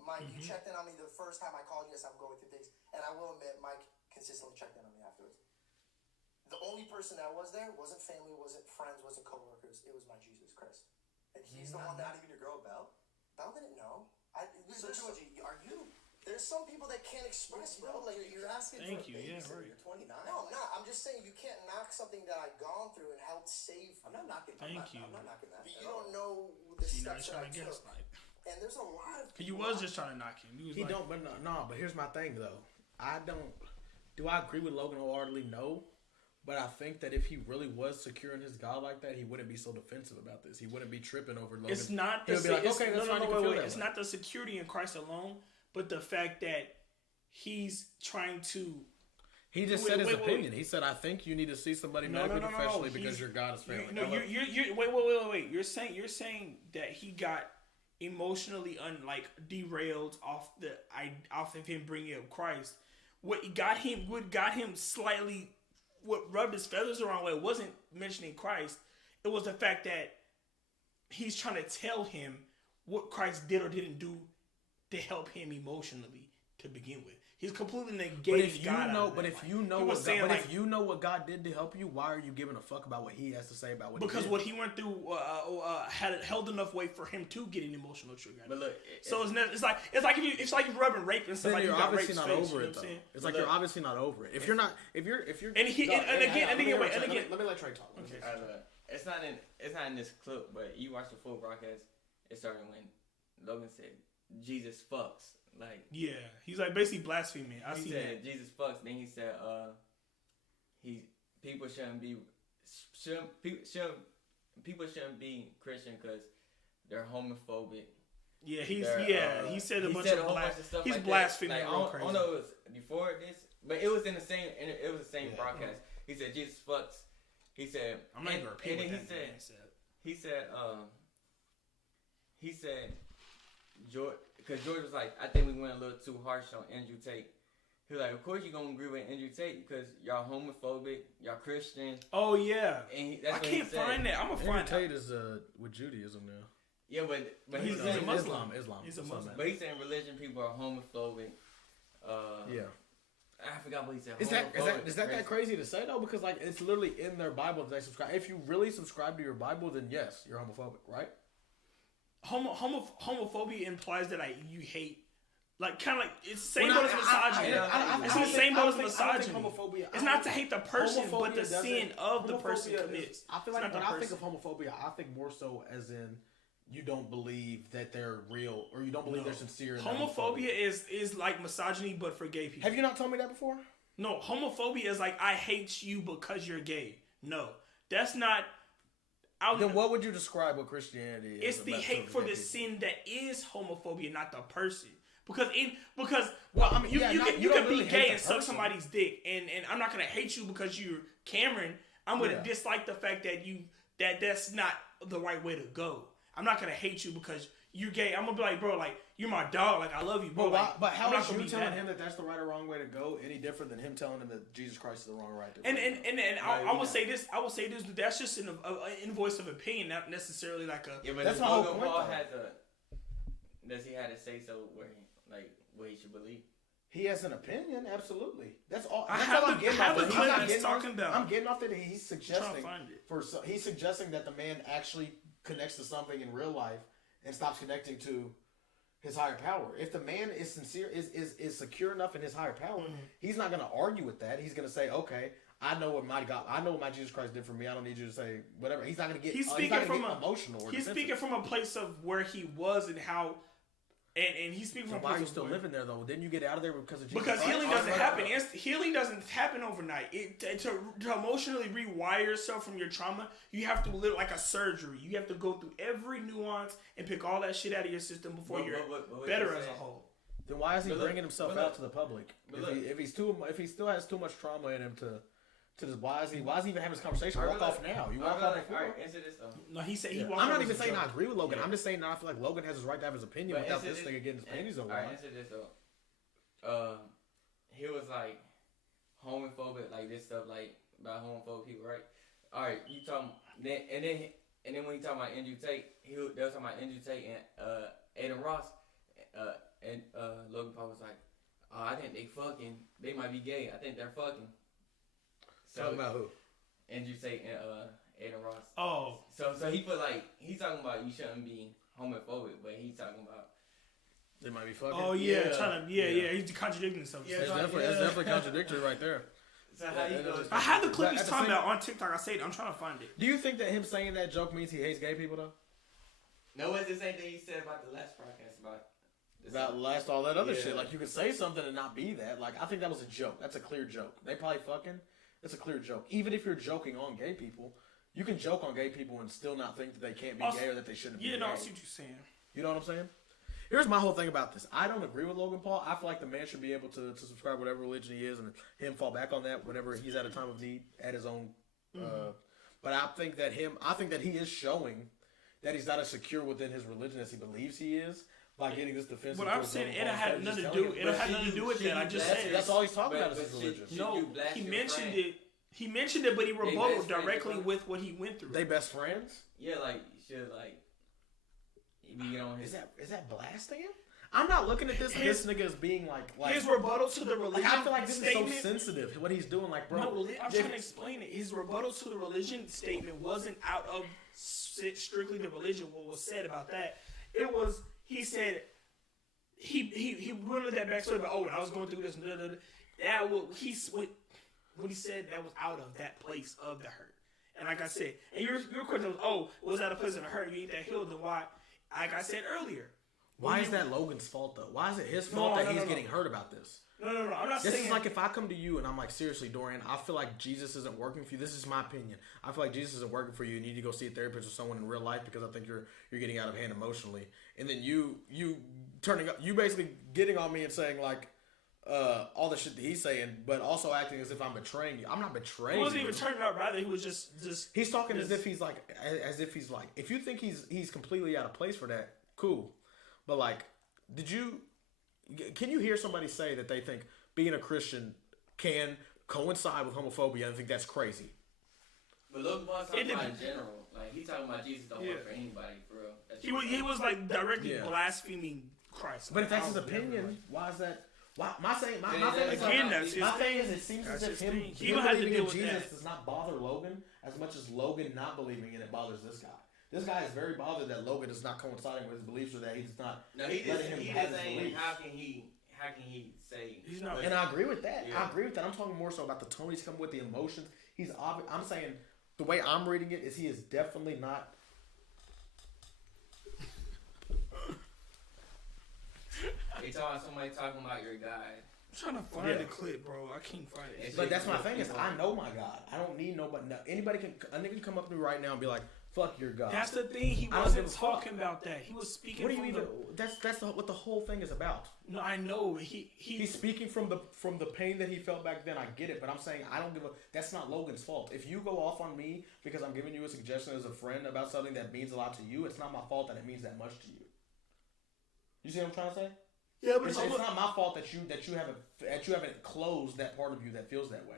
Mike, you checked in on me the first time I called you. Yes, I'm going through things. And I will admit, Mike consistently checked in on me afterwards. The only person that was there wasn't family, wasn't friends, wasn't coworkers. It was my Jesus Christ. And he's the one that... Not even your girl, Belle? Belle didn't know. So, Georgie, are you... There's some people that can't express, bro. Like, you're asking Thank for you, a yeah, babysitter. right. You're 29. No, I'm not. I'm just saying you can't knock something that I've gone through and helped save. I'm not knocking. Thank you. I'm not knocking that. But you don't know the See, now steps he's that I trying to took. gaslight. And there's a lot of He people was just trying to knock him. He don't, but no. But here's my thing though. I don't. Do I agree with Logan wholeheartedly? No. But I think that if he really was secure in his God like that, he wouldn't be so defensive about this. He wouldn't be tripping over Logan. It's not the He'll be like, okay, that's fine. It's not the security in Christ alone, but the fact that he's trying to. He just said his opinion. He said, "I think you need to see somebody medically professionally because your God is failing." No, you're wait. You're saying that he got emotionally derailed off of him bringing up Christ. What got him slightly. What rubbed his feathers the wrong way wasn't mentioning Christ. It was the fact that he's trying to tell him what Christ did or didn't do to help him emotionally to begin with. He's completely negating God. But if you know what God did to help you, why are you giving a fuck about what he has to say about what? Because he did? what he went through had held enough weight for him to get an emotional trigger. But look, it's like if you're rubbing rape and somebody you're who got obviously raped not face, over you know it what I'm though. saying? It's like you're obviously not over it. If you're and again. Let me let Trey talk. Okay. It's not in this clip, but you watch the full broadcast. It started when Logan said Jesus fucks. Like, yeah, he's like basically blaspheming. He said Jesus fucks. Then he said people shouldn't be Christian because they're homophobic. Yeah, he said a bunch of stuff. He's blaspheming real crazy. I don't know if it was before this, but it was in the same. It was the same broadcast. He said Jesus fucks. He said I'm not even repeating what that said. He said George. Because George was like, I think we went a little too harsh on Andrew Tate. He was like, of course you're going to agree with Andrew Tate because y'all homophobic, y'all Christian. Oh, yeah. And that's I can't find that. I'm going to find Andrew Tate is with Judaism now. Yeah, but he's a Muslim. Islam. He's a Muslim. But he's saying religion people are homophobic. Yeah. I forgot what he said. Is that crazy to say though? Because like it's literally in their Bible that they subscribe. If you really subscribe to your Bible, then yes, you're homophobic, right? Homophobia implies that you hate, like kind of like it's the same boat as misogyny. It's the same boat as misogyny. It's not to hate the person, but the sin of the person commits. I feel like when I think of homophobia, I think more so as in you don't believe that they're real or you don't believe they're sincere. Homophobia is like misogyny, but for gay people. Have you not told me that before? No, homophobia is like I hate you because you're gay. No, that's not. Then what would you describe what Christianity is? It's the hate for the sin that is homophobia, not the person. Because you can be gay and suck somebody's dick, and I'm not gonna hate you because you're Cameron. I'm gonna dislike the fact that that's not the right way to go. I'm not gonna hate you because you're gay. I'm gonna be like, bro, like you're my dog. Like I love you, bro. But how is you telling him that that's the right or wrong way to go any different than him telling him that Jesus Christ is the wrong right to go? And I will say this. I will say this. That's just an invoice of opinion, not necessarily like a. Yeah, but that's my whole point. Does he have to say so where what he should believe? He has an opinion, absolutely. That's all. I have the clip he's talking about. I'm getting off that he's suggesting he's suggesting that the man actually connects to something in real life and stops connecting to his higher power. If the man is sincere, is secure enough in his higher power, he's not going to argue with that. He's going to say, "Okay, I know what my God, I know what my Jesus Christ did for me. I don't need you to say whatever." He's not going to get. He's speaking from emotional. He's speaking from a place of where he was and how And he's speaking So from why are you places still where- living there though? Didn't you get out of there because of Jesus Because Christ? healing doesn't happen. Healing doesn't happen overnight. To emotionally rewire yourself from your trauma, you have to live like a surgery. You have to go through every nuance and pick all that shit out of your system before you're better as a whole. Then why is he bringing himself out to the public? But If he still has too much trauma in him to just why is he even having this conversation? Walk off now. You walk off before. Alright, answer this though. No, he said he. Yeah. walked I'm off not as even a saying joke. I agree with Logan. I'm just saying that I feel like Logan has his right to have his opinion But without answer this nigga getting his panties over. Alright, answer this though. He was like homophobic, like this stuff, like about homophobic people, right? Alright, you talking and then when he talking about Andrew Tate, they was talking about Andrew Tate and Aiden Ross, and Logan Paul was like, oh, I think they might be gay. I think they're fucking. So, Talking about who? Andrew Tate and Aiden Ross. Oh. So he put like he's talking about you shouldn't be homophobic, but he's talking about they might be fucking. Oh yeah, trying to he's contradicting himself. That's definitely contradictory right there. So how you go? I had the clip he's At the talking same- about on TikTok. I saved it. I'm trying to find it. Do you think that him saying that joke means he hates gay people though? No, it's the same thing he said about the last podcast about All that other Yeah. shit. Like you could say something and not be that. Like I think that was a joke. That's a clear joke. They probably fucking. It's a clear joke. Even if you're joking on gay people, you can joke on gay people and still not think that they can't be Also- gay or that they shouldn't be Yeah, gay. no, I see what you're saying. You know what I'm saying? Here's my whole thing about this. I don't agree with Logan Paul. I feel like the man should be able to subscribe to whatever religion he is and him fall back on that whenever he's at a time of need at his own. But I think that he is showing that he's not as secure within his religion as he believes he is by getting this defensive. But I'm saying it had nothing to do. It had nothing to do with that. I just said that's all he's talking about is his religion. No, he mentioned it. He mentioned it, but he rebutted directly with what he went through. They best friends? Yeah, like you should like. Be on his, is that blasting him? I'm not looking at this nigga as being like his rebuttal to the religion. Like, I feel like this statement, is so sensitive. What he's doing, like, bro. No, I'm trying to explain it. His rebuttal to the religion statement wasn't out of strictly the religion. What was said about that? It was he said he went into that backstory about when I was going through this. That what he said that was out of that place of the hurt. And like I said, and your question was, was that a place of the hurt? You ain't that healed? Then why? Like I said earlier. Why is that Logan's fault though? Why is it his fault that he's getting hurt about this? No. I'm not this saying. Is like if I come to you and I'm like, seriously, Dorian, I feel like Jesus isn't working for you. This is my opinion. I feel like Jesus isn't working for you. You need to go see a therapist or someone in real life because I think you're getting out of hand emotionally. And then you turning up, you basically getting on me and saying like all the shit that he's saying, but also acting as if I'm betraying you. I'm not betraying you. He wasn't even turning up. Rather, he was just. He's talking as if he's like, if you think he's completely out of place for that, cool. But like, can you hear somebody say that they think being a Christian can coincide with homophobia and think that's crazy? But Logan Paul's talking about in general. Like, he's talking about Jesus don't work for anybody, bro. He was like directly blaspheming Christ. But if that's his opinion, why is that? Why my thing is it seems as if him believing in Jesus does not bother Logan as much as Logan not believing in it bothers this guy. This guy is very bothered that Logan is not coinciding with his beliefs or that he's not letting him have his beliefs. How can he say he's not? And I agree with that. Yeah. I agree with that. I'm talking more so about the tone he's coming with, the emotions. He's obvious. I'm saying the way I'm reading it is he is definitely not. They somebody talking about your guy. I'm trying to find the clip, bro. I can't find it. But that's my thing is I know my God. I don't need nobody. Anybody can. A nigga can come up to me right now and be like, "Fuck your God." That's the thing. He wasn't talking about that. He was speaking. What do you mean? That's what the whole thing is about. No, I know. He's speaking from the pain that he felt back then. I get it, but I'm saying I don't give a. That's not Logan's fault. If you go off on me because I'm giving you a suggestion as a friend about something that means a lot to you, it's not my fault that it means that much to you. You see what I'm trying to say? Yeah, but it's not my fault that you haven't closed that part of you that feels that way.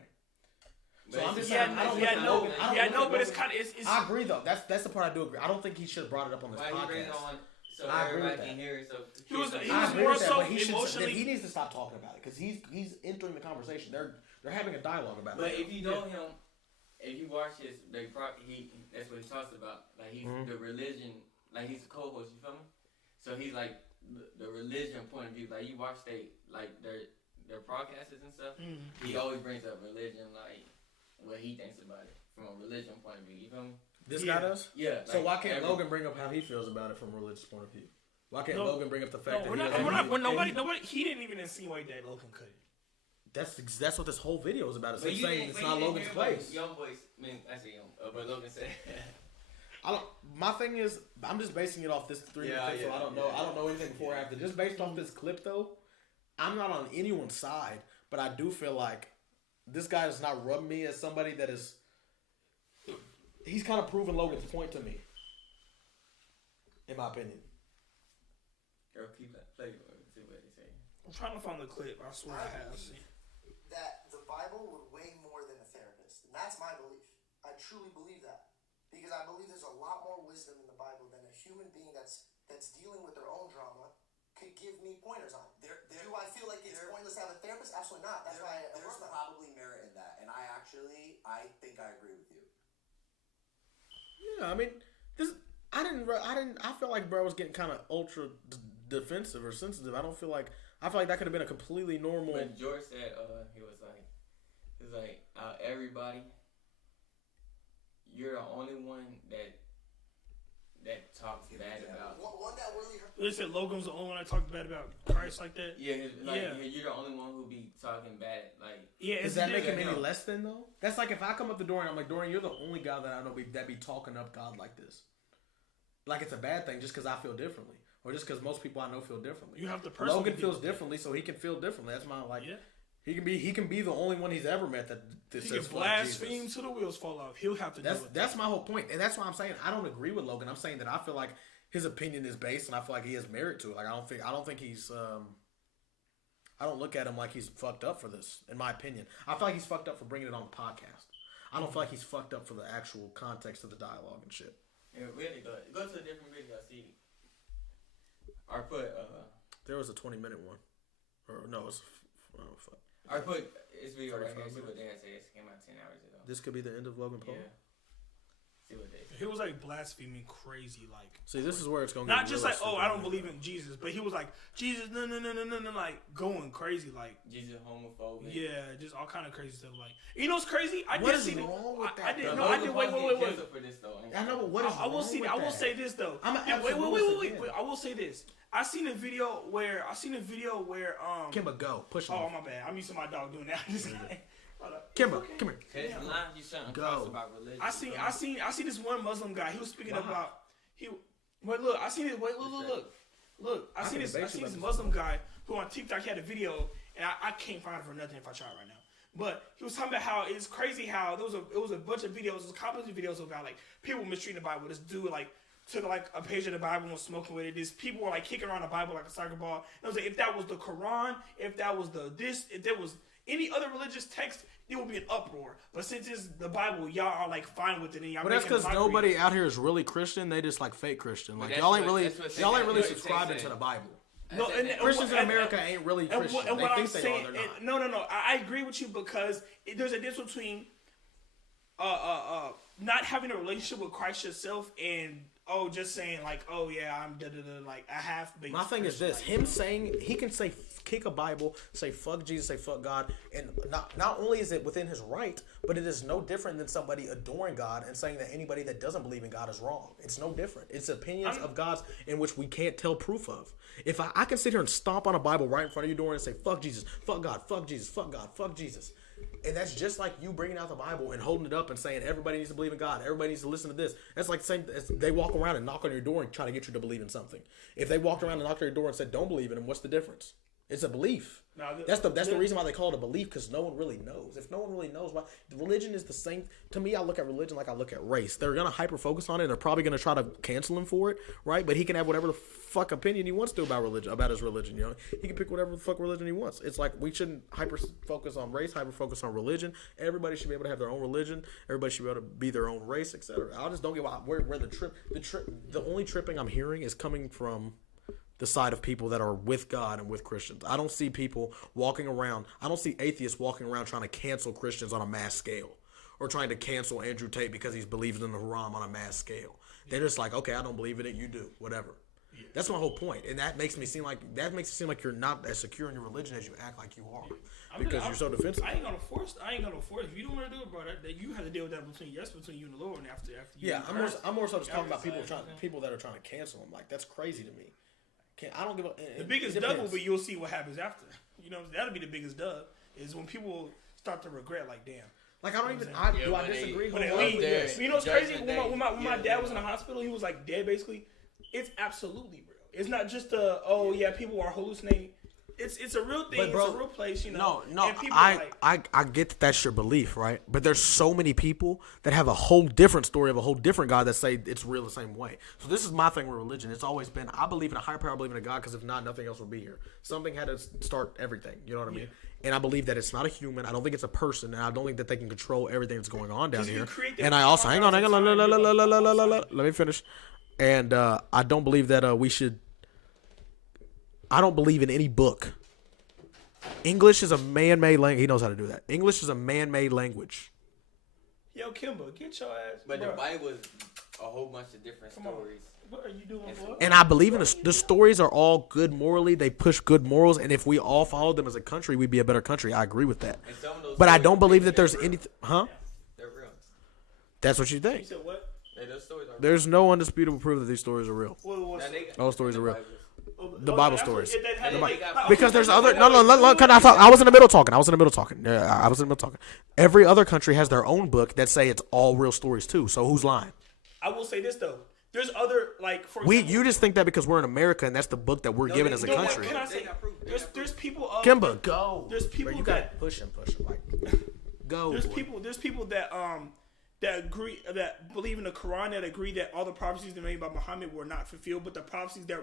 So I'm just saying, but it's kind of. I agree though. That's the part I do agree. I don't think he should have brought it up on this podcast. So I agree with everybody can that. hear it. So he was agree more with that, so but he emotionally. He needs to stop talking about it because he's entering the conversation. They're having a dialogue about it. But if you know him, if you watch his, that's what he talks about. Like he's the religion, like he's the co-host. You feel me? So he's like the religion point of view. Like you watch their podcasts and stuff. He always brings up religion, like what he thinks about it from a religion point of view. You feel me? This guy does? Yeah. So why can't Logan bring up how he feels about it from a religious point of view? Why can't Logan bring up the fact that nobody, he didn't even insinuate that Logan couldn't. That's what this whole video is about. It's saying it's not Logan's place. Young boys, I mean, I say young, but Logan said. My thing is, I'm just basing it off this 3 minute clip, so I don't know. I don't know anything before or after. Just based off this clip, though, I'm not on anyone's side, but I do feel like this guy does not rub me as somebody that is. He's kind of proven Logan's point to me, in my opinion. Girl, keep that. Play. See what they say. I'm trying to find the clip. I swear I have seen. That the Bible would weigh more than a therapist. And that's my belief. I truly believe that. Because I believe there's a lot more wisdom in the Bible than a human being that's dealing with their own drama could give me pointers on. Do I feel like it's pointless to have a therapist? Absolutely not. That's why there's probably merit in that. And I think I agree with you. Yeah, I mean, I feel like bro was getting kind of ultra defensive or sensitive. I feel like that could have been a completely normal. But George said he was like everybody, you're the only one that talks bad about. One that really hurt. They said Logan's the only one that talked bad about Christ like that. Yeah, you're the only one who be talking bad. Like, yeah, does that make him any less than though? That's like if I come up to Dorian, I'm like, Dorian, you're the only guy that I know that be talking up God like this. Like it's a bad thing just because I feel differently. Or just because most people I know feel differently. You have to Logan feels differently, so he can feel differently. That's my He can be the only one he's ever met that he says can blaspheme to the wheels fall off. He'll have to. That's my whole point, and that's why I'm saying I don't agree with Logan. I'm saying that I feel like his opinion is based, and I feel like he has merit to it. Like I don't think he's. I don't look at him like he's fucked up for this. In my opinion, I feel like he's fucked up for bringing it on the podcast. I don't feel like he's fucked up for the actual context of the dialogue and shit. Yeah, really, go to a different video. See. I put there was a 20-minute one, or no, it's fuck. I put this video right here. See what they had to say. It came out 10 hours ago. This could be the end of Logan Paul. Yeah. See what they say. He was like blaspheming crazy, like. See, this is where it's going. Not just like, oh, I don't believe in Jesus, but he was like, Jesus, no, like going crazy, like. Jesus homophobic. Yeah, just all kind of crazy stuff. Like, you know what's crazy? What is wrong with that? I didn't know. I did. Wait. For this, though. I know, but what is wrong with that? I will say this though. Wait. I will say this. I seen a video where Kimba, go push. Oh, my bad. I'm using my dog doing that. Kimba, come here. Go. I seen this one Muslim guy. He was speaking about look. I seen it. Look. I seen this Muslim guy who on TikTok had a video, and I can't find it for nothing if I try right now. But he was talking about how it's crazy how it was a bunch of videos, it was a couple of videos about like people mistreating the Bible. This dude like took like a page of the Bible and was smoking with it. These people were like kicking around the Bible like a soccer ball. And I was like, if that was the Quran, if that was if there was any other religious text, it would be an uproar. But since it's the Bible, y'all are like fine with it. And y'all but that's because nobody out here is really Christian. They just like fake Christian. Like y'all ain't really subscribing to the Bible. No, Christians in America ain't really Christian. They think they are. They're not. No. I agree with you because there's a difference between not having a relationship with Christ yourself and just saying like, oh yeah, I'm like a half-baked. My thing is this: him saying he can say kick a Bible, say fuck Jesus, say fuck God, and not only is it within his right, but it is no different than somebody adoring God and saying that anybody that doesn't believe in God is wrong. It's no different. It's opinions of God's in which we can't tell proof of. If I can sit here and stomp on a Bible right in front of you, Dorian, and say fuck Jesus, fuck God, fuck Jesus, fuck God, fuck Jesus. And that's just like you bringing out the Bible and holding it up and saying everybody needs to believe in God. Everybody needs to listen to this. That's like saying they walk around and knock on your door and try to get you to believe in something. If they walked around and knocked on your door and said don't believe in him, what's the difference? It's a belief. That's the reason why they call it a belief, because no one really knows. If no one really knows why, religion is the same. To me, I look at religion like I look at race. They're gonna hyper focus on it. And they're probably gonna try to cancel him for it, right? But he can have whatever the fuck opinion he wants to about religion, about his religion. You know, he can pick whatever the fuck religion he wants. It's like we shouldn't hyper focus on race, hyper focus on religion. Everybody should be able to have their own religion. Everybody should be able to be their own race, etc. I just don't get where the only tripping I'm hearing is coming from the side of people that are with God and with Christians. I don't see people walking around. I don't see atheists walking around trying to cancel Christians on a mass scale, or trying to cancel Andrew Tate because he believes in the Haram on a mass scale. They're just like, okay, I don't believe in it. You do, whatever. Yeah. That's my whole point, and that makes it seem like you're not as secure in your religion as you act like you are, because you're so defensive. I ain't gonna force. If you don't want to do it, bro, that you have to deal with that between you and the Lord. And after you. Yeah, I'm more so just talking about people that are trying to cancel him. Like that's crazy to me. I don't give a. The biggest dub will be you'll see what happens after. You know, that'll be the biggest dub is when people start to regret. Like, damn. Like, I don't even. Do I disagree? When they leave, you know what's crazy? When my dad was in the hospital, he was like dead. Basically, it's absolutely real. It's not just people are hallucinating. It's a real thing. But bro, it's a real place, you know. No, I get that that's your belief, right? But there's so many people that have a whole different story of a whole different God that say it's real the same way. So this is my thing with religion. It's always been I believe in a higher power, I believe in a God, because if not, nothing else would be here. Something had to start everything. You know what I mean? And I believe that it's not a human. I don't think it's a person, and I don't think that they can control everything that's going on down here. And I also hang on, let me finish. And I don't believe that we should. I don't believe in any book. English is a man-made language. He knows how to do that. English is a man-made language. Yo, Kimba, get your ass. But the Bible is a whole bunch of different stories. What are you doing, bro? And I believe in the stories are all good morally. They push good morals. And if we all followed them as a country, we'd be a better country. I agree with that. But I don't believe that there's anything. Huh? They're real. That's what you think. You said what? Those stories are real. There's no undisputable proof that these stories are real. All stories are real. The Bible stories. Because there's other. No. Can I talk? I was in the middle talking. Yeah, I was in the middle talking. Every other country has their own book that say it's all real stories too. So who's lying? I will say this though. There's other for example, you just think that because we're in America and that's the book that we're given as a country. Can I say there's people. Kimba, go. There's people you that push him. Like, go. There's people that agree that believe in the Quran that agree that all the prophecies that made by Muhammad were not fulfilled, but the prophecies that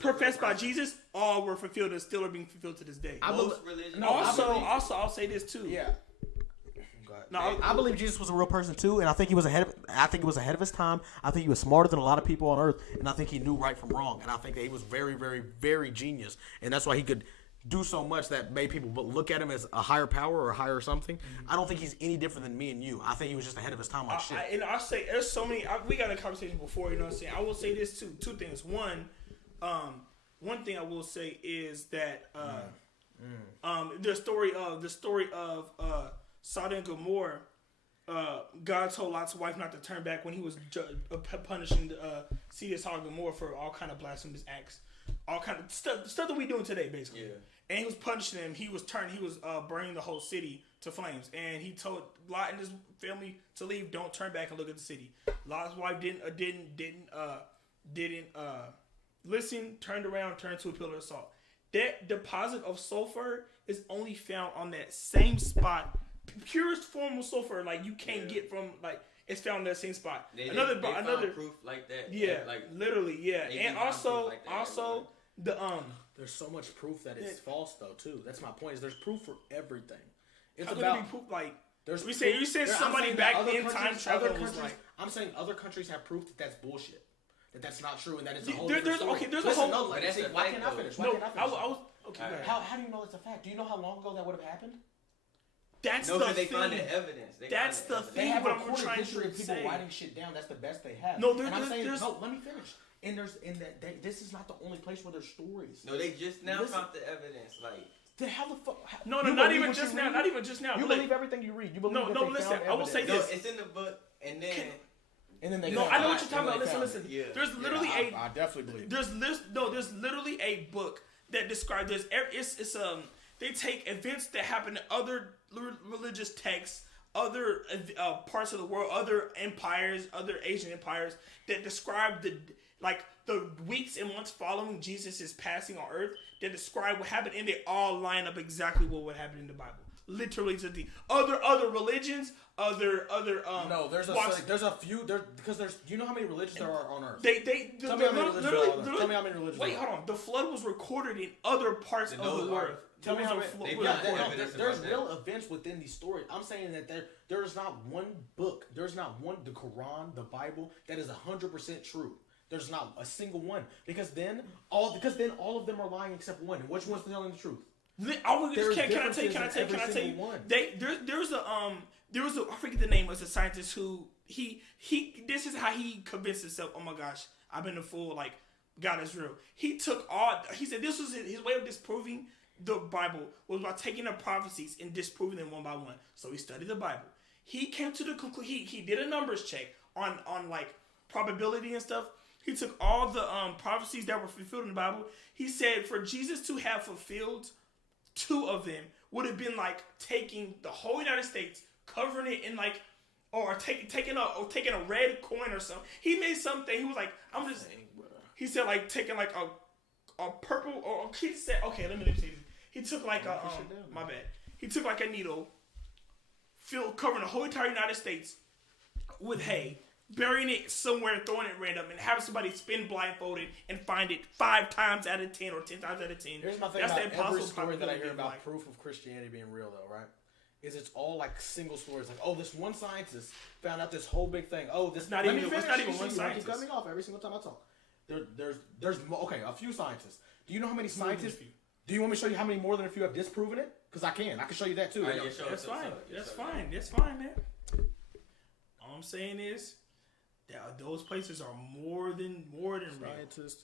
professed by Jesus all were fulfilled and still are being fulfilled to this day. Also, I'll say this too. Yeah. I believe Jesus was a real person too, and I think he was ahead of his time. I think he was smarter than a lot of people on earth, and I think he knew right from wrong. And I think that he was very, very, very genius, and that's why he could do so much that made people look at him as a higher power or higher something. I don't think he's any different than me and you. I think he was just ahead of his time on shit. And I'll say there's so many. We got a conversation before, you know what I'm saying. I will say this too. Two things. One thing I will say is that the story of Sodom and Gomorrah. God told Lot's wife not to turn back when he was punishing the city of Sodom and Gomorrah for all kind of blasphemous acts. All kind of stuff that we doing today, basically. Yeah. And he was punishing them. He was burning the whole city to flames. And he told Lot and his family to leave. Don't turn back and look at the city. Lot's wife didn't listen. Turned around, turned to a pillar of salt. That deposit of sulfur is only found on that same spot. Purest form of sulfur, like you can't get from like. It's found in that same spot. Another proof like that. Yeah, like literally, yeah. And also, like the there's so much proof that it's false though too. That's my point. Is there's proof for everything. It's how about be proof like. There's you said somebody back in time travel was like. I'm saying other countries have proof that that's bullshit. That's not true, and that it's a whole. There's a whole. Why can't I finish? I was okay. How do you know it's a fact? Do you know how long ago that would have happened? That's no, the they thing. Find the evidence. That's the thing. They have a recorded history of people writing shit down. That's the best they have. No, let me finish. And this is not the only place where there's stories. No, they just now found the evidence. Like, how the fuck? No, not even just now. Not even just now. You believe everything you read. You believe no. Listen, I will say this. No, it's in the book, and then they. No, I know what you're talking about. Listen. Yeah. There's literally I definitely believe. There's literally a book that describes. They take events that happen in other religious texts, other parts of the world, other empires, other Asian empires that describe the weeks and months following Jesus' passing on earth, that describe what happened, and they all line up exactly what would happen in the Bible. Literally to the other religions, no, there's a few because there's you know how many religions there are on earth. Tell me how many religions. Wait, hold on. The flood was recorded in other parts of the world. Tell me how there's real events within these stories. I'm saying that there is not one book, there's not one the Quran, the Bible that is 100% true. There's not a single one because then all of them are lying except one. And which one's telling the truth? Can I tell you? There was I forget the name. It was a scientist who this is how he convinced himself. Oh my gosh, I've been a fool. Like God is real. He said this was his way of disproving the Bible was by taking the prophecies and disproving them one by one. So he studied the Bible. He came to the conclusion. He did a numbers check on like probability and stuff. He took all the prophecies that were fulfilled in the Bible. He said for Jesus to have fulfilled 2 of them would have been like taking the whole United States, covering it in like, or taking a red coin or something. He made something. He was like, he said like taking like a purple, or he said, okay, let me see this. He took like my bad. He took like a needle, covering the whole entire United States with hay, burying it somewhere, throwing it random, and having somebody spin blindfolded and find it 5 times out of 10 or 10 times out of 10. Here's my thing about every story that I hear about proof of Christianity being real, though, right? Is it's all like single stories. Like, oh, this one scientist found out this whole big thing. Oh, this not even one scientist. Keep cutting me off every single time I talk. There's a few scientists. Do you know how many scientists? Do you want me to show you how many more than a few have disproven it? Because I can show you that too. Right, that's fine. That's fine, man. All I'm saying is that those places are more than scientists.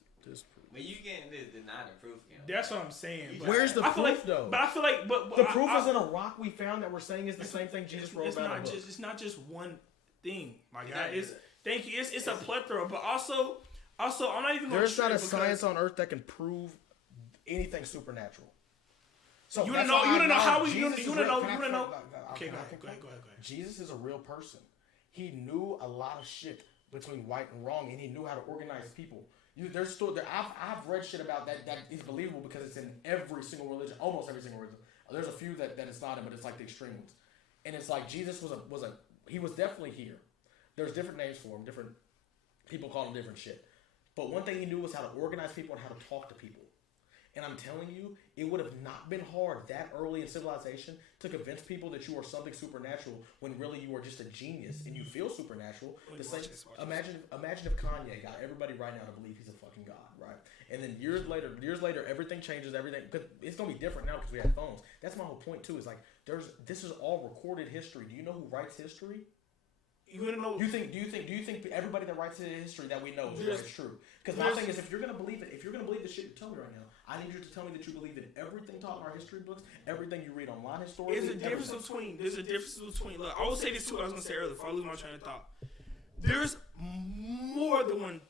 But you getting this denied and proof. That's what I'm saying. Where's the proof, though? But I feel like, the proof is in a rock we found that we're saying is the same thing Jesus wrote about. It's not just one thing, my guy. Thank you. It's a plethora, but also I'm not even. There's not a science on earth that can prove anything supernatural. So you want to know how we? You want to know? Okay, go ahead. Jesus is a real person. He knew a lot of shit between right and wrong, and he knew how to organize people. I've read shit about that is believable because it's in every single religion, almost every single religion. There's a few that it's not in, but it's like the extreme ones. And it's like Jesus he was definitely here. There's different names for him, different people call him different shit. But one thing he knew was how to organize people and how to talk to people. And I'm telling you, it would have not been hard that early in civilization to convince people that you are something supernatural when really you are just a genius and you feel supernatural. Imagine if Kanye got everybody right now to believe he's a fucking god, right? And then years later, everything changes. Because it's gonna be different now because we have phones. That's my whole point too. Is like this is all recorded history. Do you know who writes history? You want to know? Do you think everybody that writes history that we know is true? Because my thing is, if you're gonna believe it, if you're gonna believe the shit you tell me right now, I need you to tell me that you believe in everything taught in our history books, everything you read online historically. There's a difference between. Look, I will say this too. I was gonna say earlier before I lose my train of thought. There's more than one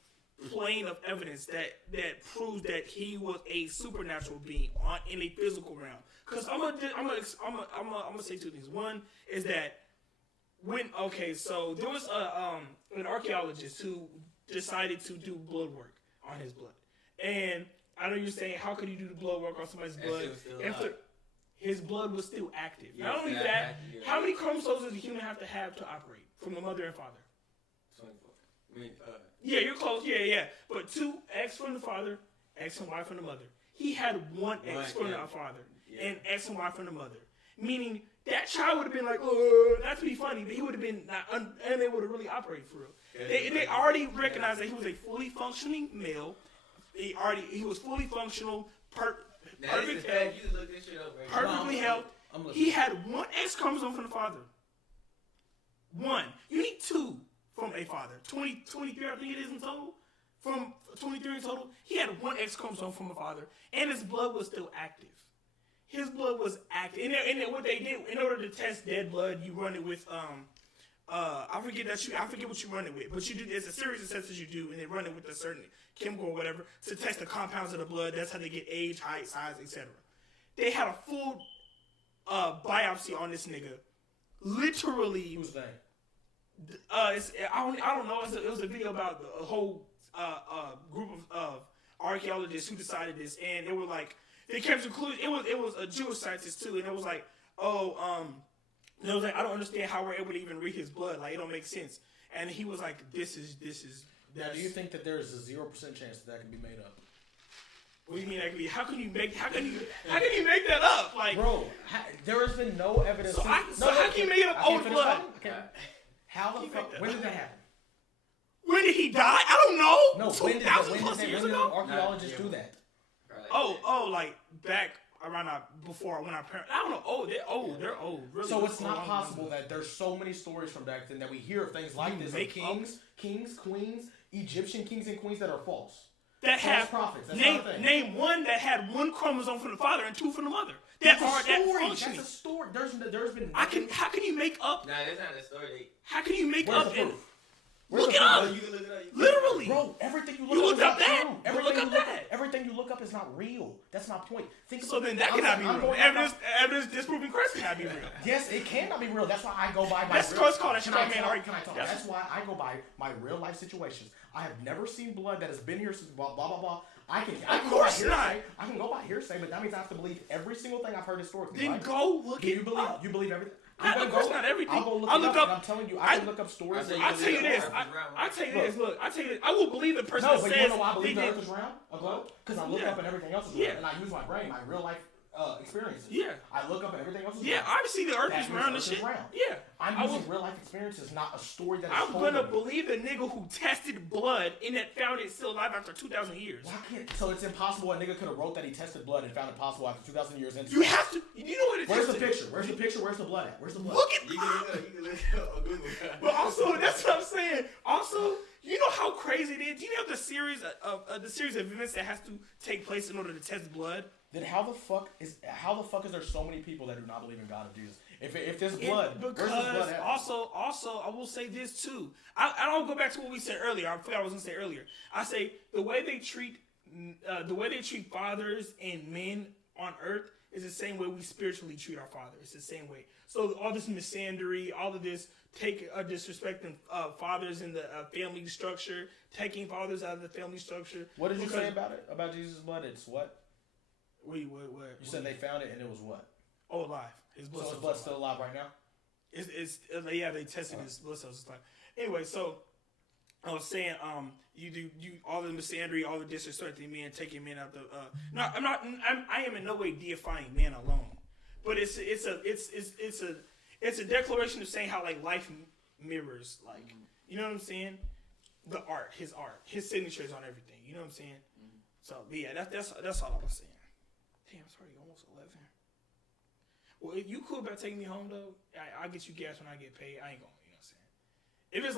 plane of evidence that proves that he was a supernatural being in a physical realm. Because I'm gonna say 2 things. One is that. So there was an archaeologist who decided to do blood work on his blood, and I know you're saying, how could you do the blood work on somebody's blood after his blood was still active? Yeah, not only that, how many chromosomes does a human have to operate from the mother and father? 24. Yeah, you're close. Yeah. But 2 X from the father, X and Y from the mother. He had 1 X from the father and X and Y from the mother, meaning. That child would have been like, oh, not to be funny, but he would have been unable to really operate for real. They already recognized that he was a fully functioning male. He was fully functional, perfect health, perfectly healthy. He had 1 X chromosome from the father. 1. You need 2 from a father. 23, I think it is in total. From 23 in total, he had 1 X chromosome from a father, and his blood was still active. His blood was active. And what they did, in order to test dead blood, you run it with I forget what you run it with, but you do. It's a series of tests you do, and they run it with a certain chemical or whatever to test the compounds of the blood. That's how they get age, height, size, etc. They had a full biopsy on this nigga. Literally, who's that? I don't know. It was a video about a whole group of archaeologists who decided this, and they were like. They came to the conclusion, it was a Jewish scientist too, and it was like, it was like, I don't understand how we're able to even read his blood, like it don't make sense. And he was like, this is. Now, do you think that there is a 0% chance that can be made up? What do you mean that can be? How can you make that up? Like, bro, there has been no evidence. So how can you make it up old blood? How the fuck? When did that happen? When did he die? I don't know. No, when did archaeologists do that? Oh, like back around before when our parents. I don't know. They're old. Really, so it's not possible that there's so many stories from back then that we hear of things like this. Kings, queens, Egyptian kings and queens that are false. That have prophets. Name one that had 1 chromosome from the father and 2 from the mother. That's a story. There's been. How can you make up? Nah, that's not a story. How can you make Where's up? The proof? Look it up. You can look it up. Literally. Exactly. Bro, everything you You look up looked is up not that? true. You Everything look up that? Everything you look up is not real. That's my point. So then that cannot be real. Evidence disproving Christ cannot be real. Yes, it cannot be real. That's why I go by my That's real... what's called a Can straw I man talk? argument. Can I talk? Yes. That's why I go by my real life situations. I have never seen blood that has been here since blah, blah, blah, blah. I can Of go by course not. hearsay. I can go by hearsay, but that means I have to believe every single thing I've heard historically. Then right? go look Do it you believe up. You believe everything? Of course not everything. I'll go look I'll it look up. up. And I'm telling you, I can look up stories. I'll tell you this. I'll tell you this. Look, I'll tell you this. I will believe the person No, that but says you know why I they believe the did. Earth is round, a globe? Because I look up and everything else is round, and I use my brain, my real life experiences. Yeah. I look up and everything else is Yeah, round. obviously the Earth That is means round the and Earth is shit. round. Yeah. I'm I using will- real life experiences, not a story that is I'm told gonna of me. believe the nigga who tested blood and that found it still alive after 2,000 years. Why can't? So it's impossible. A nigga could have wrote that he tested blood and found it possible after 2,000 years. You have to. You know what it Where's is. the picture? Where's the picture? Where's the blood at? Where's the blood? Look at. You can look it up on Google. But also, that's what I'm saying. Also, you know how crazy it is. Do you know the series of events that has to take place in order to test blood? Then how the fuck is there so many people that do not believe in God of Jesus? If there's blood, where's this blood Because at? also, I will say this too. I don't go back to what we said earlier. I forgot what I was gonna say earlier. I say the way they treat fathers and men on earth is the same way we spiritually treat our father. It's the same way. So all this misandry, all of this disrespecting fathers in the family structure, taking fathers out of the family structure. What did you say about it? About Jesus' blood? It's what? What? You said they found it and it was what? Oh, alive. His blood so his cells blood's are still alive right now? Yeah, they tested his blood cells. Anyway, so I was saying, you all the misandry, all the disrespecting men, taking men out the. No, I am in no way deifying man alone, but it's a declaration of saying how like life mirrors, like you know what I'm saying, his art, his signatures on everything. You know what I'm saying? So but yeah, that's all I was saying. Damn, it's already almost 11. Well, if you cool about taking me home though, I'll get you gas when I get paid. I ain't gonna, you know what I'm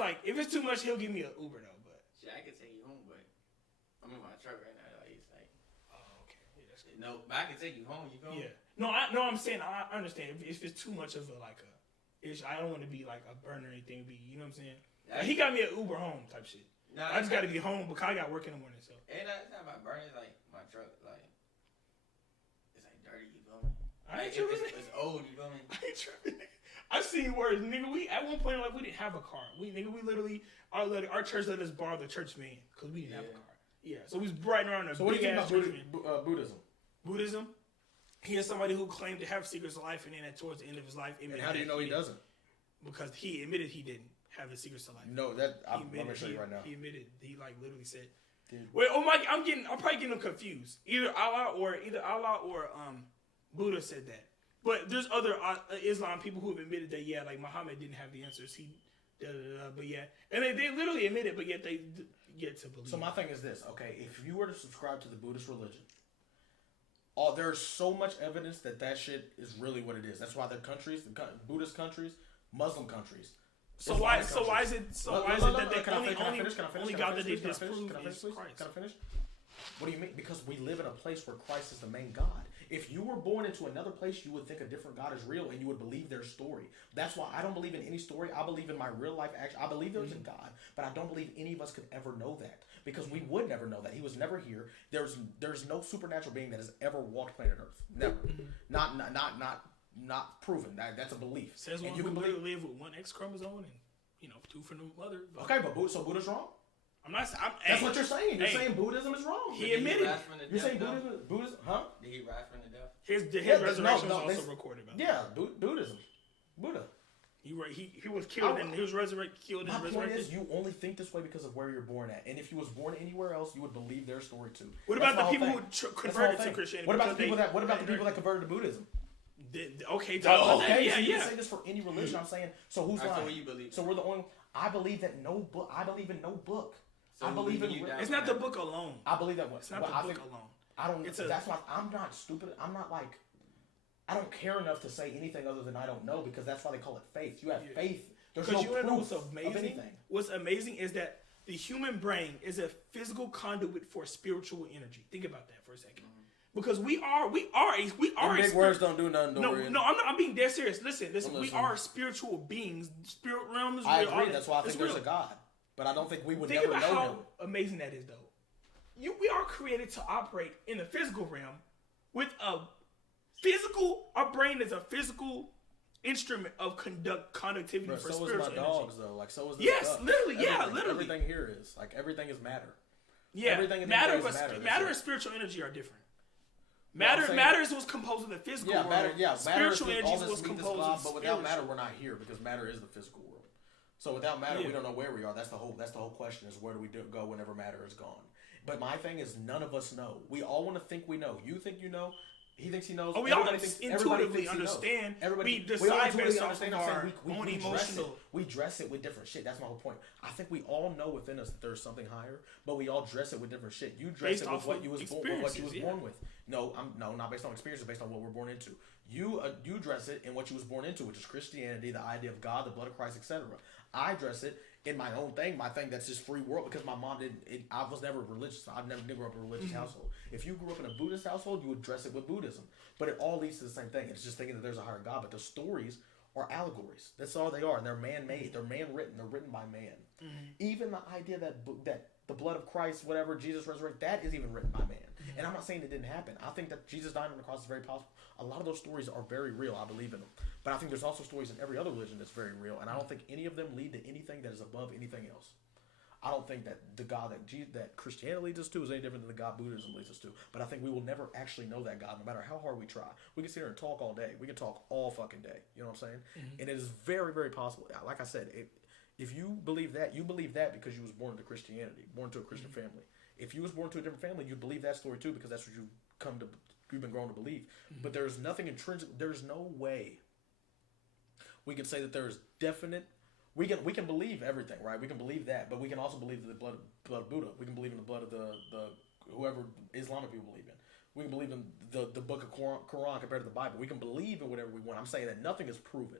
saying? If it's too much, he'll give me an Uber though. But shit, I can take you home, but I'm in my truck right now. Like it's like, oh okay, yeah, that's good. No, but I can take you home. You feel me? Yeah. No, I'm saying I understand if it's too much of a I don't want to be like a burner or anything. You know what I'm saying? Like, he got me an Uber home type shit. Nah, I just got to be home because I got work in the morning. So it's not about burning. Like my truck, like it's like dirty. You feel me? I ain't Like, tripping. it's old. You feel me? I ain't tripping. I've seen worse, nigga. We at one point we didn't have a car. We literally our church let us borrow the church van because we didn't have a car. Yeah, so we was riding around a So what do you big think ass about church van. Buddhism? Buddhism. He is somebody who claimed to have secrets of life, and then towards the end of his life, And how do you know he doesn't? Because he admitted he didn't have the secrets of life. No, I'm gonna show you right now. He admitted. He literally said. Dude. Wait, oh my! I'm probably getting them confused. Either Allah or Buddha said that. But there's other Islam people who have admitted that like Muhammad didn't have the answers. But yeah, and they literally admit it, but yet they get to believe. So my thing is this, okay? If you were to subscribe to the Buddhist religion, there's so much evidence that shit is really what it is. That's why their countries, Buddhist countries, Muslim countries. So why is it that they only God that they disprove is Christ? Can I finish? What do you mean? Because we live in a place where Christ is the main God. If you were born into another place, you would think a different God is real and you would believe their story. That's why I don't believe in any story. I believe in my real life action. I believe there's a God, but I don't believe any of us could ever know that because we would never know that. He was never here. There's no supernatural being that has ever walked planet Earth. Never. Not proven. That's a belief. Says one and you who can believe live with one X chromosome and 2 from the mother. But okay, but Buddha's wrong. That's what you're saying. You're saying Buddhism is wrong. He admitted. You're saying Buddhism, huh? Did he rise from the death? His resurrection was also recorded. Yeah, Buddhism, Buddha. He was killed and he was resurrected. My point is, you only think this way because of where you're born at, and if you was born anywhere else, you would believe their story too. What about the people who converted to Christianity? What about the people that converted to Buddhism? Okay, okay. Yeah, so you can say this for any religion. I'm saying. So who's lying? So what you believe? So we're the only. I believe that no book. I believe in no book. So I believe in. It's not the book alone. I believe that. It's not the book alone. I don't. That's why I'm not stupid. I'm not like. I don't care enough to say anything other than I don't know because that's why they call it faith. You have faith. There's no proof of anything. What's amazing is that the human brain is a physical conduit for spiritual energy. Think about that for a second. Because we are big words don't do nothing. No, I'm being dead serious. Listen. We are spiritual beings. Spirit realm is real. I agree. That's why I think there's a God. But I don't think we would Think never about know how him. amazing that is, though. We are created to operate in the physical realm with a physical. Our brain is a physical instrument of conductivity Bro, for so is spiritual my energy. dogs though. Like so is this Yes, stuff. literally, yeah, Everything- literally. Everything here is like everything is matter. Yeah, Everything in matter, there but is matter. matter and spiritual energy are different. Well, I'm Matter, saying- matter is what's composed of the physical Yeah, world. matter. Yeah, matter Spiritual is energy all is this what's meat, this composed blah, of but without matter, spiritual. we're not here because matter is the physical world. So without matter, we Yeah. don't know where we are. That's the whole. That's the whole question: is where do we go whenever matter is gone? But my thing is, none of us know. We all want to think we know. You think you know. He thinks he knows. Oh, we all Everybody thinks- everybody intuitively thinks he knows. understand. Everybody, We decide all based intuitively off understand. of I'm saying our own we dress it. emotional. We dress it with different shit. That's my whole point. I think we all know within us that there's something higher, but we all dress it with different shit. You dress Based it with off what of you was born, experiences, yeah. with. No, not based on experiences. Based on what we're born into. You dress it in what you was born into, which is Christianity, the idea of God, the blood of Christ, etc. I dress it in my own thing, my thing that's just free world because my mom didn't. I was never religious. I never grew up in a religious household. If you grew up in a Buddhist household, you would dress it with Buddhism. But it all leads to the same thing. It's just thinking that there's a higher God. But the stories are allegories. That's all they are, and they're man-made. They're man-written. They're written by man. Even the idea that the blood of Christ, whatever Jesus resurrected, that is even written by man. And I'm not saying it didn't happen. I think that Jesus dying on the cross is very possible. A lot of those stories are very real. I believe in them. But I think there's also stories in every other religion that's very real. And I don't think any of them lead to anything that is above anything else. I don't think that the God that Christianity leads us to is any different than the God Buddhism leads us to. But I think we will never actually know that God, no matter how hard we try. We can sit here and talk all day. We can talk all fucking day. You know what I'm saying? And it is very, very possible. Like I said, if you believe that because you was born into Christianity, born to a Christian family. If you was born to a different family, you believe that story too because that's what you've been grown to believe. But there's nothing intrinsic. There's no way we can say that there's definite. We can believe everything, right? We can believe that, but we can also believe the blood of Buddha. We can believe in the blood of the whoever Islamic people believe in. We can believe in the book of Quran compared to the Bible. We can believe in whatever we want. I'm saying that nothing is proven.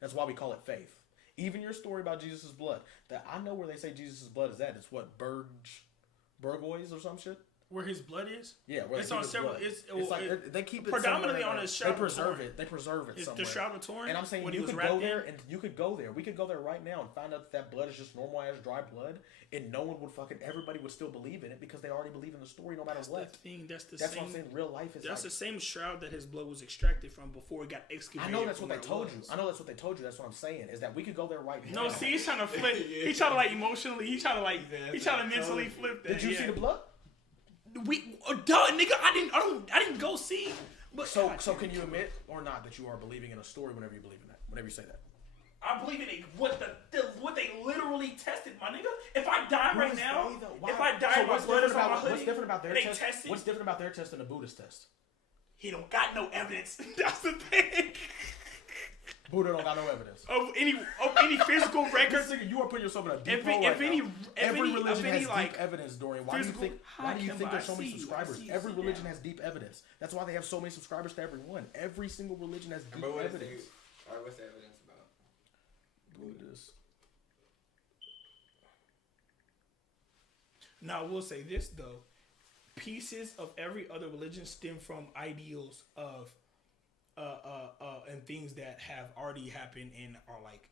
That's why we call it faith. Even your story about Jesus' blood. That I know where they say Jesus' blood is at. It's what Burgoyes or some shit. Where his blood is? Yeah, where it's on several. Blood. It's like they keep it predominantly on his shroud. They preserve it. They preserve it. It's somewhere. the Shroud of Turin. And I'm saying you could go there, and you could go there. We could go there right now and find out that blood is just normal as dry blood, and no one would everybody would still believe in it because they already believe in the story no matter what. That's what I'm saying. Real life is. That's the same shroud that his blood was extracted from before it got excavated. I know that's what they told you. I know that's what they told you. That's what I'm saying is that we could go there right now. No, see, he's trying to flip. He's trying to like emotionally. He's trying to mentally flip that. Did you see the blood? Nigga, I didn't go see. But so can you admit or not that you are believing in a story whenever you believe in that? Whenever you say that. I believe in what they literally tested, my nigga. If I die right now, if I die, my blood is on my hoodie. What's different about their test? Tested? What's different about their test than a Buddhist test? He don't got no evidence. That's the thing. Buddha don't got no evidence of any physical records. You are putting yourself in a deep hole right now. Every religion has deep evidence, Dorian. Why do you think there's so many subscribers? Every religion has deep evidence. That's why they have so many subscribers to every one. Every single religion has deep evidence. Alright, what's the evidence about? Buddhists. Now I will say this though: pieces of every other religion stem from ideals of and things that have already happened and are like,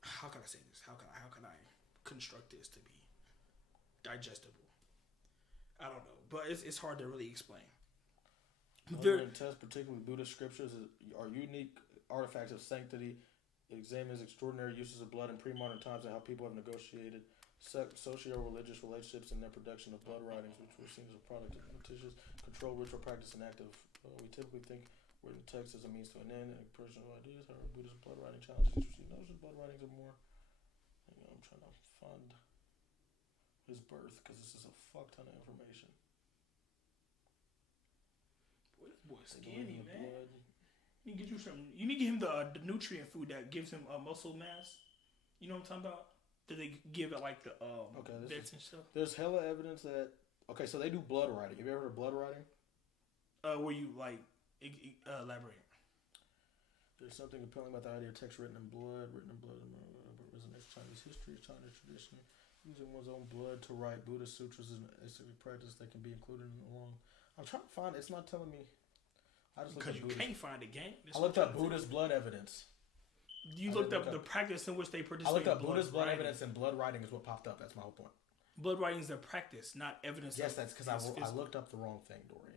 how can I say this? How can I construct this to be digestible? I don't know, but it's hard to really explain. Other tests, particularly Buddhist scriptures, are unique artifacts of sanctity. It examines extraordinary uses of blood in pre-modern times and how people have negotiated socio-religious relationships and their production of blood writings, which were seen as a product of litigious control, ritual practice, and active. We typically think written text as a means to an end and personal ideas. However, Buddhist blood writing challenges receive notice. Blood writings are more. I'm trying to find his birth because this is a fuck ton of information. Boy, this boy's skinny, man. You need to get you some. You need to give him the nutrient food that gives him muscle mass. You know what I'm talking about? Did they give it like the bits and stuff? There's hella evidence that. Okay, so they do blood writing. Have you ever heard of blood writing? Where you like. Elaborate. There's something compelling about the idea of text written in blood, resonates Chinese history, Chinese tradition. Using one's own blood to write Buddhist sutras is a practice that can be included in along. I'm trying to find. It's not telling me. I just because you can't find a game. I looked up Buddhist blood evidence. You looked up the practice in which they participate. I looked up in Buddhist blood writing. evidence, and blood writing is what popped up. That's my whole point. Blood writing is a practice, not evidence. Yes, that's because I looked up the wrong thing, Dorian.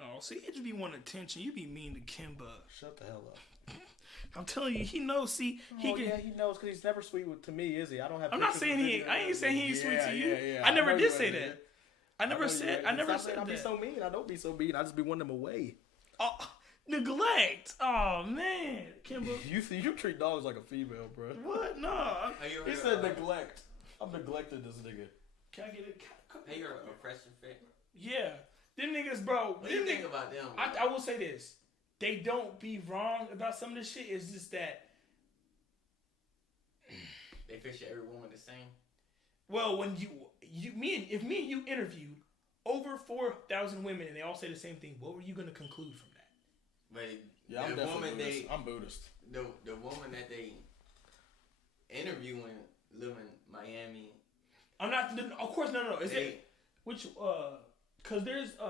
Oh, see, you just be wanting attention. You be mean to Kimba. Shut the hell up. I'm telling you, he knows. See, he knows because he's never sweet to me, is he? I don't have. I'm not saying he. I ain't saying he ain't sweet to you. Yeah. I never did say that. I never said I that. be so mean. I don't be so mean. I just be wanting them away. Oh, neglect. Oh man, Kimba. You treat dogs like a female, bro. What? No. He said neglect. I'm neglecting this nigga. Can I get it? Hey, you're a oppression fit. Yeah, them niggas, bro. What do you think about them? I will say this: they don't be wrong about some of this shit. It's just that they picture every woman the same. Well, when if me and you interviewed over 4,000 women and they all say the same thing, what were you gonna conclude from that? But yeah, I'm definitely Buddhist. I'm Buddhist. The woman that they interviewing live in Miami. I'm not. Of course, no. Is it which? Because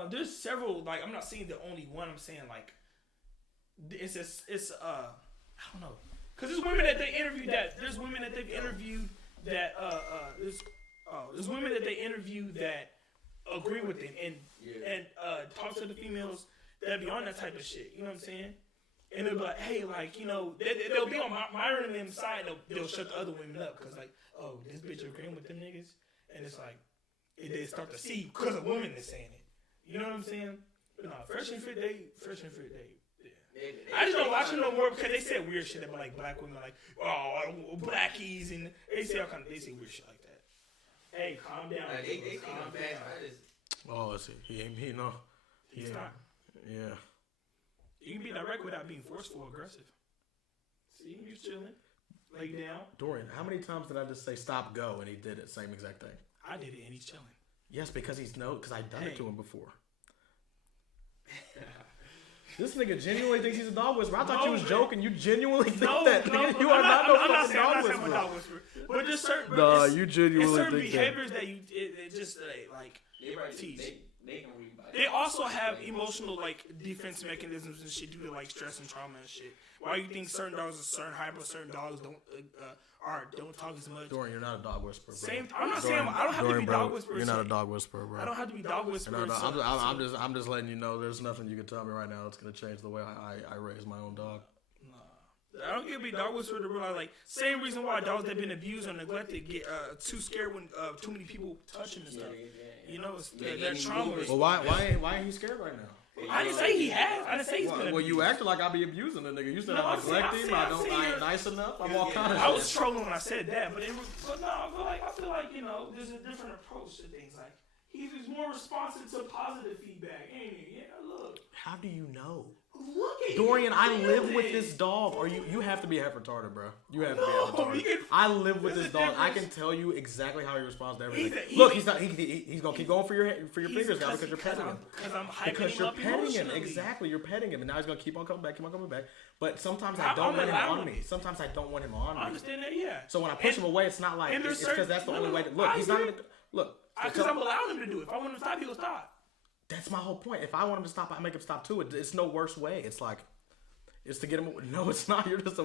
there's several. Like, I'm not saying the only one. I'm saying like it's I don't know. Because there's women that they interviewed that there's women that they've interviewed that there's women that they interview that agree with it and talk to the females that be on that type of shit. You know what I'm saying? And they'll be like, hey, like, you know, they'll be on Myron and them side. They'll shut the other women up because, like, oh, this bitch agreeing with them niggas. And it's like, they start to see because a woman is saying it. You know what I'm saying? But no, Fresh and Fit, yeah. I just don't watch them no more because they said weird shit about, like, black women, like, oh, blackies, and they say weird shit like that. Hey, calm down. They calm down. Oh, let's see. He no. He's not. Yeah. You can be direct without being forceful, aggressive. See, you chilling, lay down. Dorian, how many times did I just say stop, go, and he did it, same exact thing? I did it, and he's chilling. Yes, because because I've done it to him before. This nigga genuinely thinks he's a dog whisperer. I thought you was joking. You genuinely think that. Nigga, you are not no fucking dog whisperer. But just certain. Nah, you genuinely certain think behaviors that you it just like tease. They also have emotional like defense mechanisms and shit due to like stress and trauma and shit. Why you think certain dogs are certain hype, but certain dogs don't talk as much? Dorian, you're not a dog whisperer, bro. I'm not saying I don't have to be dog whisperer. You're not a dog whisperer, bro. I don't have to be dog whisperer. No, I'm just letting you know. There's nothing you can tell me right now that's gonna change the way I raise my own dog. I don't get to be dog whisperer to realize like same reason why dogs that have been abused or neglected get too scared when too many people touch them and stuff. You know, it's that trauma. Well, why ain't he scared right now? I didn't say he has. I didn't say he's been abused. Well, you acted like I be abusing the nigga. You said I neglect him. I ain't nice enough. I'm all kind of. I was trolling when I said that, but no, I feel like you know, there's a different approach to things. Like he's more responsive to positive feedback, ain't he? Yeah, look. How do you know? Look at Dorian, I live with this dog. Or you have to be half retarded, bro. You have to be half retarded. I live with this dog. I can tell you exactly how he responds to everything. Look, he's not. He's gonna keep going for your fingers now because you're petting him. Because you're petting him. Exactly, you're petting him, and now he's gonna keep on coming back. But sometimes I don't want him on me. Sometimes I don't want him on me. I understand that, yeah. So when I push him away, it's not like it's because that's the only way to look. He's not gonna look. Because I'm allowing him to do it. If I want him to stop, he'll stop. That's my whole point. If I want him to stop, I make him stop too. It's no worse way. It's like, it's to get him. No, it's not. You're just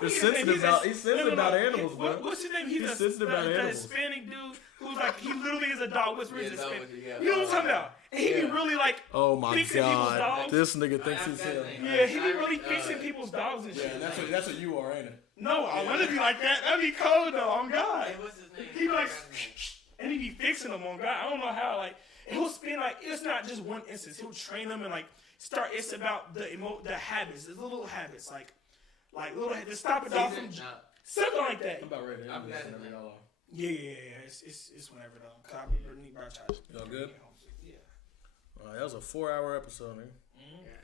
he's sensitive about animals, bro. What's his name? He's sensitive about animals. Hispanic dude who's like, he literally is a dog whisperer. He's Hispanic. You know what I'm talking about? And he be really like, oh my god, this nigga thinks he's him. Yeah, he be really fixing people's dogs and shit. Yeah, that's what you are, ain't it? No, I want to be like that. That'd be cold though. On God. What's his name? He be like, and he be fixing them on God. I don't know how like. He'll spin like it's not just one instance. He'll train them and like start. It's about the habits, the little habits, like little to stop a dog from something like that. I'm about ready. Yeah. It's whenever though. Cause I need my charge. Y'all good? Yeah. All right, that was a 4-hour episode, man.